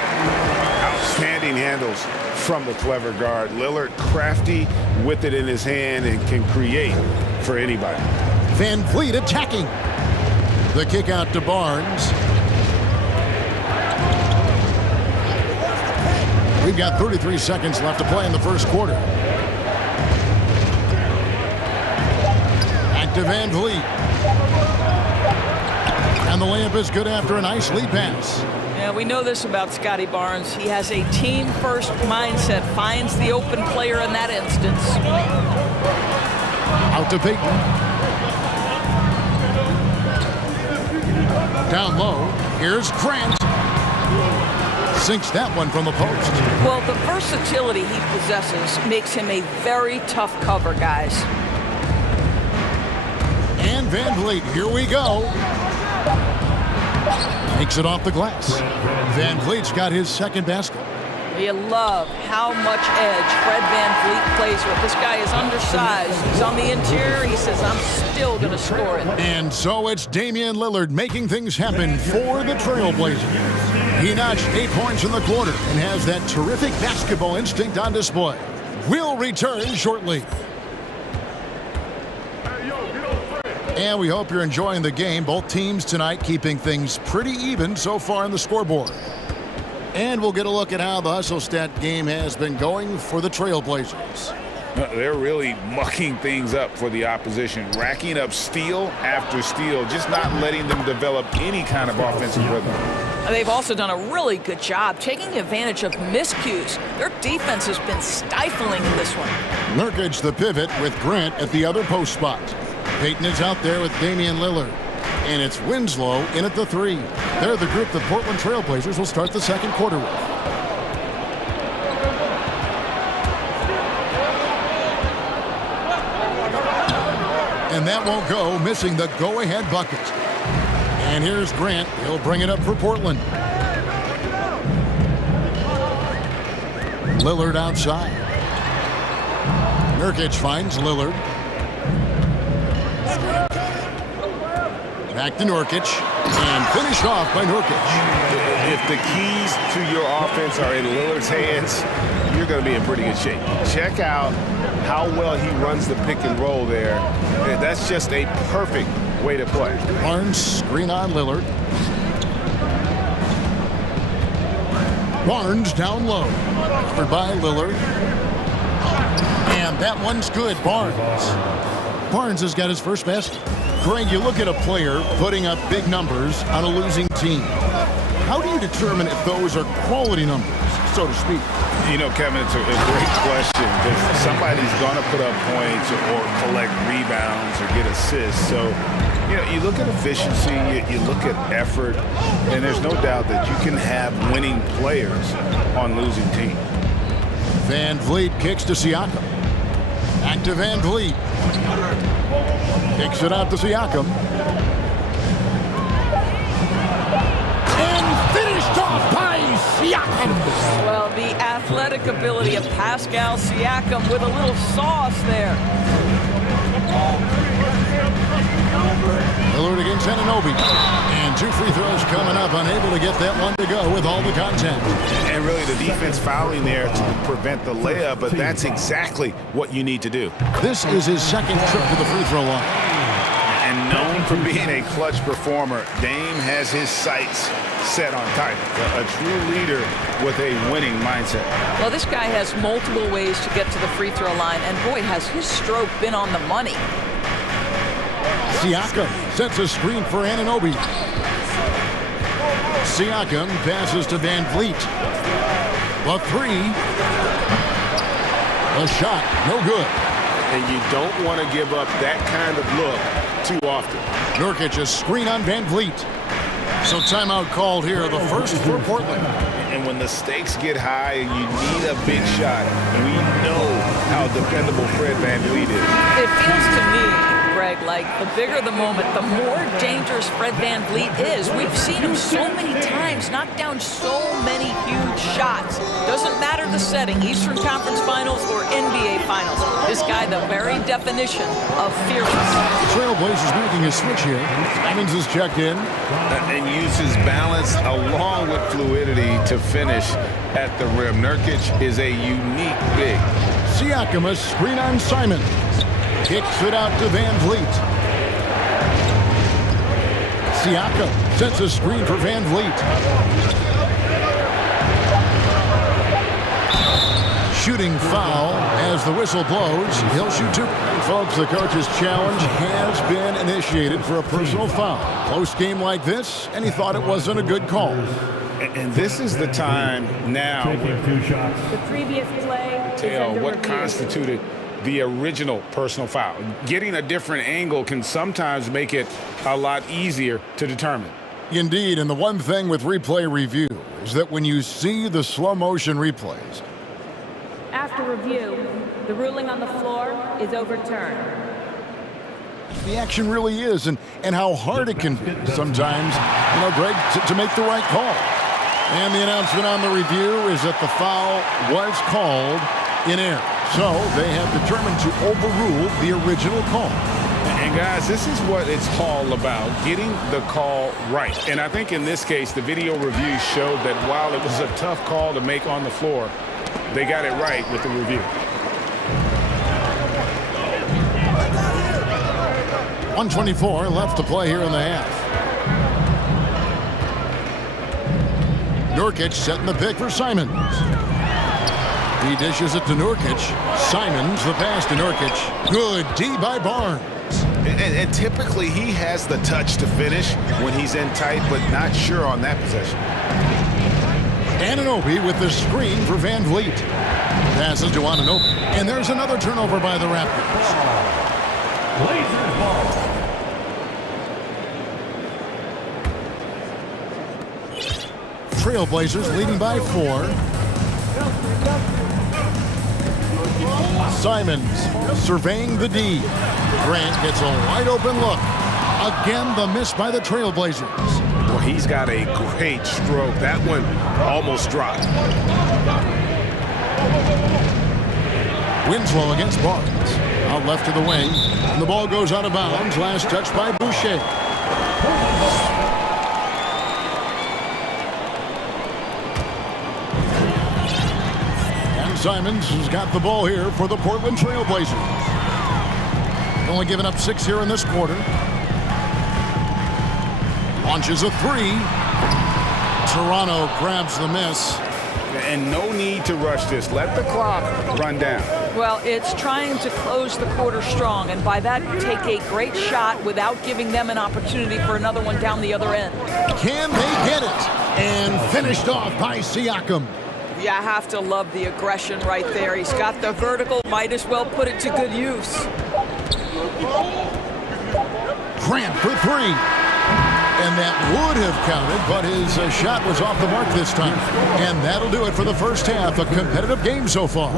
Outstanding handles from the clever guard. Lillard crafty with it in his hand and can create for anybody. Van Vliet attacking. The kick out to Barnes. We've got 33 seconds left to play in the first quarter. Back to Van Vliet. And the layup is good after a nice lead pass. Yeah, we know this about Scotty Barnes. He has a team-first mindset, finds the open player in that instance. Out to Payton. Down low, here's Grant. Sinks that one from the post. Well, the versatility he possesses makes him a very tough cover, guys. And Van Vliet, here we go. Takes it off the glass. Van Vliet's got his second basket. You love how much edge Fred Van Vliet plays with. This guy is undersized. He's on the interior. He says, I'm still going to score it. And so it's Damian Lillard making things happen for the Trailblazers. He notched 8 points in the quarter and has that terrific basketball instinct on display. We'll return shortly. And we hope you're enjoying the game. Both teams tonight keeping things pretty even so far on the scoreboard. And we'll get a look at how the hustle stat game has been going for the Trailblazers. They're really mucking things up for the opposition, racking up steal after steal, just not letting them develop any kind of offensive rhythm. They've also done a really good job taking advantage of miscues. Their defense has been stifling in this one. Nurkic the pivot with Grant at the other post spot. Payton is out there with Damian Lillard. And it's Winslow in at the 3. They're the group the Portland Trailblazers will start the second quarter with. And that won't go, missing the go-ahead bucket. And here's Grant. He'll bring it up for Portland. Lillard outside. Nurkic finds Lillard. Back to Nurkic, and finished off by Nurkic. If the keys to your offense are in Lillard's hands, you're going to be in pretty good shape. Check out how well he runs the pick and roll there. That's just a perfect way to play. Barnes screen on Lillard. Barnes down low. Covered by Lillard. And that one's good. Barnes has got his first basket. Greg, you look at a player putting up big numbers on a losing team. How do you determine if those are quality numbers, so to speak? You know, Kevin, it's a great question because somebody's going to put up points or collect rebounds or get assists. So, you know, you look at efficiency, you look at effort, and there's no doubt that you can have winning players on losing teams. Van Vliet kicks to Siakam. Back to Van Vliet. Kicks it out to Siakam. And finished off by Siakam. Well, the athletic ability of Pascal Siakam with a little sauce there. Lillard against Anunoby. And 2 free throws coming up, unable to get that one to go with all the contact. And really the defense fouling there to prevent the layup, but that's exactly what you need to do. This is his second trip to the free throw line. And known for being a clutch performer, Dame has his sights set on Titus, a true leader with a winning mindset. Well, this guy has multiple ways to get to the free throw line, and boy, has his stroke been on the money. Siakam sets a screen for Anunoby. Siakam passes to Van Vliet. A 3. A shot, no good. And you don't want to give up that kind of look too often. Nurkic, a screen on Van Vliet. So timeout called here, the first for Portland. And when the stakes get high and you need a big shot, we know how dependable Fred Van Vliet is. It feels to me, Greg, like the bigger the moment, the more dangerous Fred Van Vliet is. We've seen him so many times knock down so many huge shots. Doesn't matter the setting, Eastern Conference Finals or NBA Finals. This guy, the very definition of fearless. Trailblazers making a switch here. Simons is checked in. And uses balance along with fluidity to finish at the rim. Nurkic is a unique big. Siakam, a screen on Simons. Kicks it out to Van Vliet. Siakam sets a screen for Van Vliet. Shooting foul as the whistle blows. He'll shoot 2. Folks, the coach's challenge has been initiated for a personal foul. Close game like this, and he thought it wasn't a good call. And this is the time now. The previous play. Tell what constituted the original personal foul. Getting a different angle can sometimes make it a lot easier to determine. Indeed, and the one thing with replay review is that when you see the slow motion replays, After review, the ruling on the floor is overturned. the action really is, and how hard it can be sometimes, Greg, to make the right call. And the announcement on the review is that the foul was called in error. So they have determined to overrule the original call. And guys, this is what it's all about, getting the call right. And I think in this case, the video review showed that while it was a tough call to make on the floor, they got it right with the review. .124 left to play here in the half. Nurkic setting the pick for Simons. He dishes it to Nurkic. Simons, the pass to Nurkic. Good D by Barnes. And typically he has the touch to finish when he's in tight, but not sure on that possession. Anunoby with the screen for Van Vliet. Passes to Anunoby. And there's another turnover by the Raptors. Blazers ball. Trailblazers leading by 4. Simons surveying the D. Grant gets a wide open look. Again, the miss by the Trailblazers. Well, he's got a great stroke. That one almost dropped. Winslow against Barnes. Out left to the wing. And the ball goes out of bounds. Last touch by Boucher. Simons has got the ball here for the Portland Trailblazers. Only giving up 6 here in this quarter. Launches a 3. Toronto grabs the miss. And no need to rush this. Let the clock run down. Well, it's trying to close the quarter strong, and by that, take a great shot without giving them an opportunity for another one down the other end. Can they get it? And finished off by Siakam. You have to love the aggression right there. He's got the vertical, might as well put it to good use. Grant for 3. And that would have counted, but his shot was off the mark this time. And that'll do it for the first half. A competitive game so far.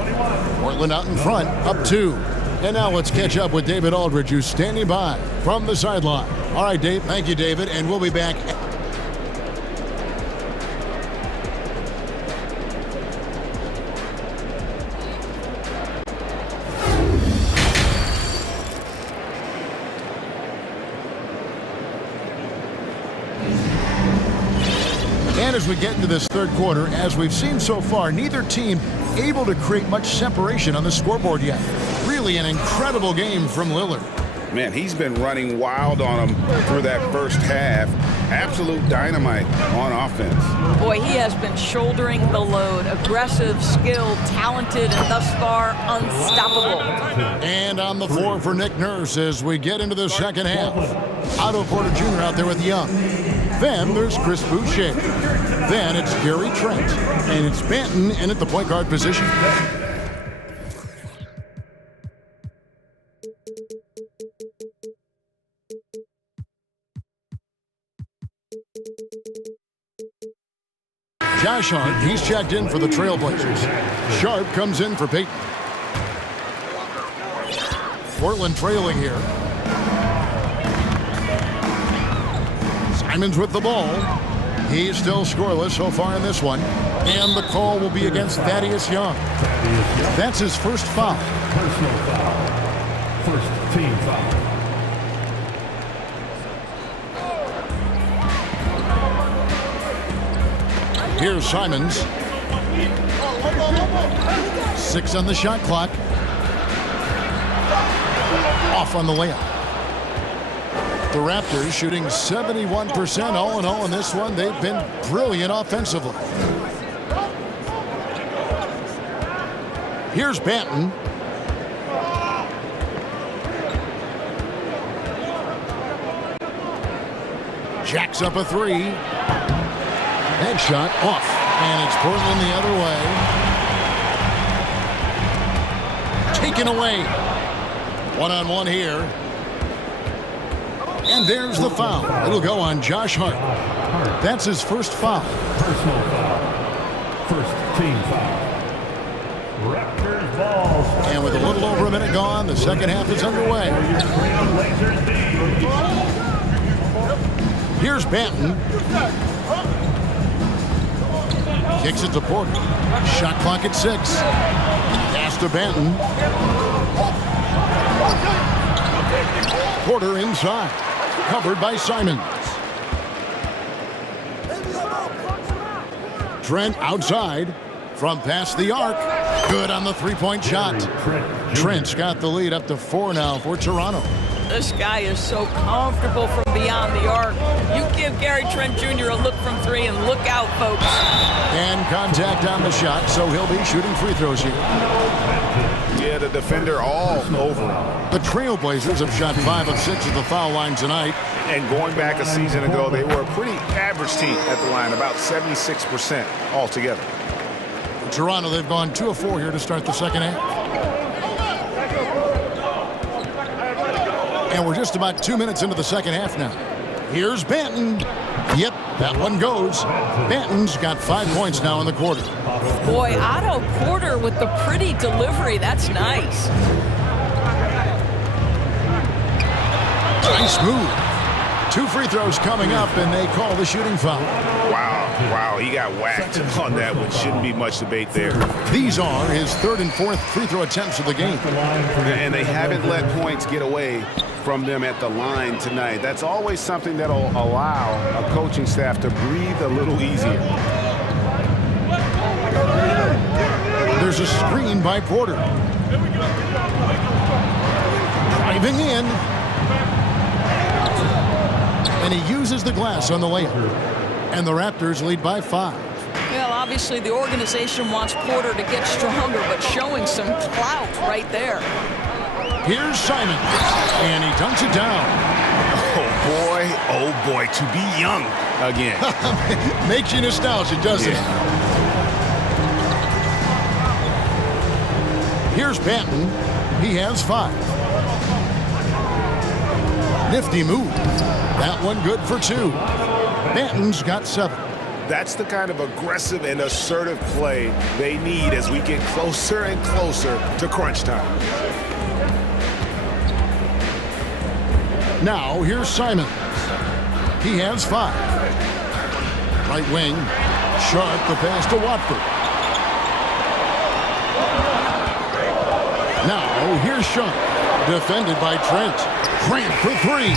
Portland out in front, up 2. And now let's catch up with David Aldridge, who's standing by from the sideline. All right, Dave. Thank you, David. And we'll be back. And as we get into this third quarter, as we've seen so far, neither team able to create much separation on the scoreboard yet. Really an incredible game from Lillard. Man, he's been running wild on them through that first half. Absolute dynamite on offense. Boy, he has been shouldering the load. Aggressive, skilled, talented, and thus far unstoppable. And on the floor for Nick Nurse as we get into the second half. Otto Porter Jr. out there with Young. Then there's Chris Boucher. Then it's Gary Trent. And it's Banton in at the point guard position. Josh Hart, he's checked in for the Trailblazers. Sharp comes in for Peyton. Portland trailing here. Simons with the ball. He's still scoreless so far in this one. And the call will be against Thaddeus Young. That's his first foul. Personal foul. First team foul. Here's Simons. 6 on the shot clock. Off on the layup. The Raptors shooting 71% all in all in this one. They've been brilliant offensively. Here's Banton. Jacks up a three. That shot off, and it's Portland the other way. Taken away. One-on-one here. And there's the foul. It'll go on Josh Hart. That's his first foul. Personal foul. First team foul. Raptors ball. And with a little over a minute gone, the second half is underway. Here's Banton. Kicks it to Porter. Shot clock at 6. Pass to Banton. Porter inside. Covered by Simons. Trent outside. From past the arc. Good on the three-point shot. Trent's got the lead up to 4 now for Toronto. This guy is so comfortable from beyond the arc. You give Gary Trent Jr. a look from 3 and look out, folks. And contact on the shot, so he'll be shooting free throws here. Yeah, the defender all over him. The Trailblazers have shot 5 of 6 at the foul line tonight. And going back a season ago, they were a pretty average team at the line, about 76% altogether. For Toronto, they've gone 2 of 4 here to start the second half. And we're just about 2 minutes into the second half now. Here's Banton. Yep, that one goes. Banton's got 5 points now in the quarter. Boy, Otto Porter with the pretty delivery. That's nice. Nice move. 2 free throws coming up, and they call the shooting foul. Wow, he got whacked on that one. Shouldn't be much debate there. These are his 3rd and 4th free throw attempts of the game. And they haven't let points get away from them at the line tonight. That's always something that'll allow a coaching staff to breathe a little easier. There's a screen by Porter. Driving in. And he uses the glass on the layup. And the Raptors lead by 5. Well, obviously the organization wants Porter to get stronger, but showing some clout right there. Here's Simon, and he dunks it down. Oh boy, to be young again. Makes you nostalgic, doesn't it? Here's Banton. He has 5. Nifty move. That one good for 2. Banton's got 7. That's the kind of aggressive and assertive play they need as we get closer and closer to crunch time. Now, here's Simons. He has 5. Right wing. Sharp the pass to Watford. Now, here's Sharp. Defended by Trent. Trent for 3.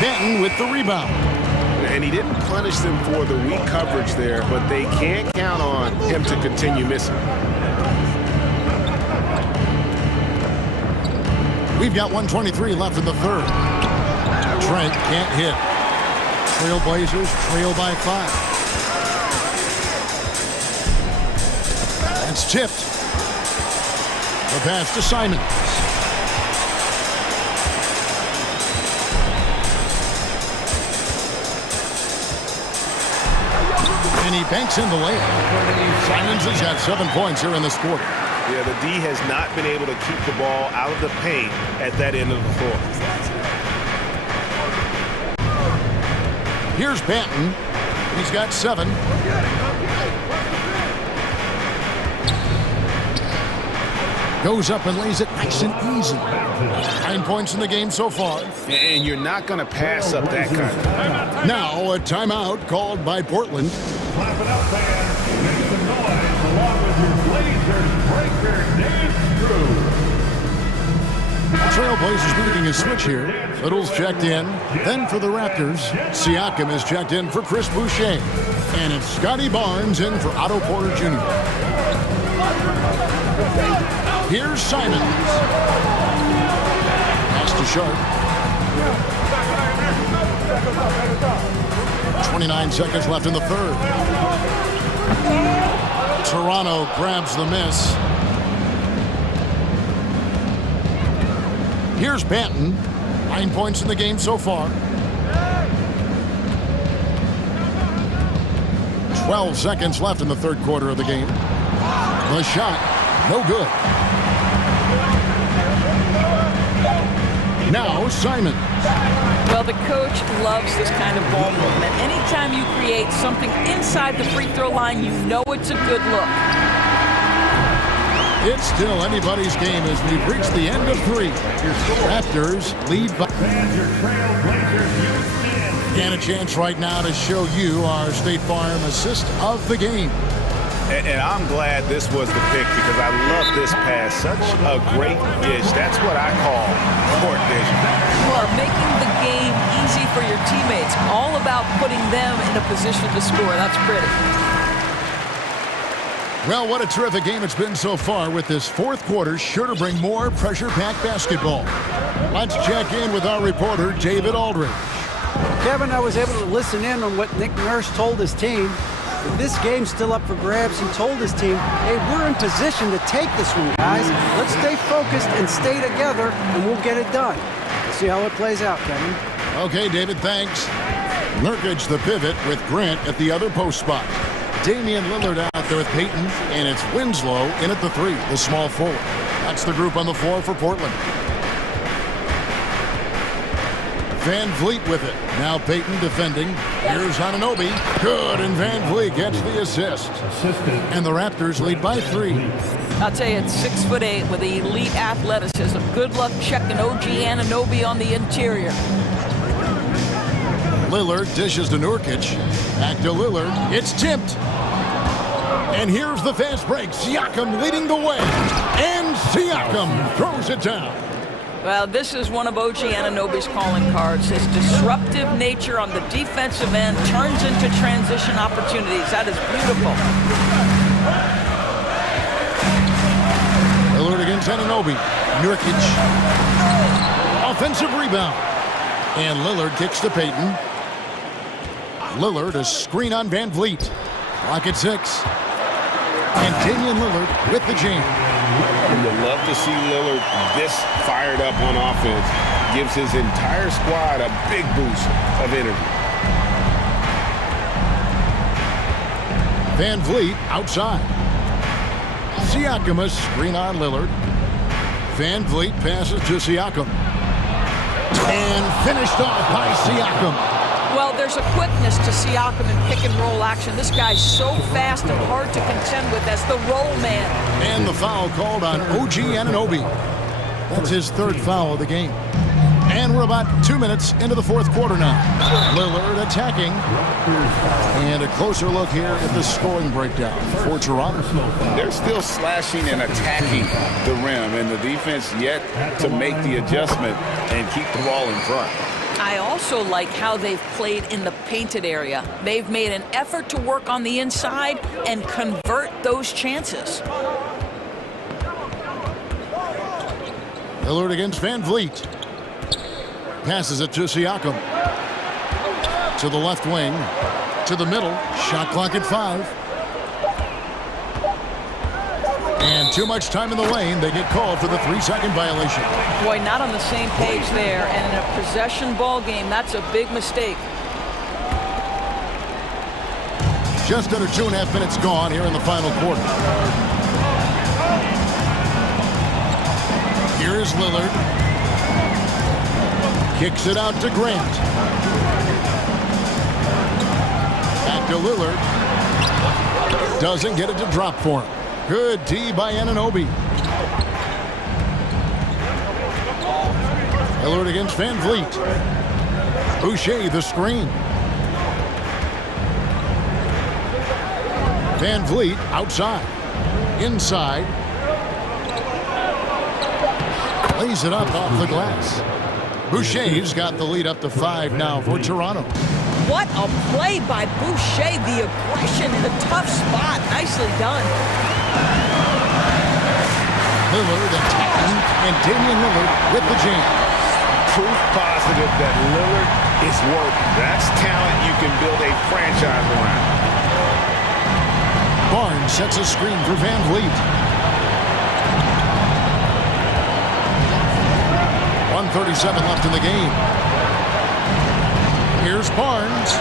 Banton with the rebound. and he didn't punish them for the weak coverage there, but they can't count on him to continue missing. We've got 1:23 left in the third. Trent can't hit. Trailblazers trail by 5. It's tipped. The pass to Simon. And he banks in the layup. Simons has got 7 points here in this quarter. Yeah, the D has not been able to keep the ball out of the paint at that end of the floor. Here's Banton. He's got 7. Goes up and lays it nice and easy. 9 points in the game so far. And you're not going to pass up that kind of. Now a timeout called by Portland. Clap it up, fans. Make some noise along with your Blazers breaker dance crew. Trailblazers making a switch here. Little's checked in. Then for the Raptors, Siakam is checked in for Chris Boucher. And it's Scotty Barnes in for Otto Porter Jr. Here's Simons. Pass to Sharp. 29 seconds left in the third. Toronto grabs the miss. Here's Banton. 9 points in the game so far. 12 seconds left in the third quarter of the game. The shot, no good. Now Simon. Well, the coach loves this kind of ball movement. Anytime you create something inside the free throw line, you know it's a good look. It's still anybody's game as we've reached the end of 3. Raptors lead by. And a chance right now to show you our State Farm assist of the game. And I'm glad this was the pick because I love this pass. Such a great dish. That's what I call court vision. You are making the game easy for your teammates. All about putting them in a position to score. That's pretty. Well, what a terrific game it's been so far with this fourth quarter. Sure to bring more pressure-packed basketball. Let's check in with our reporter, David Aldridge. Kevin, I was able to listen in on what Nick Nurse told his team. With this game still up for grabs, he told his team, hey, we're in position to take this one, guys. Let's stay focused and stay together, and we'll get it done. Let's see how it plays out, Kevin. Okay, David, thanks. Nurkic the pivot with Grant at the other post spot. Damian Lillard out there with Payton, and it's Winslow in at the 3, the small forward. That's the group on the floor for Portland. Van Vliet with it. Now Payton defending. Here's Anunoby. Good, and Van Vliet gets the assist. And the Raptors lead by 3. I'll tell you, it's 6'8" with elite athleticism. Good luck checking OG Anunoby on the interior. Lillard dishes to Nurkic. Back to Lillard. It's tipped. And here's the fast break. Siakam leading the way. And Siakam throws it down. Well, this is one of OG Anunoby's calling cards. His disruptive nature on the defensive end turns into transition opportunities. That is beautiful. Lillard against Anunoby. Nurkic. Offensive rebound. And Lillard kicks to Payton. Lillard, a screen on Van Vliet. Clock at 6. And Damian Lillard with the jam. You'd love to see Lillard this fired up on offense. Gives his entire squad a big boost of energy. Van Vliet outside. Siakam a screen on Lillard. Van Vliet passes to Siakam. And finished off by Siakam. Well, there's a quickness to Siakam in pick-and-roll action. This guy's so fast and hard to contend with as the roll man. And the foul called on OG Anunoby. That's his 3rd foul of the game. And we're about 2 minutes into the fourth quarter now. Lillard attacking. And a closer look here at the scoring breakdown for Toronto. They're still slashing and attacking the rim, and the defense yet to make the adjustment and keep the ball in front. I also like how they've played in the painted area. They've made an effort to work on the inside and convert those chances. Lillard against Van Vliet. Passes it to Siakam. To the left wing. To the middle. Shot clock at 5. And too much time in the lane. They get called for the 3-second violation. Boy, not on the same page there. And in a possession ball game, that's a big mistake. Just under 2.5 minutes gone here in the final quarter. Here's Lillard. Kicks it out to Grant. Back to Lillard. Doesn't get it to drop for him. Good D by Anunoby. Lillard against Van Vliet. Boucher the screen. Van Vliet outside. Inside. Lays it up off the glass. Boucher's got the lead up to 5 now for Toronto. What a play by Boucher. The aggression in a tough spot. Nicely done. Lillard attacking, and Damian Lillard with the jam. Proof positive that Lillard is working. That's talent you can build a franchise around. Barnes sets a screen for Van Vliet. 1:37 left in the game. Here's Barnes.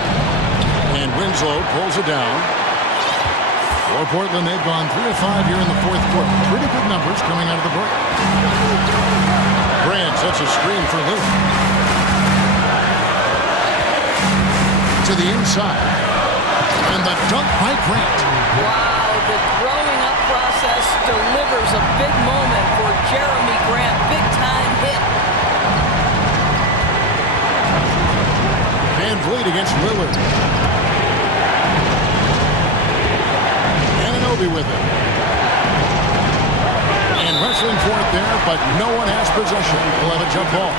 And Winslow pulls it down. For Portland, they've gone 3 of 5 here in the fourth quarter. Pretty good numbers coming out of the break. Grant sets a screen for Lillard. To the inside. And the dunk by Grant. Wow, the growing up process delivers a big moment for Jeremy Grant. Big time hit. Van Vliet against Lillard. Anunoby with it. And wrestling for it there, but no one has possession. We'll have a jump ball.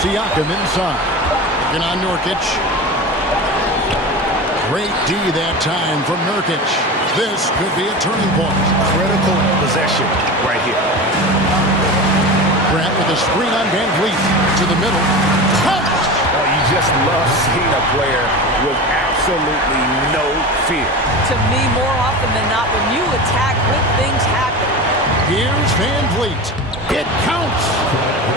Siakam inside. Looking on Nurkic. Great D that time from Nurkic. This could be a turning point. Critical possession right here. Grant with a screen on Van Vliet. To the middle. Oh, you just love seeing a player with absolutely no fear. To me, more often than not, when you attack, good things happen. Here's Van Vliet. It counts.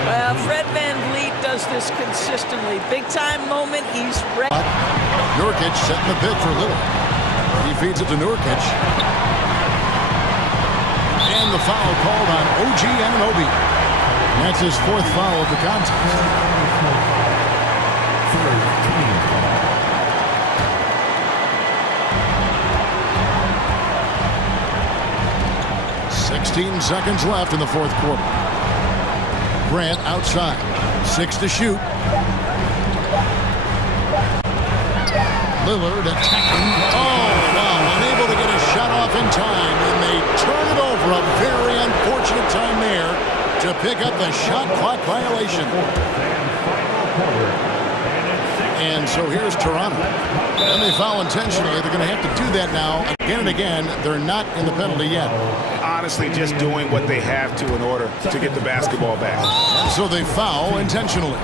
Well, Fred Van Vliet does this consistently. Big time moment, he's ready. Nurkic setting the pick for Lillard. He feeds it to Nurkic. And the foul called on OG Anunoby. That's his 4th foul of the contest. 16 seconds left in the fourth quarter. Grant outside. 6 to shoot. Lillard attacking. Oh, wow. Unable to get a shot off in time, and they turn it over. A very unfortunate time there to pick up the shot clock violation. And so here's Toronto. And they foul intentionally. They're going to have to do that now again and again. They're not in the penalty yet. Honestly, just doing what they have to in order to get the basketball back. So they foul intentionally.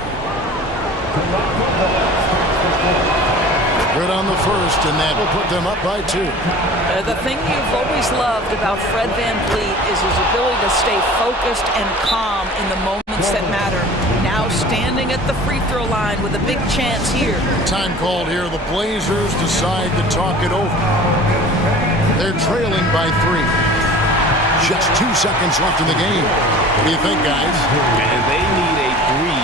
Good on the first, and that will put them up by 2. The thing you've always loved about Fred Van Vliet is his ability to stay focused and calm in the moments that matter. Now standing at the free throw line with a big chance here. Time called here. The Blazers decide to talk it over. They're trailing by 3. Just 2 seconds left in the game. What do you think, guys? And they need a 3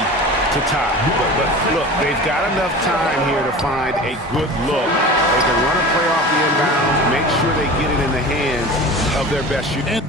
to tie. But look, they've got enough time here to find a good look. They can run a play off the inbound, make sure they get it in the hands of their best shooter.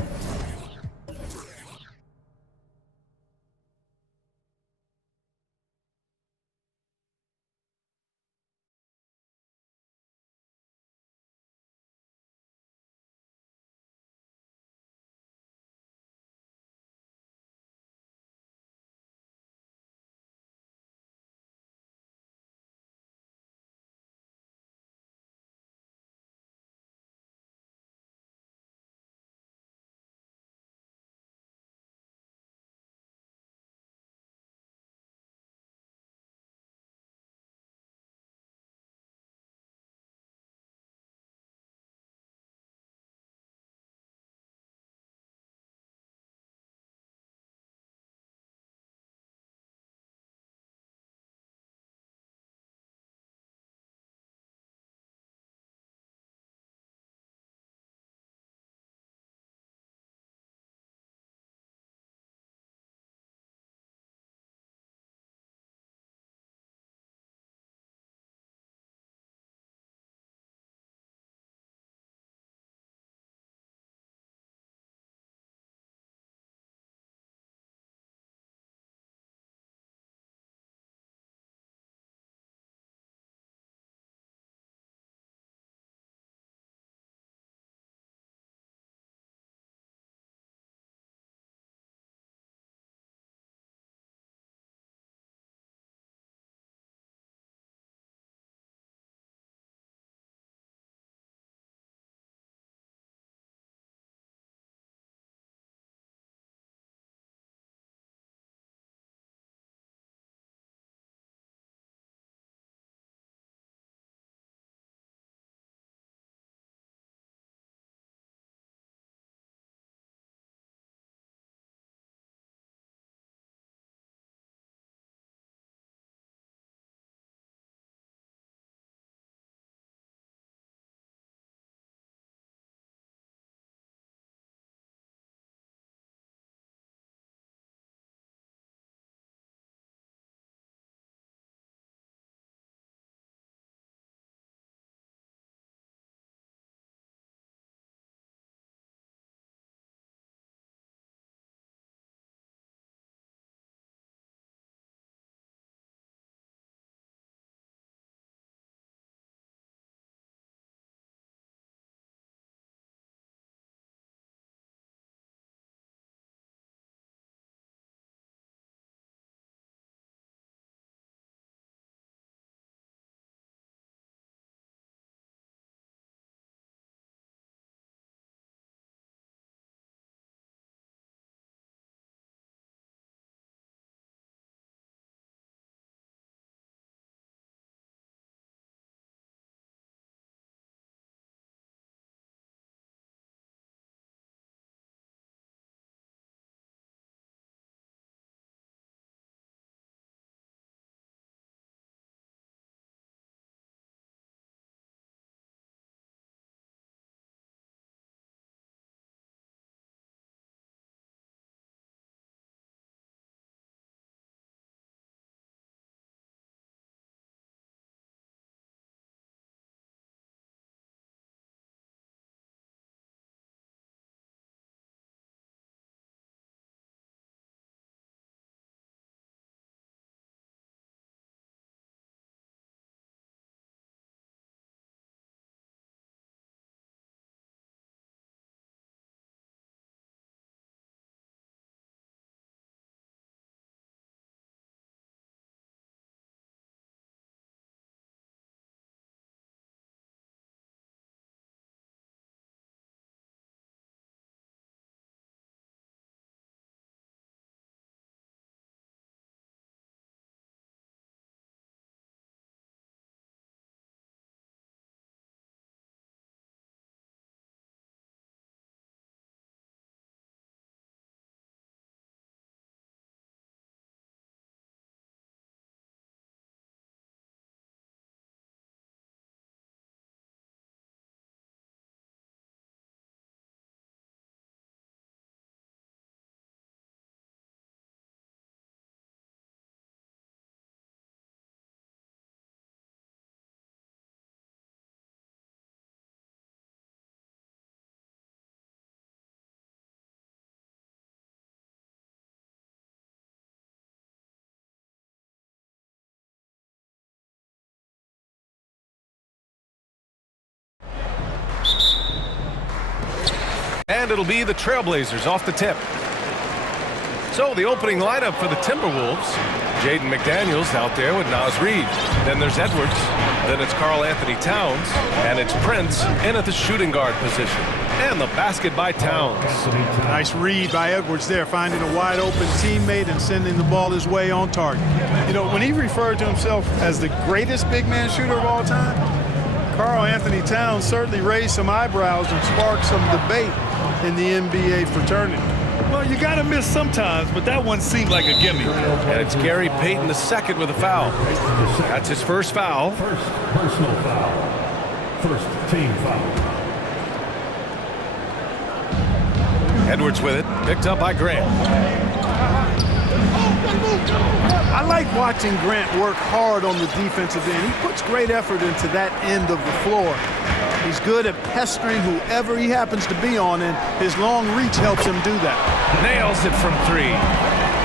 And it'll be the Trailblazers off the tip. So the opening lineup for the Timberwolves. Jaden McDaniels out there with Naz Reid. Then there's Edwards. Then it's Karl Anthony Towns. And it's Prince in at the shooting guard position. And the basket by Towns. Nice read by Edwards there, finding a wide open teammate and sending the ball his way on target. You know, when he referred to himself as the greatest big man shooter of all time, Karl Anthony Towns certainly raised some eyebrows and sparked some debate in the NBA fraternity. Well, you got to miss sometimes, but that one seemed like a gimme. And it's Gary Payton II with a foul. That's his first foul. First personal foul. First team foul. Edwards with it, picked up by Grant. I like watching Grant work hard on the defensive end. He puts great effort into that end of the floor. He's good at pestering whoever he happens to be on, and his long reach helps him do that. Nails it from three.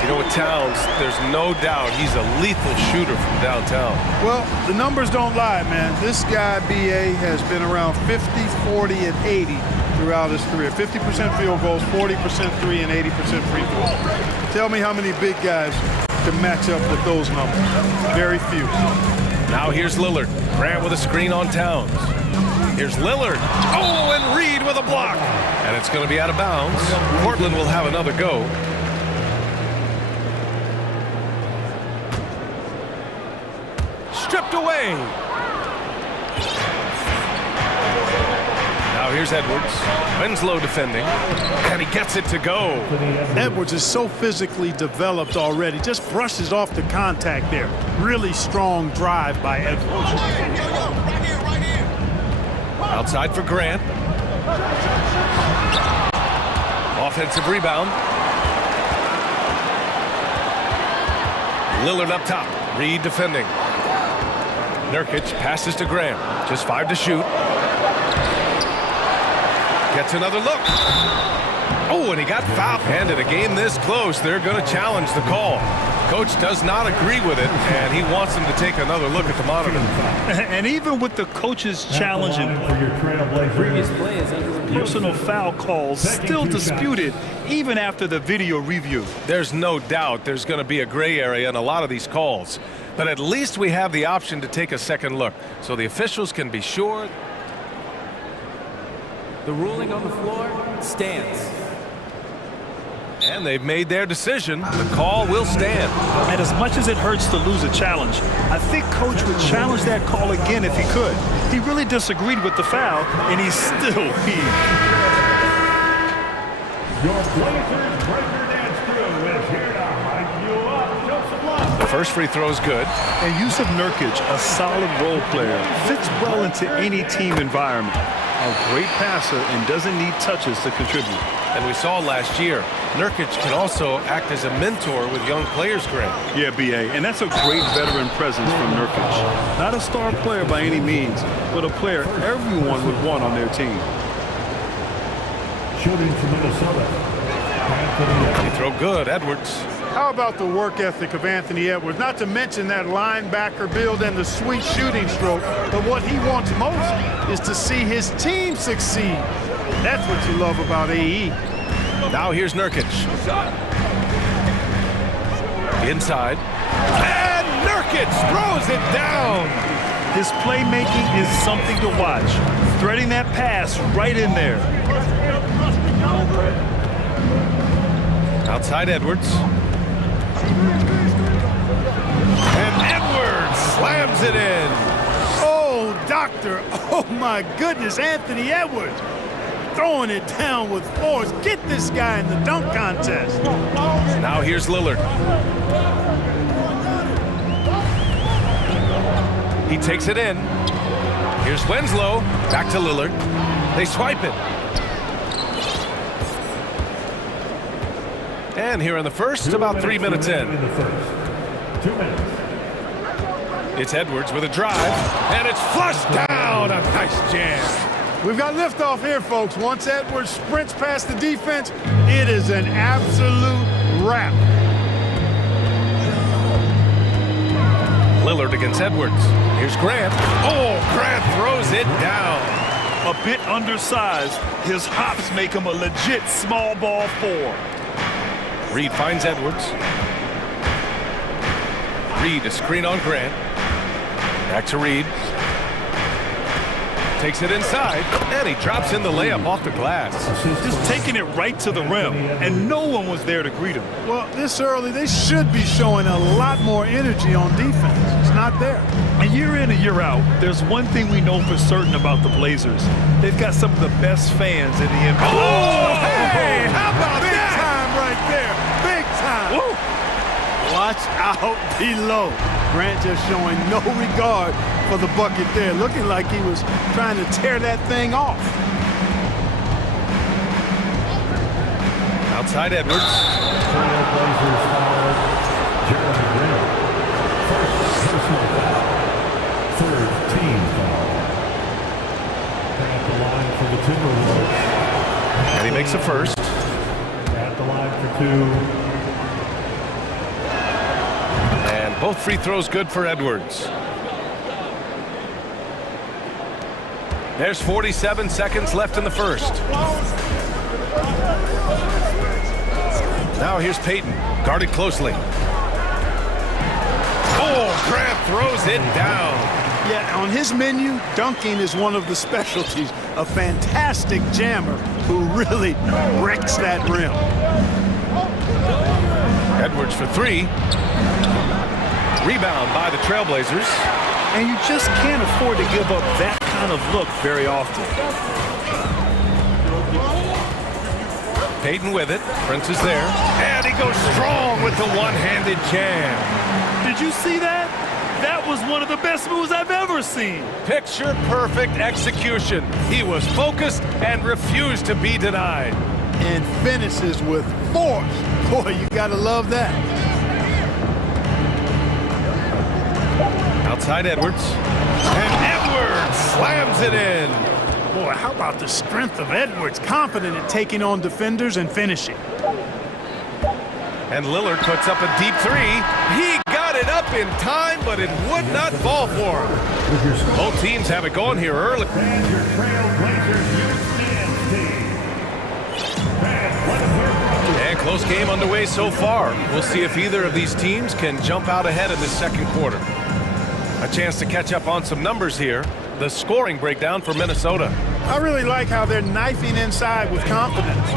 You know, with Towns, there's no doubt he's a lethal shooter from downtown. Well, the numbers don't lie, man. This guy, B.A., has been around 50, 40, and 80 throughout his career. 50% field goals, 40% three, and 80% free throws. Tell me how many big guys can match up with those numbers. Very few. Now here's Lillard. Grant with a screen on Towns. Here's Lillard. Oh, and Reed with a block. And it's going to be out of bounds. Portland will have another go. Stripped away. Now here's Edwards. Winslow defending. And he gets it to go. Edwards is so physically developed already. Just brushes off the contact there. Really strong drive by Edwards. Outside for Grant. Offensive rebound. Lillard up top. Reed defending. Nurkic passes to Grant. Just 5 to shoot. Gets another look. Oh, and he got fouled. And in a game this close, they're going to challenge the call. Coach does not agree with it, and he wants them to take another look at the monitor. And even with the coaches challenging, Previous play is under review. personal foul calls still disputed even after the video review. There's no doubt there's going to be a gray area in a lot of these calls. But at least we have the option to take a second look, so the officials can be sure. The ruling on the floor stands. And they've made their decision. The call will stand. And as much as it hurts to lose a challenge, I think Coach would challenge that call again if he could. He really disagreed with the foul, and he's still peeved. Your Blazers breaker dance crew is here to hype you up. Show some love. The first free throw is good. And Yusuf Nurkic, a solid role player, fits well into any team environment. A great passer and doesn't need touches to contribute. And we saw last year, Nurkic can also act as a mentor with young players, Grant. Yeah, B.A., and that's a great veteran presence from Nurkic. Not a star player by any means, but a player everyone would want on their team. Shooting from Minnesota. He throw good, Edwards. How about the work ethic of Anthony Edwards? Not to mention that linebacker build and the sweet shooting stroke, but what he wants most is to see his team succeed. That's what you love about AE. Now here's Nurkic. Inside. And Nurkic throws it down. His playmaking is something to watch. Threading that pass right in there. Outside Edwards. And Edwards slams it in. Oh, doctor. Oh, my goodness, Anthony Edwards. Throwing it down with force. Get this guy in the dunk contest. Now here's Lillard. He takes it in. Here's Winslow. Back to Lillard. They swipe it. And here in the first, about 3 minutes in. 2 minutes. It's Edwards with a drive, and it's flushed down. A nice jam. We've got liftoff here, folks. Once Edwards sprints past the defense, it is an absolute wrap. Lillard against Edwards. Here's Grant. Oh, Grant throws it down. a bit undersized, his hops make him a legit small ball 4. Reed finds Edwards. Reed, a screen on Grant. Back to Reed. Takes it inside, and he drops in the layup off the glass. Just taking it right to the rim, and no one was there to greet him. Well, this early, they should be showing a lot more energy on defense. It's not there. And year in and year out, there's one thing we know for certain about the Blazers. They've got some of the best fans in the NBA. Oh, hey, how about big time right there? Big time. Woo. Watch out below. Grant just showing no regard for the bucket there, looking like he was trying to tear that thing off. Outside Edwards. Third team foul. At the line for the Timberwolves. And he makes the first. At the line for 2. And both free throws good for Edwards. There's 47 seconds left in the first. Now here's Payton, guarded closely. Oh, Grant throws it down. Yeah, on his menu, dunking is one of the specialties. A fantastic jammer who really wrecks that rim. Edwards for 3. Rebound by the Trailblazers. And you just can't afford to give up that kind of look very often. Payton with it. Prince is there. And he goes strong with the one-handed jam. Did you see that? That was one of the best moves I've ever seen. Picture perfect execution. He was focused and refused to be denied. And finishes with force. Boy, you gotta love that. Outside Edwards. And Edwards slams it in. Boy, how about the strength of Edwards? Confident in taking on defenders and finishing. And Lillard puts up a deep 3. He got it up in time, but it would not fall for him. Both teams have it going here early. And close game underway so far. We'll see if either of these teams can jump out ahead in this second quarter. A chance to catch up on some numbers here. The scoring breakdown for Minnesota. I really like how they're knifing inside with confidence,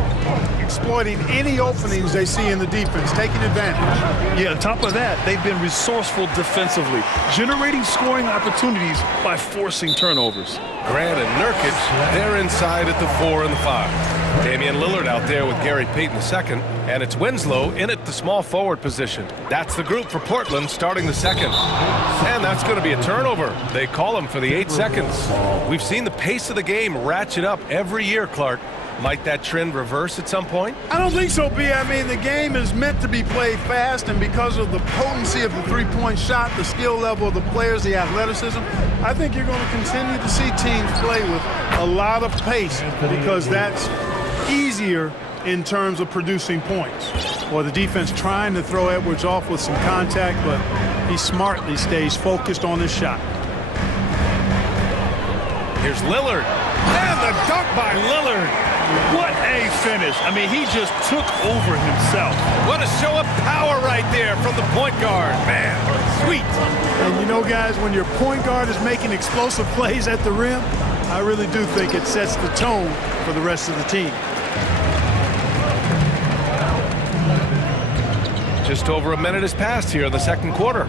exploiting any openings they see in the defense, taking advantage. Yeah, on top of that, they've been resourceful defensively, generating scoring opportunities by forcing turnovers. Grant and Nurkic, they're inside at the 4 and the 5. Damian Lillard out there with Gary Payton II, and it's Winslow in at the small forward position. That's the group for Portland starting the second. And that's going to be a turnover. They call him for the 8 seconds. We've seen the pace of the game ratchet up every year, Clark. Might that trend reverse at some point? I don't think so, B. I mean, the game is meant to be played fast, and because of the potency of the three-point shot, the skill level of the players, the athleticism, I think you're going to continue to see teams play with a lot of pace because that's easier in terms of producing points. Or the defense trying to throw Edwards off with some contact, but he smartly stays focused on his shot. Here's Lillard. And the dunk by Lillard. What a finish. I mean, he just took over himself. What a show of power right there from the point guard. Man, sweet. And you know, guys, when your point guard is making explosive plays at the rim, I really do think it sets the tone for the rest of the team. Just over a minute has passed here in the second quarter.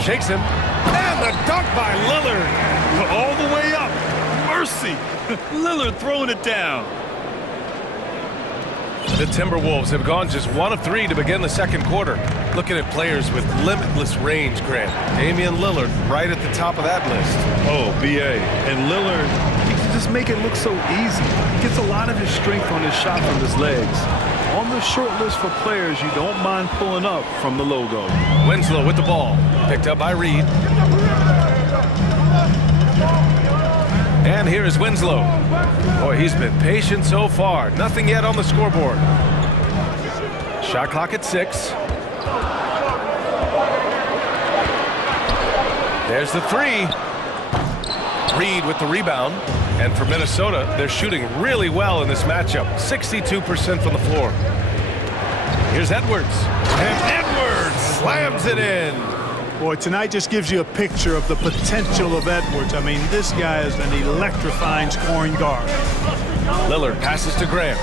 Shakes him. And the dunk by Lillard. All the way up. Mercy. Lillard throwing it down. The Timberwolves have gone just 1 of 3 to begin the second quarter. Looking at players with limitless range, Grant. Damian Lillard right at the top of that list. Oh, B.A. And Lillard, he can just make it look so easy. He gets a lot of his strength on his shot from his legs. On the short list for players you don't mind pulling up from the logo. Winslow with the ball. Picked up by Reed. And here is Winslow. Boy, he's been patient so far. Nothing yet on the scoreboard. Shot clock at 6. There's the 3. Reed with the rebound. And for Minnesota, they're shooting really well in this matchup. 62% from the floor. Here's Edwards. And Edwards slams it in. Boy, tonight just gives you a picture of the potential of Edwards. I mean, this guy is an electrifying scoring guard. Lillard passes to Grant.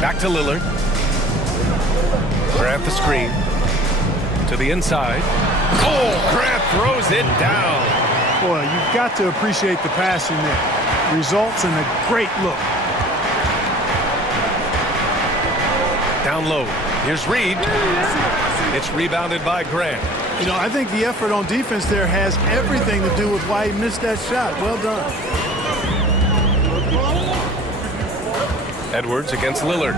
Back to Lillard. Grant the screen. To the inside. Oh, Grant throws it down. Boy, you've got to appreciate the passing there. Results in a great look. Down low. Here's Reed. It's rebounded by Grant. You know, I think the effort on defense there has everything to do with why he missed that shot. Well done. Edwards against Lillard.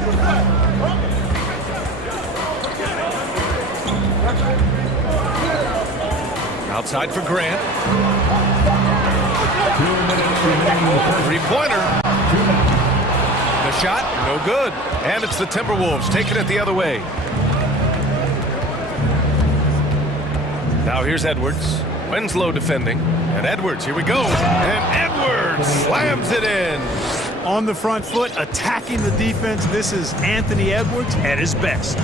Outside for Grant. Three-pointer. The shot, no good. And it's the Timberwolves taking it the other way. Now here's Edwards. Winslow defending. And Edwards, here we go. And Edwards slams it in. On the front foot, attacking the defense. This is Anthony Edwards at his best.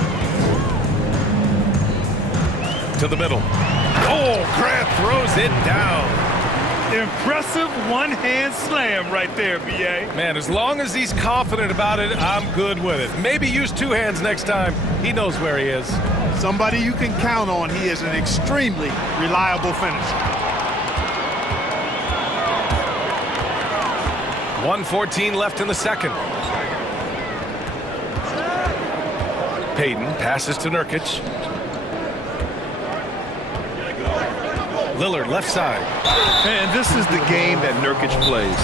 To the middle. Oh, Grant throws it down. Impressive one-hand slam right there, B.A. Man, as long as he's confident about it, I'm good with it. Maybe use two hands next time. He knows where he is. Somebody you can count on. He is an extremely reliable finisher. 1:14 left in the second. Payton passes to Nurkic. Lillard left side. And this is the game that Nurkic plays.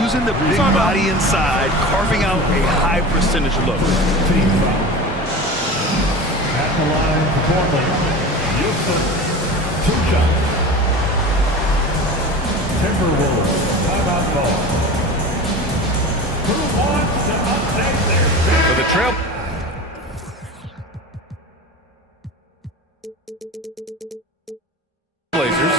Using the big body inside, carving out a high percentage look. At the line for Portland, Houston, 2 shots. Timberwolves, timeout ball. Who wants to update their For the trail. Blazers.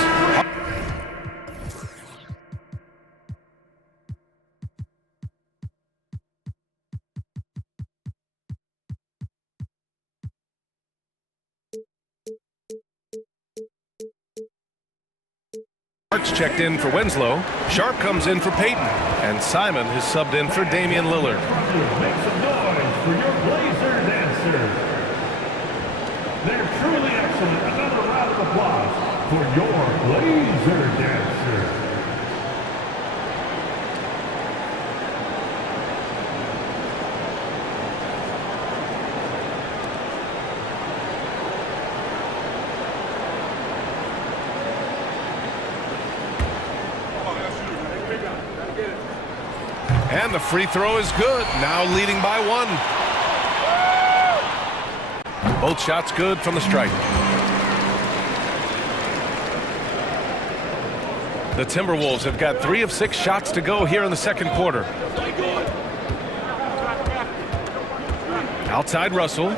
Hart's checked in for Winslow. Sharp comes in for Payton. And Simon has subbed in for Damian Lillard. Make some noise for your Blazer dancers. They're truly excellent. Another round of applause for your Blazer dancers. And the free throw is good. Now leading by 1. Both shots good from the stripe. The Timberwolves have got 3 of 6 shots to go here in the second quarter. Outside Russell.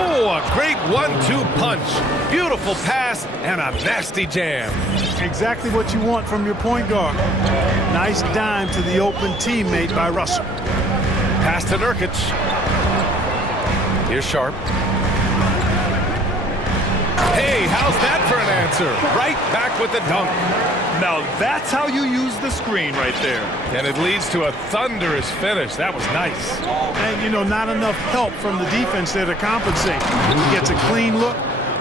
Oh, a great 1-2 punch. Beautiful pass and a nasty jam. Exactly what you want from your point guard. Nice dime to the open teammate by Russell. Pass to Nurkic. Here's Sharp. Hey, how's that for an answer? Right back with the dunk. Now that's how you use the screen right there. And it leads to a thunderous finish. That was nice. And, you know, not enough help from the defense there to compensate. He gets a clean look,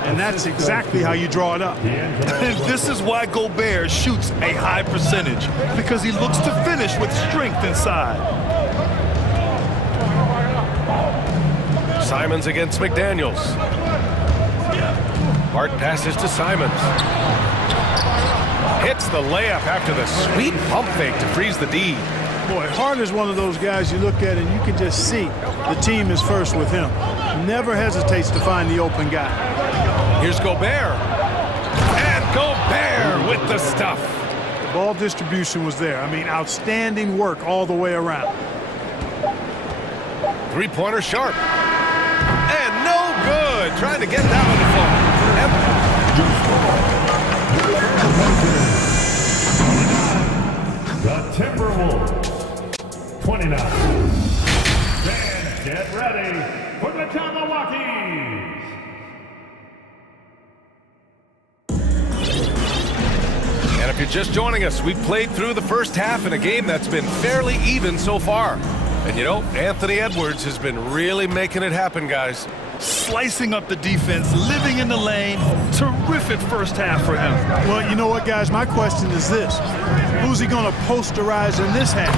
and that's exactly how you draw it up. And this is why Gobert shoots a high percentage, because he looks to finish with strength inside. Simons against McDaniels. Hart passes to Simons. Hits the layup after the sweet pump fake to freeze the D. Boy, Hart is one of those guys you look at and you can just see the team is first with him. Never hesitates to find the open guy. Here's Gobert. And Gobert with the stuff. The ball distribution was there. I mean, outstanding work all the way around. Three-pointer Sharp. And no good. Trying to get that one to fall. The Timberwolves, 29. Fans, get ready for the Jabberwockies. And if you're just joining us, we've played through the first half in a game that's been fairly even so far. And you know, Anthony Edwards has been really making it happen, guys. Slicing up the defense, living in the lane. Terrific first half for him. Well, you know what, guys? My question is this. Who's he going to posterize in this half?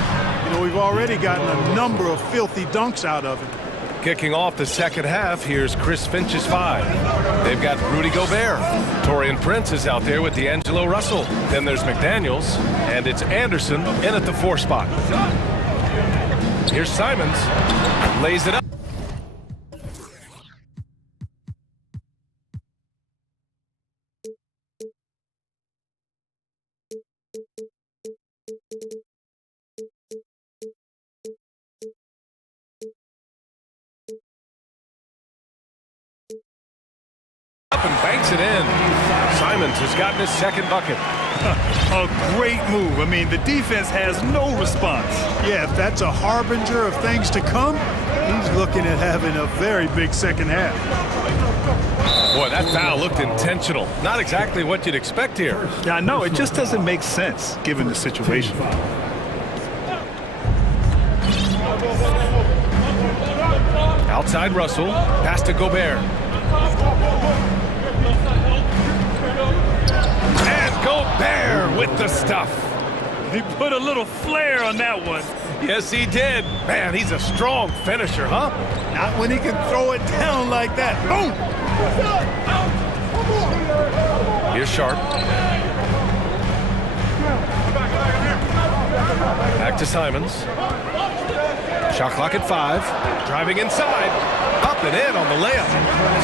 You know, we've already gotten a number of filthy dunks out of him. Kicking off the second half, here's Chris Finch's 5. They've got Rudy Gobert. Taurean Prince is out there with D'Angelo Russell. Then there's McDaniels, and it's Anderson in at the 4 spot. Here's Simons. Lays it up. Up and banks it in. Simons has gotten his second bucket. A great move. I mean, the defense has no response. Yeah, if that's a harbinger of things to come, he's looking at having a very big second half. Boy, that foul looked intentional. Not exactly what you'd expect here. Yeah, I know. It just doesn't make sense given the situation. Outside Russell. Pass to Gobert. And Gobert with the stuff. He put a little flair on that one. Yes, he did. Man, he's a strong finisher, huh? Not when he can throw it down like that. Boom! Here's Sharp. Back to Simons. Shot clock at 5. Driving inside. Up and in on the layup.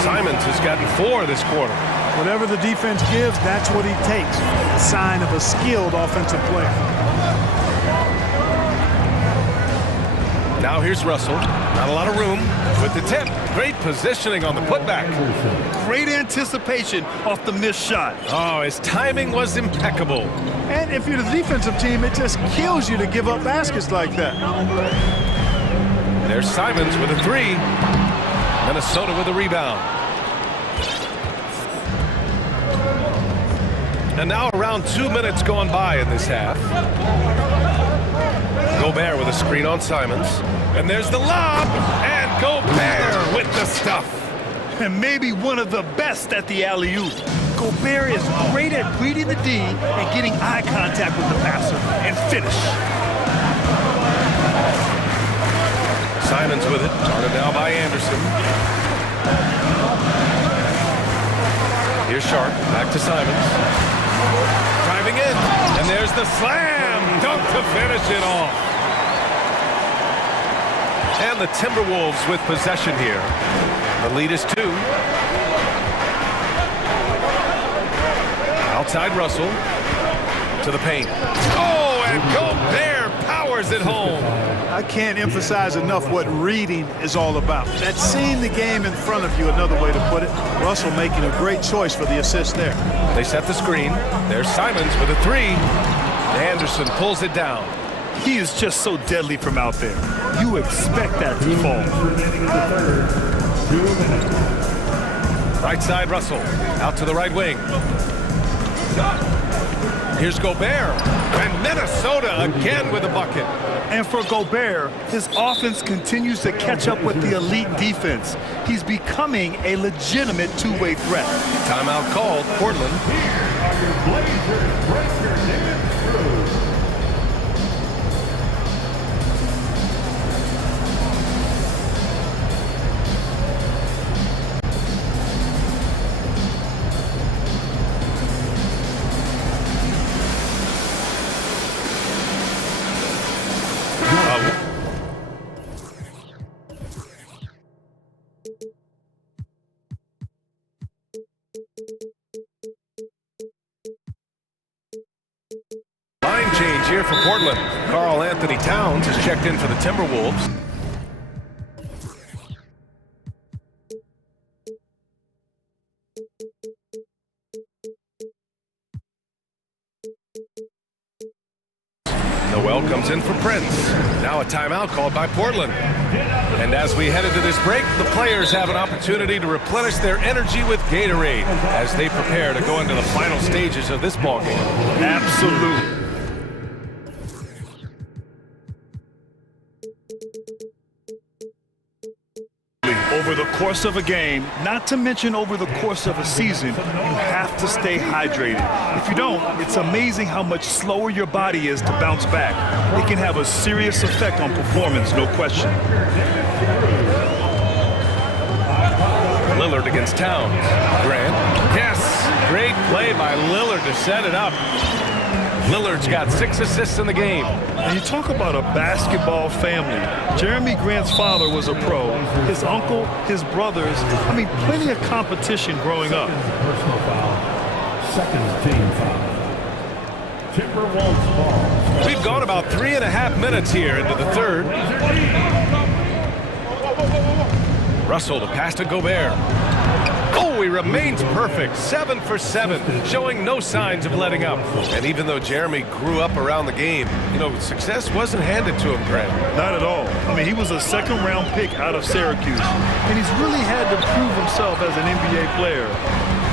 Simons has gotten 4 this quarter. Whatever the defense gives, that's what he takes. A sign of a skilled offensive player. Now here's Russell. Not a lot of room with the tip. Great positioning on the putback. Great anticipation off the missed shot. Oh, his timing was impeccable. And if you're the defensive team, it just kills you to give up baskets like that. There's Simons with a 3. Minnesota with a rebound. And now around 2 minutes gone by in this half. Gobert with a screen on Simons. And there's the lob. And Gobert with the stuff. And maybe one of the best at the alley-oop. Gobert is great at reading the D and getting eye contact with the passer and finish. Simons with it. Guarded now by Anderson. Here's Sharp. Back to Simons. Driving in. And there's the slam. Dunk to finish it off. And the Timberwolves with possession here. The lead is 2. Outside Russell. To the paint. Oh, and Gobert powers it home. I can't emphasize enough what reading is all about. That's seeing the game in front of you, another way to put it. Russell making a great choice for the assist there. They set the screen. There's Simons with a 3. Anderson pulls it down. He is just so deadly from out there. You expect that to fall. Right side Russell. Out to the right wing. Here's Gobert. And Minnesota again with a bucket. And for Gobert, his offense continues to catch up with the elite defense. He's becoming a legitimate two-way threat. Timeout called. Portland. Line change here for Portland. Karl Anthony Towns has checked in for the Timberwolves. Noel comes in for Prince. Now a timeout called by Portland. And as we head into this break, the players have an opportunity to replenish their energy with Gatorade as they prepare to go into the final stages of this ballgame. Absolutely. Over the course of a game, not to mention over the course of a season, you have to stay hydrated. If you don't, it's amazing how much slower your body is to bounce back. It can have a serious effect on performance, no question. Lillard against Towns. Grant. Yes! Great play by Lillard to set it up. Lillard's got 6 assists in the game. And you talk about a basketball family. Jeremy Grant's father was a pro. His uncle, his brothers. I mean, plenty of competition growing up. Second team foul. Timberwolves ball. We've gone about 3.5 minutes here into the third. Russell to pass to Gobert. Oh, he remains perfect. 7 for 7, showing no signs of letting up. And even though Jeremy grew up around the game, you know, success wasn't handed to him, Grant. Not at all. I mean, he was a second-round pick out of Syracuse. And he's really had to prove himself as an NBA player.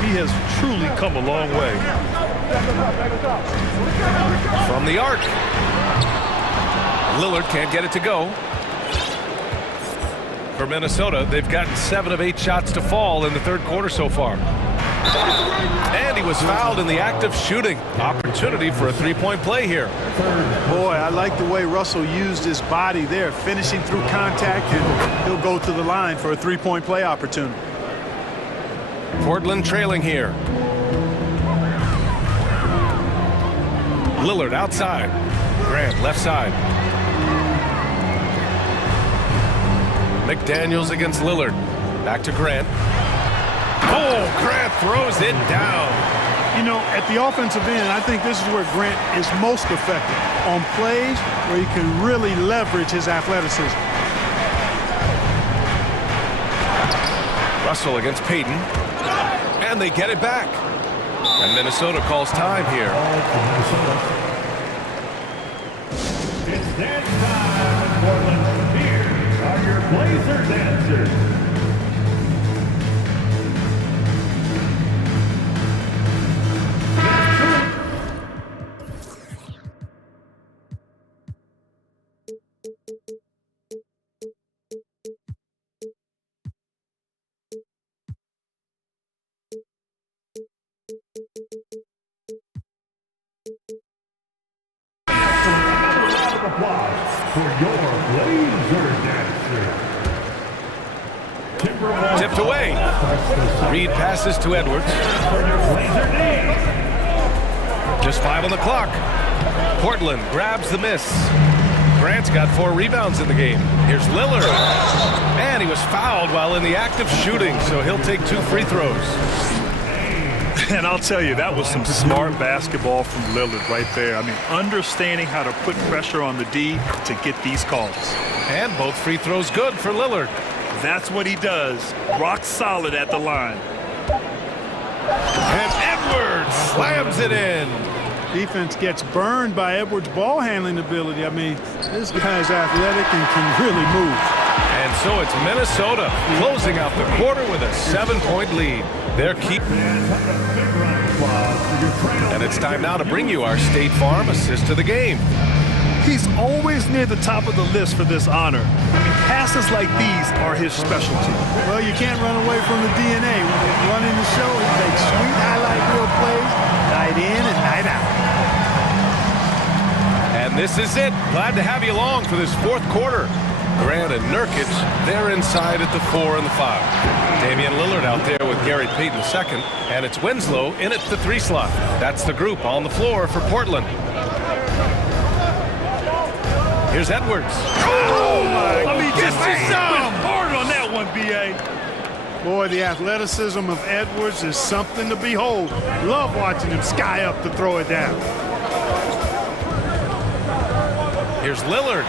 He has truly come a long way. From the arc. Lillard can't get it to go. For Minnesota, they've gotten 7 of 8 shots to fall in the third quarter so far. And he was fouled in the act of shooting. Opportunity for a three-point play here. Boy, I like the way Russell used his body there, finishing through contact, and he'll go to the line for a three-point play opportunity. Portland trailing here. Lillard outside. Grant left side. McDaniels against Lillard. Back to Grant. Oh, Grant throws it down. You know, at the offensive end, I think this is where Grant is most effective, on plays where he can really leverage his athleticism. Russell against Payton. And they get it back. And Minnesota calls time here. It's dance time in Portland. Here are your Blazers answers. Tipped away. Reed passes to Edwards. Just 5 on the clock. Portland grabs the miss. Grant's got 4 rebounds in the game. Here's Lillard. And he was fouled while in the act of shooting, so he'll take 2 free throws. And I'll tell you, that was some smart basketball from Lillard right there. I mean, understanding how to put pressure on the D to get these calls. And both free throws good for Lillard. That's what he does. Rock solid at the line. And Edwards slams it in. Defense gets burned by Edwards' ball handling ability. I mean, this guy's athletic and can really move. And so it's Minnesota closing out the quarter with a 7-point lead. They're keeping. And it's time now to bring you our State Farm assist of the game. He's always near the top of the list for this honor. I mean, passes like these are his specialty. Well, you can't run away from the DNA. When he's running the show, he makes sweet highlight reel plays, night in and night out. And this is it. Glad to have you along for this fourth quarter. Grant and Nurkic, they're inside at the 4 and the 5. Damian Lillard out there with Gary Payton II, and it's Winslow in at the 3 slot. That's the group on the floor for Portland. Here's Edwards. Oh, my. I mean, just hard on that one, B.A. Boy, the athleticism of Edwards is something to behold. Love watching him sky up to throw it down. Here's Lillard.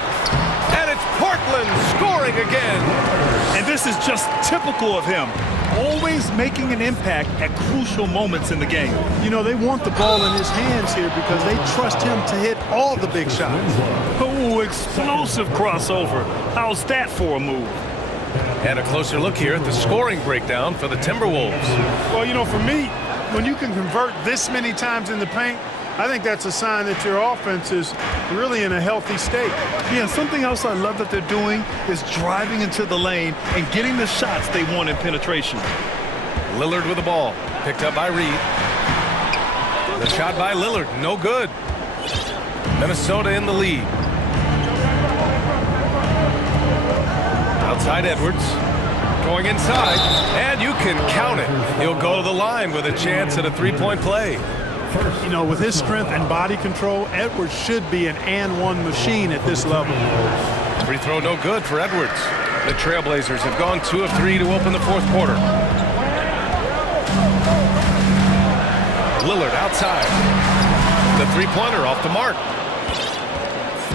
And it's Portland scoring again. And this is just typical of him. Always making an impact at crucial moments in the game. You know, they want the ball in his hands here because they trust him to hit all the big shots. Oh, explosive crossover. How's that for a move? And a closer look here at the scoring breakdown for the Timberwolves. Well, you know, for me, when you can convert this many times in the paint, I think that's a sign that your offense is really in a healthy state. Yeah, something else I love that they're doing is driving into the lane and getting the shots they want in penetration. Lillard with the ball. Picked up by Reed. The shot by Lillard, no good. Minnesota in the lead. Outside Edwards. Going inside. And you can count it. He'll go to the line with a chance at a three-point play. You know, with his strength and body control, Edwards should be an and-one machine at this level. Free throw no good for Edwards. The Trailblazers have gone 2 of 3 to open the fourth quarter. Lillard outside. The three-pointer off the mark.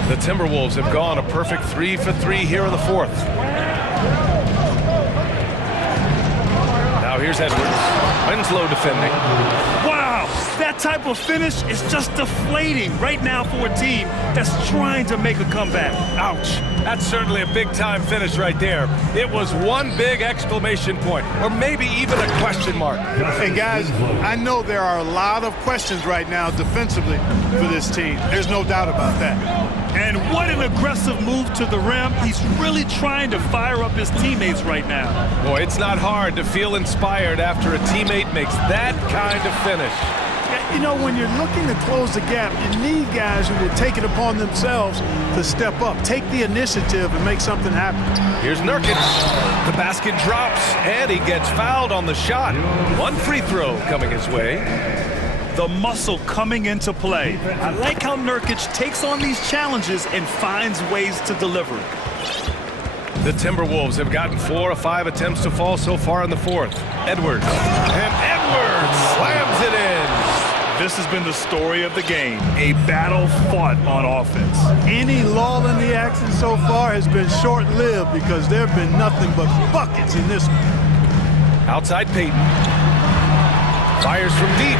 The Timberwolves have gone a perfect 3 for 3 here in the fourth. Now here's Edwards. Winslow defending. Wow, that type of finish is just deflating right now for a team that's trying to make a comeback. Ouch. That's certainly a big-time finish right there. It was one big exclamation point, or maybe even a question mark. And guys, I know there are a lot of questions right now defensively for this team. There's no doubt about that. And what an aggressive move to the rim. He's really trying to fire up his teammates right now. Boy, it's not hard to feel inspired after a teammate makes that kind of finish. You know, when you're looking to close the gap, you need guys who will take it upon themselves to step up, take the initiative, and make something happen. Here's Nurkic. The basket drops, and he gets fouled on the shot. One free throw coming his way. The muscle coming into play. I like how Nurkic takes on these challenges and finds ways to deliver. The Timberwolves have gotten 4 of 5 attempts to fall so far in the fourth. Edwards. And Edwards slams it in. This has been the story of the game, a battle fought on offense. Any lull in the action so far has been short-lived because there have been nothing but buckets in this one. Outside Peyton. Fires from deep.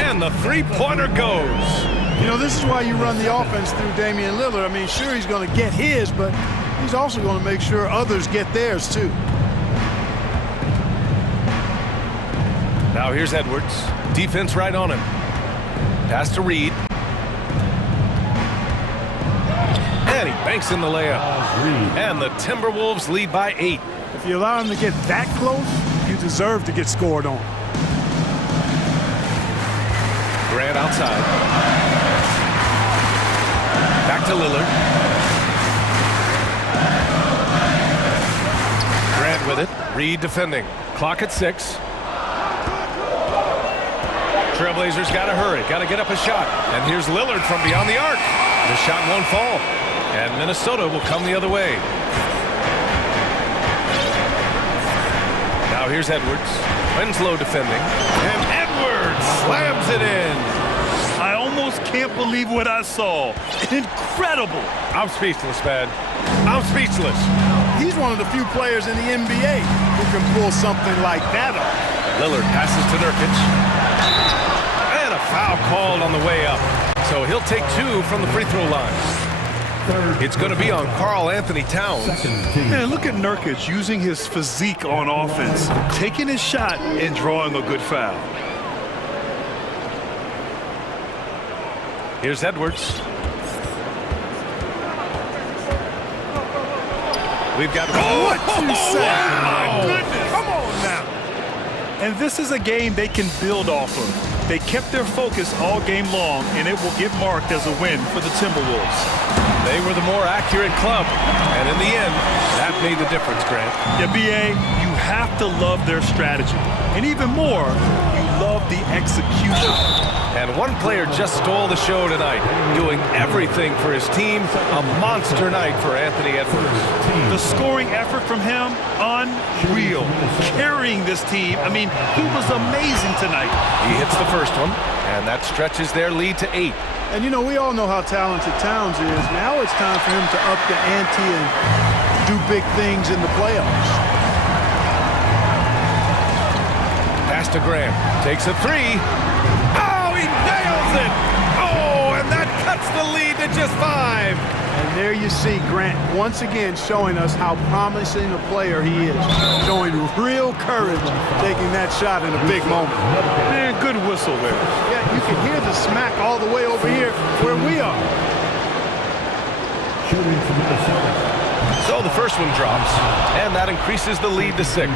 And the three-pointer goes. You know, this is why you run the offense through Damian Lillard. I mean, sure, he's going to get his, but he's also going to make sure others get theirs, too. Now here's Edwards. Defense right on him. Pass to Reed. And he banks in the layup. And the Timberwolves lead by 8. If you allow him to get that close, you deserve to get scored on. Grant outside. Back to Lillard. Grant with it. Reed defending. Clock at 6. Trailblazers got to hurry. Got to get up a shot. And here's Lillard from beyond the arc. The shot won't fall. And Minnesota will come the other way. Now here's Edwards. Winslow defending. And Edwards slams it in. I almost can't believe what I saw. Incredible. I'm speechless, man. I'm speechless. He's one of the few players in the NBA who can pull something like that off. Lillard passes to Nurkic. And a foul called on the way up. So he'll take 2 from the free throw line. It's going to be on Karl Anthony Towns. Man, look at Nurkic using his physique on offense, taking his shot and drawing a good foul. Here's Edwards. We've got... What you say? Oh, my goodness. Come on now. And this is a game they can build off of. They kept their focus all game long, and it will get marked as a win for the Timberwolves. They were the more accurate club, and in the end, that made the difference, Grant. Yeah, B.A., you have to love their strategy. And even more, you love the execution. And one player just stole the show tonight, doing everything for his team. A monster night for Anthony Edwards. The scoring effort from him, unreal. Carrying this team. I mean, he was amazing tonight. He hits the first one, and that stretches their lead to 8. And, you know, we all know how talented Towns is. Now it's time for him to up the ante and do big things in the playoffs. Pass to Graham. Takes a 3. Oh, he nails it! Oh, and that cuts the lead to just 5. And there you see Grant once again showing us how promising a player he is. Showing real courage taking that shot in a big moment. Man, good whistle there. Yeah, you can hear the smack all the way over here where we are. So the first one drops, and that increases the lead to 6.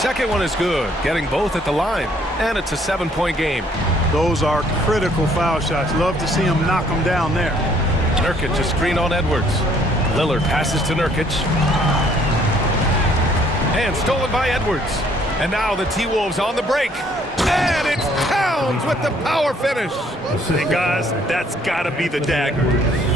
Second one is good, getting both at the line, and it's a 7-point game. Those are critical foul shots. Love to see him knock them down there. Nurkic a screen on Edwards. Lillard passes to Nurkic. And stolen by Edwards. And now the T-Wolves on the break. And it's Towns with the power finish. Hey, guys, that's got to be the dagger.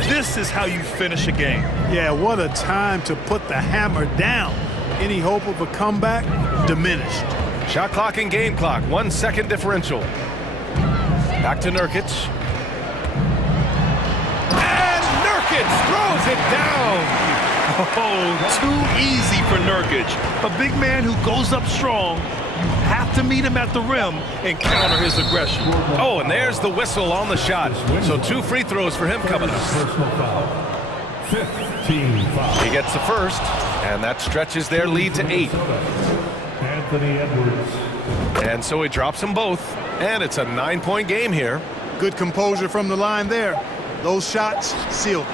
This is how you finish a game. Yeah, what a time to put the hammer down. Any hope of a comeback? Diminished. Shot clock and game clock, 1 second differential. Back to Nurkic. And Nurkic throws it down. Oh, too easy for Nurkic. A big man who goes up strong. You have to meet him at the rim and counter his aggression. Oh, and there's the whistle on the shot. So 2 free throws for him coming up. 15 foul. He gets the first, and that stretches their lead to 8. Anthony Edwards. And so he drops them both, and it's a 9-point game here. Good composure from the line there. Those shots sealed.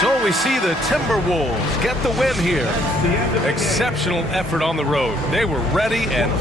So we see the Timberwolves get the win here. Exceptional effort on the road. They were ready and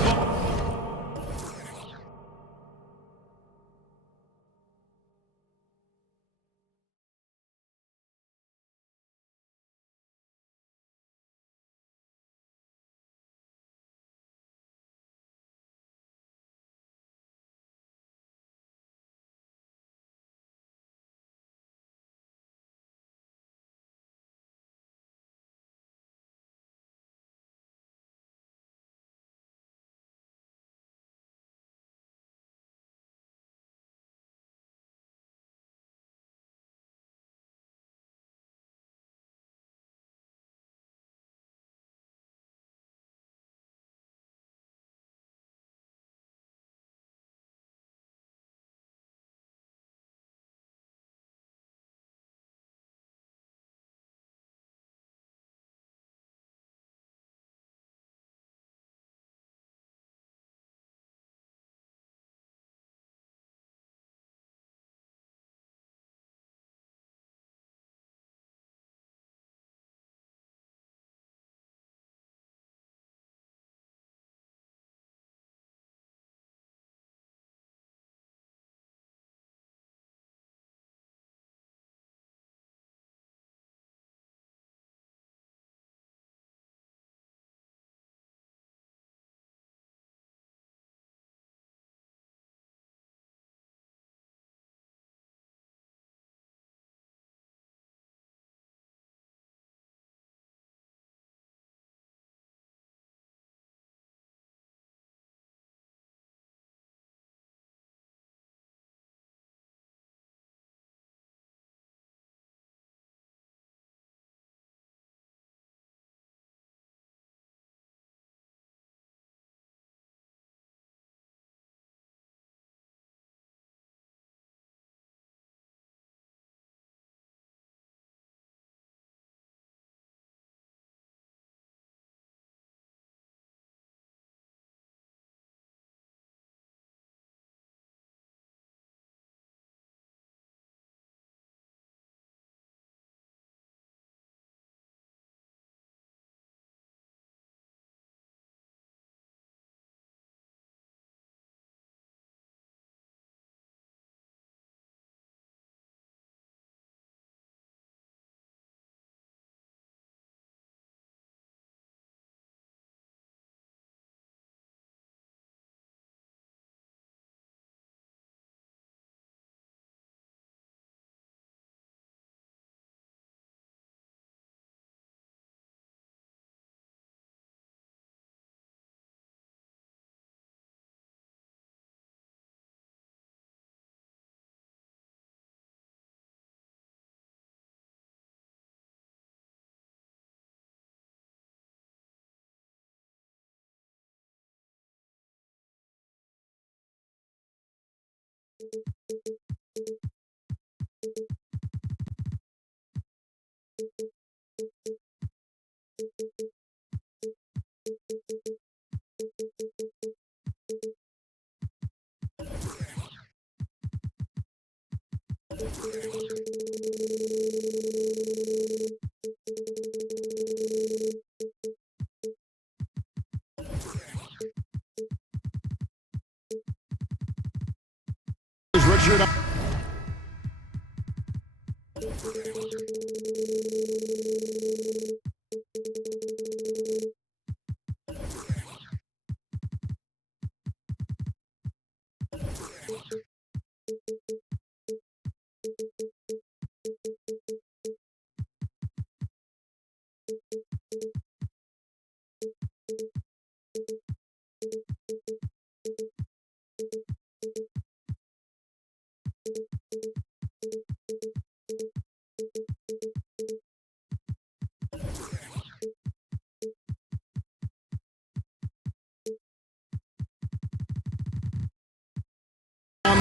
Richard.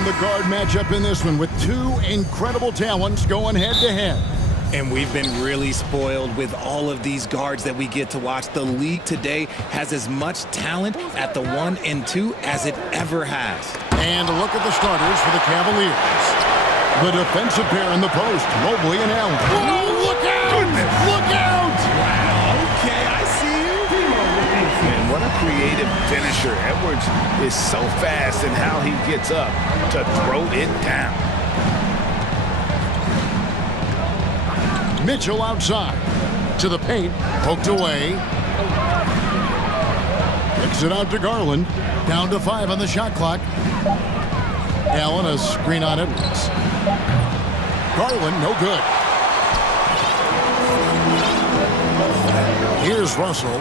The guard matchup in this one with two incredible talents going head-to-head. And we've been really spoiled with all of these guards that we get to watch. The league today has as much talent at the 1 and 2 as it ever has. And a look at the starters for the Cavaliers. The defensive pair in the post, Mobley and Allen. Whoa, look out! Goodness. Look out! Wow, okay, I see you. And what a creative finisher. Edwards is so fast in how he gets up to throw it down. Mitchell outside. To the paint. Poked away. Kicks it out to Garland. Down to 5 on the shot clock. Allen, a screen on Edwards. Garland, no good. Here's Russell.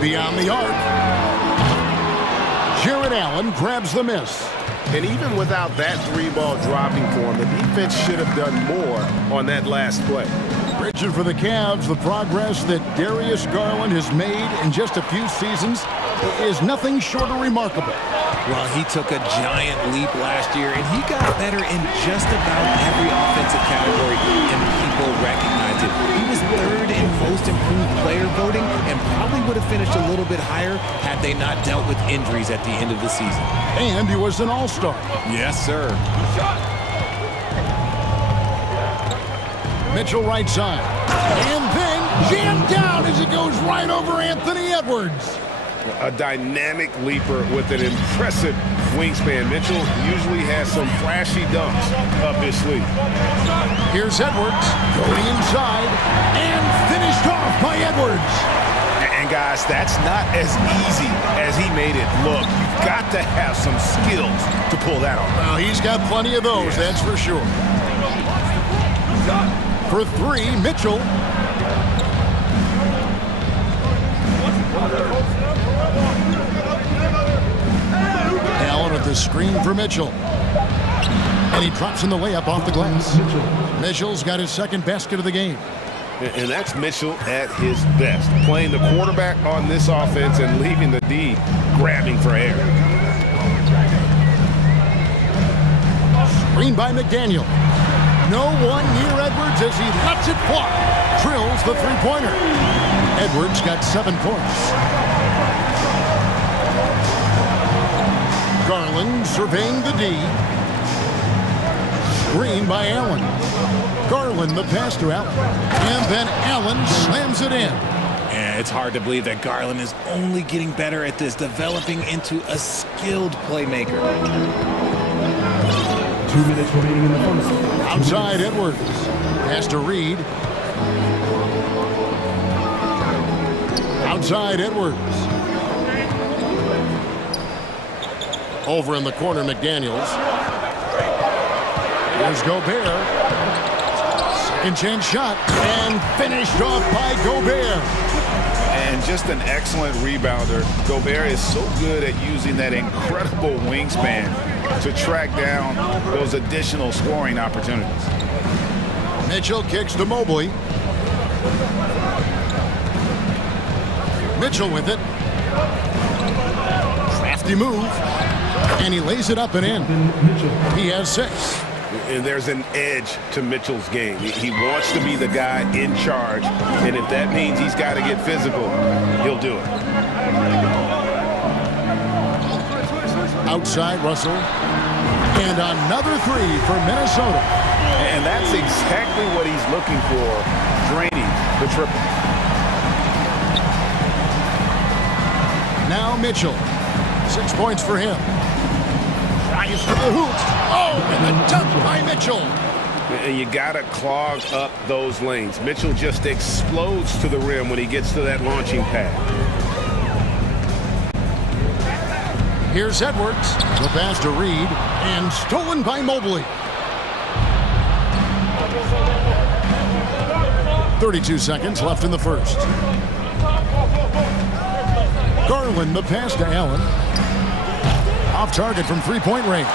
Beyond the arc. Jared Allen grabs the miss. And even without that 3-ball dropping for him, the defense should have done more on that last play. Richard, for the Cavs, the progress that Darius Garland has made in just a few seasons is nothing short of remarkable. Well, he took a giant leap last year, and he got better in just about every offensive category, and people recognized it. He was 3rd in most improved player voting and probably would have finished a little bit higher had they not dealt with injuries at the end of the season. And he was an all-star. Yes, sir. Mitchell right side. And then jammed down as it goes right over Anthony Edwards. A dynamic leaper with an impressive wingspan. Mitchell usually has some flashy dunks up his sleeve. Here's Edwards going inside and finished off by Edwards. And guys, that's not as easy as he made it look. You've got to have some skills to pull that off. Well, he's got plenty of those, that's for sure. For 3, Mitchell. Allen with the screen for Mitchell. And he drops in the layup off the glass. Mitchell's got his second basket of the game. And that's Mitchell at his best, playing the quarterback on this offense and leaving the D grabbing for air. Screen by McDaniel. No one near Edwards as he lets it fly. Drills the three-pointer. Edwards got 7 points. Garland surveying the D. Screen by Allen. Garland the pass to Allen. And then Allen slams it in. And it's hard to believe that Garland is only getting better at this, developing into a skilled playmaker. 2 minutes remaining in the first. Outside Edwards. Pass to Reed. Outside Edwards. Over in the corner, McDaniels. Here's Gobert. Second chance shot. And finished off by Gobert. And just an excellent rebounder. Gobert is so good at using that incredible wingspan to track down those additional scoring opportunities. Mitchell kicks to Mobley. Mitchell with it. Nifty move. And he lays it up and in. He has 6. And there's an edge to Mitchell's game. He wants to be the guy in charge, and if that means he's got to get physical, he'll do it. Outside Russell. And another 3 for Minnesota. And that's exactly what he's looking for, draining the triple. Now Mitchell. 6 points for him. Drives to the hoop. Oh, and the dunk by Mitchell. And you got to clog up those lanes. Mitchell just explodes to the rim when he gets to that launching pad. Here's Edwards. The pass to Reed. And stolen by Mobley. 32 seconds left in the first. Garland, the pass to Allen. Off target from three-point range.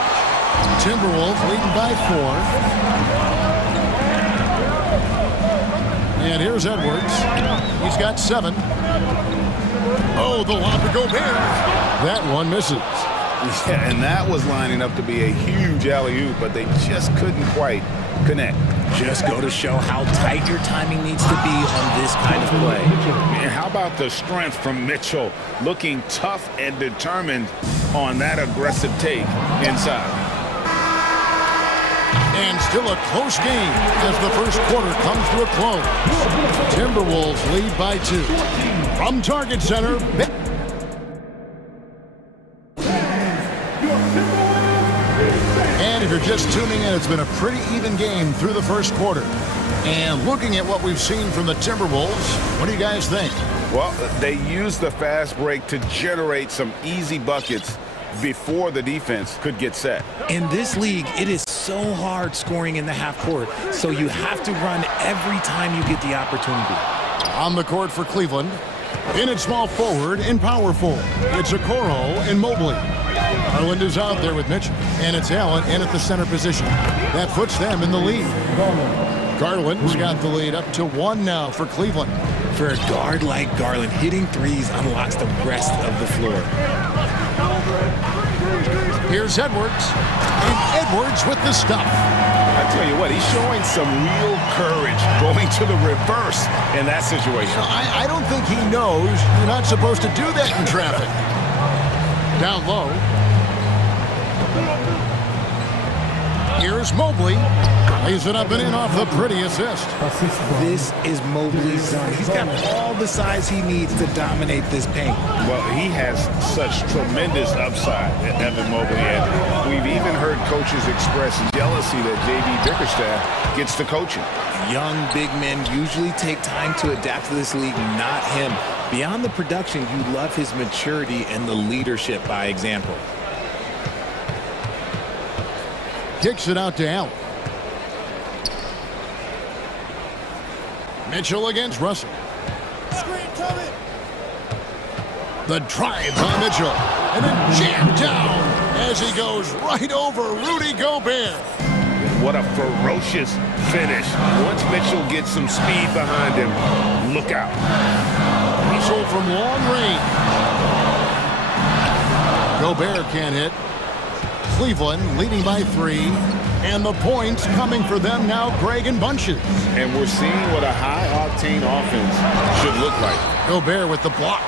Timberwolves leading by 4. And here's Edwards. He's got 7. Oh, the lob to Gobert. That one misses. Yeah, and that was lining up to be a huge alley-oop, but they just couldn't quite connect. Just go to show how tight your timing needs to be on this kind of play. And how about the strength from Mitchell, looking tough and determined on that aggressive take inside. And still a close game as the first quarter comes to a close. Timberwolves lead by 2. From Target Center. And if you're just tuning in, it's been a pretty even game through the first quarter. And looking at what we've seen from the Timberwolves, what do you guys think? Well, they used the fast break to generate some easy buckets before the defense could get set. In this league, it is so hard scoring in the half court, so you have to run every time you get the opportunity. On the court for Cleveland, in at small forward and power forward, it's Okoro and Mobley. Garland is out there with Mitchell, and it's Allen in at the center position. That puts them in the lead. Garland's got the lead up to 1 now for Cleveland. For a guard like Garland, hitting threes unlocks the rest of the floor. Here's Edwards, and Edwards with the stuff. I tell you what, he's showing some real courage going to the reverse in that situation. I don't think he knows you're not supposed to do that in traffic. Down low. Here's Mobley. Lays it up and in off the pretty assist. This is Mobley's zone. He's got all the size he needs to dominate this paint. Well, he has such tremendous upside, Evan Mobley. And we've even heard coaches express jealousy that J.B. Bickerstaff gets to coaching. Young big men usually take time to adapt to this league, not him. Beyond the production, you love his maturity and the leadership by example. Kicks it out to Allen. Mitchell against Russell. Screen coming. The drive by Mitchell. And then jammed down as he goes right over Rudy Gobert. What a ferocious finish. Once Mitchell gets some speed behind him, look out. Mitchell from long range. Gobert can't hit. Cleveland leading by 3. And the points coming for them now, Greg, in bunches. And we're seeing what a high-octane offense should look like. Gobert with the block.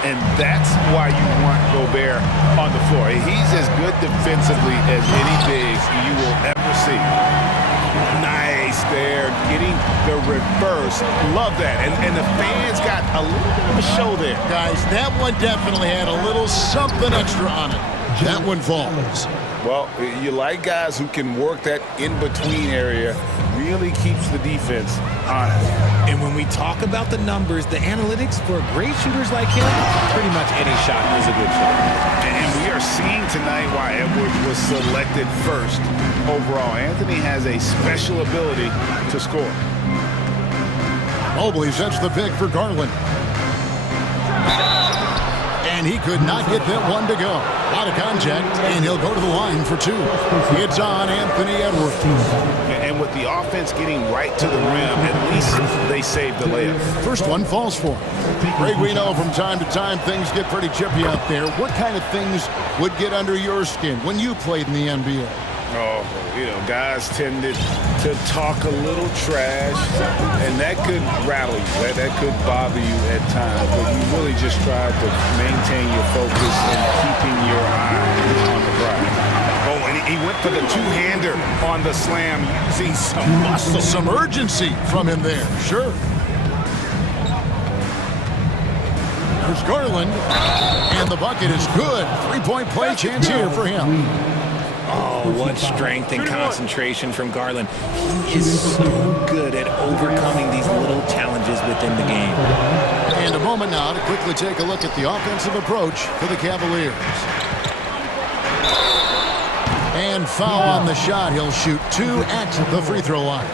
And that's why you want Gobert on the floor. He's as good defensively as any big you will ever see. Nice there, getting the reverse. Love that. And the fans got a little bit of a show there. Guys, that one definitely had a little something extra on it. That one falls. Well, you like guys who can work that in-between area, really keeps the defense honest. And when we talk about the numbers, the analytics for great shooters like him, pretty much any shot is a good shot. And we are seeing tonight why Edwards was selected first overall. Anthony has a special ability to score. Mobley sets the pick for Garland. And he could not get that one to go. Out of contact, and he'll go to the line for two. It's on Anthony Edwards. And with the offense getting right to the rim, at least they saved the layup. First one falls for him. Greg, we know from time to time things get pretty chippy out there. What kind of things would get under your skin when you played in the NBA? Oh, guys tended to talk a little trash, and that could rattle you. That could bother you at times, but you really just try to maintain your focus and keeping your eye on the prize. Oh, and he went for the two-hander on the slam, using some muscle. Some urgency from him there, sure. There's Garland, and the bucket is good. Three-point play chance here for him. Oh, what strength and concentration from Garland. He is so good at overcoming these little challenges within the game. And a moment now to quickly take a look at the offensive approach for the Cavaliers. And foul on the shot. He'll shoot two at the free throw line.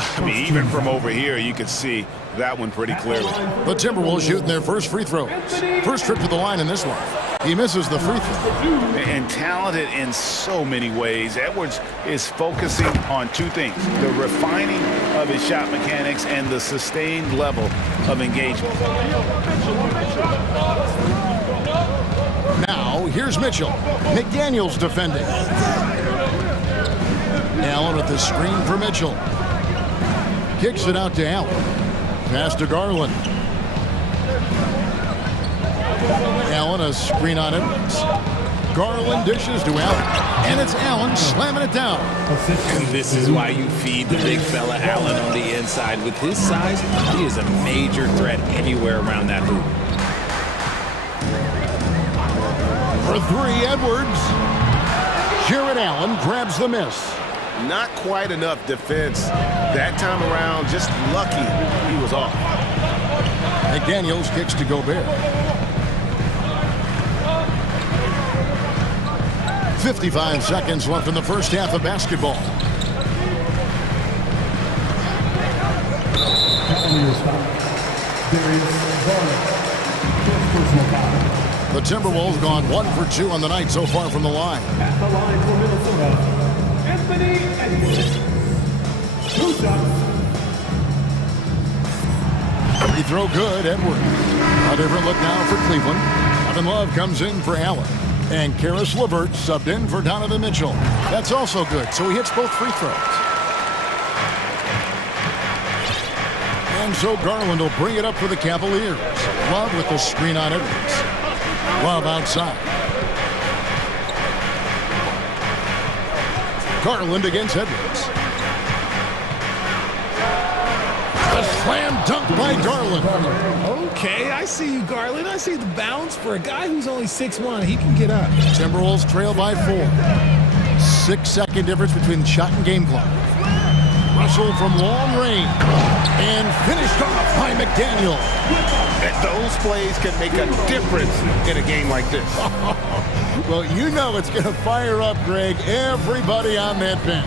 I mean, even from over here, you could see that one pretty clearly. The Timberwolves shooting their first free throws. First trip to the line in this one. He misses the free throw. And talented in so many ways. Edwards is focusing on two things: the refining of his shot mechanics and the sustained level of engagement. Now, here's Mitchell. McDaniels defending. Allen with the screen for Mitchell. Kicks it out to Allen. Pass to Garland. Allen, a screen on Edwards. Garland dishes to Allen. And it's Allen slamming it down. And this is why you feed the big fella Allen on the inside. With his size, he is a major threat anywhere around that hoop. For three, Edwards. Jared Allen grabs the miss. Not quite enough defense that time around. Just lucky he was off. McDaniels kicks to Gobert. 55 seconds left in the first half of basketball. The Timberwolves gone 1 for 2 on the night so far from the line. At the line for Minnesota, Anthony Edwards. 2 shots. Free throw good, Edwards. A different look now for Cleveland. Kevin Love comes in for Allen. And Karis LeVert subbed in for Donovan Mitchell. That's also good, so he hits both free throws. And so Garland will bring it up for the Cavaliers. Love with the screen on Edwards. Love outside. Garland against Edwards. A slam dunk by Garland. Okay, I see you, Garland. I see the bounce. For a guy who's only 6'1", he can get up. Timberwolves trail by 4. 6-second difference between shot and game clock. Russell from long range. And finished off by McDaniel. Those plays can make a difference in a game like this. Well, you know it's going to fire up, Greg, everybody on that bench.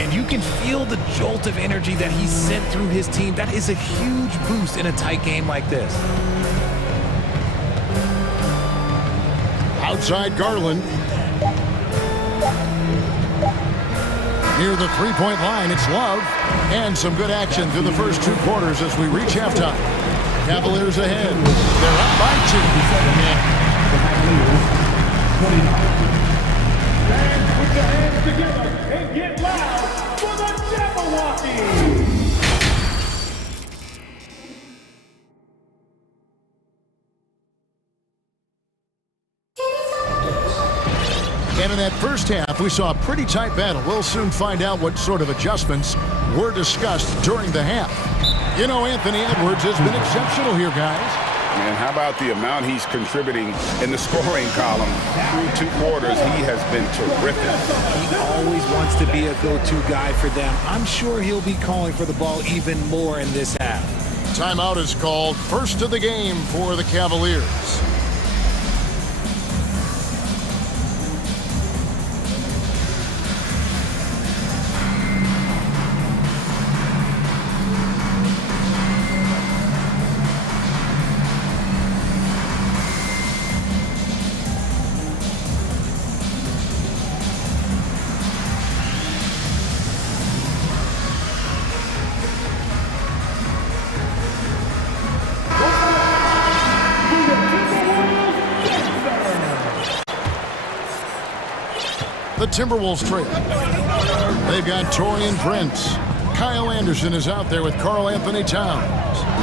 And you can feel the jolt of energy that he sent through his team. That is a huge boost in a tight game like this. Outside Garland. Near the three-point line, it's Love. And some good action through the first 2 quarters as we reach halftime. Cavaliers ahead. They're up by 2. And put your hands together and get loud for the Jabberwockies! And in that first half, we saw a pretty tight battle. We'll soon find out what sort of adjustments were discussed during the half. You know, Anthony Edwards has been exceptional here, guys. And how about the amount he's contributing in the scoring column? Through 2 quarters, he has been terrific. He always wants to be a go-to guy for them. I'm sure he'll be calling for the ball even more in this half. Timeout is called. First of the game for the Cavaliers. The Timberwolves trail. They've got Taurean Prince. Kyle Anderson is out there with Karl Anthony Towns.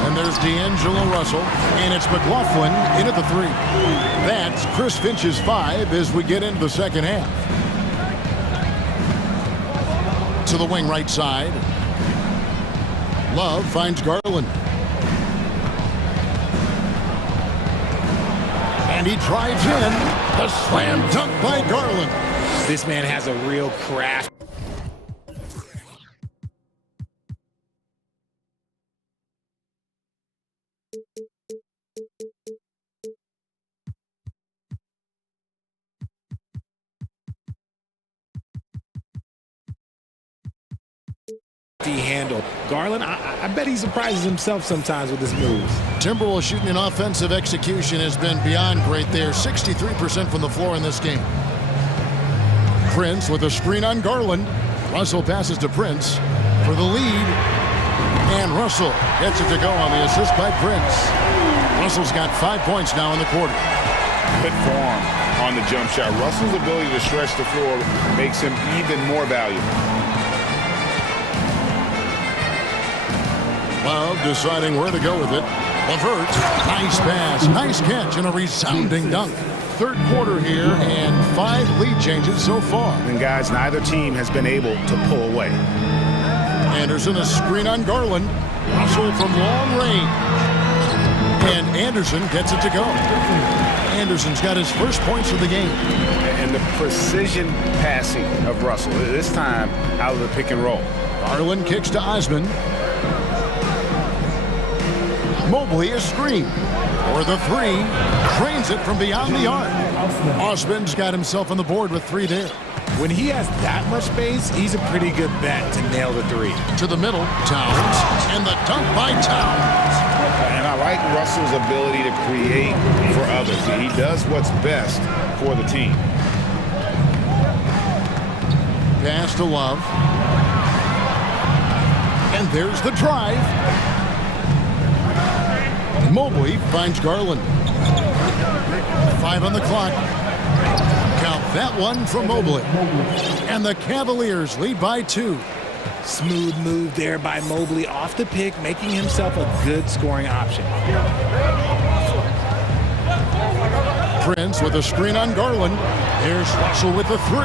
And there's D'Angelo Russell. And it's McLaughlin in at the 3. That's Chris Finch's 5 as we get into the second half. To the wing right side. Love finds Garland. And he drives in. The slam dunk by Garland. This man has a real craft. Handle. Garland, I bet he surprises himself sometimes with his moves. Timberwolves shooting in offensive execution has been beyond great there. 63% from the floor in this game. Prince with a screen on Garland. Russell passes to Prince for the lead. And Russell gets it to go on the assist by Prince. Russell's got 5 points now in the quarter. Good form on the jump shot. Russell's ability to stretch the floor makes him even more valuable. Love deciding where to go with it. LeVert, nice pass, nice catch, and a resounding dunk. Third quarter here, and 5 lead changes so far. And guys, neither team has been able to pull away. Anderson, a screen on Garland. Russell from long range. And Anderson gets it to go. Anderson's got his first points of the game. And the precision passing of Russell, this time out of the pick and roll. Garland kicks to Osman. Mobley a screen. For the 3. Trains it from beyond the arc. Osman's got himself on the board with 3 there. When he has that much space, he's a pretty good bet to nail the 3. To the middle, Towns. And the dunk by Towns. And I like Russell's ability to create for others. He does what's best for the team. Pass to Love. And there's the drive. Mobley finds Garland. 5 on the clock. Count that one from Mobley. And the Cavaliers lead by 2. Smooth move there by Mobley off the pick, making himself a good scoring option. Prince with a screen on Garland. There's Russell with the 3.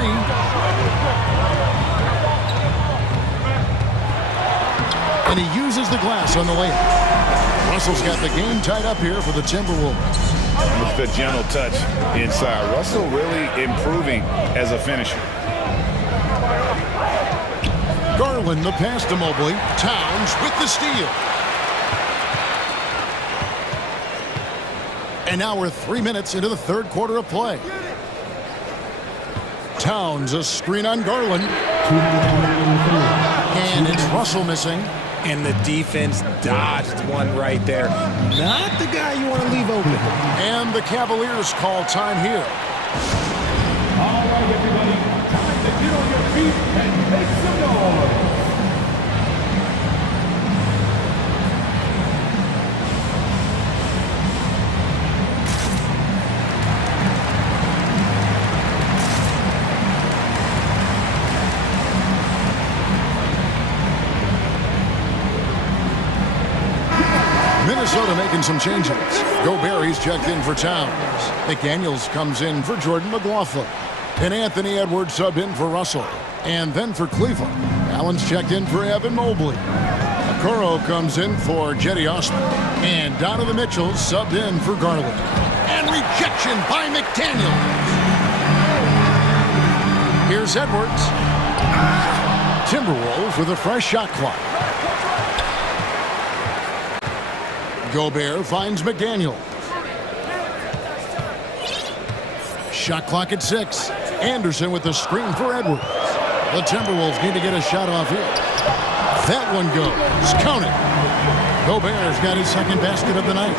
And he uses the glass on the layup. Russell's got the game tied up here for the Timberwolves. With the gentle touch inside. Russell really improving as a finisher. Garland the pass to Mobley. Towns with the steal. And now we're 3 minutes into the third quarter of play. Towns a screen on Garland. And it's Russell missing. And the defense dodged one right there. Not the guy you want to leave open. And the Cavaliers call time here. All right, everybody. Time to get on your feet and make some noise. Minnesota making some changes. Gobert's checked in for Towns. McDaniels comes in for Jordan McLaughlin. And Anthony Edwards subbed in for Russell. And then for Cleveland, Allen's checked in for Evan Mobley. Okoro comes in for Jetty Osman. And Donovan Mitchell subbed in for Garland. And rejection by McDaniels. Here's Edwards. Timberwolves with a fresh shot clock. Gobert finds McDaniel. Shot clock at 6. Anderson with the screen for Edwards. The Timberwolves need to get a shot off here. That one goes. Count it. Gobert's got his second basket of the night.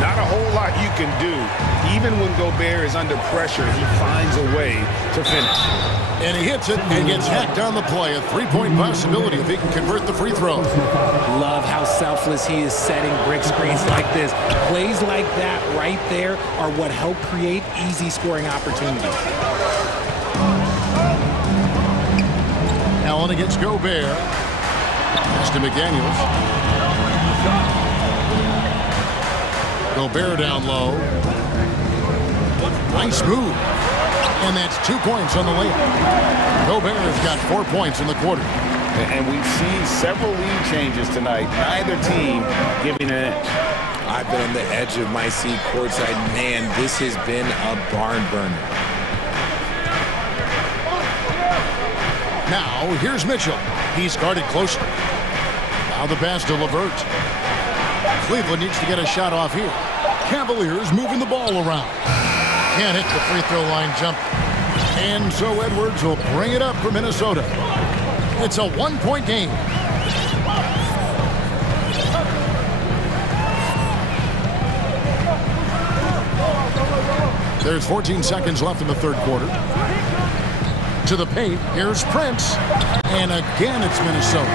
Not a whole lot you can do. Even when Gobert is under pressure, he finds a way to finish. And he hits it and gets hacked on the play. A 3-point possibility if he can convert the free throw. Love how selfless he is setting brick screens like this. Plays like that right there are what help create easy scoring opportunities. Allen against Gobert. Pass to McDaniels. Gobert down low. Nice move. And that's 2 points on the layup. Gobert has got 4 points in the quarter. And we've seen several lead changes tonight. Neither team giving an inch. I've been on the edge of my seat courtside. Man, this has been a barn burner. Now, here's Mitchell. He's guarded closely. Now the pass to LeVert. Cleveland needs to get a shot off here. Cavaliers moving the ball around. Can't hit the free throw line jump. And so Edwards will bring it up for Minnesota. It's a 1-point game. There's 14 seconds left in the third quarter. To the paint, here's Prince. And again, it's Minnesota.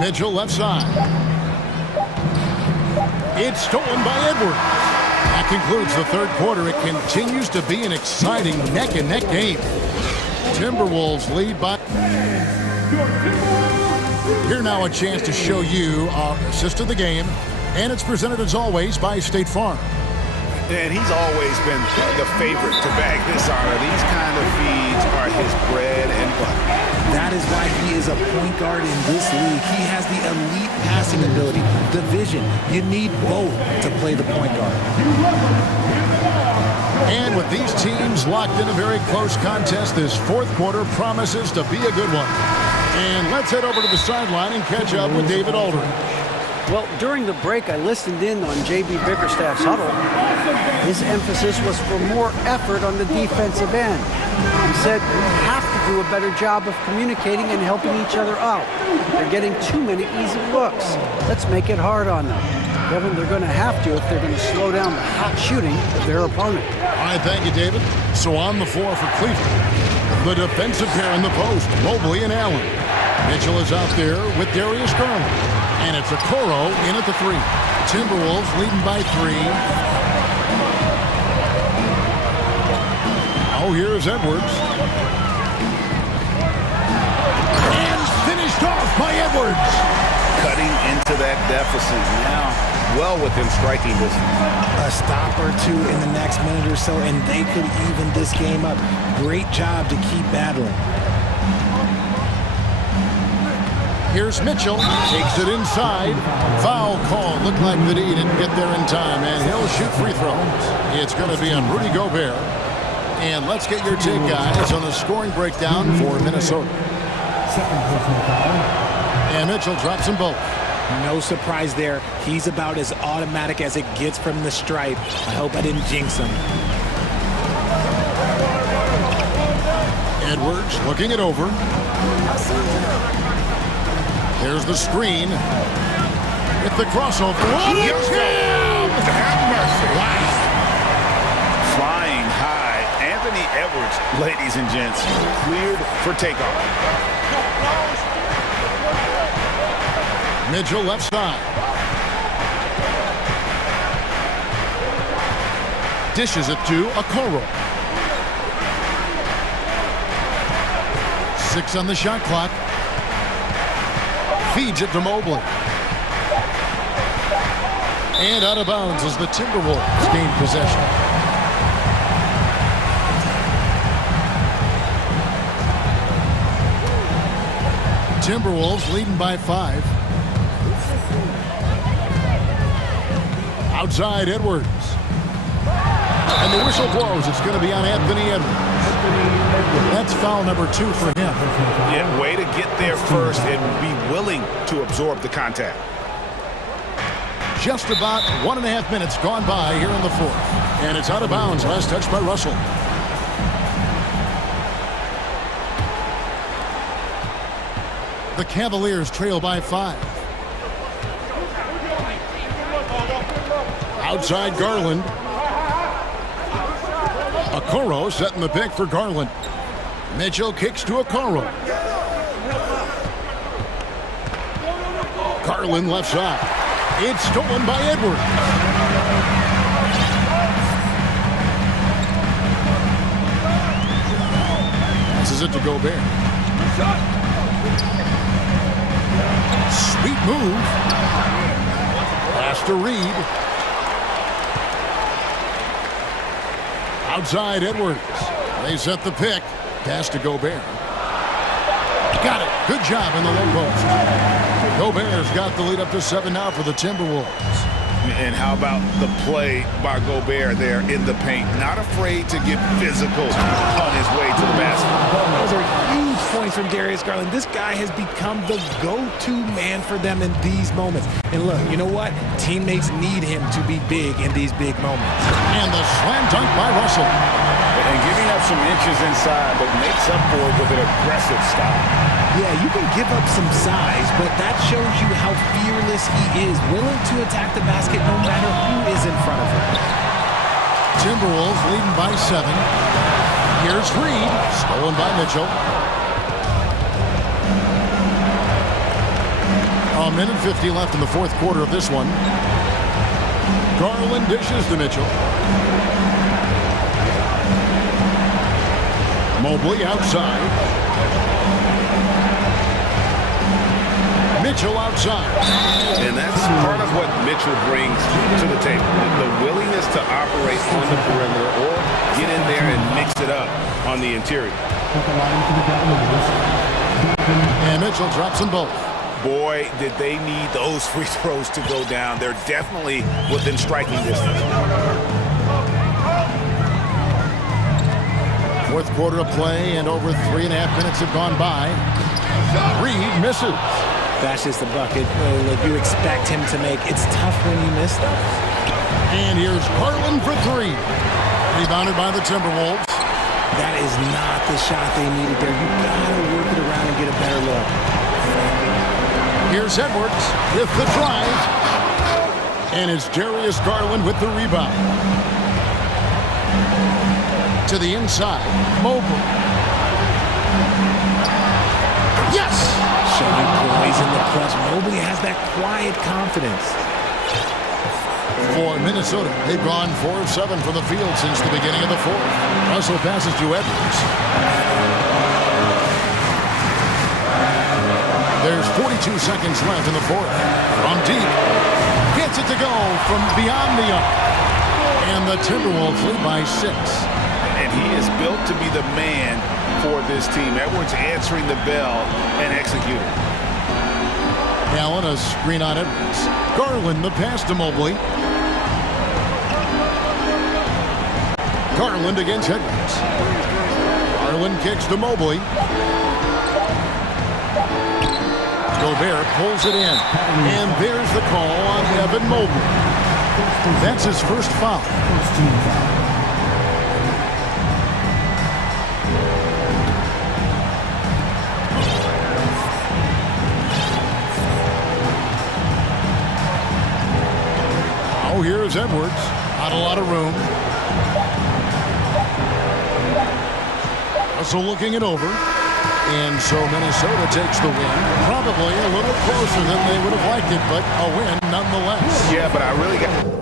Mitchell left side. It's stolen by Edwards. That concludes the third quarter. It continues to be an exciting neck-and-neck game. Timberwolves lead by... Here now a chance to show you our assist of the game. And it's presented as always by State Farm. And he's always been the favorite to bag this honor. These kind of feeds are his bread and butter. That is why he is a point guard in this league. He has the elite passing ability, the vision. You need both to play the point guard. And with these teams locked in a very close contest, this fourth quarter promises to be a good one. And let's head over to the sideline and catch up with David Aldridge. Well, during the break, I listened in on J.B. Bickerstaff's huddle. His emphasis was for more effort on the defensive end. He said we have to do a better job of communicating and helping each other out. They're getting too many easy looks. Let's make it hard on them. Kevin, they're going to have to if they're going to slow down the hot shooting of their opponent. All right, thank you, David. So on the floor for Cleveland, the defensive pair in the post, Mobley and Allen. Mitchell is out there with Darius Garland. And it's Okoro in at the three. Timberwolves leading by 3. Oh, here's Edwards. And finished off by Edwards. Cutting into that deficit now. Well within striking distance. A stop or two in the next minute or so, and they could even this game up. Great job to keep battling. Here's Mitchell, takes it inside. Foul call. Looked like that he didn't get there in time, and he'll shoot free throws. It's going to be on Rudy Gobert. And let's get your take, guys, on the scoring breakdown for Minnesota. And Mitchell drops them both. No surprise there. He's about as automatic as it gets from the stripe. I hope I didn't jinx him. Edwards looking it over. There's the screen. With the crossover. Have mercy. Wow. Flying high. Anthony Edwards, ladies and gents, cleared for takeoff. Mitchell left side. Dishes it to Okoro. 6 on the shot clock. Feeds it to Mobley. And out of bounds as the Timberwolves gain possession. Timberwolves leading by 5. Outside Edwards. And the whistle blows. It's going to be on Anthony Edwards. That's foul number 2 for him. Yeah, way to get there first and be willing to absorb the contact. Just about 1.5 minutes gone by here in the fourth. And it's out of bounds. Last touch by Russell. The Cavaliers trail by 5. Outside Garland. Okoro setting the pick for Garland. Mitchell kicks to Okoro. Garland left side. It's stolen by Edwards. Passes it to Gobert. Sweet move. Pass to Reed. Outside Edwards. They set the pick. Pass to Gobert. Got it. Good job in the low post. Gobert's got the lead up to 7 now for the Timberwolves. And how about the play by Gobert there in the paint? Not afraid to get physical on his way to the basket. Those are huge points from Darius Garland. This guy has become the go-to man for them in these moments. And look, you know what? Teammates need him to be big in these big moments. And the slam dunk by Russell. And giving up some inches inside, but makes up for it with an aggressive style. Yeah, you can give up some size, but that shows you how fearless he is, willing to attack the basket no matter who is in front of him. Timberwolves leading by 7. Here's Reed, stolen by Mitchell. A minute 50 left in the fourth quarter of this one. Garland dishes to Mitchell. Mobley outside. Mitchell outside. And that's part of what Mitchell brings to the table. The willingness to operate on the perimeter or get in there and mix it up on the interior. And Mitchell drops them both. Boy, did they need those free throws to go down. They're definitely within striking distance. Fourth quarter of play, and over 3.5 minutes have gone by. Reed misses. That's just the bucket like you expect him to make. It's tough when you miss them. And here's Garland for 3. Rebounded by the Timberwolves. That is not the shot they needed there. You gotta work it around and get a better look. Here's Edwards with the drive. And it's Darius Garland with the rebound. To the inside, Mobley. Yes! Showing poise in the clutch. Mobley has that quiet confidence. For Minnesota, they've gone 4 of 7 from the field since the beginning of the fourth. Russell passes to Edwards. There's 42 seconds left in the fourth. From deep. Gets it to go from beyond the arc. And the Timberwolves lead by 6. And he is built to be the man for this team. Edwards answering the bell and executing. Allen, a screen on Edwards. Garland, the pass to Mobley. Garland against Edwards. Garland kicks to Mobley. Gobert pulls it in. And there's the call on Evan Mobley. That's his first foul. Oh, here's Edwards. Not a lot of room. Russell looking it over. And so Minnesota takes the win. Probably a little closer than they would have liked it, but a win nonetheless. Yeah, but I really got...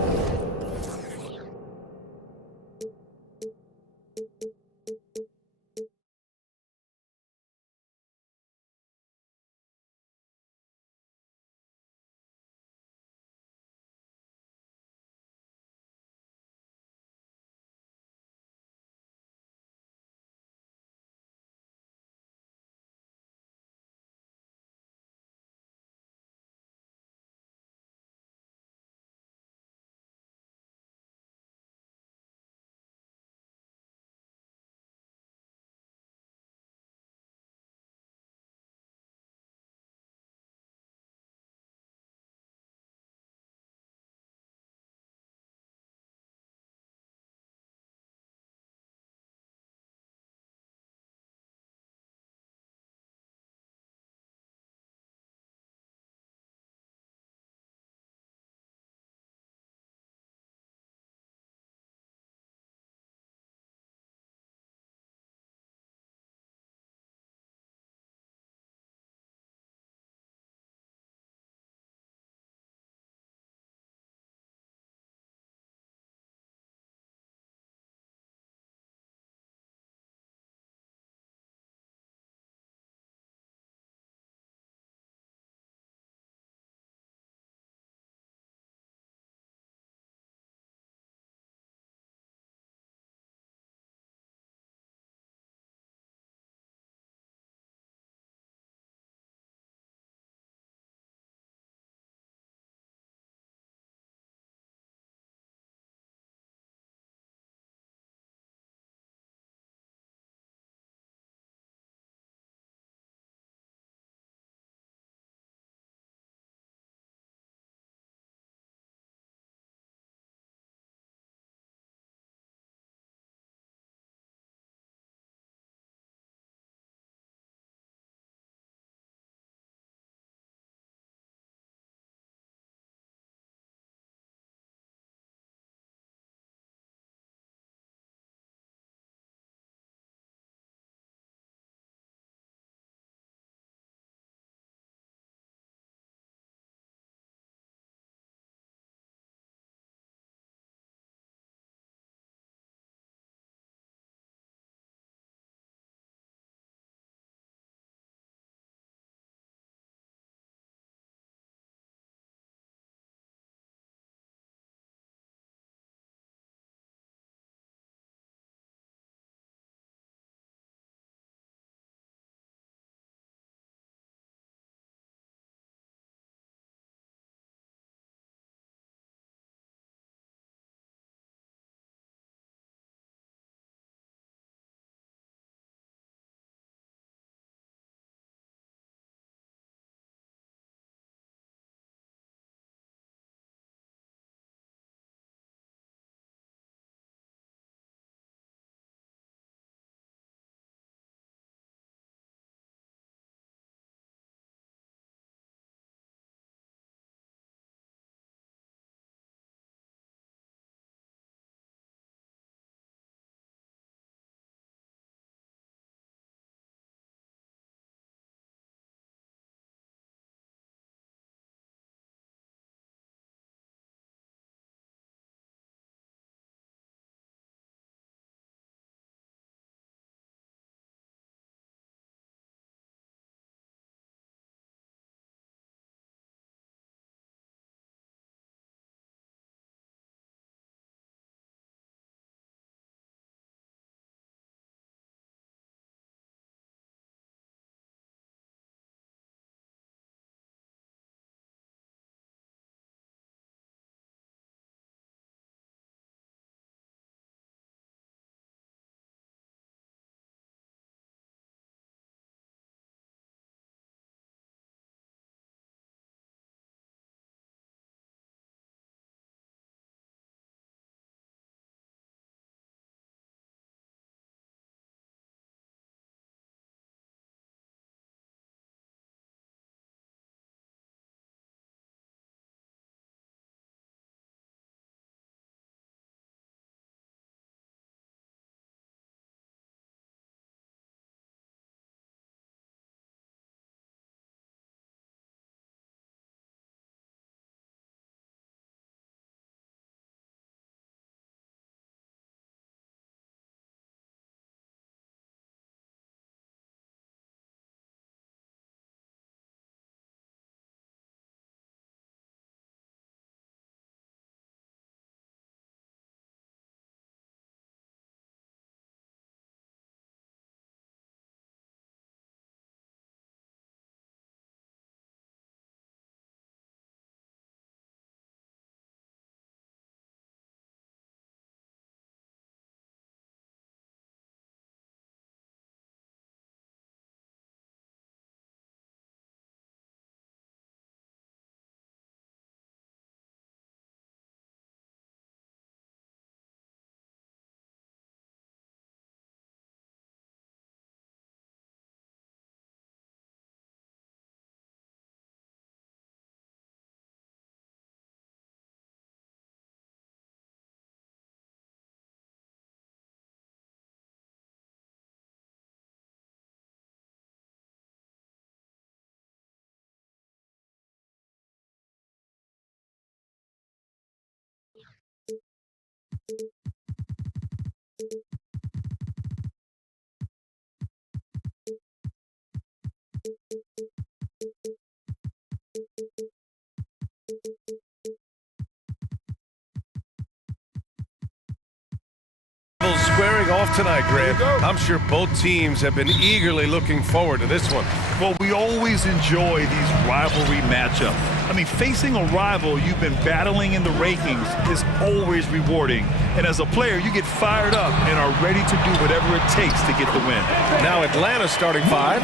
squaring off tonight, Grant. I'm sure both teams have been eagerly looking forward to this one. Well, we always enjoy these rivalry matchups. I mean, facing a rival you've been battling in the rankings is always rewarding. And as a player, you get fired up and are ready to do whatever it takes to get the win. Now Atlanta's starting five.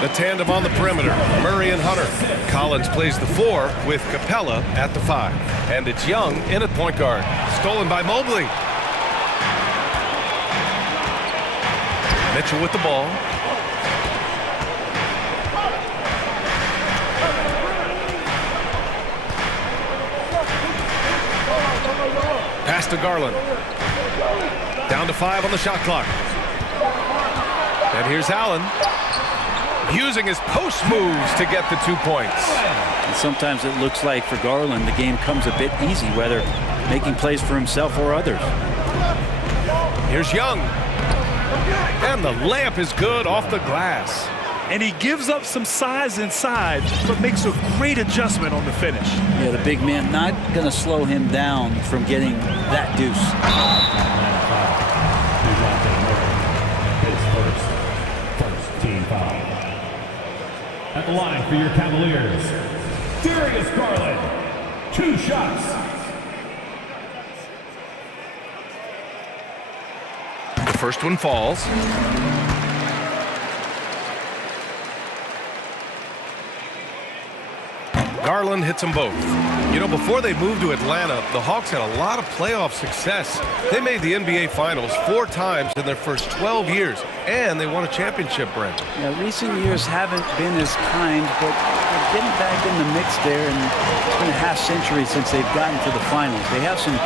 The tandem on the perimeter, Murray and Hunter. Collins plays the 4 with Capella at the 5. And it's Young in at point guard. Stolen by Mobley. Mitchell with the ball. Pass to Garland. Down to 5 on the shot clock. And here's Allen, using his post moves to get the 2 points. And sometimes it looks like for Garland the game comes a bit easy, whether making plays for himself or others. Here's Young. And the layup is good off the glass. And he gives up some size inside, but makes a great adjustment on the finish. Yeah, the big man not going to slow him down from getting that deuce. First team foul. At the line for your Cavaliers, Darius Garland, 2 shots. The first one falls. Garland hits them both. You know, before they moved to Atlanta, the Hawks had a lot of playoff success. They made the NBA Finals 4 times in their first 12 years, and they won a championship, Brent. Yeah, recent years haven't been as kind, but they're getting back in the mix there, and it's been a half-century since they've gotten to the finals. They have some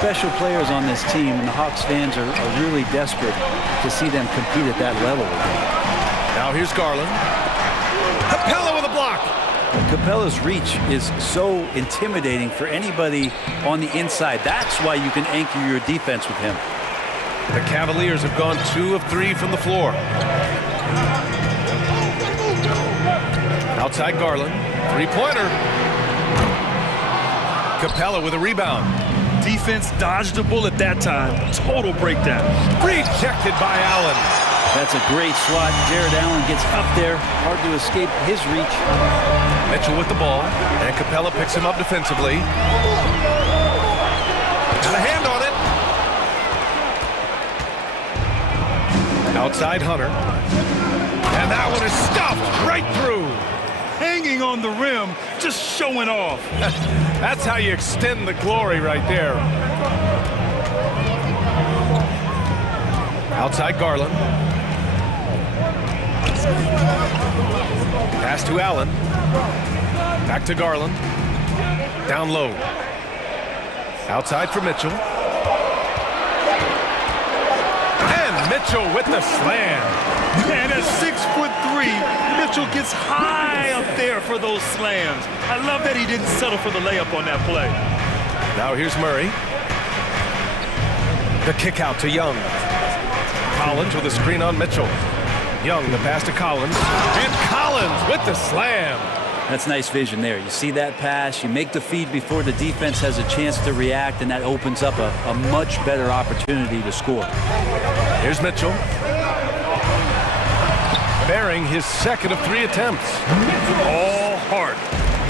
special players on this team, and the Hawks fans are really desperate to see them compete at that level again. Now here's Garland. Capella with a block. Capella's reach is so intimidating for anybody on the inside. That's why you can anchor your defense with him. The Cavaliers have gone 2 of 3 from the floor. Outside Garland, 3-pointer. Capella with a rebound. Defense dodged the bullet that time. Total breakdown. Rejected by Allen. That's a great swat. Jared Allen gets up there. Hard to escape his reach. Mitchell with the ball, and Capella picks him up defensively. Got a hand on it. Outside Hunter. And that one is stuffed right through. Hanging on the rim, just showing off. That's how you extend the glory right there. Outside Garland. Pass to Allen. Back to Garland. Down low. Outside for Mitchell. And Mitchell with the slam. And at 6'3", Mitchell gets high up there for those slams. I love that he didn't settle for the layup on that play. Now here's Murray. The kick out to Young. Collins with a screen on Mitchell. Young, the pass to Collins. And Collins with the slam. That's nice vision there. You see that pass, you make the feed before the defense has a chance to react, and that opens up a much better opportunity to score. Here's Mitchell. Bearing his second of 3 attempts. All heart.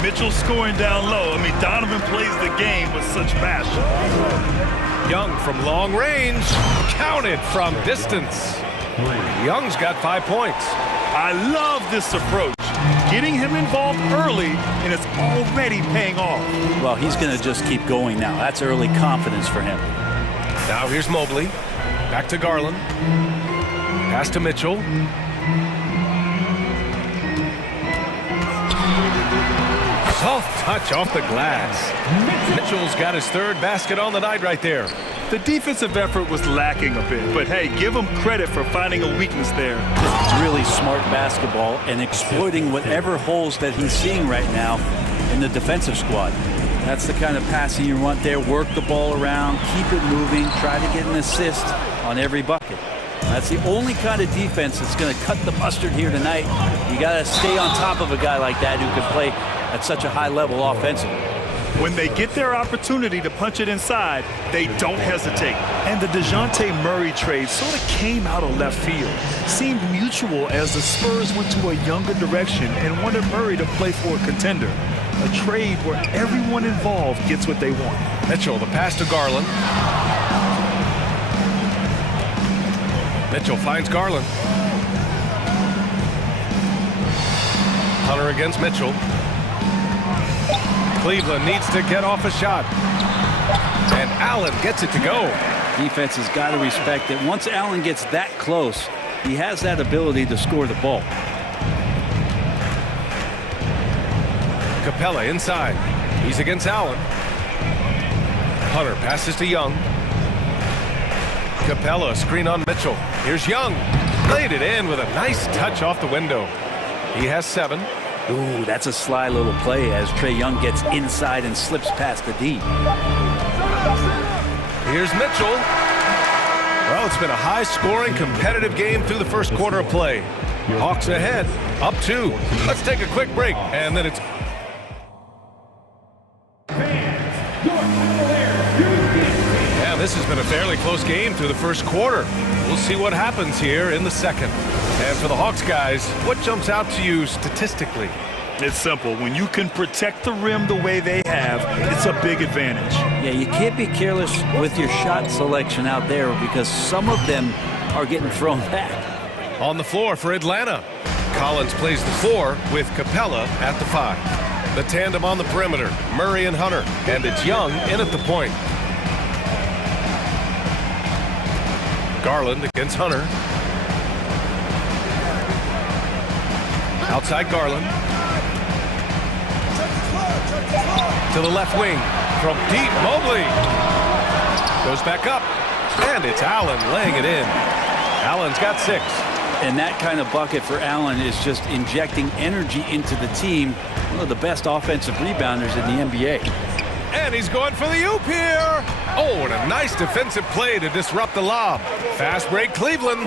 Mitchell scoring down low. I mean, Donovan plays the game with such passion. Young from long range. Counted from distance. Young's got 5 points. I love this approach. Getting him involved early, and it's already paying off. Well, he's going to just keep going now. That's early confidence for him. Now here's Mobley. Back to Garland. Pass to Mitchell. Soft touch off the glass. Mitchell's got his 3rd basket on the night right there. The defensive effort was lacking a bit, but hey, give him credit for finding a weakness there. It's really smart basketball and exploiting whatever holes that he's seeing right now in the defensive squad. That's the kind of passing you want there. Work the ball around, keep it moving, try to get an assist on every bucket. That's the only kind of defense that's going to cut the mustard here tonight. You got to stay on top of a guy like that who can play at such a high level offensively. When they get their opportunity to punch it inside, they don't hesitate. And the DeJounte Murray trade sort of came out of left field. Seemed mutual as the Spurs went to a younger direction and wanted Murray to play for a contender. A trade where everyone involved gets what they want. Mitchell, the pass to Garland. Mitchell finds Garland. Hunter against Mitchell. Cleveland needs to get off a shot. And Allen gets it to go. Defense has got to respect that once Allen gets that close, he has that ability to score the ball. Capella inside. He's against Allen. Hunter passes to Young. Capella, screen on Mitchell. Here's Young. Laid it in with a nice touch off the window. He has 7. Ooh, that's a sly little play as Trae Young gets inside and slips past the D. Here's Mitchell. Well, it's been a high-scoring, competitive game through the first quarter of play. Hawks ahead, up 2. Let's take a quick break, and then it's... Yeah, this has been a fairly close game through the first quarter. We'll see what happens here in the second. And for the Hawks guys, what jumps out to you statistically? It's simple. When you can protect the rim the way they have, it's a big advantage. Yeah, you can't be careless with your shot selection out there because some of them are getting thrown back. On the floor for Atlanta. Collins plays the 4 with Capella at the 5. The tandem on the perimeter, Murray and Hunter. And it's Young in at the point. Garland against Hunter. Outside Garland. To the left wing. From deep, Mobley. Goes back up. And it's Allen laying it in. Allen's got 6. And that kind of bucket for Allen is just injecting energy into the team. One of the best offensive rebounders in the NBA. And he's going for the oop here. Oh, and a nice defensive play to disrupt the lob. Fast break, Cleveland.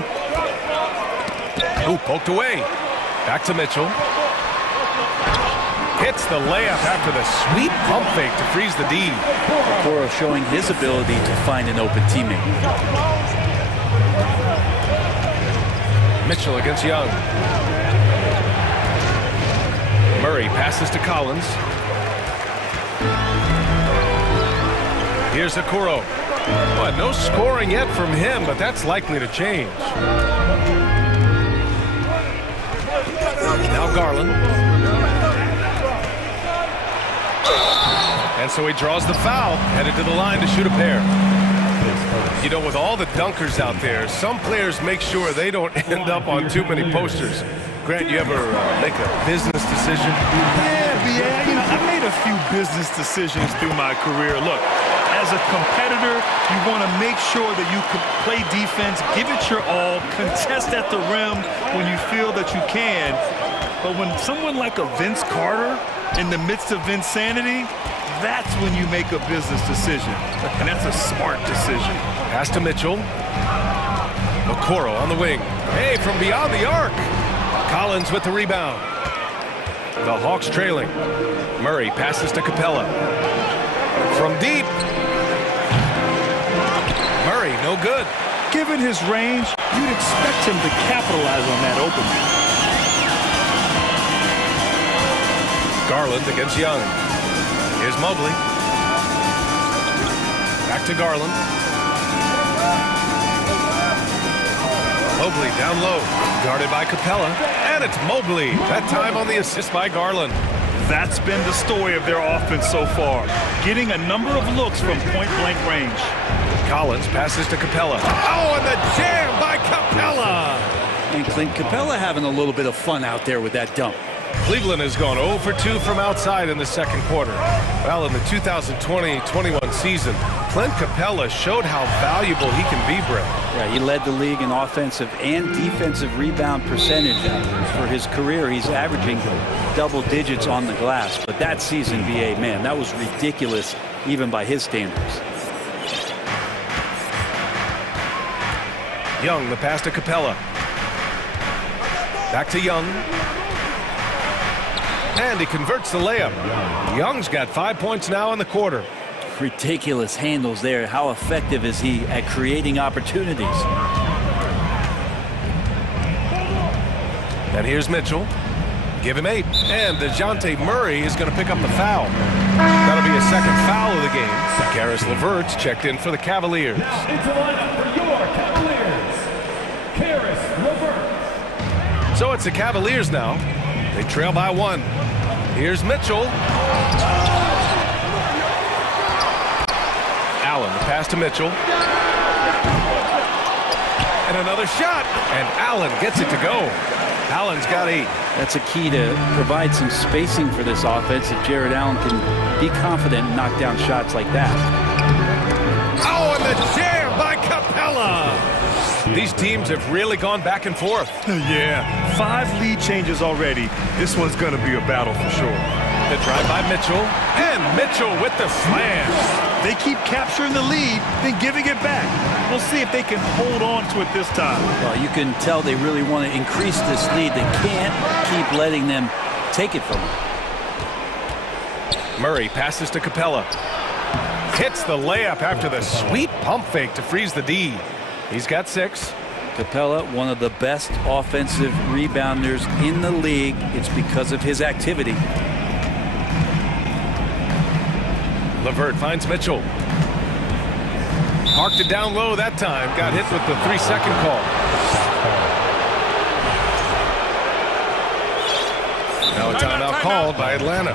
Ooh, poked away. Back to Mitchell. Hits the layup after the sweet pump fake to freeze the D. Okoro showing his ability to find an open teammate. Mitchell against Young. Murray passes to Collins. Here's Okoro. Well, no scoring yet from him, but that's likely to change. Now Garland. And so he draws the foul, headed to the line to shoot a pair. You know, with all the dunkers out there, some players make sure they don't end up on too many posters. Grant, you ever make a business decision? Yeah, you know, I made a few business decisions through my career. Look, as a competitor, you want to make sure that you can play defense, give it your all, contest at the rim when you feel that you can. But when someone like a Vince Carter in the midst of insanity, that's when you make a business decision. And that's a smart decision. Pass to Mitchell. Okoro on the wing. Hey, from beyond the arc. Collins with the rebound. The Hawks trailing. Murray passes to Capella. From deep. Murray, no good. Given his range, you'd expect him to capitalize on that opening. Garland against Young. Here's Mobley. Back to Garland. Mobley down low. Guarded by Capella. And it's Mobley. That time on the assist by Garland. That's been the story of their offense so far. Getting a number of looks from point-blank range. Collins passes to Capella. Oh, and the jam by Capella. And Clint Capella having a little bit of fun out there with that dunk. Cleveland has gone 0 for 2 from outside in the second quarter. Well, in the 2020-21 season, Clint Capella showed how valuable he can be, Brett. Yeah, he led the league in offensive and defensive rebound percentage. For his career, he's averaging double digits on the glass. But that season, BA, man, that was ridiculous, even by his standards. Young, the pass to Capella. Back to Young. And he converts the layup. Young's got 5 points now in the quarter. Ridiculous handles there. How effective is he at creating opportunities? And here's Mitchell. Give him 8. And DeJounte Murray is going to pick up the foul. That'll be a second foul of the game. Karis LeVert's checked in for the Cavaliers. Now into the lineup for your Cavaliers, Karis LeVert. So it's the Cavaliers now. They trail by 1. Here's Mitchell. Allen, the pass to Mitchell. And another shot. And Allen gets it to go. Allen's got 8. That's a key to provide some spacing for this offense if Jared Allen can be confident and knock down shots like that. Oh, and the jam by Capella. These teams have really gone back and forth. Yeah, 5 lead changes already. This one's going to be a battle for sure. The drive by Mitchell, and Mitchell with the slam. They keep capturing the lead, then giving it back. We'll see if they can hold on to it this time. Well, you can tell they really want to increase this lead. They can't keep letting them take it from them. Murray passes to Capella. Hits the layup after the sweet pump fake to freeze the D. He's got 6. Capella, one of the best offensive rebounders in the league. It's because of his activity. LeVert finds Mitchell. Parked it down low that time. Got hit with the 3-second call. Now a timeout called by Atlanta.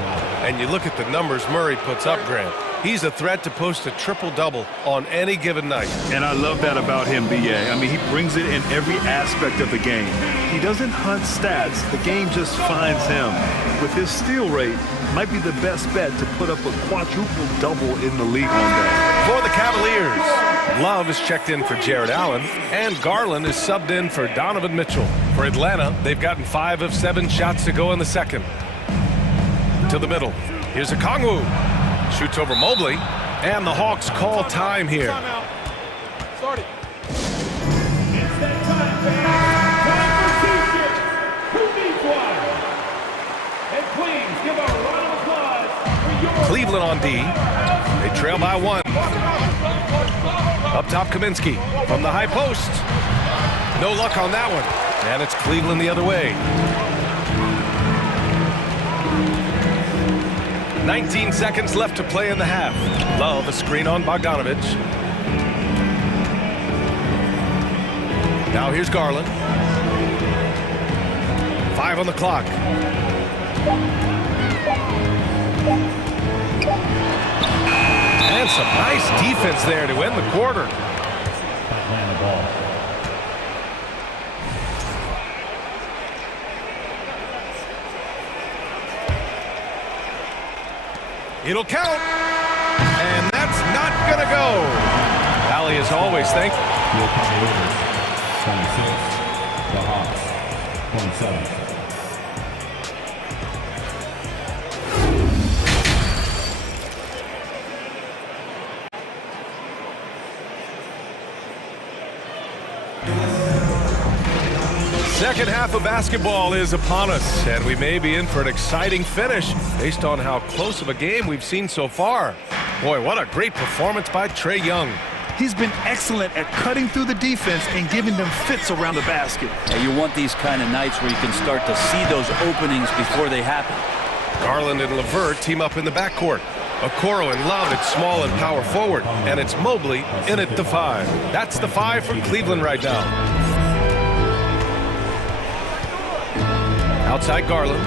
And you look at the numbers Murray puts up, Grant. He's a threat to post a triple-double on any given night. And I love that about him, B.A. I mean, he brings it in every aspect of the game. He doesn't hunt stats. The game just finds him. With his steal rate, might be the best bet to put up a quadruple-double in the league one day. For the Cavaliers, Love is checked in for Jared Allen, and Garland is subbed in for Donovan Mitchell. For Atlanta, they've gotten 5 of 7 shots to go in the second. To the middle. Here's Okongwu. Shoots over Mobley, and the Hawks call time here. Start it. It's that time, fans. Time for teacher. Who needs one? And please give a round of applause for your... Cleveland on D. They trail by 1. Up top, Kaminsky from the high post. No luck on that one. And it's Cleveland the other way. 19 seconds left to play in the half. Love a screen on Bogdanovich. Now here's Garland. 5 on the clock. And some nice defense there to end the quarter. Atlanta ball. It'll count, and that's not going to go. Valley is always thankful. 26, the Hawks, 27. Second half of basketball is upon us, and we may be in for an exciting finish based on how close of a game we've seen so far. Boy, what a great performance by Trae Young. He's been excellent at cutting through the defense and giving them fits around the basket. Yeah, you want these kind of nights where you can start to see those openings before they happen. Garland and LeVert team up in the backcourt. Okoro and Love at small and power forward, and it's Mobley in at the 5. That's the 5 from Cleveland right now. Outside Garland.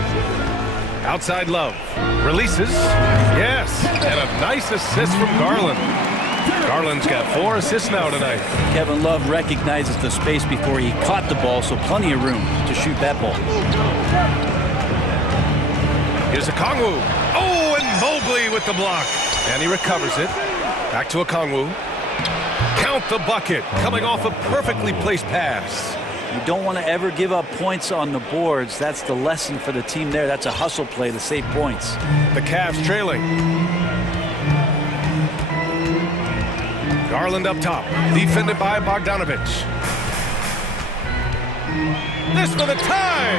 Outside Love. Releases. Yes. And a nice assist from Garland. Garland's got 4 assists now tonight. Kevin Love recognizes the space before he caught the ball, so plenty of room to shoot that ball. Here's Okongwu. Oh, and Mobley with the block. And he recovers it. Back to Okongwu. Count the bucket. Coming off a perfectly placed pass. You don't want to ever give up points on the boards. That's the lesson for the team there. That's a hustle play to save points. The Cavs trailing. Garland up top. Defended by Bogdanovich. This for the tie!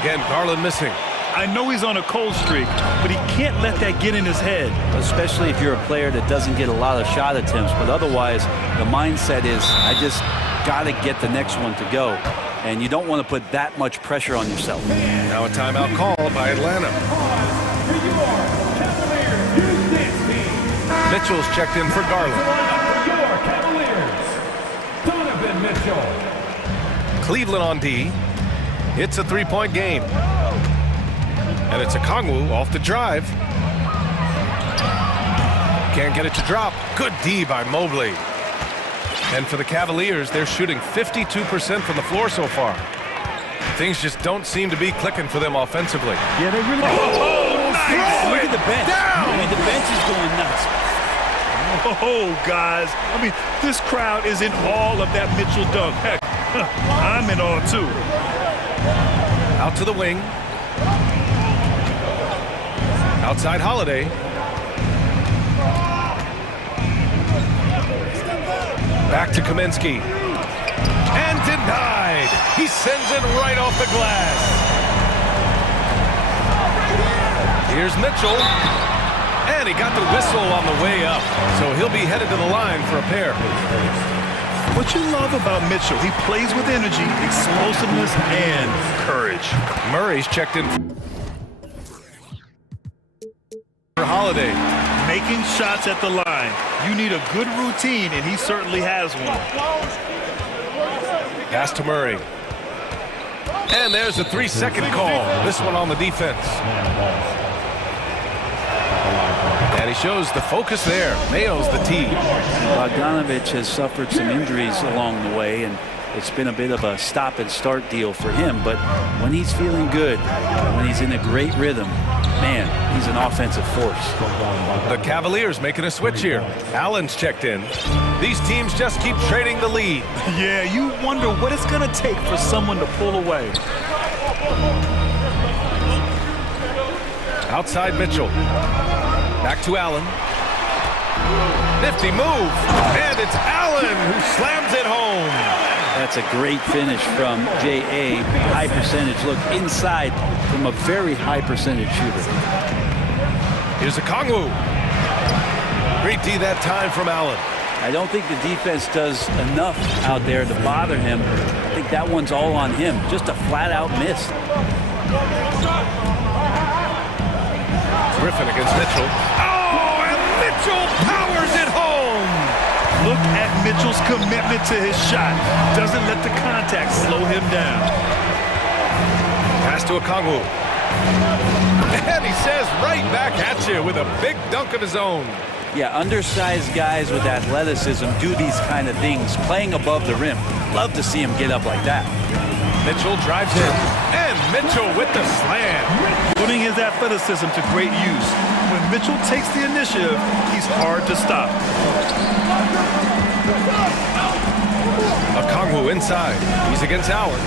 Again, Garland missing. I know he's on a cold streak, but he can't let that get in his head. Especially if you're a player that doesn't get a lot of shot attempts, but otherwise the mindset is, I just got to get the next one to go. And you don't want to put that much pressure on yourself. Now a timeout called by Atlanta. Mitchell's checked in for Garland. Cleveland on D. It's a three-point game. And it's a Kongwu off the drive. Can't get it to drop. Good D by Mobley. And for the Cavaliers, they're shooting 52% from the floor so far. Things just don't seem to be clicking for them offensively. Yeah, they really... Nice. Look at the bench. Down. I mean, the bench is going nuts. Oh, guys. I mean, this crowd is in awe of that Mitchell dunk. Heck, I'm in awe, too. Out to the wing. Outside Holiday. Back to Kaminsky. And denied. He sends it right off the glass. Here's Mitchell. And he got the whistle on the way up. So he'll be headed to the line for a pair. What you love about Mitchell, he plays with energy, explosiveness, and courage. Murray's checked in for Holiday. Making shots at the line. You need a good routine, and he certainly has one. Pass to Murray. And there's a 3-second call. This one on the defense. And he shows the focus there. Nails the tee. Bogdanovich has suffered some injuries along the way, and it's been a bit of a stop-and-start deal for him. But when he's feeling good, when he's in a great rhythm, man, he's an offensive force. The Cavaliers making a switch here. Allen's checked in. These teams just keep trading the lead. Yeah, you wonder what it's going to take for someone to pull away. Outside Mitchell. Back to Allen. Nifty move. And it's Allen who slams it home. That's a great finish from J.A. High percentage look inside from a very high percentage shooter. Here's a Kongwu. Great D that time from Allen. I don't think the defense does enough out there to bother him. I think that one's all on him. Just a flat-out miss. Griffin against Mitchell. Oh, and Mitchell powers it home. Look at Mitchell's commitment to his shot. Doesn't let the contact slow him down. Pass to a Kongwu. And he says right back at you with a big dunk of his own. Yeah, undersized guys with athleticism do these kind of things, playing above the rim. Love to see him get up like that. Mitchell drives in, and Mitchell with the slam. Putting his athleticism to great use. When Mitchell takes the initiative, he's hard to stop. A Kongwu inside. He's against Allen.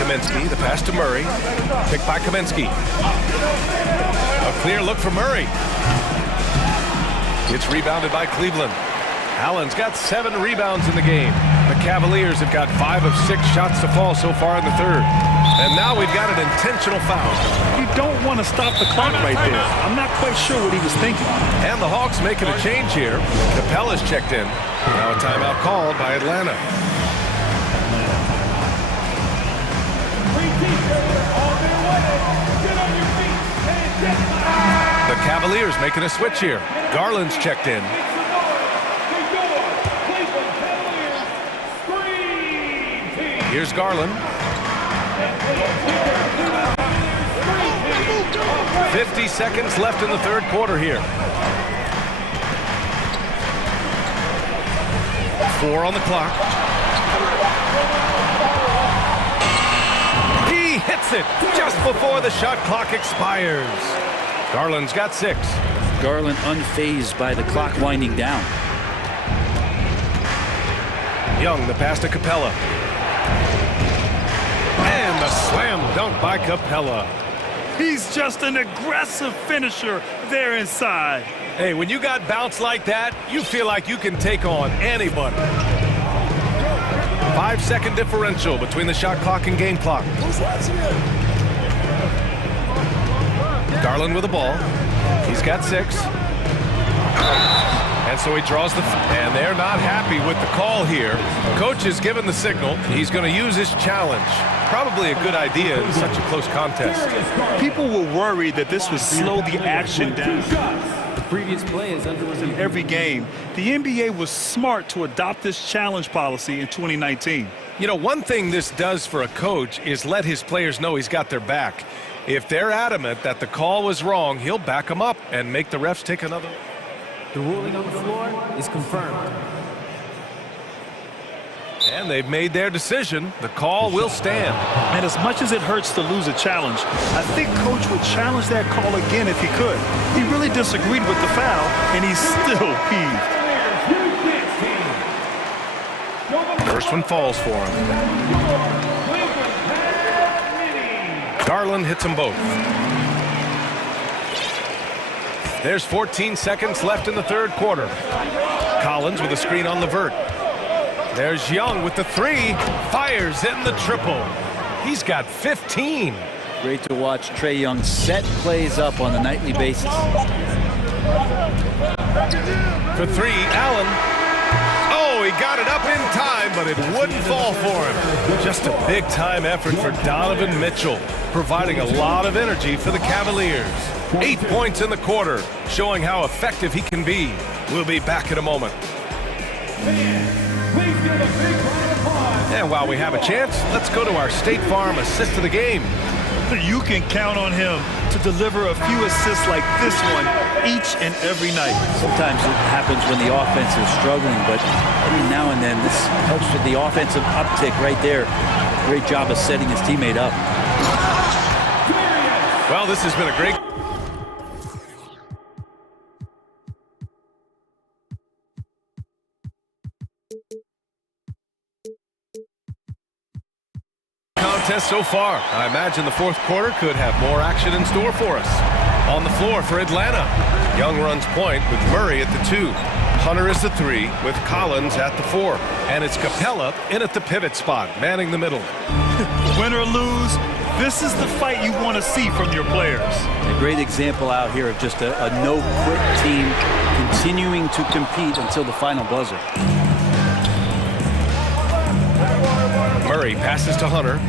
Kaminsky, the pass to Murray. Picked by Kaminsky. A clear look for Murray. It's rebounded by Cleveland. Allen's got 7 rebounds in the game. The Cavaliers have got 5 of 6 shots to fall so far in the third. And now we've got an intentional foul. You don't want to stop the clock right there. I'm not quite sure what he was thinking. And the Hawks making a change here. Capella's checked in. Now a timeout called by Atlanta. The Cavaliers making a switch here. Garland's checked in. Here's Garland. 50 seconds left in the third quarter here. 4 on the clock. He hits it just before the shot clock expires. Garland's got 6. Garland unfazed by the clock winding down. Young, the pass to Capella. And the slam dunk by Capella. He's just an aggressive finisher there inside. Hey, when you got bounce like that, you feel like you can take on anybody. 5-second differential between the shot clock and game clock. Garland with the ball. He's got 6. And so he draws and they're not happy with the call here. Coach has given the signal. He's going to use his challenge. Probably a good idea in such a close contest. People were worried that this would slow the action down. The previous play is under review. In every game, the NBA was smart to adopt this challenge policy in 2019. You know, one thing this does for a coach is let his players know he's got their back. If they're adamant that the call was wrong, he'll back them up and make the refs take another. The ruling on the floor is confirmed. And they've made their decision. The call will stand. And as much as it hurts to lose a challenge, I think Coach would challenge that call again if he could. He really disagreed with the foul, and he's still peeved. First one falls for him. Garland hits them both. There's 14 seconds left in the third quarter. Collins with a screen on Levert. There's Young with the 3. Fires in the triple. He's got 15. Great to watch Trae Young set plays up on a nightly basis. For 3, Allen. Oh, he got it up in time, but it wouldn't fall for him. Just a big-time effort for Donovan Mitchell, providing a lot of energy for the Cavaliers. 8 points in the quarter, showing how effective he can be. We'll be back in a moment. And while we have a chance, let's go to our State Farm assist of the game. You can count on him to deliver a few assists like this one each and every night. Sometimes it happens when the offense is struggling, but every now and then this helps with the offensive uptick right there. Great job of setting his teammate up. Well, this has been a great contest so far. I imagine the fourth quarter could have more action in store for us. On the floor for Atlanta, Young runs point with Murray at the 2. Hunter is the 3 with Collins at the 4. And it's Capella in at the pivot spot, manning the middle. Win or lose, this is the fight you want to see from your players. A great example out here of just a no-quit team continuing to compete until the final buzzer. Murray passes to Hunter.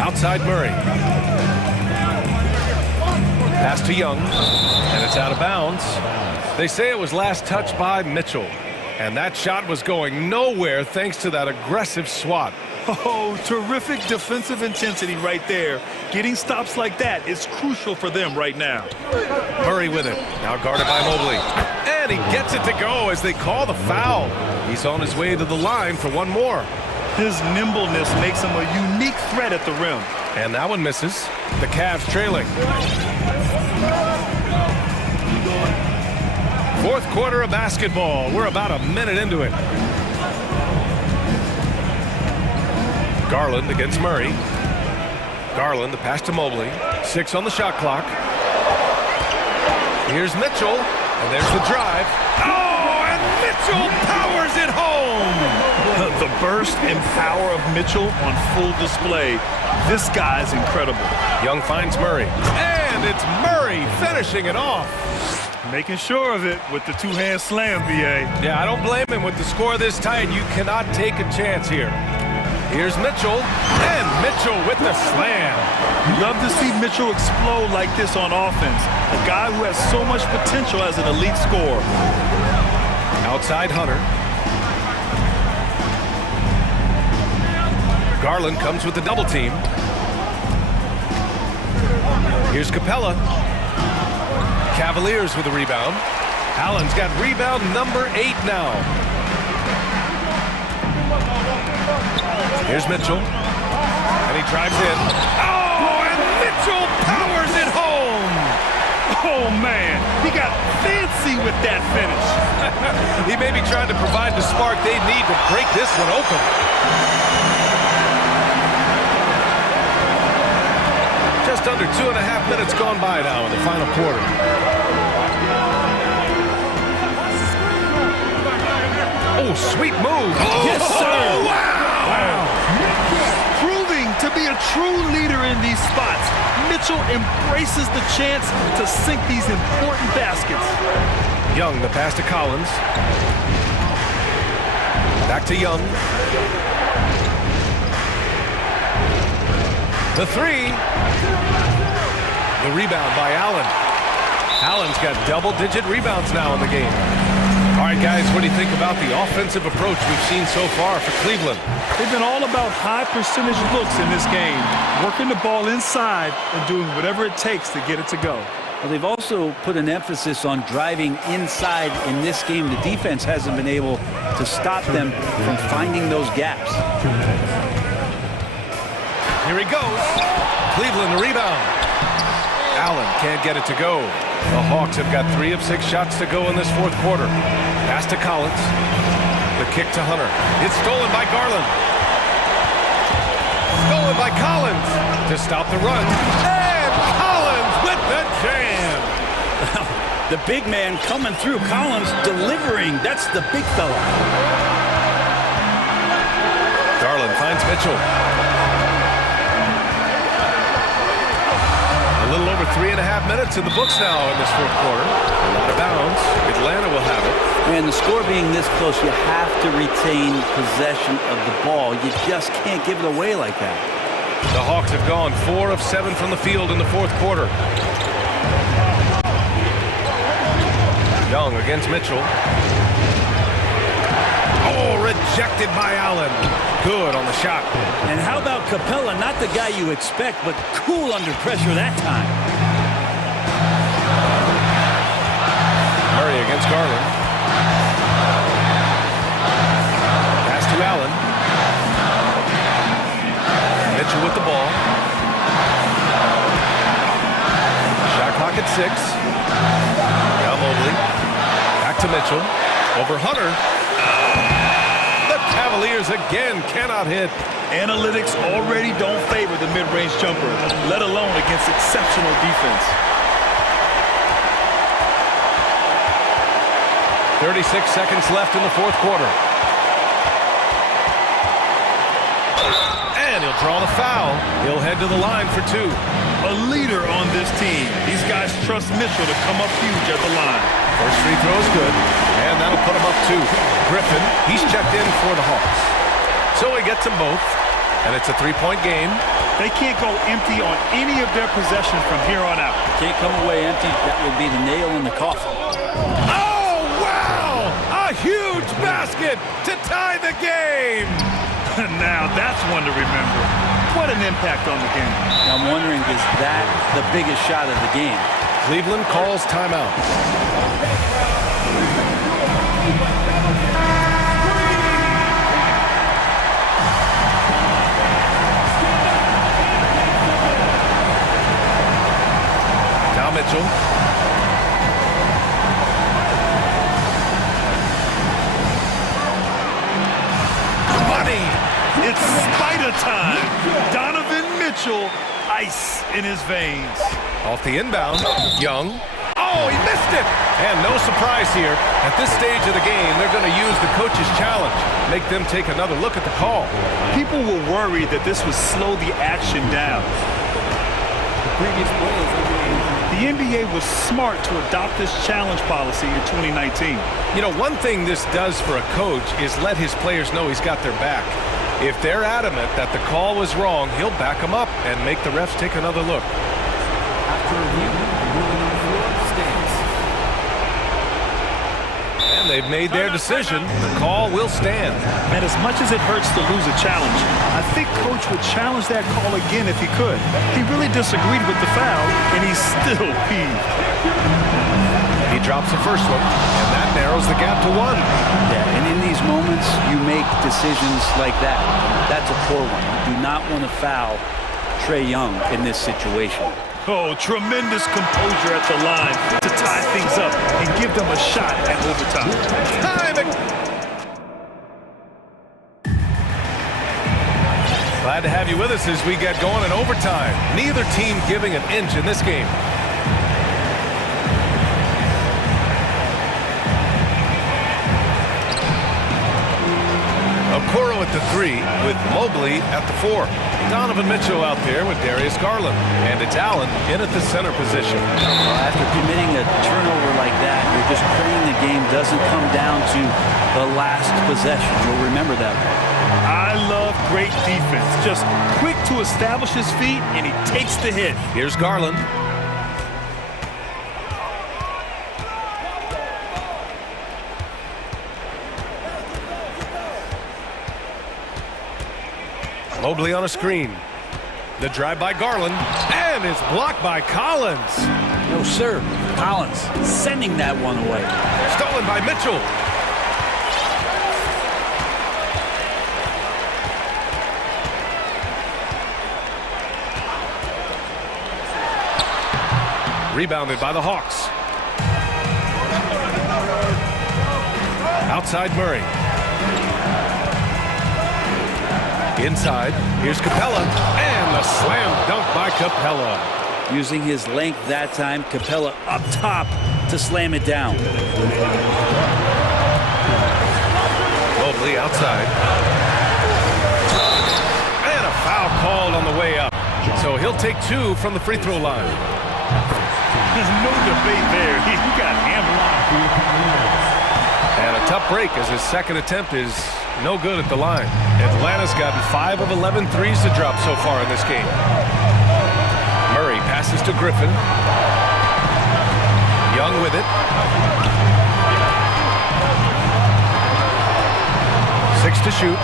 Outside Murray. Pass to Young, and it's out of bounds. They say it was last touched by Mitchell, and that shot was going nowhere thanks to that aggressive swat. Oh, terrific defensive intensity right there. Getting stops like that is crucial for them right now. Murray with it, now guarded by Mobley. And he gets it to go as they call the foul. He's on his way to the line for one more. His nimbleness makes him a unique threat at the rim. And that one misses. The Cavs trailing. Fourth quarter of basketball. We're about a minute into it. Garland against Murray. Garland, the pass to Mobley. 6 on the shot clock. Here's Mitchell, and there's the drive. Oh, and Mitchell powers it home! The burst and power of Mitchell on full display. This guy's incredible. Young finds Murray, and it's Murray finishing it off. Making sure of it with the two-hand slam, B.A. Yeah, I don't blame him with the score this tight. You cannot take a chance here. Here's Mitchell, and Mitchell with the slam. Love to see Mitchell explode like this on offense. A guy who has so much potential as an elite scorer. Outside Hunter. Garland comes with the double team. Here's Capella. Cavaliers with a rebound. Allen's got rebound number 8 now. Here's Mitchell, and he drives in. Oh, and Mitchell powers it home! Oh, man, he got fancy with that finish. He may be trying to provide the spark they need to break this one open. Just under 2.5 minutes gone by now in the final quarter. Oh, sweet move. Oh, yes, sir. Oh, wow. Proving to be be a true leader in these spots. Mitchell embraces the chance to sink these important baskets. Young, the pass to Collins. Back to Young. The three. The rebound by Allen. Allen's got double-digit rebounds now in the game. All right, guys, what do you think about the offensive approach we've seen so far for Cleveland? They've been all about high percentage looks in this game, working the ball inside and doing whatever it takes to get it to go. Well, they've also put an emphasis on driving inside in this game. The defense hasn't been able to stop them from finding those gaps. Here he goes. Cleveland, the rebound. Allen can't get it to go. The Hawks have got 3 of 6 shots to go in this fourth quarter. Pass to Collins. The kick to Hunter. It's stolen by Garland. Stolen by Collins to stop the run. And Collins with the jam. The big man coming through. Collins delivering. That's the big fella. Garland finds Mitchell. A little over 3.5 minutes in the books now in this fourth quarter. A lot of bounds. Atlanta will have it. And the score being this close, you have to retain possession of the ball. You just can't give it away like that. The Hawks have gone 4 of 7 from the field in the fourth quarter. Young against Mitchell. Oh, rejected by Allen. Good on the shot. And how about Capella? Not the guy you expect, but cool under pressure that time. Murray against Garland. Pass to Allen. Mitchell with the ball. Shot clock at 6. Now Mobley. Back to Mitchell. Over Hunter. The Cavaliers again cannot hit. Analytics already don't favor the mid-range jumper, let alone against exceptional defense. 36 seconds left in the fourth quarter. And he'll draw the foul. He'll head to the line for 2. A leader on this team. These guys trust Mitchell to come up huge at the line. First free throw is good, and that'll put him up 2. Griffin, he's checked in for the Hawks. So he gets them both, and it's a 3-point game. They can't go empty on any of their possessions from here on out. Can't come away empty. That would be the nail in the coffin. Oh, wow! A huge basket to tie the game! Now that's one to remember. What an impact on the game. Now I'm wondering, is that the biggest shot of the game? Cleveland calls timeout. Now Mitchell. Money! It's spider time! Donovan Mitchell, ice in his veins. Off the inbound, Young. Oh, he missed it! And no surprise here. At this stage of the game, they're going to use the coach's challenge. Make them take another look at the call. People were worried that this would slow the action down. The NBA was smart to adopt this challenge policy in 2019. You know, one thing this does for a coach is let his players know he's got their back. If they're adamant that the call was wrong, he'll back them up and make the refs take another look. After review, the ruling on the floor stands. And they've made their decision. The call will stand. And as much as it hurts to lose a challenge, I think Coach would challenge that call again if he could. He really disagreed with the foul, and he's still peeved. He drops the first one, and that narrows the gap to 1. Yeah, and in these moments, you make decisions like that. That's a poor one. You do not want to foul Trae Young in this situation. Oh, tremendous composure at the line to tie things up and give them a shot at overtime. Glad to have you with us as we get going in overtime. Neither team giving an inch in this game. Okoro at the 3 with Mobley at the 4. Donovan Mitchell out there with Darius Garland. And it's Allen in at the center position. After committing a turnover like that, you're just praying the game doesn't come down to the last possession. We'll remember that one. I love great defense. Just quick to establish his feet, and he takes the hit. Here's Garland. Mobley on a screen. The drive by Garland, and it's blocked by Collins. No, sir. Collins sending that one away. Stolen by Mitchell. Rebounded by the Hawks. Outside Murray. Inside, here's Capella, and the slam dunk by Capella. Using his length that time, Capella up top to slam it down. Mobley outside. And a foul called on the way up. So he'll take 2 from the free throw line. There's no debate there. He got hammered. And a tough break as his second attempt is no good at the line. Atlanta's gotten 5 of 11 threes to drop so far in this game. Murray passes to Griffin. Young with it. 6 to shoot.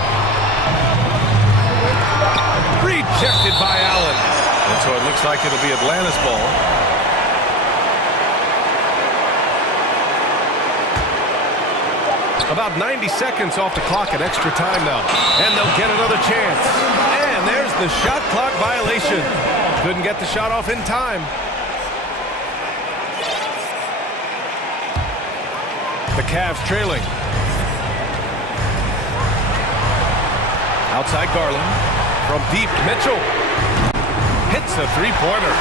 Rejected by Allen. And so it looks like it'll be Atlanta's ball. About 90 seconds off the clock at extra time now. And they'll get another chance. And there's the shot clock violation. Couldn't get the shot off in time. The Cavs trailing. Outside Garland. From deep, Mitchell. Hits a three-pointer.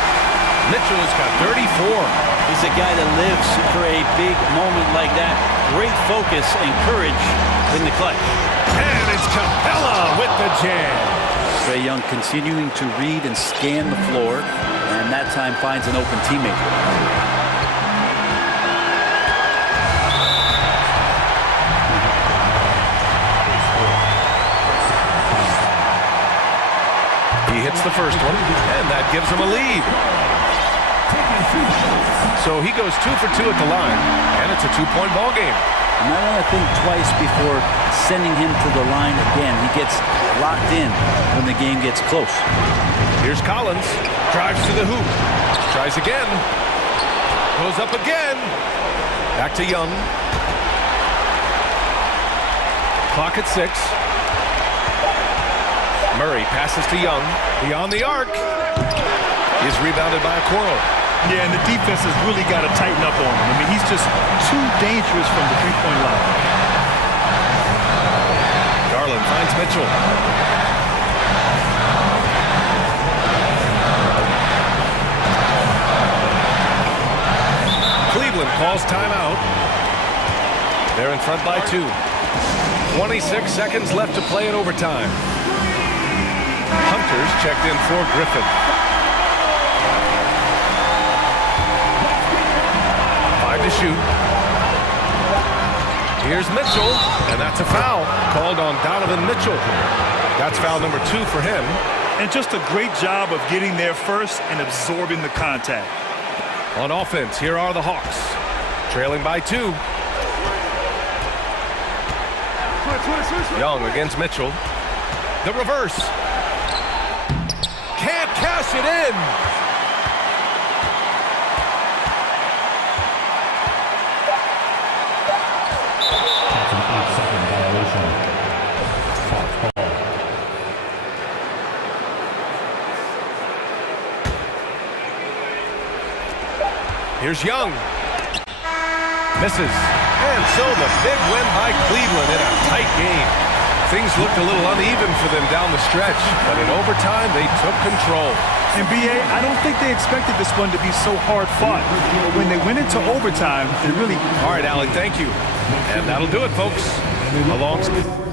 Mitchell has got 34. He's a guy that lives for a big moment like that. Great focus and courage in the clutch. And it's Capella with the jam. Trae Young continuing to read and scan the floor, and that time finds an open teammate. He hits the first one, and that gives him a lead. So he goes 2 for 2 at the line, and it's a 2-point ball game. You might want to think twice before sending him to the line again. He gets locked in when the game gets close. Here's Collins, drives to the hoop, tries again, goes up again, back to Young. Clock at 6. Murray passes to Young, beyond the arc. He's rebounded by Okoro. Yeah, and the defense has really got to tighten up on him. I mean, he's just too dangerous from the three-point line. Garland finds Mitchell. Cleveland calls timeout. They're in front by 2. 26 seconds left to play in overtime. Hunter's checked in for Griffin. 5 to shoot. Here's Mitchell, and that's a foul called on Donovan Mitchell. That's foul number 2 for him. And just a great job of getting there first and absorbing the contact. On offense, here are the Hawks, trailing by 2. Young against Mitchell. The reverse. Can't cash it in. Here's Young. Misses. And so the big win by Cleveland in a tight game. Things looked a little uneven for them down the stretch, but in overtime, they took control. And B.A., I don't think they expected this one to be so hard-fought. But when they went into overtime, they really... All right, Alec, thank you. And that'll do it, folks. Along...